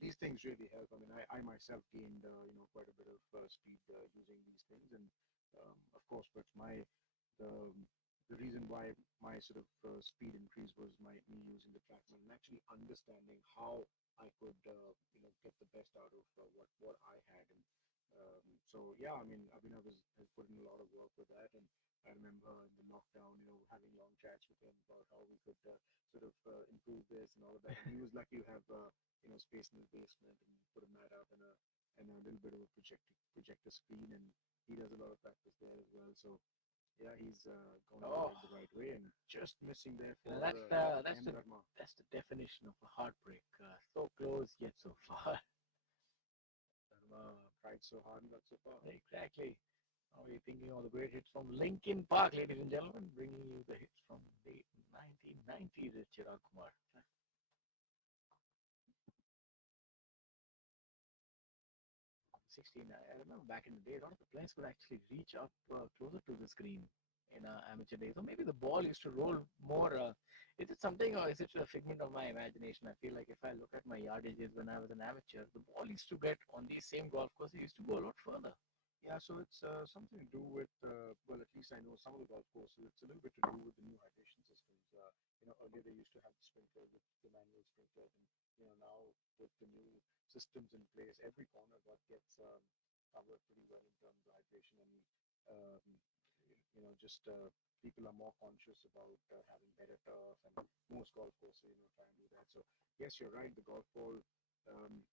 these things really help. I mean, I myself gained quite a bit of speed using these things, and of course, but the the reason why my sort of speed increase was me using the trackman and actually understanding how I could get the best out of what I had. And so yeah, I mean Abhinav has put in a lot of work with that, and I remember in the lockdown, having long chats with him about how we could sort of improve this and all of that. And he was lucky to have space in his basement and put a mat up and a little bit of a projector screen, and he does a lot of practice there as well. So yeah, he's going the right way and just missing there for Dharma. That's the definition of a heartbreak. So close yet so far. Tried so hard and got so far. Exactly. Now we're thinking of the great hits from Linkin Park, ladies and gentlemen, bringing you the hits from late 1990s with Chirag Kumar. 16. I remember back in the day, a lot of the players could actually reach up closer to the screen in amateur days, or maybe the ball used to roll more. Is it something, or is it a figment of my imagination? I feel like if I look at my yardages when I was an amateur, the ball used to get on these same golf courses, it used to go a lot further. Yeah, so it's something to do with, well, at least I know some of the golf courses, it's a little bit to do with the new hydration systems. Earlier they used to have the sprinkler with the manual sprinkler, and now with the new systems in place, every corner gets covered pretty well in terms of hydration, and just people are more conscious about having better turf, and most golf courses try and do that. So yes, you're right, the golf ball,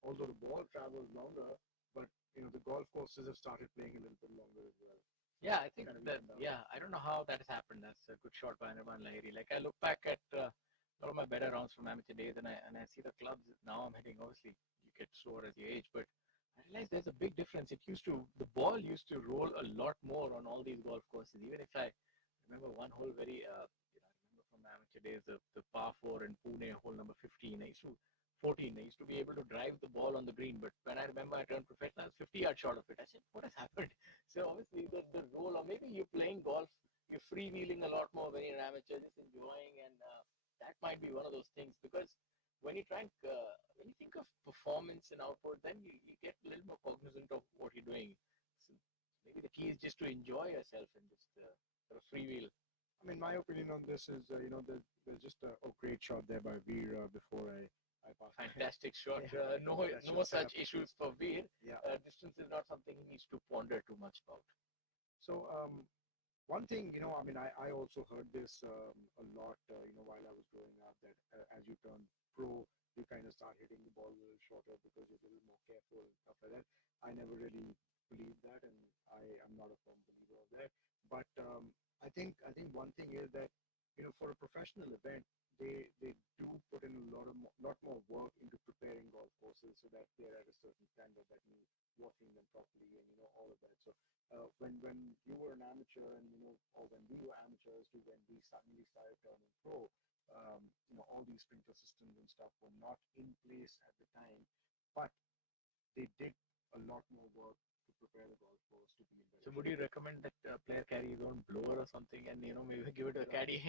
although the ball travels longer, but the golf courses have started playing a little bit longer as well. Yeah, I think that, I don't know how that has happened. That's a good shot by Anirban Lahiri. Like, I look back at a lot of my better rounds from amateur days, and I see the clubs now I'm hitting. Obviously, you get slower as you age, but I realize there's a big difference. The ball used to roll a lot more on all these golf courses. Even if I remember one hole I remember from my amateur days, the par 4 in Pune, hole number 15. I used to be able to drive the ball on the green, but when I remember I turned professional, I was 50 yards short of it. I said, what has happened? So obviously the role, or maybe you're playing golf, you're freewheeling a lot more when you're an amateur, just enjoying, and that might be one of those things, because when you when you think of performance and output, then you get a little more cognizant of what you're doing. So maybe the key is just to enjoy yourself and just sort of freewheel. I mean, my opinion on this is, there's just a great shot there by Veer before I pass. Fantastic shot. Yeah, no such issues for Veer. Yeah. Distance is not something he needs to ponder too much about. So one thing, I mean, I also heard this a lot, while I was growing up, that as you turn pro, you kind of start hitting the ball a little shorter because you're a little more careful and stuff like that. I never really believed that, and I am not a firm believer of that. But I think one thing is that, for a professional event, they do put in a lot more work into preparing golf courses so that they're at a certain standard, that you watering them properly, and all of that. So when you were an amateur, and or when we were amateurs to when we suddenly started turning pro, all these sprinkler systems and stuff were not in place at the time, but they did a lot more work to prepare the golf course to be in better. So would you recommend that player carry his own blower or something, and maybe give it a caddy,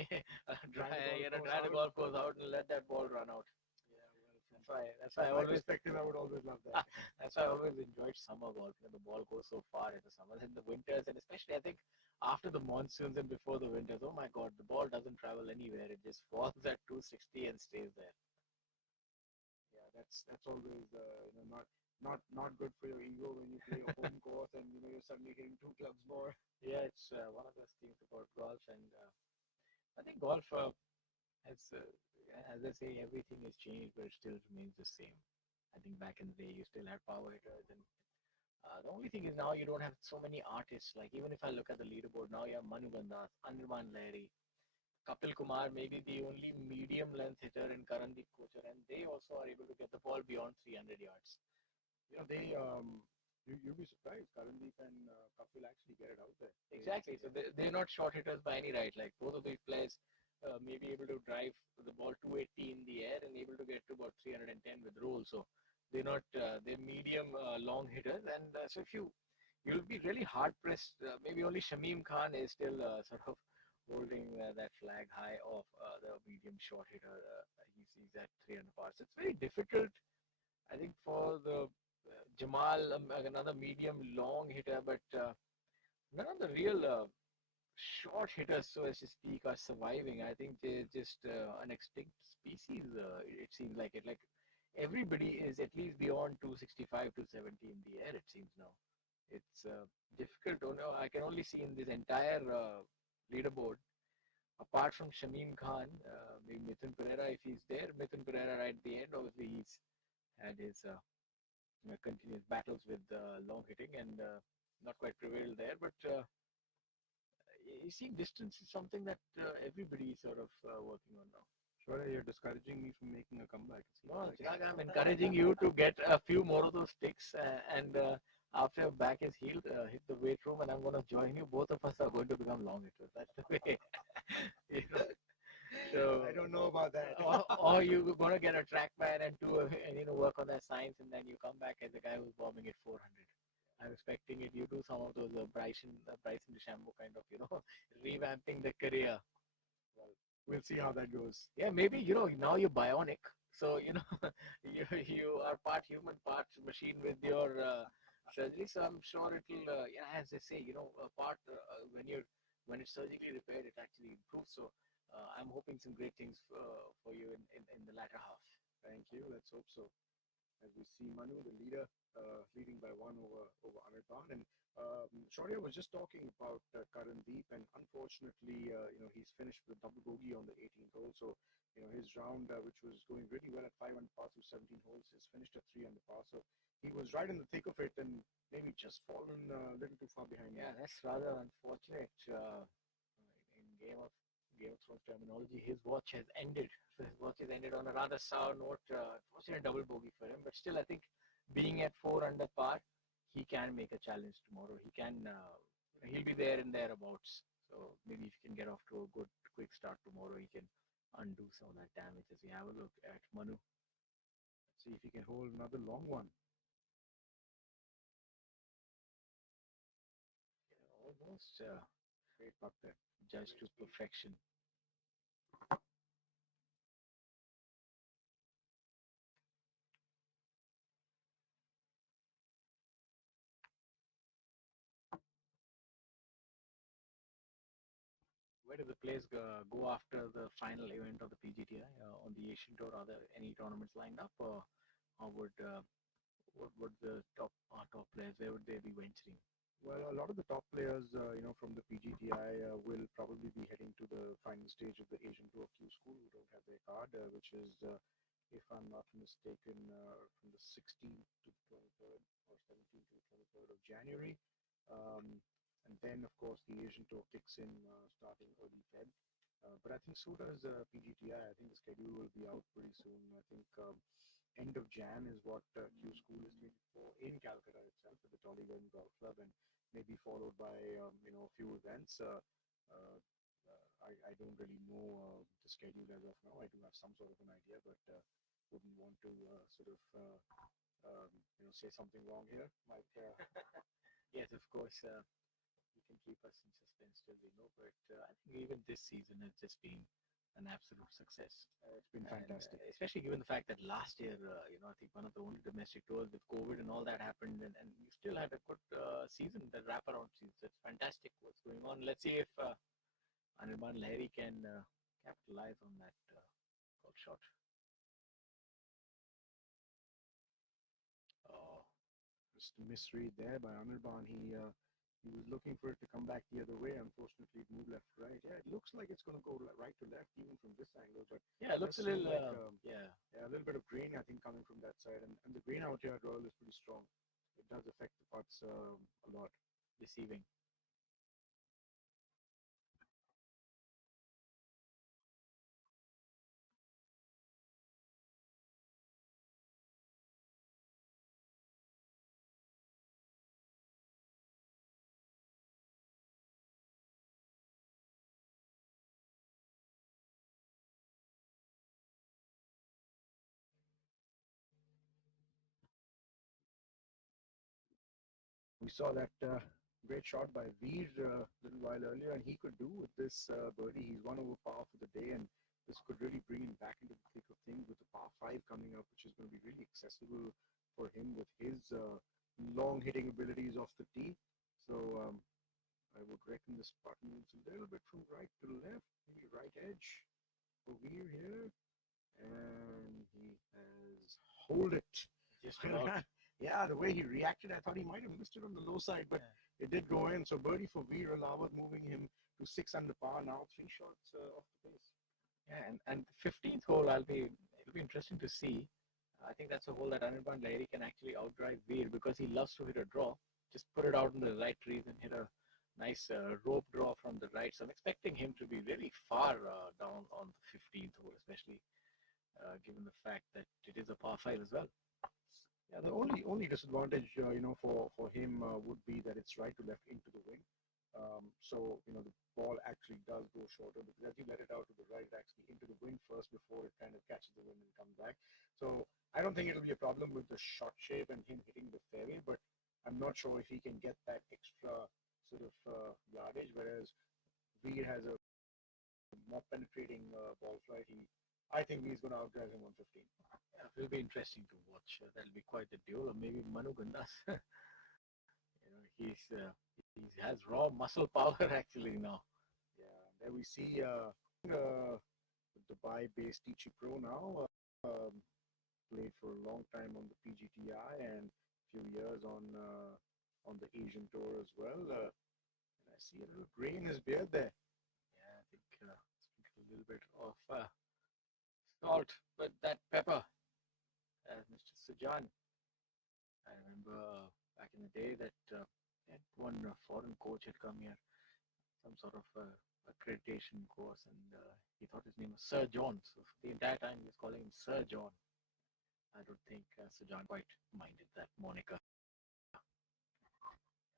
dry the golf course out and let that ball run out? Yeah, That's why I always I would always love that. That's why I always enjoyed summer golf. The ball goes so far in the summers, in the winters, and especially I think after the monsoons and before the winters. Oh my God, the ball doesn't travel anywhere. It just falls at 260 and stays there. Yeah, that's always not good for your ego when you play a home course and you're suddenly hitting 2 clubs more. Yeah, it's one of those things about golf, and I think golf as I say, everything has changed, but it still remains the same. I think back in the day, you still had power hitters, and the only thing is now you don't have so many artists. Like, even if I look at the leaderboard, now you have Manu Gandas, Anirban Lahiri, Kapil Kumar, maybe the only medium length hitter in Karandeep Kochar, and they also are able to get the ball beyond 300 yards. They you'd be surprised. Karandeep and Kapil actually get it out there. Exactly. So they're not short hitters by any right. Like, both of these players may be able to drive the ball 280 in the air and able to get to about 310 with roll. So they're not they're medium long hitters, and so if you'll be really hard pressed. Maybe only Shamim Khan is still sort of holding that flag high of the medium short hitter. He's at 300 bars. It's very difficult, I think, for the Jamal, another medium long hitter, but none of the real short hitters, so as to speak, are surviving. I think they're just an extinct species. It seems like it. Like everybody is at least beyond 265, 270 in the air. It seems now. It's difficult to know. I can only see in this entire leaderboard, apart from Shamim Khan, maybe Mithun Pereira, if he's there. Mithun Pereira right at the end, obviously he's had his continuous battles with long hitting and not quite prevailed there. But you see, distance is something that everybody is sort of working on now. Shwara, you're discouraging me from making a comeback. No, Chirag, I'm encouraging you to get a few more of those sticks and after your back is healed, hit the weight room and I'm going to join you. Both of us are going to become long hitters. That's the way. You know? So, I don't know about that. or you're going to get a trackman and work on that science and then you come back as a guy who's bombing at 400. I'm expecting it. You do some of those Bryson DeChambeau kind of, revamping the career. Well, we'll see how that goes. Yeah, maybe, now you're bionic. So, you are part human, part machine with your surgery. So I'm sure it'll, as they say, part when it's surgically repaired, it actually improves. So I'm hoping some great things for you in the latter half. Thank you. Let's hope so. As we see Manu, the leader, leading by one over Anirban. And Shaurya was just talking about Karan Deep, and unfortunately, he's finished with a double bogey on the 18th hole. So, his round, which was going really well at 5 under par through 17 holes, is finished at 3 under par. So he was right in the thick of it, and maybe just fallen a little too far behind. Yeah, that's rather unfortunate. In Game of Thrones terminology, his watch has ended. So his watch has ended on a rather sour note. Unfortunate double bogey for him, but still, I think being at 4 under par, he can make a challenge tomorrow. He can. He'll be there and thereabouts. So maybe if he can get off to a good, quick start tomorrow, he can undo some of that damage. As we have a look at Manu. Let's see if he can hold another long one. Almost Great putt there. judged to perfection. Where do the players go after the final event of the PGTI on the Asian Tour? Are there any tournaments lined up, or would what would the top players, where would they be venturing? Well, a lot of the top players, from the PGTI will probably be heading to the final stage of the Asian Tour Q School who don't have their card, which is, if I'm not mistaken, from the 16th to 23rd or 17th to 23rd of January. And then, of course, the Asian Tour kicks in starting early Feb. But I think so does PGTI. I think the schedule will be out pretty soon. I think end of Jan is what Q School is slated for in Calcutta itself at the Tollywood Golf Club, and maybe followed by a few events. I don't really know the schedule as of now. I do have some sort of an idea, but wouldn't want to say something wrong here. Might. Yes, of course. You can keep us in suspense till we know, but I think even this season has just been an absolute success. It's been fantastic. And, especially given the fact that last year, I think one of the only domestic tours with COVID and all that happened, and you still had a good season, the wraparound season. So it's fantastic what's going on. Let's see if Anirban Lahiri can capitalize on that golf shot. Oh, just a misread there by Anirban. He was looking for it to come back the other way. Unfortunately, it moved left to right. Yeah, it looks like it's going to go right to left even from this angle. But yeah, it looks a little a little bit of grain, I think, coming from that side. And the grain out here at Royal is pretty strong. It does affect the putts a lot. Deceiving. We saw that great shot by Veer a little while earlier, and he could do with this birdie. He's 1 over par for the day, and this could really bring him back into the thick of things with the par 5 coming up, which is going to be really accessible for him with his long hitting abilities off the tee. So I would reckon this putt moves a little bit from right to left, maybe right edge for Veer here, and he has hold it. Just about. Yeah, the way he reacted, I thought he might have missed it on the low side, but it did go in. So birdie for Veer Alawat, moving him to 6 under par now, 3 shots off the pace. Yeah, and the 15th hole, it'll be interesting to see. I think that's a hole that Anirban Lahiri can actually outdrive Veer because he loves to hit a draw. Just put it out in the right trees and hit a nice rope draw from the right. So I'm expecting him to be really far down on the 15th hole, especially given the fact that it is a par 5 as well. Yeah, the only disadvantage, for him would be that it's right to left into the wind. So the ball actually does go shorter because as you let it out to the right, it actually into the wind first before it kind of catches the wind and comes back. So I don't think it'll be a problem with the shot shape and him hitting the fairway, but I'm not sure if he can get that extra sort of yardage. Whereas Veer has a more penetrating ball flight. I think he's going to outdrive him on 15. It will be interesting to watch. That'll be quite a duel, or maybe Manu Gandas. He has raw muscle power actually now. Yeah, there we see Dubai-based Tichy Pro now. Played for a long time on the PGTI and a few years on the Asian Tour as well. And I see a little gray in his beard there. Yeah, I think a little bit of salt, but that pepper, Mr. Sujan. I remember back in the day that one foreign coach had come here, some sort of accreditation course, and he thought his name was Sir John. So for the entire time, he was calling him Sir John. I don't think Sujan quite minded that moniker.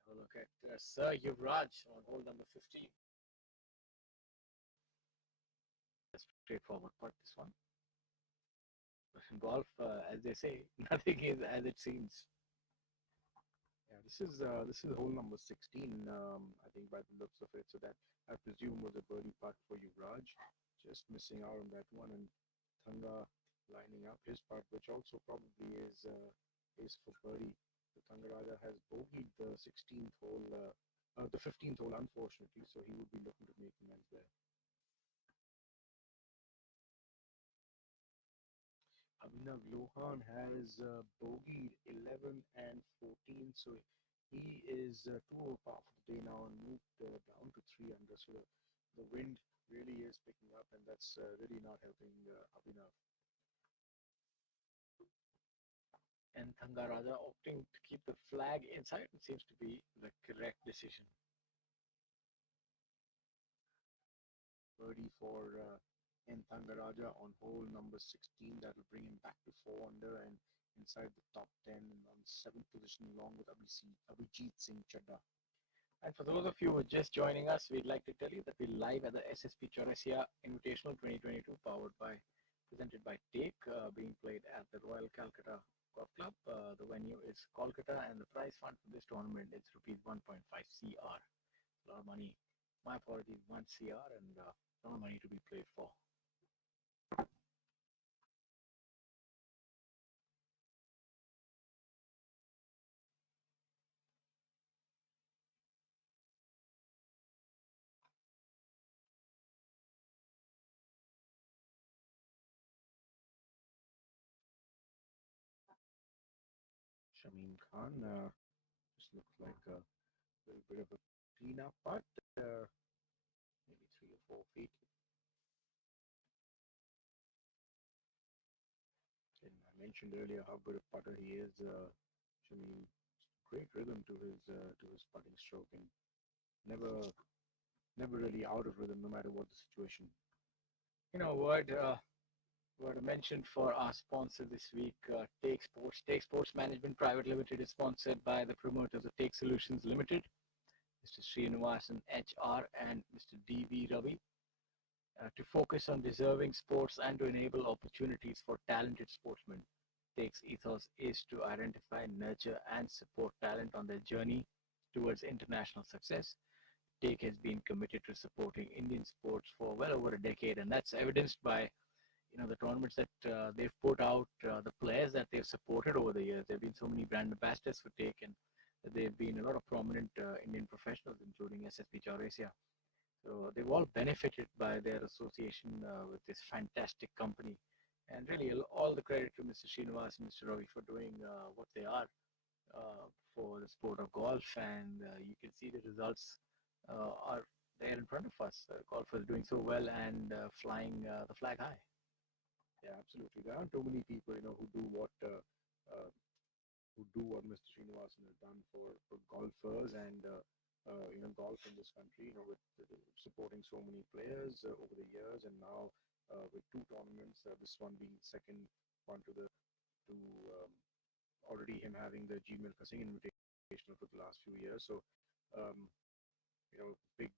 Have a look at Sir Yuvraj on hole number 15. Straightforward putt, this one. But in golf, as they say, nothing is as it seems. Yeah, this is hole number 16. I think by the looks of it, so that I presume was a birdie putt for Yuvraj, just missing out on that one, and Thanga lining up his putt, which also probably is for birdie. So Thangaraja has bogeyed the 16th hole, the 15th hole, unfortunately, so he would be looking to make amends there. Abhinav Lohan has bogeyed 11 and 14, so he is 2 over par for the day now and moved down to 3 under. So the wind really is picking up, and that's really not helping Abhinav. And Thangaraja opting to keep the flag inside seems to be the correct decision. Birdie for N. Thangaraja on hole number 16. That will bring him back to 4 under and inside the top 10 and on 7th position along with Abhijit Singh Chadha. And for those of you who are just joining us, we'd like to tell you that we're live at the SSP Chawrasia Invitational 2022, presented by Take, being played at the Royal Calcutta Golf Club. The venue is Kolkata, and the prize fund for this tournament is rupees 1.5 CR. A lot of money. My apologies, 1 CR, and a lot of money to be played for. Shamim Khan just looks like a little bit of a cleanup putt, maybe 3 or 4 feet. And I mentioned earlier how good a putter he is. Shamim, great rhythm to his putting stroke, and never really out of rhythm, no matter what the situation. Word mentioned for our sponsor this week, Take Sports. Take Sports Management Private Limited is sponsored by the promoters of Take Solutions Limited, Mr. Srinivasan HR and Mr. D.V. Ravi, to focus on deserving sports and to enable opportunities for talented sportsmen. Take's ethos is to identify, nurture, and support talent on their journey towards international success. Take has been committed to supporting Indian sports for well over a decade, and that's evidenced by the tournaments that they've put out, the players that they've supported over the years. There have been so many brand ambassadors for Take, and They've been a lot of prominent Indian professionals, including SSP Chawrasia. So they've all benefited by their association with this fantastic company. And really, all the credit to Mr. Srinivas and Mr. Ravi for doing what they are for the sport of golf. And you can see the results are there in front of us. Golfers doing so well and flying the flag high. Yeah, absolutely. There aren't too many people, who do what Mr. Srinivasan has done for golfers and golf in this country. With supporting so many players over the years, and now with two tournaments, this one being second one to already him having the Gmail Kasing Invitational for the last few years. So, um, big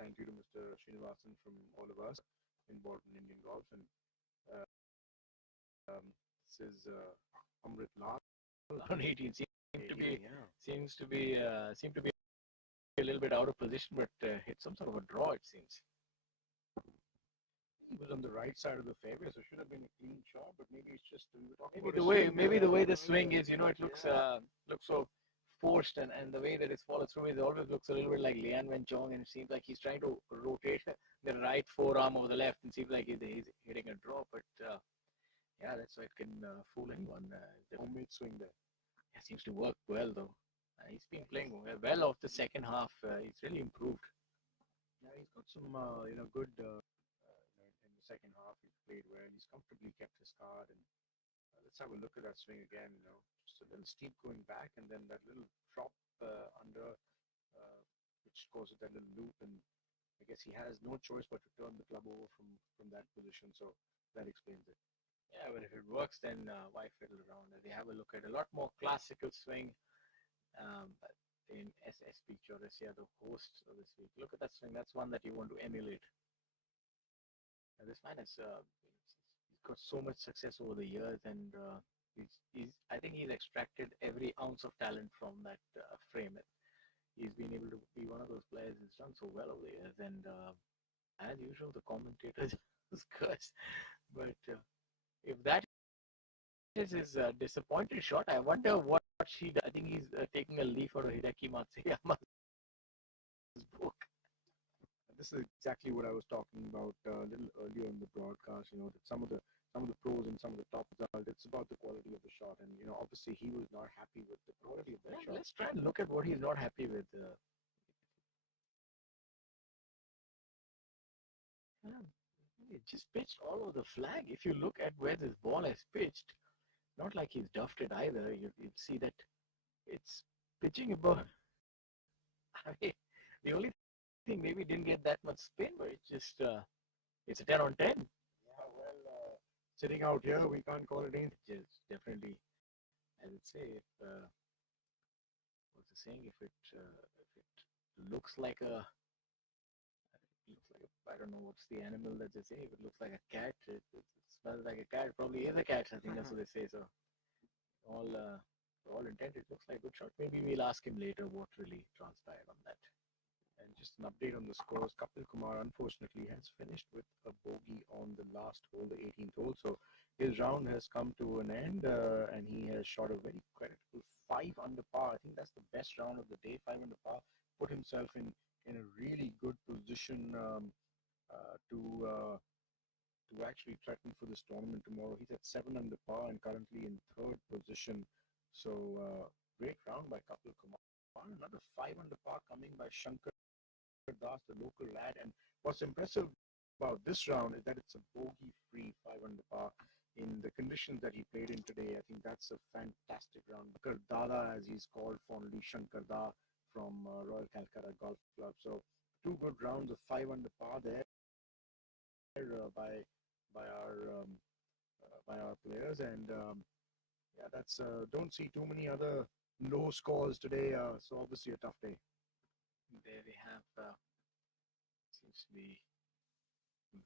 thank you to Mr. Srinivasan from all of us involved in Indian golf, and this is Amrit Lal On 18 seems to be yeah. seem to be a little bit out of position, but hit some sort of a draw, it seems. He was on the right side of the fairway, so it should have been a clean shot. But maybe it's just we were talking Maybe about the way the swing is, it looks so forced, and the way that it's followed through, it always looks a little bit like Lian Wen Chong, and it seems like he's trying to rotate the right forearm over the left, and seems like he's hitting a draw. But yeah, that's why it can fool anyone. homemade swing there. It seems to work well though. He's been playing well off the second half. He's really improved. Yeah, he's got some good in the second half. He's played well. He's comfortably kept his card, and let's have a look at that swing again. Just a little steep going back, and then that little drop under, which causes that little loop. And I guess he has no choice but to turn the club over from that position. So that explains it. Yeah, but if it works, then why fiddle around? They have a look at a lot more classical swing. But in SSP Chawrasia, the host of this week, look at that swing. That's one that you want to emulate. And this man he's got so much success over the years, and I think he's extracted every ounce of talent from that frame. He's been able to be one of those players who's done so well over the years, and as usual, the commentators curse. But if that is his disappointed shot, I wonder what she does. I think he's taking a leaf out of Hideki Matsuyama's book. This is exactly what I was talking about a little earlier in the broadcast. That some of the pros and some of the top results, it's about the quality of the shot. And obviously he was not happy with the quality of that shot. Let's try and look at what he's not happy with. It just pitched all over the flag. If you look at where this ball has pitched, not like he's duffed it either. You'd see that it's pitching above. I mean, the only thing maybe didn't get that much spin, but it's just it's a 10 on 10. Yeah, well, sitting out here, we can't call it anything. It's definitely, I would say, if what's the saying? If it looks like a I don't know what's the animal that they say. If it looks like a cat, it smells like a cat. It probably is a cat. I think that's what they say. So all intent, it looks like a good shot. Maybe we'll ask him later what really transpired on that. And just an update on the scores. Kapil Kumar, unfortunately, has finished with a bogey on the last hole, the 18th hole. So his round has come to an end, and he has shot a very creditable 5 under par. I think that's the best round of the day, 5 under par. Put himself in a really good position to actually threaten for this tournament tomorrow. He's at 7 under par and currently in 3rd position. So great round by Kapil Kumar. Another 5 under par coming by Shankar Das, the local lad. And what's impressive about this round is that it's a bogey-free 5 under par in the conditions that he played in today. I think that's a fantastic round. Shankar Dada, as he's called fondly, Shankar Da from Royal Calcutta Golf Club. So 2 good rounds of 5 under par there by our players, and yeah, that's don't see too many other low scores today. So obviously a tough day. There we have seems to be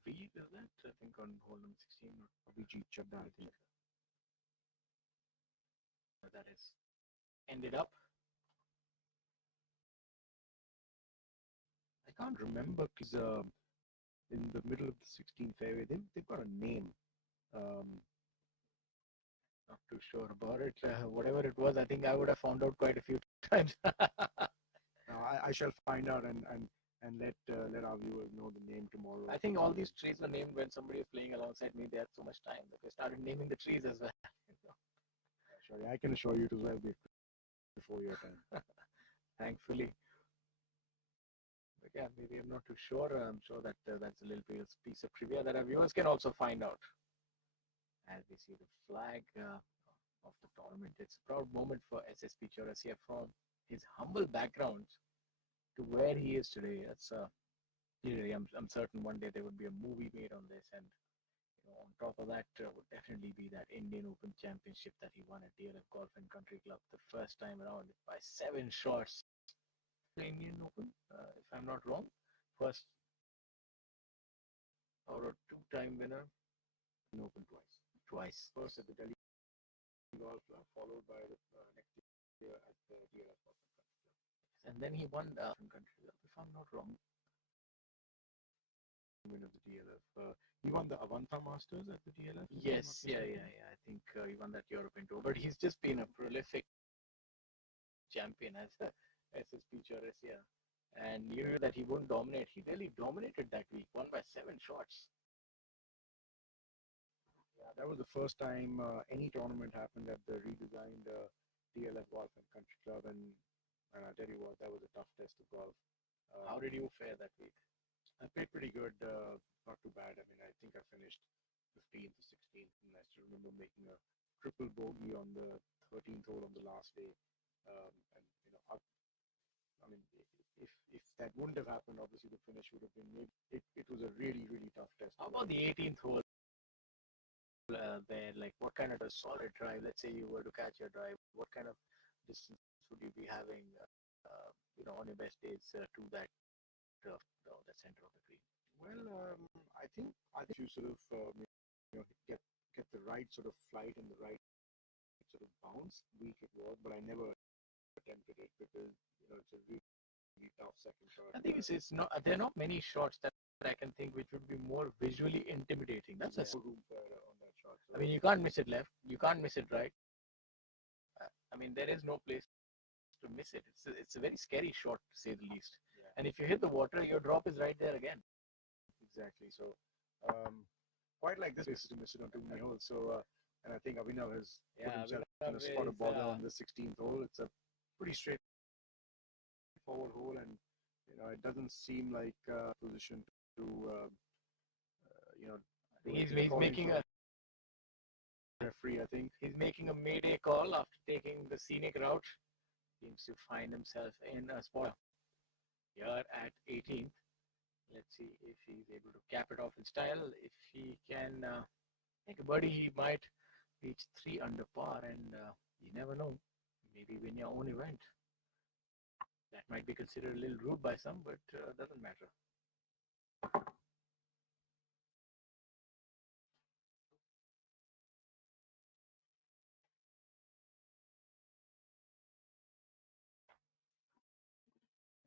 V, is that? I think on hole number 16. Abhijit Chadda, I think. That is ended up. I can't remember because in the middle of the 16th fairway, they've got a name. Not too sure about it. Whatever it was, I think I would have found out quite a few times. Now, I shall find out and let our viewers know the name tomorrow. I think all these trees were named when somebody was playing alongside me. They had so much time that they started naming the trees as well. Sorry, I can assure you it was well before your time. Thankfully. But yeah, maybe I'm not too sure. I'm sure that that's a little piece of trivia that our viewers can also find out. As we see the flag of the tournament, it's a proud moment for SSP Chawrasia from his humble background to where he is today. That's clearly, I'm certain one day there would be a movie made on this, and on top of that would definitely be that Indian Open Championship that he won at DLF Golf and Country Club the first time around by 7 shots. The Indian Open, if I'm not wrong, first or a two-time winner, An Open twice. First at the Delhi Golf Club, followed by the next year at the DLF Golf and Country Club. And then he won the Country Club, if I'm not wrong. Win of the DLF. He won the Avanta Masters at the DLF. Yes, yeah. I think he won that European Tour, but he's just been a prolific champion as the SSP Chawrasia. And you knew that he wouldn't dominate. He really dominated that week, won by 7 shots. Yeah, that was the first time any tournament happened at the redesigned DLF Golf and Country Club, and I tell you what, that was a tough test of golf. How did you fare that week? I played pretty good, not too bad. I mean, I think I finished 15th to 16th, and I still remember making a triple bogey on the 13th hole on the last day. And I mean, if that wouldn't have happened, obviously the finish would have been made. It was a really, really tough test. How about the 18th hole? There, like, what kind of a solid drive? Let's say you were to catch your drive, what kind of distance would you be having, on your best days to that the center of the green? Well, I think you sort of get the right sort of flight and the right sort of bounce. Weak it was, but I never attempted it because it's a really, really tough second shot. I think it's not. There are not many shots that I can think which would be more visually intimidating. That's a room on that shot. So I mean, you can't miss it left. You can't miss it right. I mean, there is no place to miss it. It's a very scary shot, to say the least. Yeah. And if you hit the water, your drop is right there again. Exactly. So, quite like this place to miss it on too many holes. So, and I think Abhinav has put himself in a spot of bother on the 16th hole. It's a pretty straightforward hole, and it doesn't seem like a position to I think he's making a referee. I think he's making a mayday call after taking the scenic route. Seems to find himself in a spot here at 18th. Let's see if he's able to cap it off in style. If he can make a birdie, he might reach 3 under par, and you never know. Maybe win your own event. That might be considered a little rude by some, but doesn't matter.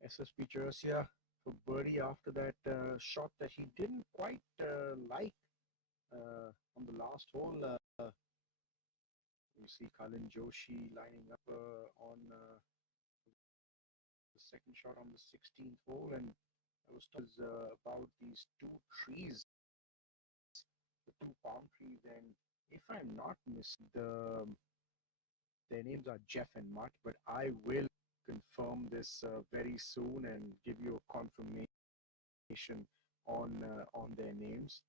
SSP Chawrasia for birdie after that shot that he didn't quite like on the last hole. You see Kalin Joshi lining up on the second shot on the 16th hole, and I was told about these 2 trees, the 2 palm trees, and if I'm not mistaken, their names are Jeff and Mutt, but I will confirm this very soon and give you a confirmation on their names.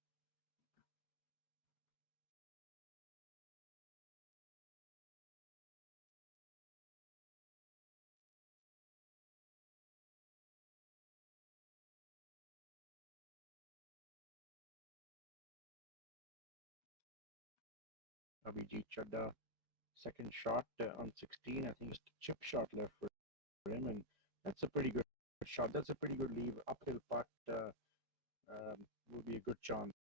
Abhijit Chadda, second shot on 16. I think just a chip shot left for him, and that's a pretty good shot. That's a pretty good lead. Uphill putt will be a good chance.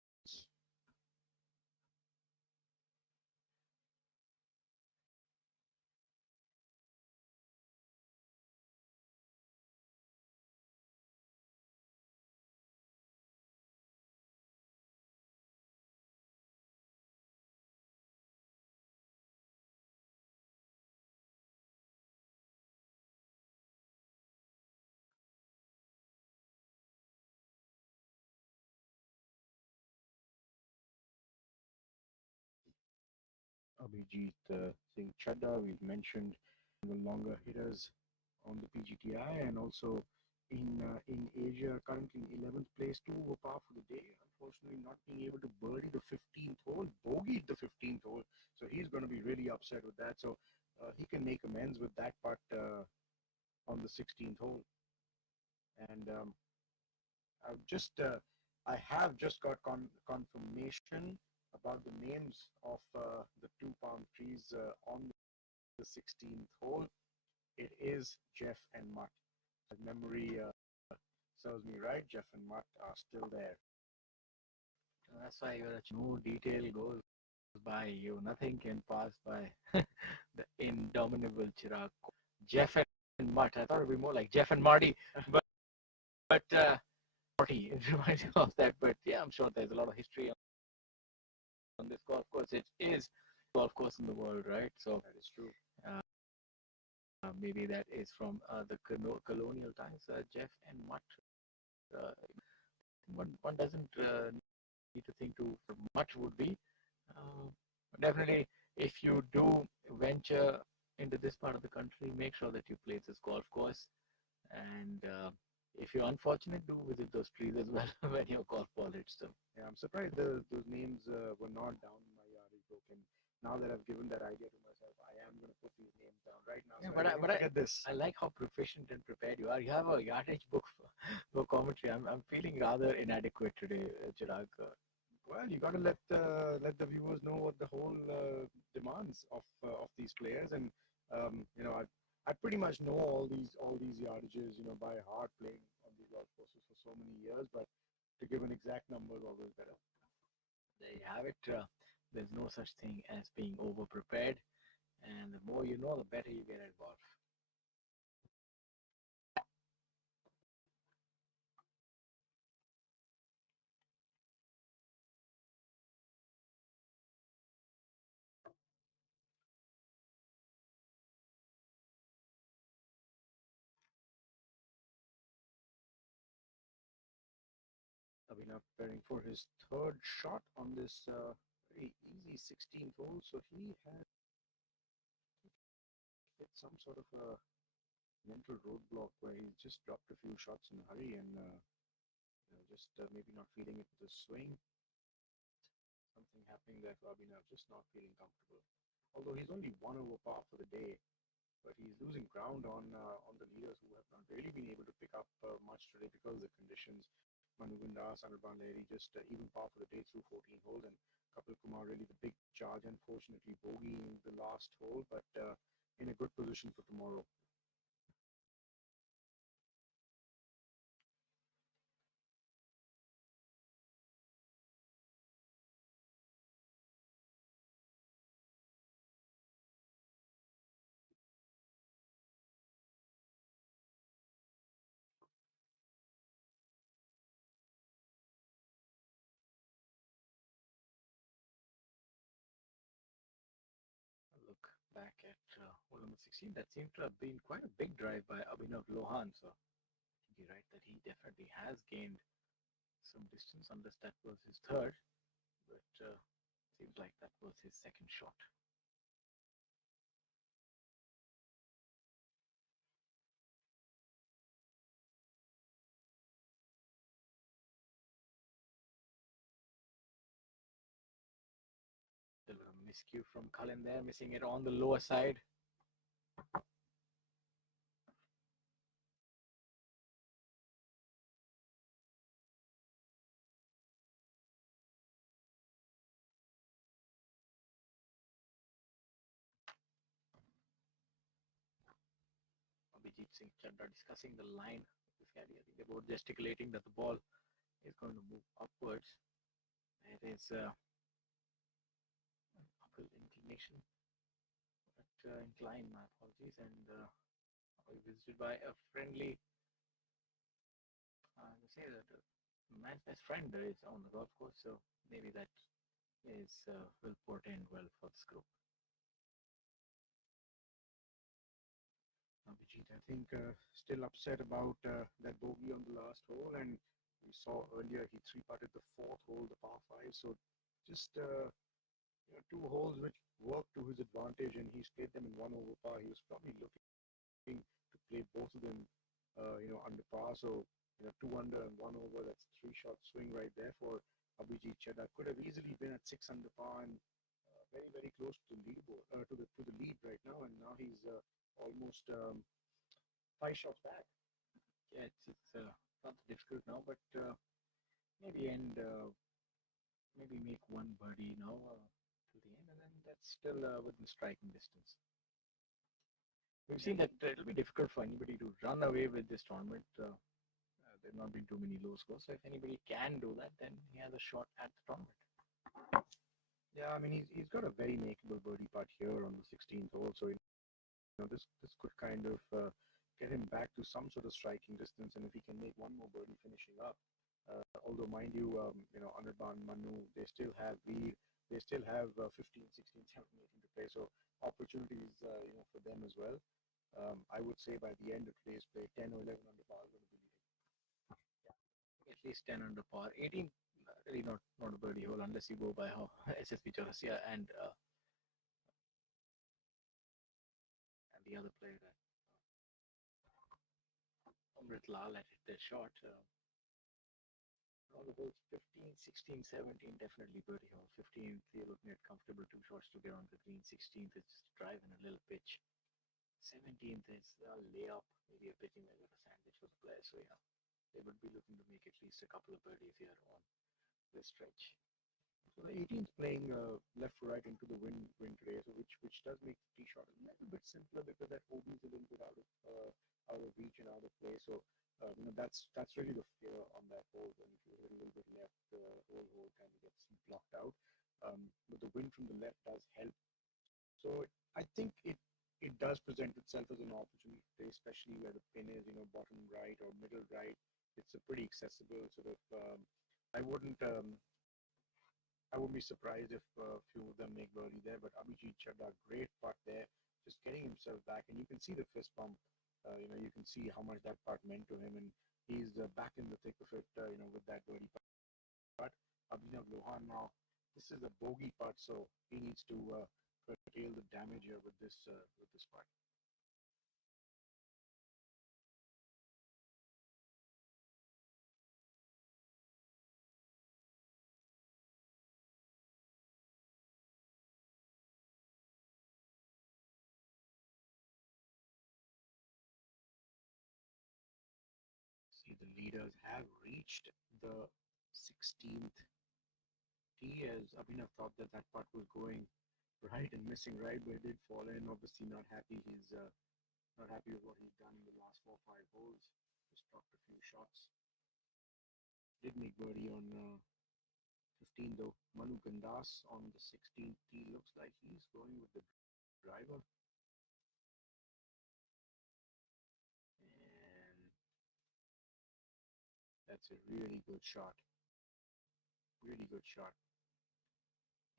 Abhijit Singh Chadda. We've mentioned the longer hitters on the PGTI, and also in Asia, currently in 11th place, 2 over par for the day. Unfortunately, not being able to birdie the 15th hole, bogeyed the 15th hole, so he's going to be really upset with that. So he can make amends with that putt on the 16th hole. And I have just got confirmation about the names of the 2 palm trees on the 16th hole. It is Jeff and Mutt. If memory serves me right, Jeff and Mutt are still there. That's why no detail goes by you. Nothing can pass by the indomitable Chirag. Jeff and Mutt. I thought it would be more like Jeff and Marty, but Marty. It reminds me of that. But yeah, I'm sure there's a lot of history on this golf course. It is golf course in the world, right? So that is true. Maybe that is from the colonial times. Jeff and Mutt. One doesn't need to think too much would be. Definitely, if you do venture into this part of the country, make sure that you play this golf course. And if you're unfortunate, do visit those trees as well when your golf ball hits them. Yeah, I'm surprised those names were not down in my yardage book. And now that I've given that idea to myself, I am going to put these names down right now. Yeah, so I like how proficient and prepared you are. You have a yardage book for commentary. I'm feeling rather inadequate today, Chirag. Well, you got to let the viewers know what the whole demands of these players, and I pretty much know all these yardages, by heart, playing on these golf courses for so many years. But to give an exact number is always better. There you have it. There's no such thing as being over prepared, and the more you know, the better you get at golf. Abhinav preparing for his third shot on this very easy 16th hole, so he has hit some sort of a mental roadblock where he's just dropped a few shots in a hurry and just maybe not feeling it with the swing. Something happening there for Abhinav, just not feeling comfortable. Although he's only 1 over par for the day, but he's losing ground on the leaders who have not really been able to pick up much today because of the conditions. Manugunda, Sanarban Lahiri just even par for the day through 14 holes, and Kapil Kumar really the big charge, unfortunately bogeying the last hole, but in a good position for tomorrow. Look back at hole number 16. That seemed to have been quite a big drive by Abhinav Lohan. So you're right that he definitely has gained some distance, unless that was his third. But seems like that was his second shot. A little miscue from Cullen there, missing it on the lower side. Abhijit Singh Chadda discussing the line with this caddy. I think they're both gesticulating that the ball is going to move upwards. It is uphill inclination, but incline, my apologies, and visited by a friendly, I would say that man's best friend is on the golf course, so maybe that is will portend well for this group. Abhijit, I think, still upset about that bogey on the last hole, and we saw earlier he 3-putted the 4th hole, the par 5. So just two holes which worked to his advantage, and he's played them in 1 over par. He was probably looking to play both of them, under par. So 2 under and 1 over. That's 3 shot swing right there for Abhijit Chadha. Could have easily been at 6 under par and very very close to the leaderboard, to the lead right now. And now he's almost 5 shots back. Yeah, it's not difficult now, but maybe end maybe make one birdie now till the end, and then that's still within striking distance. We've seen that it'll be difficult for anybody to run away with this tournament. There have not been too many low scores, so if anybody can do that, then he has a shot at the tournament. Yeah, I mean he's got a very makeable birdie putt here on the 16th hole. So this could kind of get him back to some sort of striking distance, and if he can make one more birdie finishing up. Although, mind you, Anirban, Manu, they still have lead. They still have 15, 16, 17, 18 to play. So opportunities, for them as well. I would say by the end of today's play, 10 or 11 under par are going to be leading. At least 10 under par. 18, really not a birdie hole unless you go by how SSP Chawrasia and the other player, Amrit Lal, had hit their shot. All the holes 15, 16, 17, definitely birdie hole. 15th, you're looking at comfortable 2 shots to get on the green. 16th is just drive and a little pitch. 17th is a layup, maybe a pitching leg or a sandwich for the player. So yeah, they would be looking to make at least a couple of birdies here on this stretch. So the 18th playing left to right into the wind today, so which does make the tee shot a little bit simpler because that OB is a little bit out of reach and out of play. So that's really the fear on that hole. And if you hit a little bit left, the whole hole kind of gets blocked out. But the wind from the left does help. So I think it does present itself as an opportunity today, especially where the pin is, bottom right or middle right. It's a pretty accessible sort of. I wouldn't. I wouldn't be surprised if a few of them make birdie there, but Abhijit Chadha, great putt there, just getting himself back, and you can see the fist bump. You can see how much that putt meant to him, and he's back in the thick of it, with that birdie putt. Abhinav Lohan now, this is a bogey putt, so he needs to curtail the damage here with this putt. See, the leaders have reached the 16th tee, as Abhinav thought that putt was going right and missing right, but it did fall in. Obviously not happy. He's not happy with what he's done in the last 4 or 5 holes. Just dropped a few shots. Did make birdie on 15 though. Manu Gandas on the 16th tee looks like he's going with the driver. And that's a really good shot. Really good shot.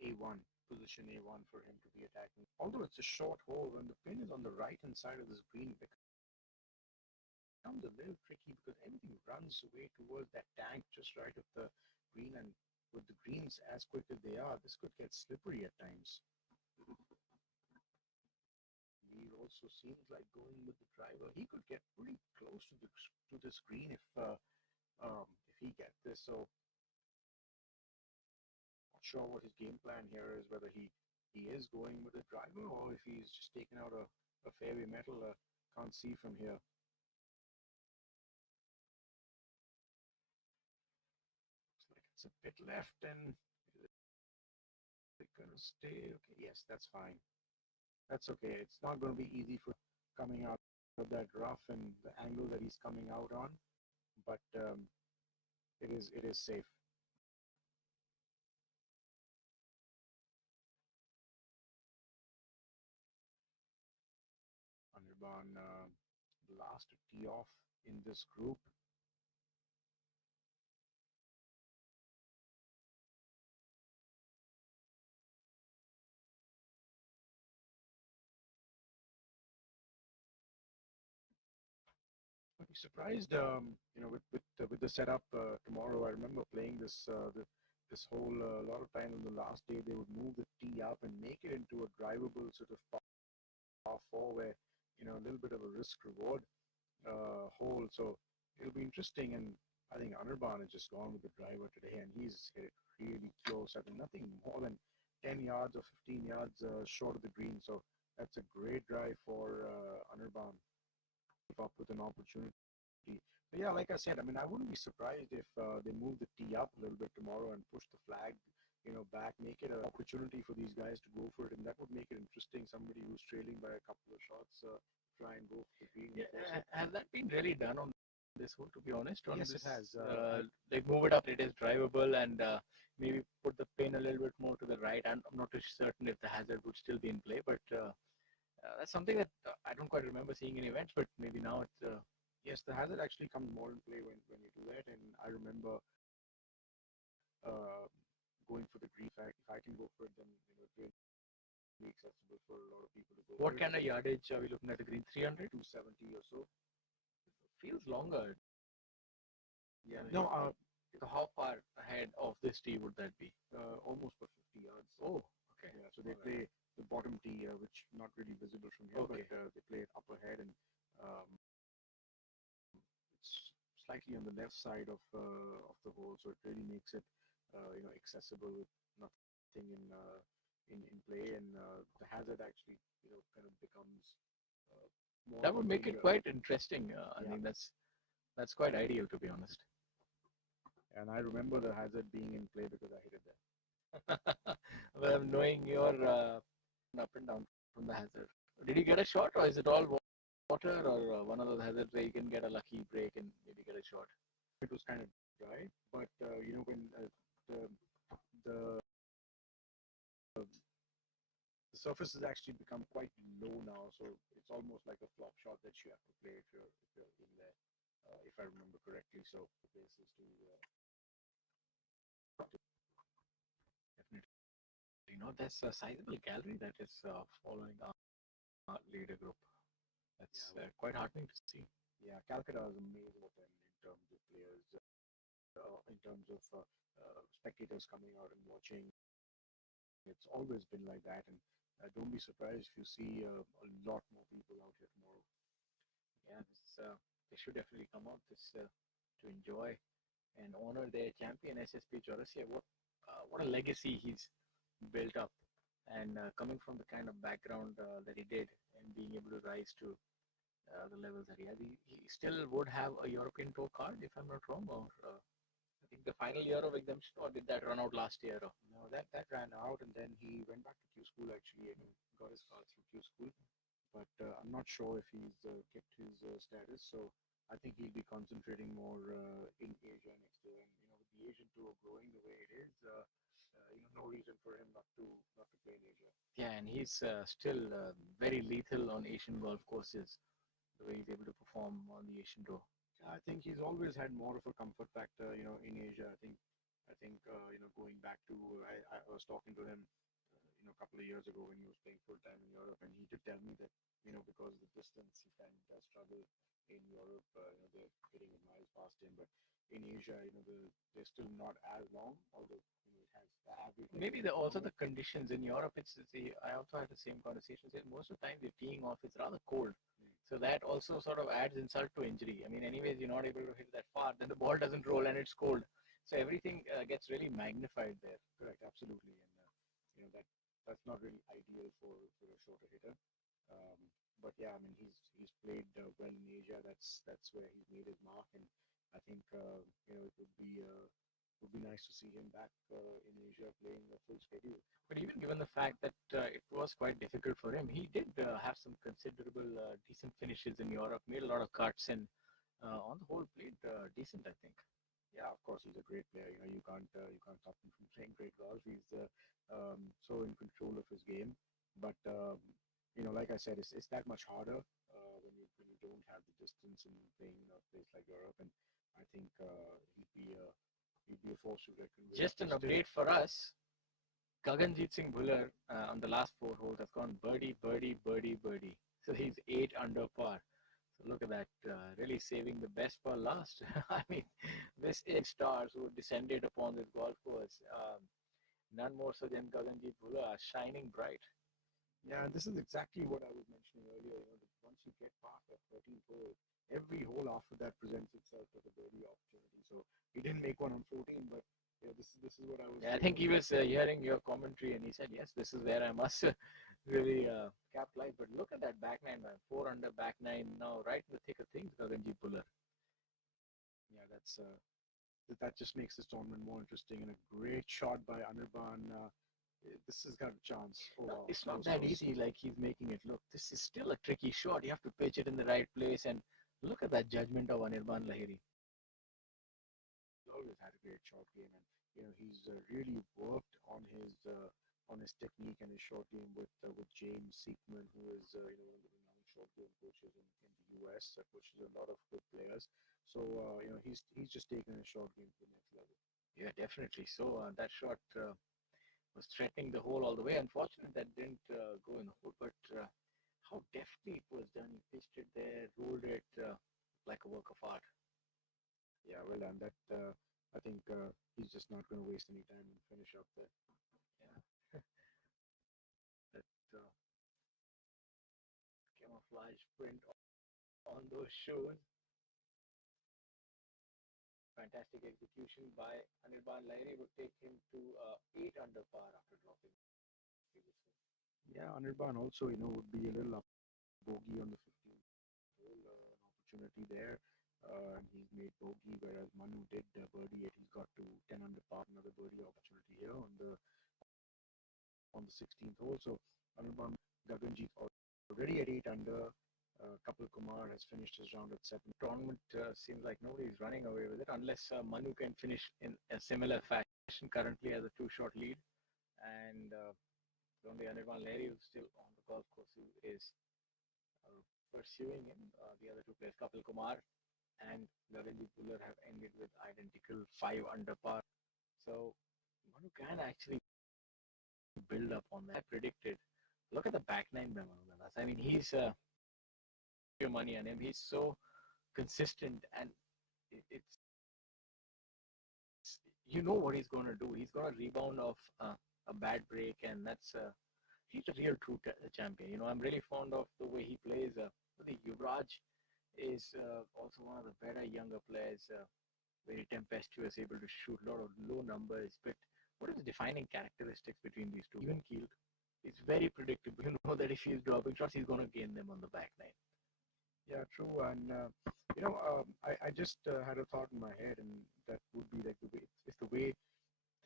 A1, position A1 for him to be attacking. Although it's a short hole, when the pin is on the right hand side of this green, it becomes a little tricky because everything runs away towards that tank just right of the green, and with the greens as quick as they are, this could get slippery at times. He also seems like going with the driver. He could get pretty close to this green if he gets this. So not sure what his game plan here is, whether he is going with a driver or if he's just taking out a fairway metal. Can't see from here. Looks like it's a bit left, and it's gonna stay. Okay, yes, that's fine. That's okay. It's not going to be easy for coming out of that rough and the angle that he's coming out on, but it is safe. Anirban, the last to tee off in this group. I'd be surprised, with the setup tomorrow. I remember playing this this whole a lot of times on the last day they would move the tee up and make it into a drivable sort of par four where a little bit of a risk reward hole. So it'll be interesting. And I think Anirban has just gone with the driver today, and he's hit it really close. I think nothing more than 10 yards or 15 yards short of the green. So that's a great drive for Anirban. Up with an opportunity. But yeah, like I said, I mean, I wouldn't be surprised if they move the tee up a little bit tomorrow and push the flag, back, make it an opportunity for these guys to go for it, and that would make it interesting. Somebody who's trailing by a couple of shots, try and go for the green. Yeah, has that been really done on this hole? To be honest, on Yes, this, it has. like move it up, it is drivable, and maybe put the pin a little bit more to the right. I'm not too certain if the hazard would still be in play, but that's something that I don't quite remember seeing in events. But maybe now it's. Yes, the hazard actually comes more in play when you do that, and I remember uh, going for the green. If I can go for it, then it's really accessible for a lot of people to go. What kind of yardage are we looking at the green? 300? 270 or so. Feels longer. Yeah. No, so how far ahead of this tee would that be? almost for 50 yards. Oh, okay. Yeah, so they play the bottom tee, which not really visible from here, Okay. but they play it up ahead, and it's slightly on the left side of the hole, so it really makes it accessible with nothing in play, and the hazard actually kind of becomes more. That would make it quite interesting. I Yeah. think that's quite ideal, to be honest. And I remember the hazard being in play because I hit it there. Well, knowing your up and down from the hazard, did you get a shot, or is it all water, or one of those hazards where you can get a lucky break and maybe get a shot? It was kind of dry, but when the the surface has actually become quite low now, so it's almost like a flop shot that you have to play if you're in there, if I remember correctly. So the basis to Definitely. There's a sizable gallery that is following our leader group. That's quite heartening to see. yeah, Calcutta is amazing with them in terms of players, in terms of spectators coming out and watching. It's always been like that, and don't be surprised if you see a lot more people out here tomorrow. Yeah, they should definitely come out to enjoy and honor their champion SSP Chawrasia. What a legacy he's built up, and coming from the kind of background that he did, and being able to rise to the levels that he has, he still would have a European Tour card, if I'm not wrong, or I think the final year of exemption, or did that run out last year? Or? No, that ran out, and then he went back to Q School actually, and got his card through Q School. But I'm not sure if he's kept his status. So I think he'll be concentrating more in Asia next year. And with the Asian tour growing the way it is, no reason for him not to play in Asia. Yeah, and he's still very lethal on Asian golf courses. The way he's able to perform on the Asian tour. I think he's always had more of a comfort factor, in Asia. I think, going back to I was talking to him, a couple of years ago when he was playing full time in Europe, and he did tell me that because of the distance, he kind of does struggle in Europe. They're hitting it miles past him, but in Asia, they're still not as long, although it has the average. Maybe also the conditions in Europe. I also had the same conversation. Most of the time, they're teeing off. It's rather cold. So that also sort of adds insult to injury. I mean, anyways, you're not able to hit that far. Then the ball doesn't roll and it's cold. So everything gets really magnified there. Correct, absolutely. And that's not really ideal for a shorter hitter. But yeah, I mean, he's played well in Asia. That's where he's made his mark, and I think it would be nice to see him back in Asia playing a full schedule. But even given the fact that it was quite difficult for him, he did have some considerable decent finishes in Europe, made a lot of cuts, and on the whole played decent, I think. Yeah, of course, he's a great player. You can't stop him from playing great golf. He's so in control of his game. But like I said, it's that much harder when you don't have the distance and playing in a place like Europe. And I think he'd be a force to reckon with. Just an update for us. Gaganjeet Singh Bhullar on the last 4 holes has gone birdie, birdie, birdie, birdie. So he's 8 under par. So look at that, really saving the best for last. I mean, this is stars who descended upon this golf course. None more so than Gagandeep Bhula, shining bright. Yeah, and this is exactly what I was mentioning earlier. You know, that once you get past that 13th hole, every hole after that presents itself as a birdie opportunity. So he didn't make one on 14, but yeah, this is what I was Yeah, I saying. think he was hearing your commentary and he said, yes, this is where I must really capitalize. But look at that back nine, man. 4 under back nine now, right in the thick of things, Gagandeep Bhula. Yeah, that just makes this tournament more interesting, and a great shot by Anirban. This has got a chance. Oh, wow. It's not that easy like he's making it look. This is still a tricky shot. You have to pitch it in the right place. And look at that judgment of Anirban Lahiri. He's always had a great short game, and you know he's really worked on his technique and his short game with James Seekman, who is you know one of the renowned short game coaches in the US, coaches a lot of good players. So you know he's just taken his short game to the next level. Yeah, definitely. So that shot was threatening the hole all the way. Unfortunate that didn't go in the hole, but how deftly it was done. He pitched it there, rolled it like a work of art. Yeah, well done. That I think he's just not going to waste any time and finish up there. Yeah, that camouflage print on those shoes. Fantastic execution by Anirban Lahiri would take him to 8 under par after dropping previously. Yeah, Anirban also you know would be a little up bogey on the 15th hole, an opportunity there. And he's made bogey, whereas Manu did birdie it. He's got to 10 under par, another birdie opportunity here on the 16th hole. So Anirban Gaganjeet already at 8 under. Kapil Kumar has finished his round at 7. Tournament seems like nobody's running away with it unless Manu can finish in a similar fashion. Currently has a 2-shot lead, and only Anirban Lahiri who's still on the golf course who is pursuing him. The other two players, Kapil Kumar and Gagandeep Bhula, have ended with identical 5 under par. So Manu can actually build up on that. I predicted. Look at the back nine by Manu Gandas. I mean, he's your money on him. He's so consistent, and it's you know what he's going to do. He's going to rebound off a bad break, and that's he's a real true champion. You know, I'm really fond of the way he plays. I think Yuvraj is also one of the better younger players. Very tempestuous, able to shoot a lot of low numbers. But what is the defining characteristics between these two? Even keeled. It's very predictable. You know that if he's dropping shots, he's going to gain them on the back nine. Yeah, true. And you know, I just had a thought in my head, and that would be like the way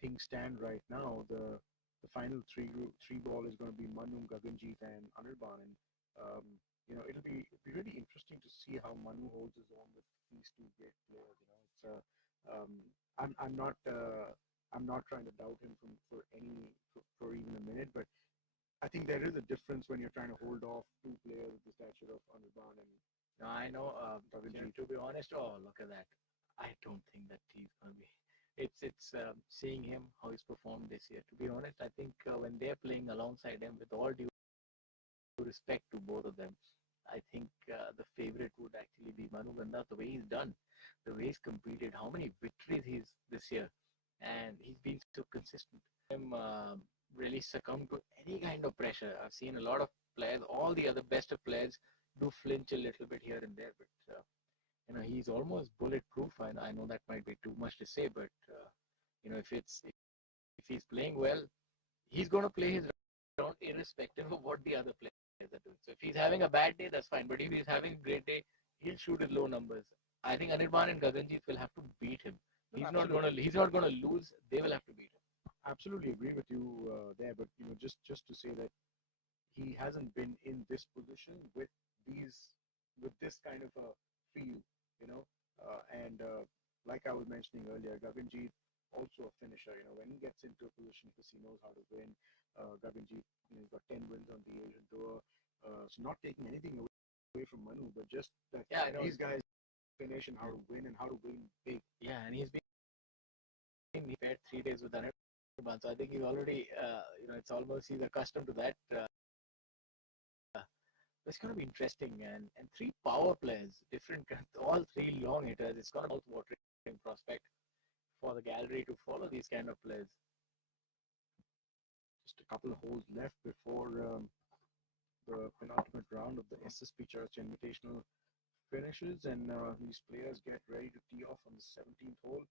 things stand right now. The final three ball is going to be Manu, Gaganjeet, and Anirban. And you know, it'll be really interesting to see how Manu holds his own with these two great players. You know, it's um, I'm not trying to doubt him for even a minute, but I think there is a difference when you're trying to hold off two players of the stature of Anirban and No, I know. Gaganjeet. To be honest, oh look at that. I don't think that he's going to be. It's seeing him how he's performed this year. To be honest, I think when they're playing alongside him, with all due respect to both of them, I think the favorite would actually be Manu Gandha. The way he's done, the way he's competed, how many victories he's this year, and he's been so consistent. Him really succumb to any kind of pressure. I've seen a lot of players, all the other best of players, do flinch a little bit here and there, but you know he's almost bulletproof. And I know that might be too much to say, but you know if he's playing well, he's going to play his round irrespective of what the other players are doing. So if he's having a bad day, that's fine. But if he's having a great day, he'll shoot his low numbers. I think Anirban and Gaganjeet will have to beat him. He's not gonna lose. They will have to beat him. Absolutely agree with you there, but you know, just to say that he hasn't been in this position with this kind of a feel, you know, and like I was mentioning earlier, Gaganjeet also a finisher. You know, when he gets into a position because he knows how to win. Gaganjeet, you know, he's got 10 wins on the Asian Tour, so not taking anything away from Manu, but just that these guys finish and how to win and how to win big. Yeah, and he's paired 3 days with Anirban, so I think he's already, you know, it's almost he's accustomed to that. It's going to be interesting, and three power players, different, all three long hitters. It's going to be a mouth-watering prospect for the gallery to follow these kind of players. Just a couple of holes left before the penultimate round of the SSP Chawrasia Invitational finishes, and these players get ready to tee off on the 17th hole.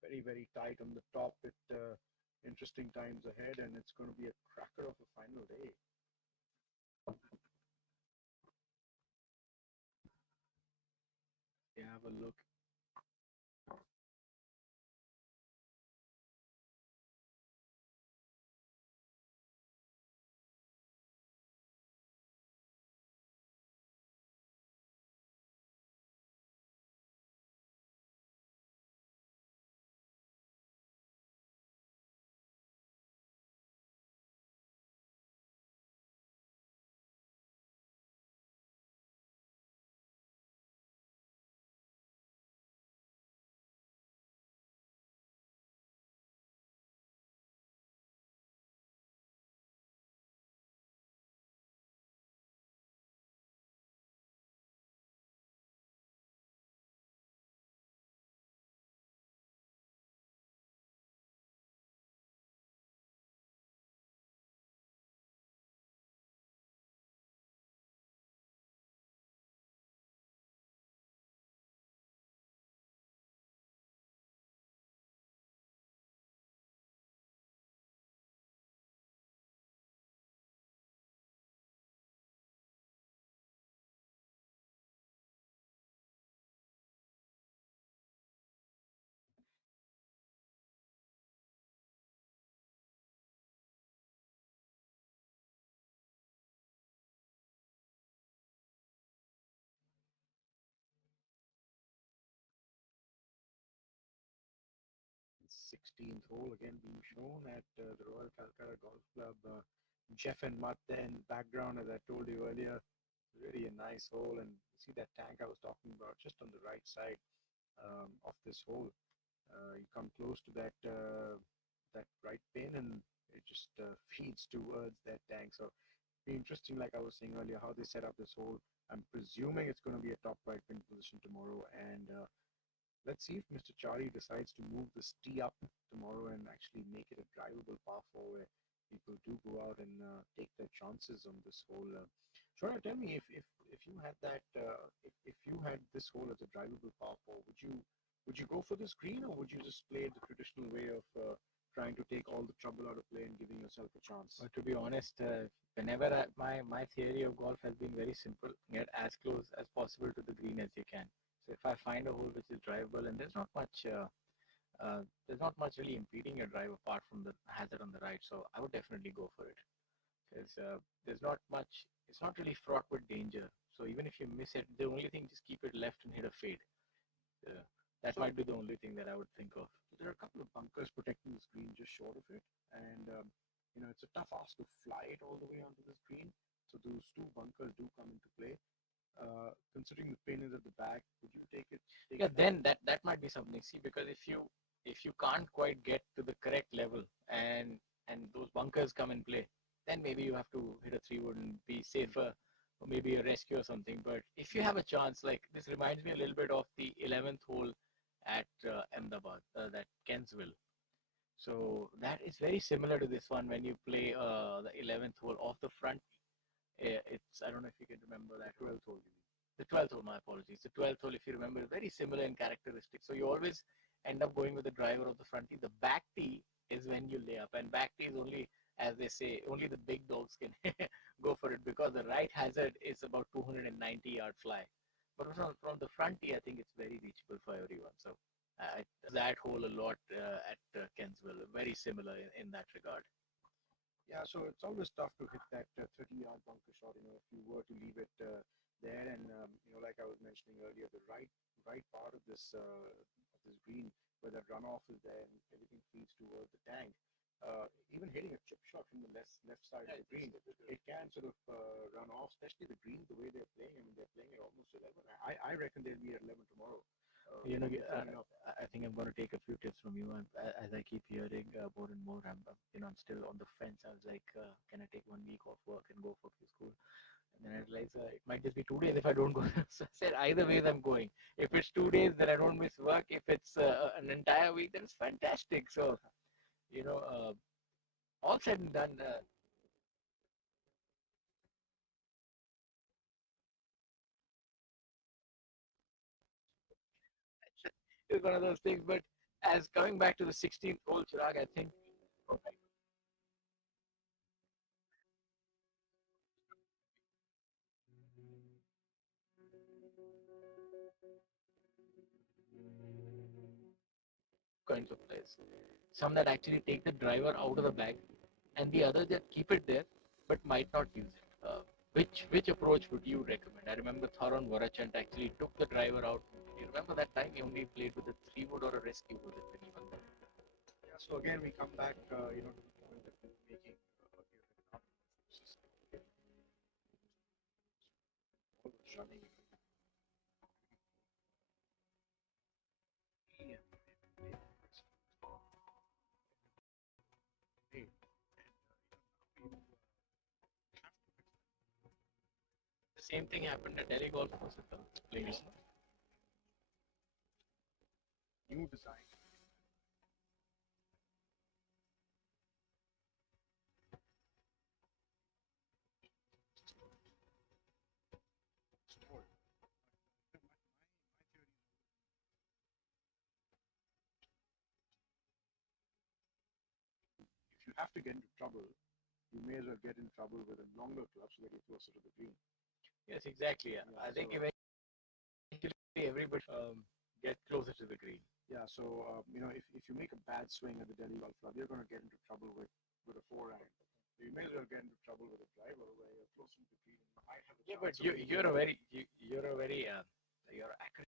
Very, very tight on the top with interesting times ahead, and it's going to be a cracker of a final day. You have a look. The 16th hole again being shown at the Royal Calcutta Golf Club. Jeff and Mutt there in the background, as I told you earlier. Really a nice hole, and you see that tank I was talking about just on the right side of this hole. You come close to that that right pin, and it just feeds towards that tank. So be interesting, like I was saying earlier, how they set up this hole. I'm presuming it's going to be a top right pin position tomorrow, and let's see if Mr. Chari decides to move this tee up tomorrow and actually make it a drivable par 4 where people do go out and take their chances on this hole. Shora, tell me if you had that if you had this hole as a drivable par 4, would you go for this green, or would you just play the traditional way of trying to take all the trouble out of play and giving yourself a chance? To be honest, whenever my theory of golf has been very simple: get as close as possible to the green as you can. So if I find a hole which is drivable and there's not much really impeding your drive apart from the hazard on the right, so I would definitely go for it because there's not much. It's not really fraught with danger. So even if you miss it, the only thing, just keep it left and hit a fade. That might be the only thing that I would think of. So there are a couple of bunkers protecting the screen just short of it, and it's a tough ask to fly it all the way onto the screen. So those two bunkers do come into play. Considering the pin is at the back, would you take it? Yeah, then that might be something. See, because if you can't quite get to the correct level and those bunkers come in play, then maybe you have to hit a 3-wood and be safer, or maybe a rescue or something. But if you have a chance, like this reminds me a little bit of the 11th hole at Ahmedabad, that Kensville. So that is very similar to this one when you play the 11th hole off the front. It's, I don't know if you can remember that 12th hole. The 12th hole, my apologies. The 12th hole, if you remember, is very similar in characteristics. So you always end up going with the driver of the front tee. The back tee is when you lay up, and back tee is only, as they say, only the big dogs can go for it, because the right hazard is about 290-yard fly. But from the front tee, I think it's very reachable for everyone. So that hole a lot at Kensville, very similar in that regard. Yeah, so it's always tough to hit that 30-yard bunker shot. If you were to leave it there, and like I was mentioning earlier, the right part of this green where that runoff is there and everything feeds towards the tank. Even hitting a chip shot from the left side of the green, it can sort of run off, especially the green, the way they're playing. I mean, they're playing at almost 11. I reckon they'll be at 11 tomorrow. You know, coming up. I think I'm going to take a few tips from you. As I keep hearing more and more, I'm still on the fence. I was like, can I take 1 week off work and go for a few school? And then I realized it might just be 2 days if I don't go. So I said, either way, I'm going. If it's 2 days, then I don't miss work. If it's an entire week, then it's fantastic. So, you know, all said and done, it's one of those things. But as coming back to the 16th hole, Chirag, I think kinds of players. Some that actually take the driver out of the bag, and the others that keep it there but might not use it. Which approach would you recommend? I remember Tharon Vorachant actually took the driver out. You remember that time he only played with a 3 wood or a rescue wood when he won that? Yeah, so again, we come back, to the point that we were making earlier, that all was running and hey, The same thing happened at Delhi Golf Course with the players. new design. Score. If you have to get into trouble, you may as well get in trouble with a longer club so that you're closer to the green. Yes, exactly. Yeah, I think so eventually everybody get closer to the green. yeah, so if you make a bad swing at the Delhi Golf Club, you're going to get into trouble with a forehand. So you may as well get into trouble with a driver where you're closer to the green. And you might have a Yeah, but chance of being you're a very you're a very you're accurate.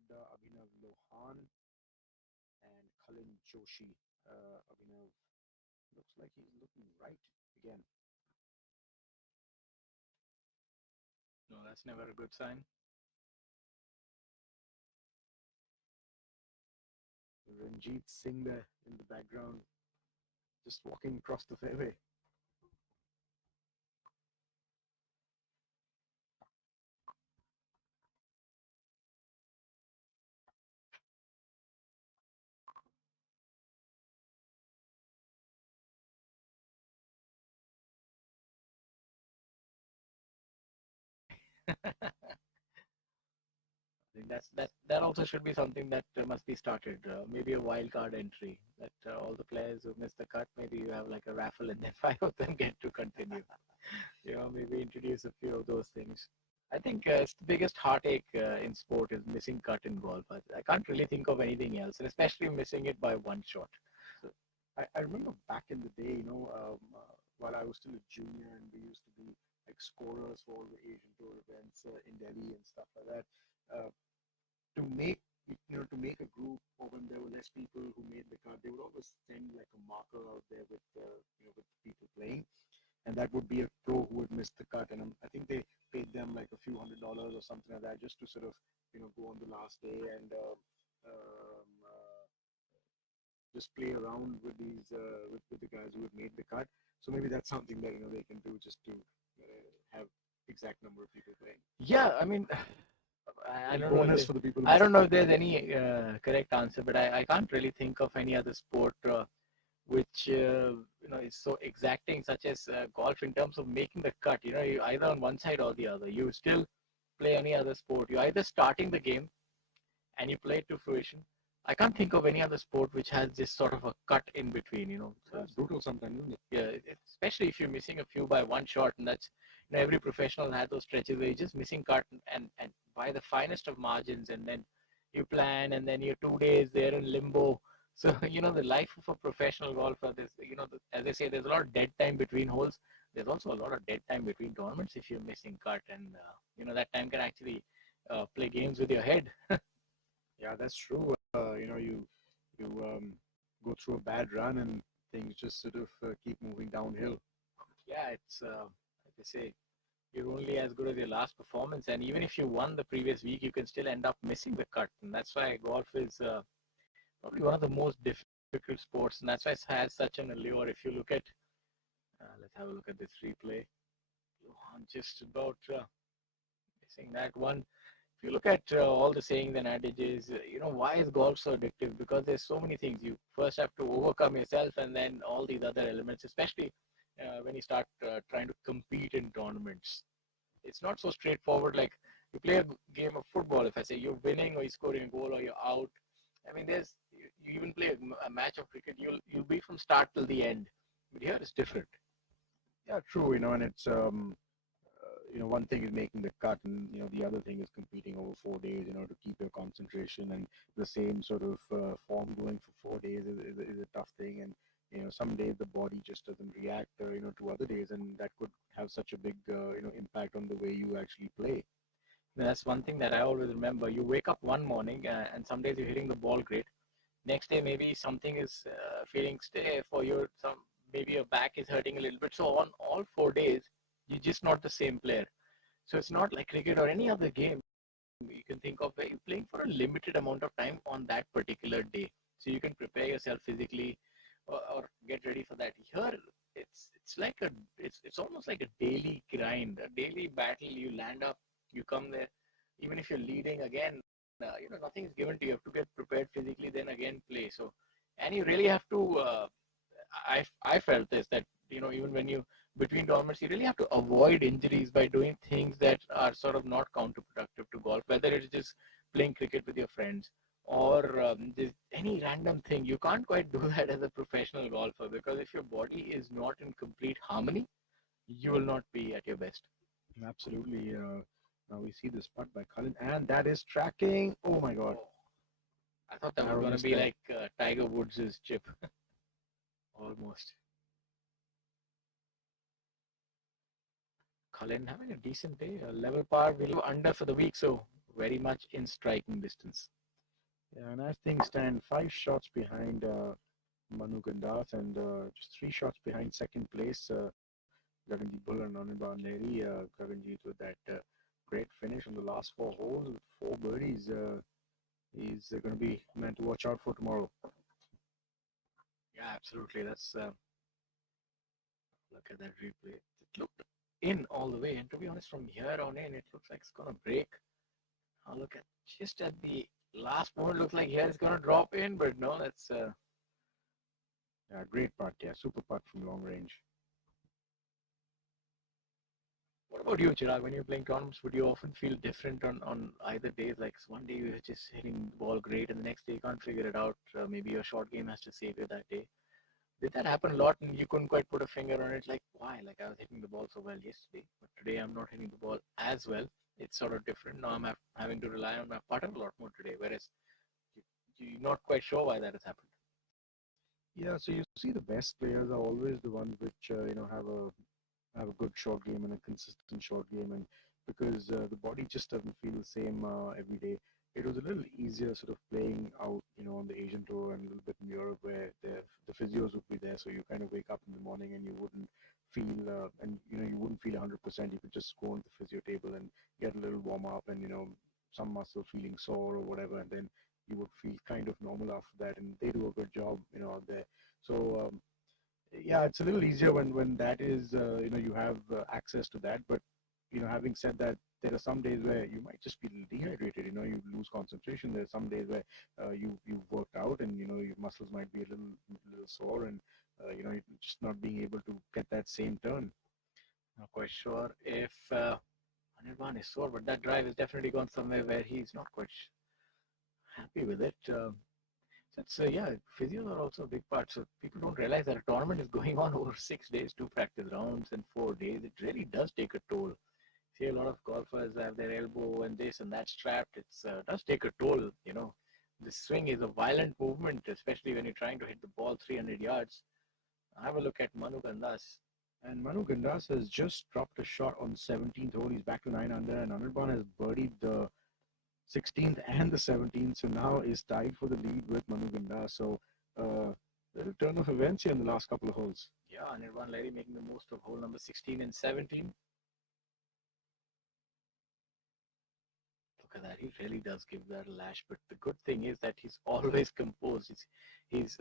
Chadda, Abhinav Lohan, and Khalin Joshi. Abhinav looks like he's looking right again. No, that's never a good sign. Ranjit Singh there in the background, just walking across the fairway. I think that also should be something that must be started. Maybe a wild card entry that all the players who miss the cut, maybe you have like a raffle and then 5 of them get to continue. Maybe introduce a few of those things. I think it's the biggest heartache in sport is missing cut in golf. I can't really think of anything else, and especially missing it by one shot. So I remember back in the day, while I was still a junior, and we used to be like scorers for all the Asian Tour events in Delhi and stuff like that. To make a group, or when there were less people who made the cut, they would always send like a marker out there with with the people playing, and that would be a pro who would miss the cut, and I think they paid them like a few $100s or something like that just to sort of go on the last day and just play around with these with the guys who had made the cut. So maybe that's something that they can do just to have exact number of people playing. Yeah, I mean, I don't know. Bonus for the people. I don't know if there's any correct answer, but I can't really think of any other sport which is so exacting, such as golf in terms of making the cut. You either on one side or the other. You still play any other sport. You're either starting the game and you play it to fruition. I can't think of any other sport which has this sort of a cut in between. So it's brutal sometimes, isn't it? Yeah, especially if you're missing a few by one shot, and that's every professional has those stretches where you're just missing cut and by the finest of margins, and then you plan, and then you're 2 days there in limbo. So the life of a professional golfer, there's as I say, there's a lot of dead time between holes. There's also a lot of dead time between tournaments if you're missing cut, and that time can actually play games with your head. Yeah, that's true. You go through a bad run and things just sort of keep moving downhill. Yeah, it's like I say, you're only as good as your last performance, and even if you won the previous week, you can still end up missing the cut, and that's why golf is probably one of the most difficult sports, and that's why it has such an allure. If you look at, let's have a look at this replay. Just about missing that one. If you look at all the sayings and adages, why is golf so addictive? Because there's so many things. You first have to overcome yourself, and then all these other elements, especially when you start trying to compete in tournaments. It's not so straightforward like you play a game of football. If I say you're winning or you're scoring a goal or you're out, I mean, you even play a match of cricket, you'll be from start till the end. But here it's different. Yeah, true. And it's one thing is making the cut, and the other thing is competing over 4 days. To keep your concentration and the same sort of form going for 4 days is a tough thing. And some days the body just doesn't react, to other days, and that could have such a big impact on the way you actually play. That's one thing that I always remember. You wake up one morning and some days you're hitting the ball great. Next day maybe something is feeling stiff, or maybe your back is hurting a little bit. So on all 4 days, you're just not the same player. So it's not like cricket or any other game you can think of where you're playing for a limited amount of time on that particular day. So you can prepare yourself physically or get ready for that. Here, it's almost like a daily grind, a daily battle. You land up, you come there, even if you're leading again, nothing is given to you. You have to get prepared physically, then again play. So, and you really have to. I felt this that even when you between tournaments, you really have to avoid injuries by doing things that are sort of not counterproductive to golf. Whether it's just playing cricket with your friends or just any random thing, you can't quite do that as a professional golfer, because if your body is not in complete harmony, you will not be at your best. Absolutely. Now we see this putt by Cullen, and that is tracking. Oh my God! I thought that was going to be like Tiger Woods' chip. Almost. Cullen having a decent day, a level par, we'll go under for the week, so very much in striking distance. Yeah, and as things stand, 5 shots behind Manu Gandas and just 3 shots behind second place, Gaganjeet Bull and Anirban Lahiri. Gaganjeet with that great finish on the last 4 holes with 4 birdies. He's going to be a man to watch out for tomorrow. Yeah, absolutely. That's look at that replay. It looked in all the way, and to be honest, from here on in, it looks like it's gonna break. Now look at just at the last moment, looks like here it's gonna drop in, but no, that's Yeah, great putt. Yeah, super putt from long range. What about you, Chirag? When you're playing tournaments, would you often feel different on either days? Like one day you're just hitting the ball great, and the next day you can't figure it out. Maybe your short game has to save you that day. Did that happen a lot, and you couldn't quite put a finger on it? Like why? Like I was hitting the ball so well yesterday, but today I'm not hitting the ball as well. It's sort of different. Now I'm having to rely on my putter a lot more today, whereas you're not quite sure why that has happened. Yeah, so you see the best players are always the ones which have a good short game and a consistent short game, and because the body just doesn't feel the same every day. It was a little easier sort of playing out, on the Asian tour and a little bit in Europe where the physios would be there, so you kind of wake up in the morning and you wouldn't feel and you wouldn't feel 100%. You could just go on the physio table and get a little warm up and some muscle feeling sore or whatever, and then you would feel kind of normal after that, and they do a good job, out there. So yeah, it's a little easier when that is you have access to that. But having said that, there are some days where you might just be dehydrated. You lose concentration. There are some days where you've worked out and your muscles might be a little sore, and you're just not being able to get that same turn. Not quite sure if Anirban is sore, but that drive has definitely gone somewhere where he's not quite happy with it. So yeah, physios are also a big part. So people don't realize that a tournament is going on over 6 days, 2 practice rounds, and 4 days. It really does take a toll. See, a lot of golfers have their elbow and this and that strapped. It does take a toll. The swing is a violent movement, especially when you're trying to hit the ball 300 yards. Have a look at Manu Gandas. And Manu Gandas has just dropped a shot on 17th hole. He's back to 9 under, and Anirban has birdied the 16th and the 17th, so now is tied for the lead with Manu Gandas. So little turn of events here in the last couple of holes. Yeah, Anirban Lahiri making the most of hole number 16 and 17. Look at that, he really does give that a lash. But the good thing is that he's always composed. His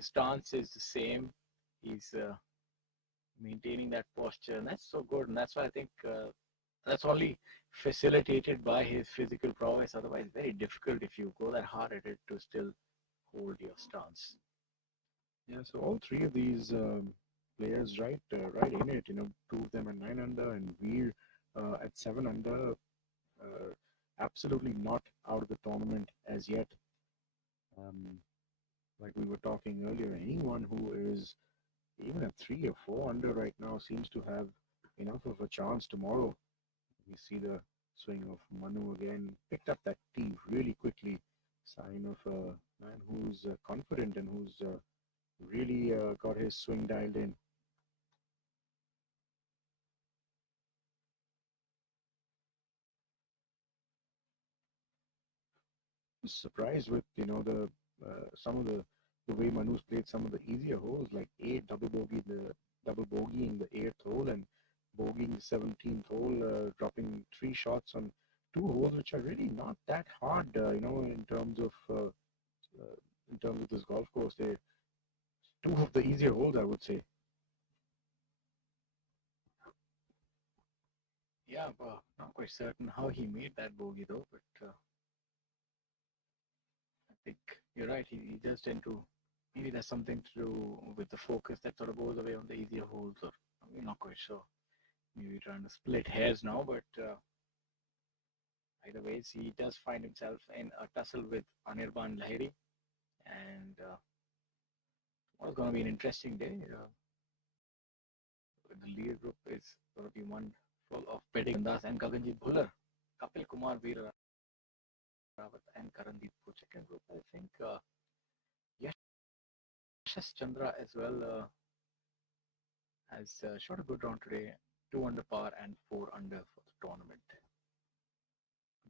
stance is the same. He's maintaining that posture, and that's so good. And that's why I think that's only facilitated by his physical prowess. Otherwise, very difficult if you go that hard at it to still hold your stance. Yeah, so all three of these players right in it. Two of them at 9 under, and Veer at 7 under. Absolutely not out of the tournament as yet. Like we were talking earlier, anyone who is even at 3 or 4 under right now seems to have enough of a chance tomorrow. We see the swing of Manu again, picked up that tee really quickly. Sign of a man who's confident and who's really got his swing dialed in. Surprised with the some of the way Manu's played some of the easier holes, like double bogeying the 8th hole and bogeying the 17th hole, dropping 3 shots on 2 holes which are really not that hard, in terms of this golf course. They're 2 of the easier holes, I would say. Yeah, well, not quite certain how he made that bogey though, but I think you're right. He does tend to, maybe there's something to do with the focus that sort of goes away on the easier holes, or we're not quite sure. Maybe trying to split hairs now, but either ways, he does find himself in a tussle with Anirban Lahiri, and what's going to be an interesting day. The lead group is going to be one full of Petty Gandas and Gaganjeet Bhullar, Kapil Kumar, Veer Rawat, and Karandeep. Second group, I think Yashas Chandra as well has shot a good round today, 2 under par and 4 under for the tournament.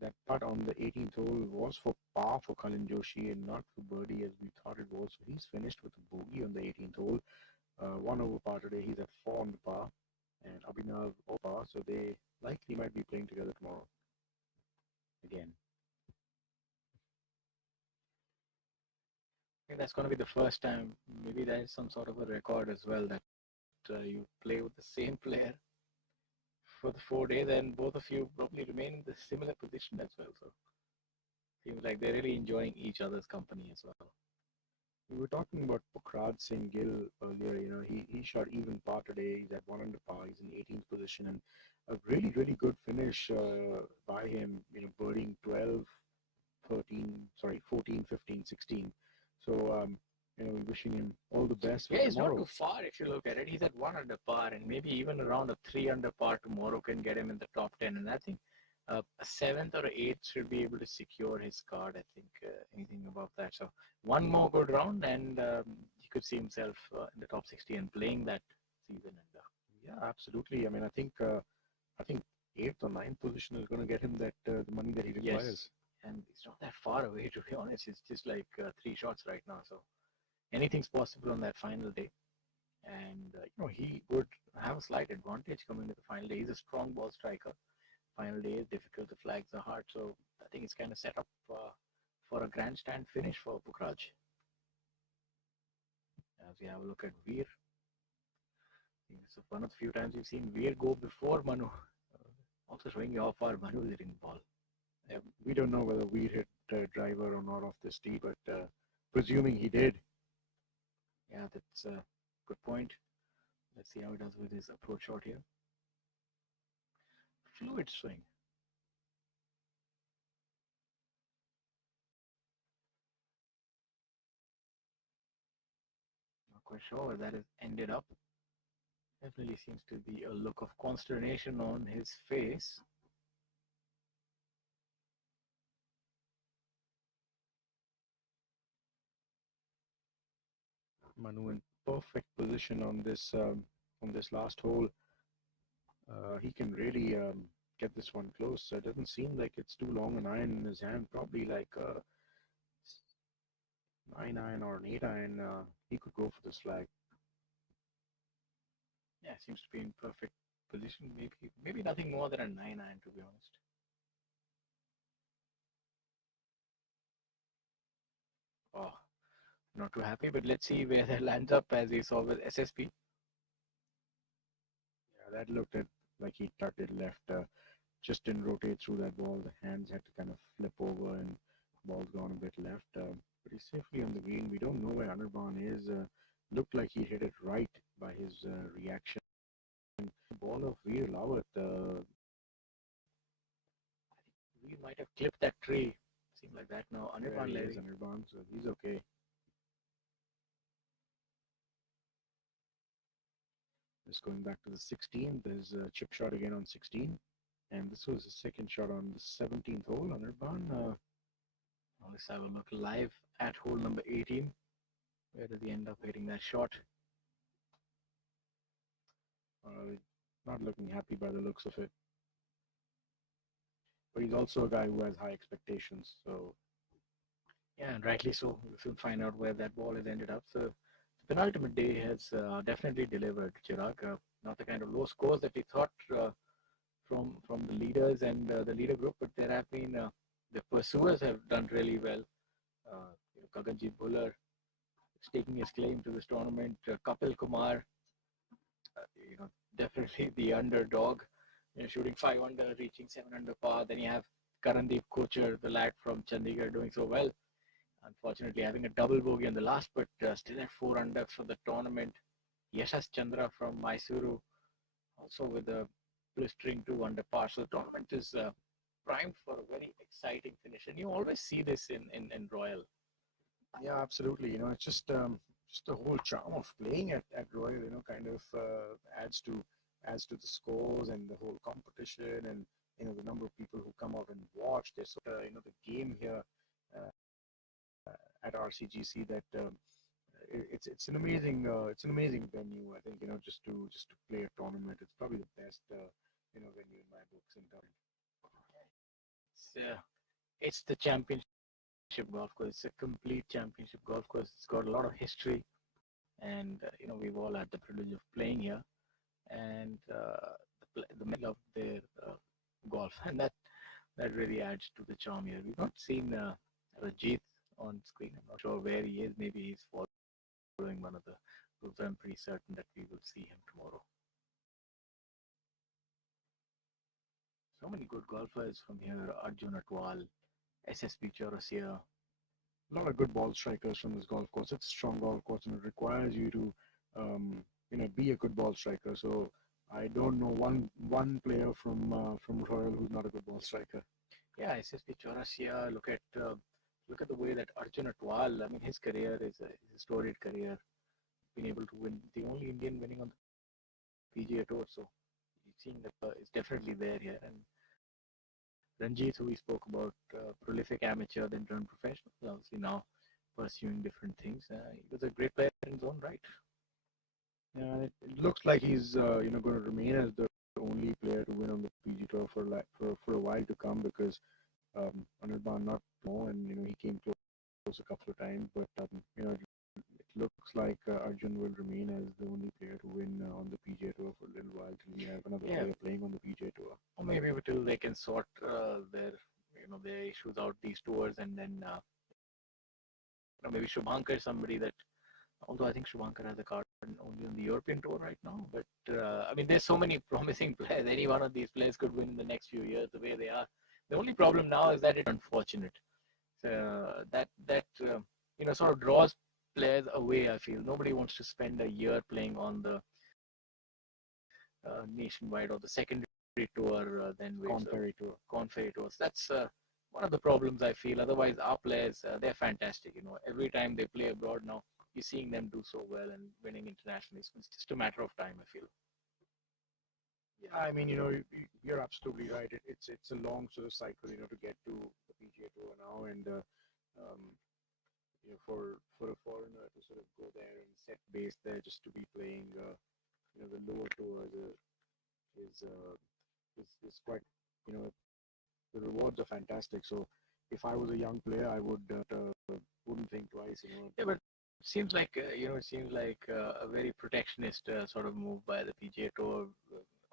that putt on the 18th hole was for par for Kalin Joshi and not for birdie as we thought it was. So he's finished with a bogey on the 18th hole. 1 over par today. He's at 4 on the par. And Abhinav over par. So they likely might be playing together tomorrow again. I think that's going to be the first time. Maybe there is some sort of a record as well that you play with the same player for the 4 days, and both of you probably remain in the similar position as well. So seems like they're really enjoying each other's company as well. We were talking about Pukhraj Singh Gill earlier. He shot even par today. He's at 1 under par. He's in 18th position, and a really, really good finish by him. Birding 12, 14, 15, 16. So, wishing him all the best for Yeah, he's tomorrow. not too far if you look at it. He's at 1 under par, and maybe even around a 3 under par tomorrow can get him in the top 10. And I think a 7th or 8th should be able to secure his card. I think anything above that. So one more good round, and he could see himself in the top 60 and playing that season. And Yeah, absolutely. I mean, I think 8th or 9th position is going to get him that the money that he requires. yes, and it's not that far away, to be honest. It's just like 3 shots right now. So anything's possible on that final day. And he would have a slight advantage coming to the final day. He's a strong ball striker. Final day is difficult. The flags are hard. So I think it's kind of set up for a grandstand finish for Pukhraj. As we have a look at Veer. It's one of the few times we've seen Veer go before Manu. Also showing you how far Manu is hitting the ball. We don't know whether Veer hit the driver or not off this tee, but presuming he did. Yeah, that's a good point. Let's see how he does with his approach shot here. Fluid swing. Not quite sure where that has ended up. Definitely seems to be a look of consternation on his face. Manu in perfect position on this last hole. He can really get this one close. It doesn't seem like it's too long an iron in his hand. Probably like a 9 iron or an 8 iron. He could go for this flag. Yeah, seems to be in perfect position. Maybe nothing more than a 9 iron, to be honest. Oh, not too happy, but let's see where that lands up, as we saw with SSP. Yeah, that looked like he tucked it left. Just didn't rotate through that ball. The hands had to kind of flip over and the ball's gone a bit left. But he's safely on the green. We don't know where Anirban is. Looked like he hit it right by his reaction. The ball of Veer Lawat. We might have clipped that tree. Seems like that now. Anirban is Anirban, so he's okay. Just going back to the 16th, there's a chip shot again on 16. And this was the second shot on the 17th hole. Anirban. Let's have a look live at hole number 18. Where does he end up hitting that shot? Not looking happy by the looks of it. But he's also a guy who has high expectations. So yeah, and rightly so. We'll find out where that ball has ended up. So the penultimate day has definitely delivered, Chirag. Not the kind of low scores that we thought from the leaders and the leader group, but there have been the pursuers have done really well. Gaganjeet Bhullar is taking his claim to this tournament. Kapil Kumar, definitely the underdog, shooting 5 under, reaching 7 under par. Then you have Karandeep Kochar, the lad from Chandigarh, doing so well. Unfortunately, having a double bogey on the last, but still at 4 under for the tournament. Yashas Chandra from Mysuru, also with a blistering 2 under par. So the tournament is primed for a very exciting finish, and you always see this in Royal. Yeah, absolutely. It's just the whole charm of playing at Royal. Kind of adds to the scores and the whole competition, and the number of people who come out and watch. There's the game here at RCGC that it's an amazing venue. I think just to play a tournament, it's probably the best venue in my books in town. it's the championship golf course. It's a complete championship golf course. It's got a lot of history, and we've all had the privilege of playing here, and the men love their golf, and that really adds to the charm here. We've not seen Rajit on screen. I'm not sure where he is. Maybe he's following one of the groups. I'm pretty certain that we will see him tomorrow. So many good golfers from here: Arjun Atwal, SSP Chawrasia. A lot of good ball strikers from this golf course. It's a strong golf course, and it requires you to, be a good ball striker. So I don't know one player from Royal who's not a good ball striker. Yeah, SSP Chawrasia. Look at the way that Arjun Atwal. I mean, his career is a storied career. Been able to win, the only Indian winning on the PGA Tour. So you're seeing that is definitely there here. And Ranjit, who we spoke about, prolific amateur, then turned professional. Obviously now pursuing different things. He was a great player in his own right. Yeah, it looks like he's going to remain as the only player to win on the PGA Tour for a while to come, because Anirban not more, and he came close a couple of times, but it looks like Arjun will remain as the only player to win on the PGA Tour for a little while till we have another player playing on the PGA Tour. Or maybe until they can sort their issues out, these tours, and then maybe Shubhankar is somebody that, although I think Shubhankar has a card only on the European Tour right now, but I mean, there's so many promising players. Any one of these players could win in the next few years the way they are. The only problem now is that it's unfortunate. That sort of draws players away. I feel nobody wants to spend a year playing on the nationwide or the secondary tour, then Corn Ferry tours. That's one of the problems I feel. Otherwise, our players, they're fantastic. Every time they play abroad now, you're seeing them do so well and winning internationally. So it's just a matter of time, I feel. Yeah, I mean, you're absolutely right. It's a long sort of cycle, to get to the PGA Tour now, and for a foreigner to sort of go there and set base there just to be playing, the lower tour is quite, the rewards are fantastic. So if I was a young player, I wouldn't think twice. Yeah, but it seems like a very protectionist sort of move by the PGA Tour,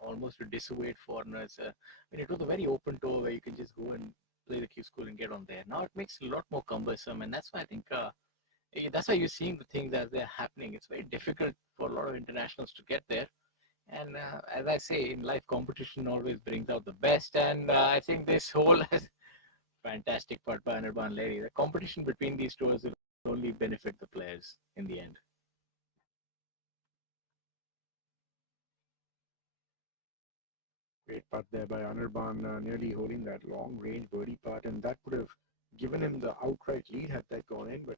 almost to dissuade foreigners. It was a very open tour where you can just go and play the Q School and get on there. Now it makes it a lot more cumbersome, and that's why I think that's why you're seeing the things as they're happening. It's very difficult for a lot of internationals to get there. And as I say, in life, competition always brings out the best. And I think this whole fantastic part by Anirban Lady, the competition between these tours will only benefit the players in the end. Great putt there by Anirban, nearly holding that long range birdie putt, and that would have given him the outright lead had that gone in. But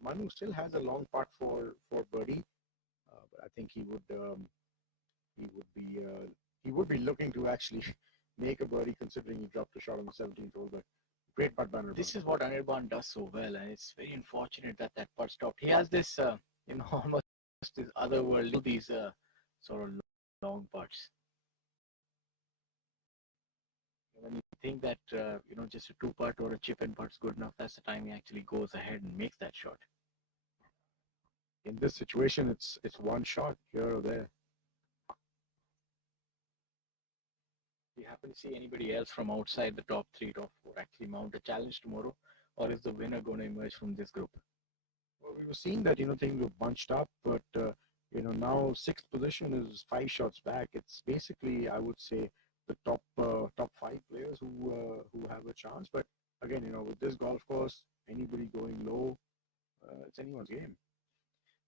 Manu still has a long putt for birdie, but I think he would be looking to actually make a birdie, considering he dropped a shot on the 17th hole. But great putt by Anirban. This is what Anirban does so well, and it's very unfortunate that putt stopped. He has this, almost this otherworldly, these sort of long putts. When you think that just a two putt or a chip in putt's good enough, that's the time he actually goes ahead and makes that shot. In this situation, it's one shot here or there. Do you happen to see anybody else from outside the top 3, top 4 actually mount a challenge tomorrow, or is the winner going to emerge from this group? Well, we were seeing that things were bunched up, but now 6th position is 5 shots back. It's basically, I would say, the top 5 players who have a chance. But again, with this golf course, anybody going low, it's anyone's game.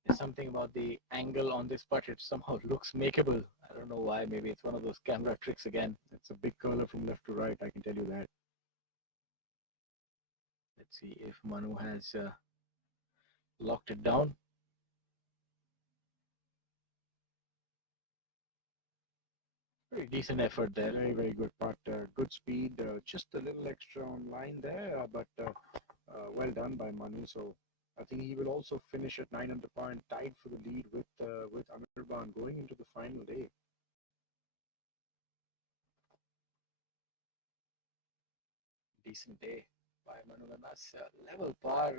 There's something about the angle on this putt; it somehow looks makeable. I don't know why. Maybe it's one of those camera tricks again. It's a big curler from left to right, I can tell you that. Let's see if Manu has locked it down. Very decent effort there. Very, very good putt. Good speed. Just a little extra on line there, but well done by Manu. So I think he will also finish at 9 under par and tied for the lead with Anirban going into the final day. decent day by Manu Ganna's level par.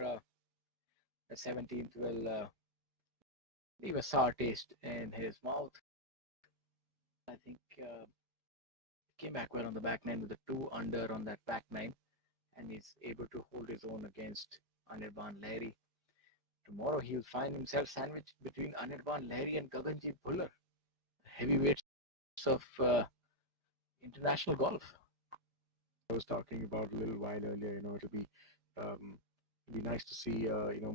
The 17th will leave a sour taste in his mouth. I think came back well on the back nine with a 2 under on that back nine, and he's able to hold his own against Anirban Lahiri. Tomorrow he will find himself sandwiched between Anirban Lahiri and Gaganjeet Bhullar, heavyweights of international golf. I was talking about a little while earlier. It'll be nice to see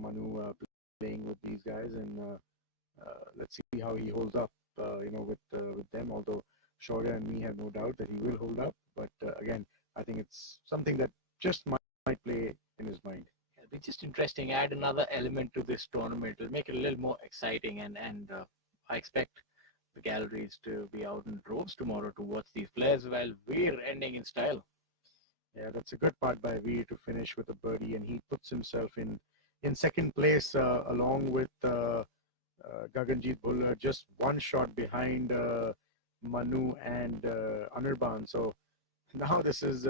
Manu playing with these guys, and let's see how he holds up with them. Although Shaurya and me have no doubt that he will hold up, but again, I think it's something that just might play in his mind. It'll be just interesting. Add another element to this tournament. It'll make it a little more exciting, and I expect the galleries to be out in droves tomorrow to watch these players while we're ending in style. Yeah, that's a good part by Veer to finish with a birdie, and he puts himself in second place along with Gaganjeet Bhullar, just one shot behind Manu and Anirban. So now this is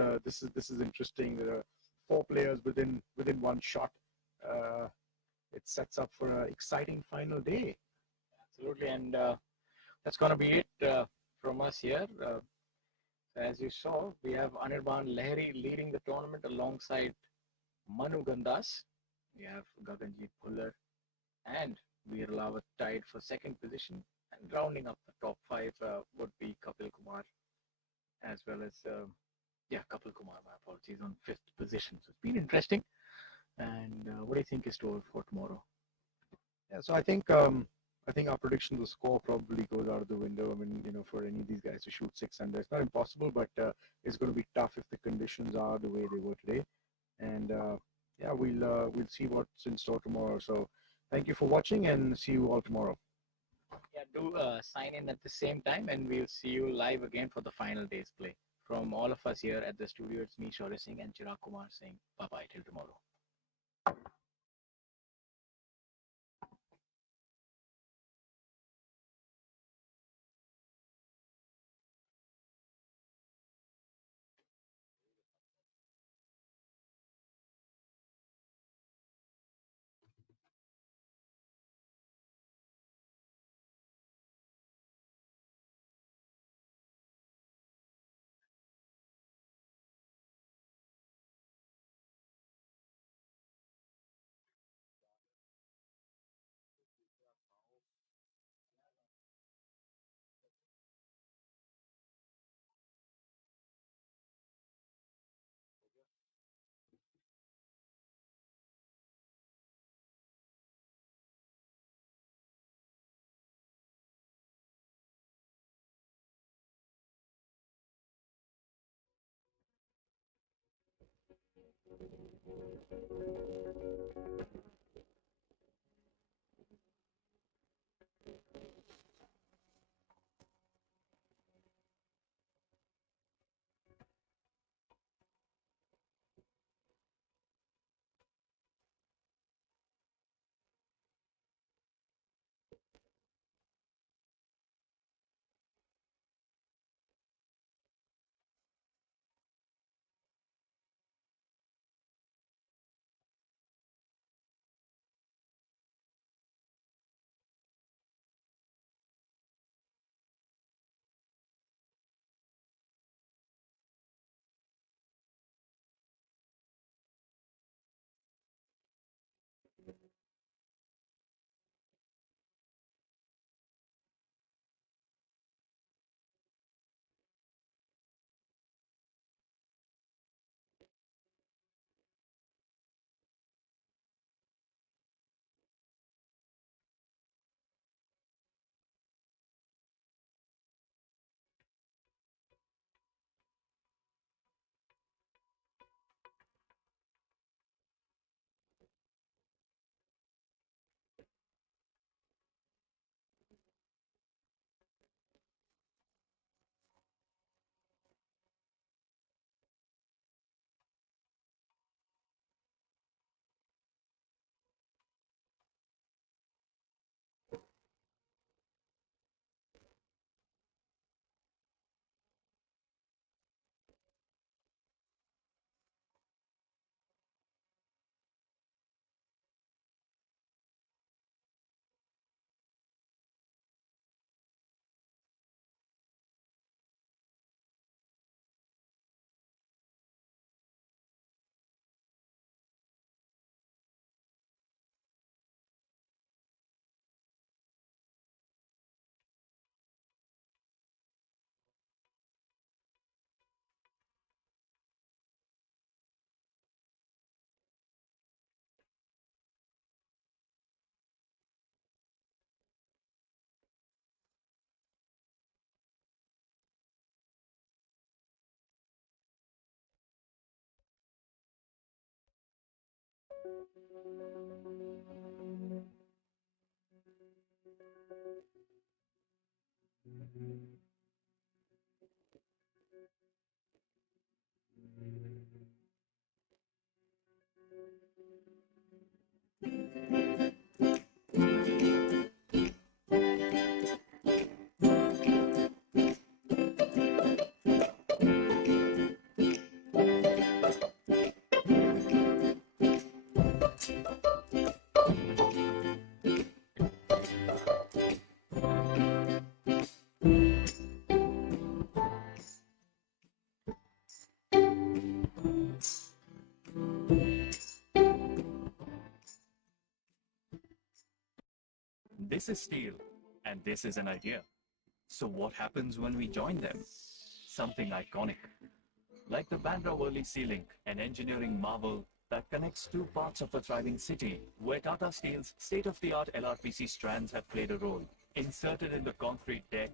interesting. There are four players within one shot. It sets up for an exciting final day. Absolutely, and that's going to be it from us here. As you saw, we have Anirban Lahiri leading the tournament alongside Manu Gandas. We have Gaganjeet Bhullar and Veer Lawat tied for second position. And rounding up the top five would be Kapil Kumar, as well as, Kapil Kumar, my apologies, on fifth position. So it's been interesting. And what do you think is stored for tomorrow? Yeah, so I think our prediction of the score probably goes out of the window. I mean, for any of these guys to shoot 6 under, it's not impossible, but it's going to be tough if the conditions are the way they were today. And yeah, we'll see what's in store tomorrow. So thank you for watching, and see you all tomorrow. Yeah, do sign in at the same time, and we'll see you live again for the final day's play. From all of us here at the studio, it's me, Shaurya Singh, and Chirag Kumar saying bye-bye till tomorrow. This is steel, and this is an idea. So what happens when we join them? Something iconic. Like the Bandra Worli Sea Link, an engineering marvel that connects two parts of a thriving city, where Tata Steel's state-of-the-art LRPC strands have played a role, inserted in the concrete deck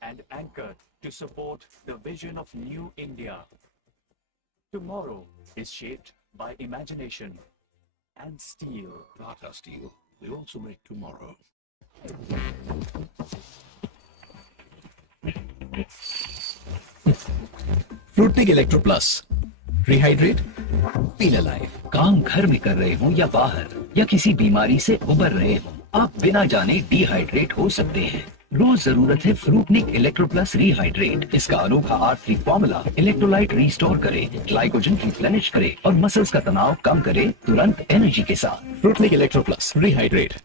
and anchored to support the vision of New India. Tomorrow is shaped by imagination and steel. Tata Steel. We also make tomorrow. Frootik electro plus rehydrate feel alive. काम घर में कर रहे हो या बाहर या किसी बीमारी से उबर रहे हो, आप बिना जाने डिहाइड्रेट हो सकते हैं। रोज जरूरत है फ्रूटनिक इलेक्ट्रो प्लस रिहाइड्रेट। इसका अनोखा R3 फॉर्मूला इलेक्ट्रोलाइट रिस्टोर करे, ग्लाइकोजन रिप्लेनिश करे और मसल्स का तनाव कम करे, तुरंत एनर्जी के साथ। Frootnik electro plus rehydrate.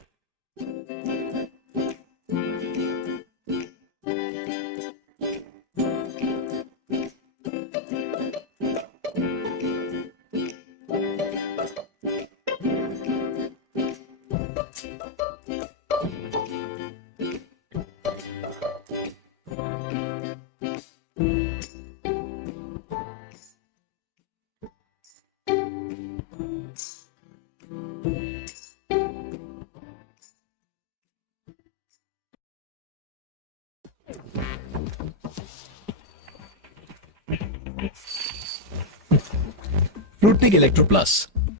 Frootik electro plus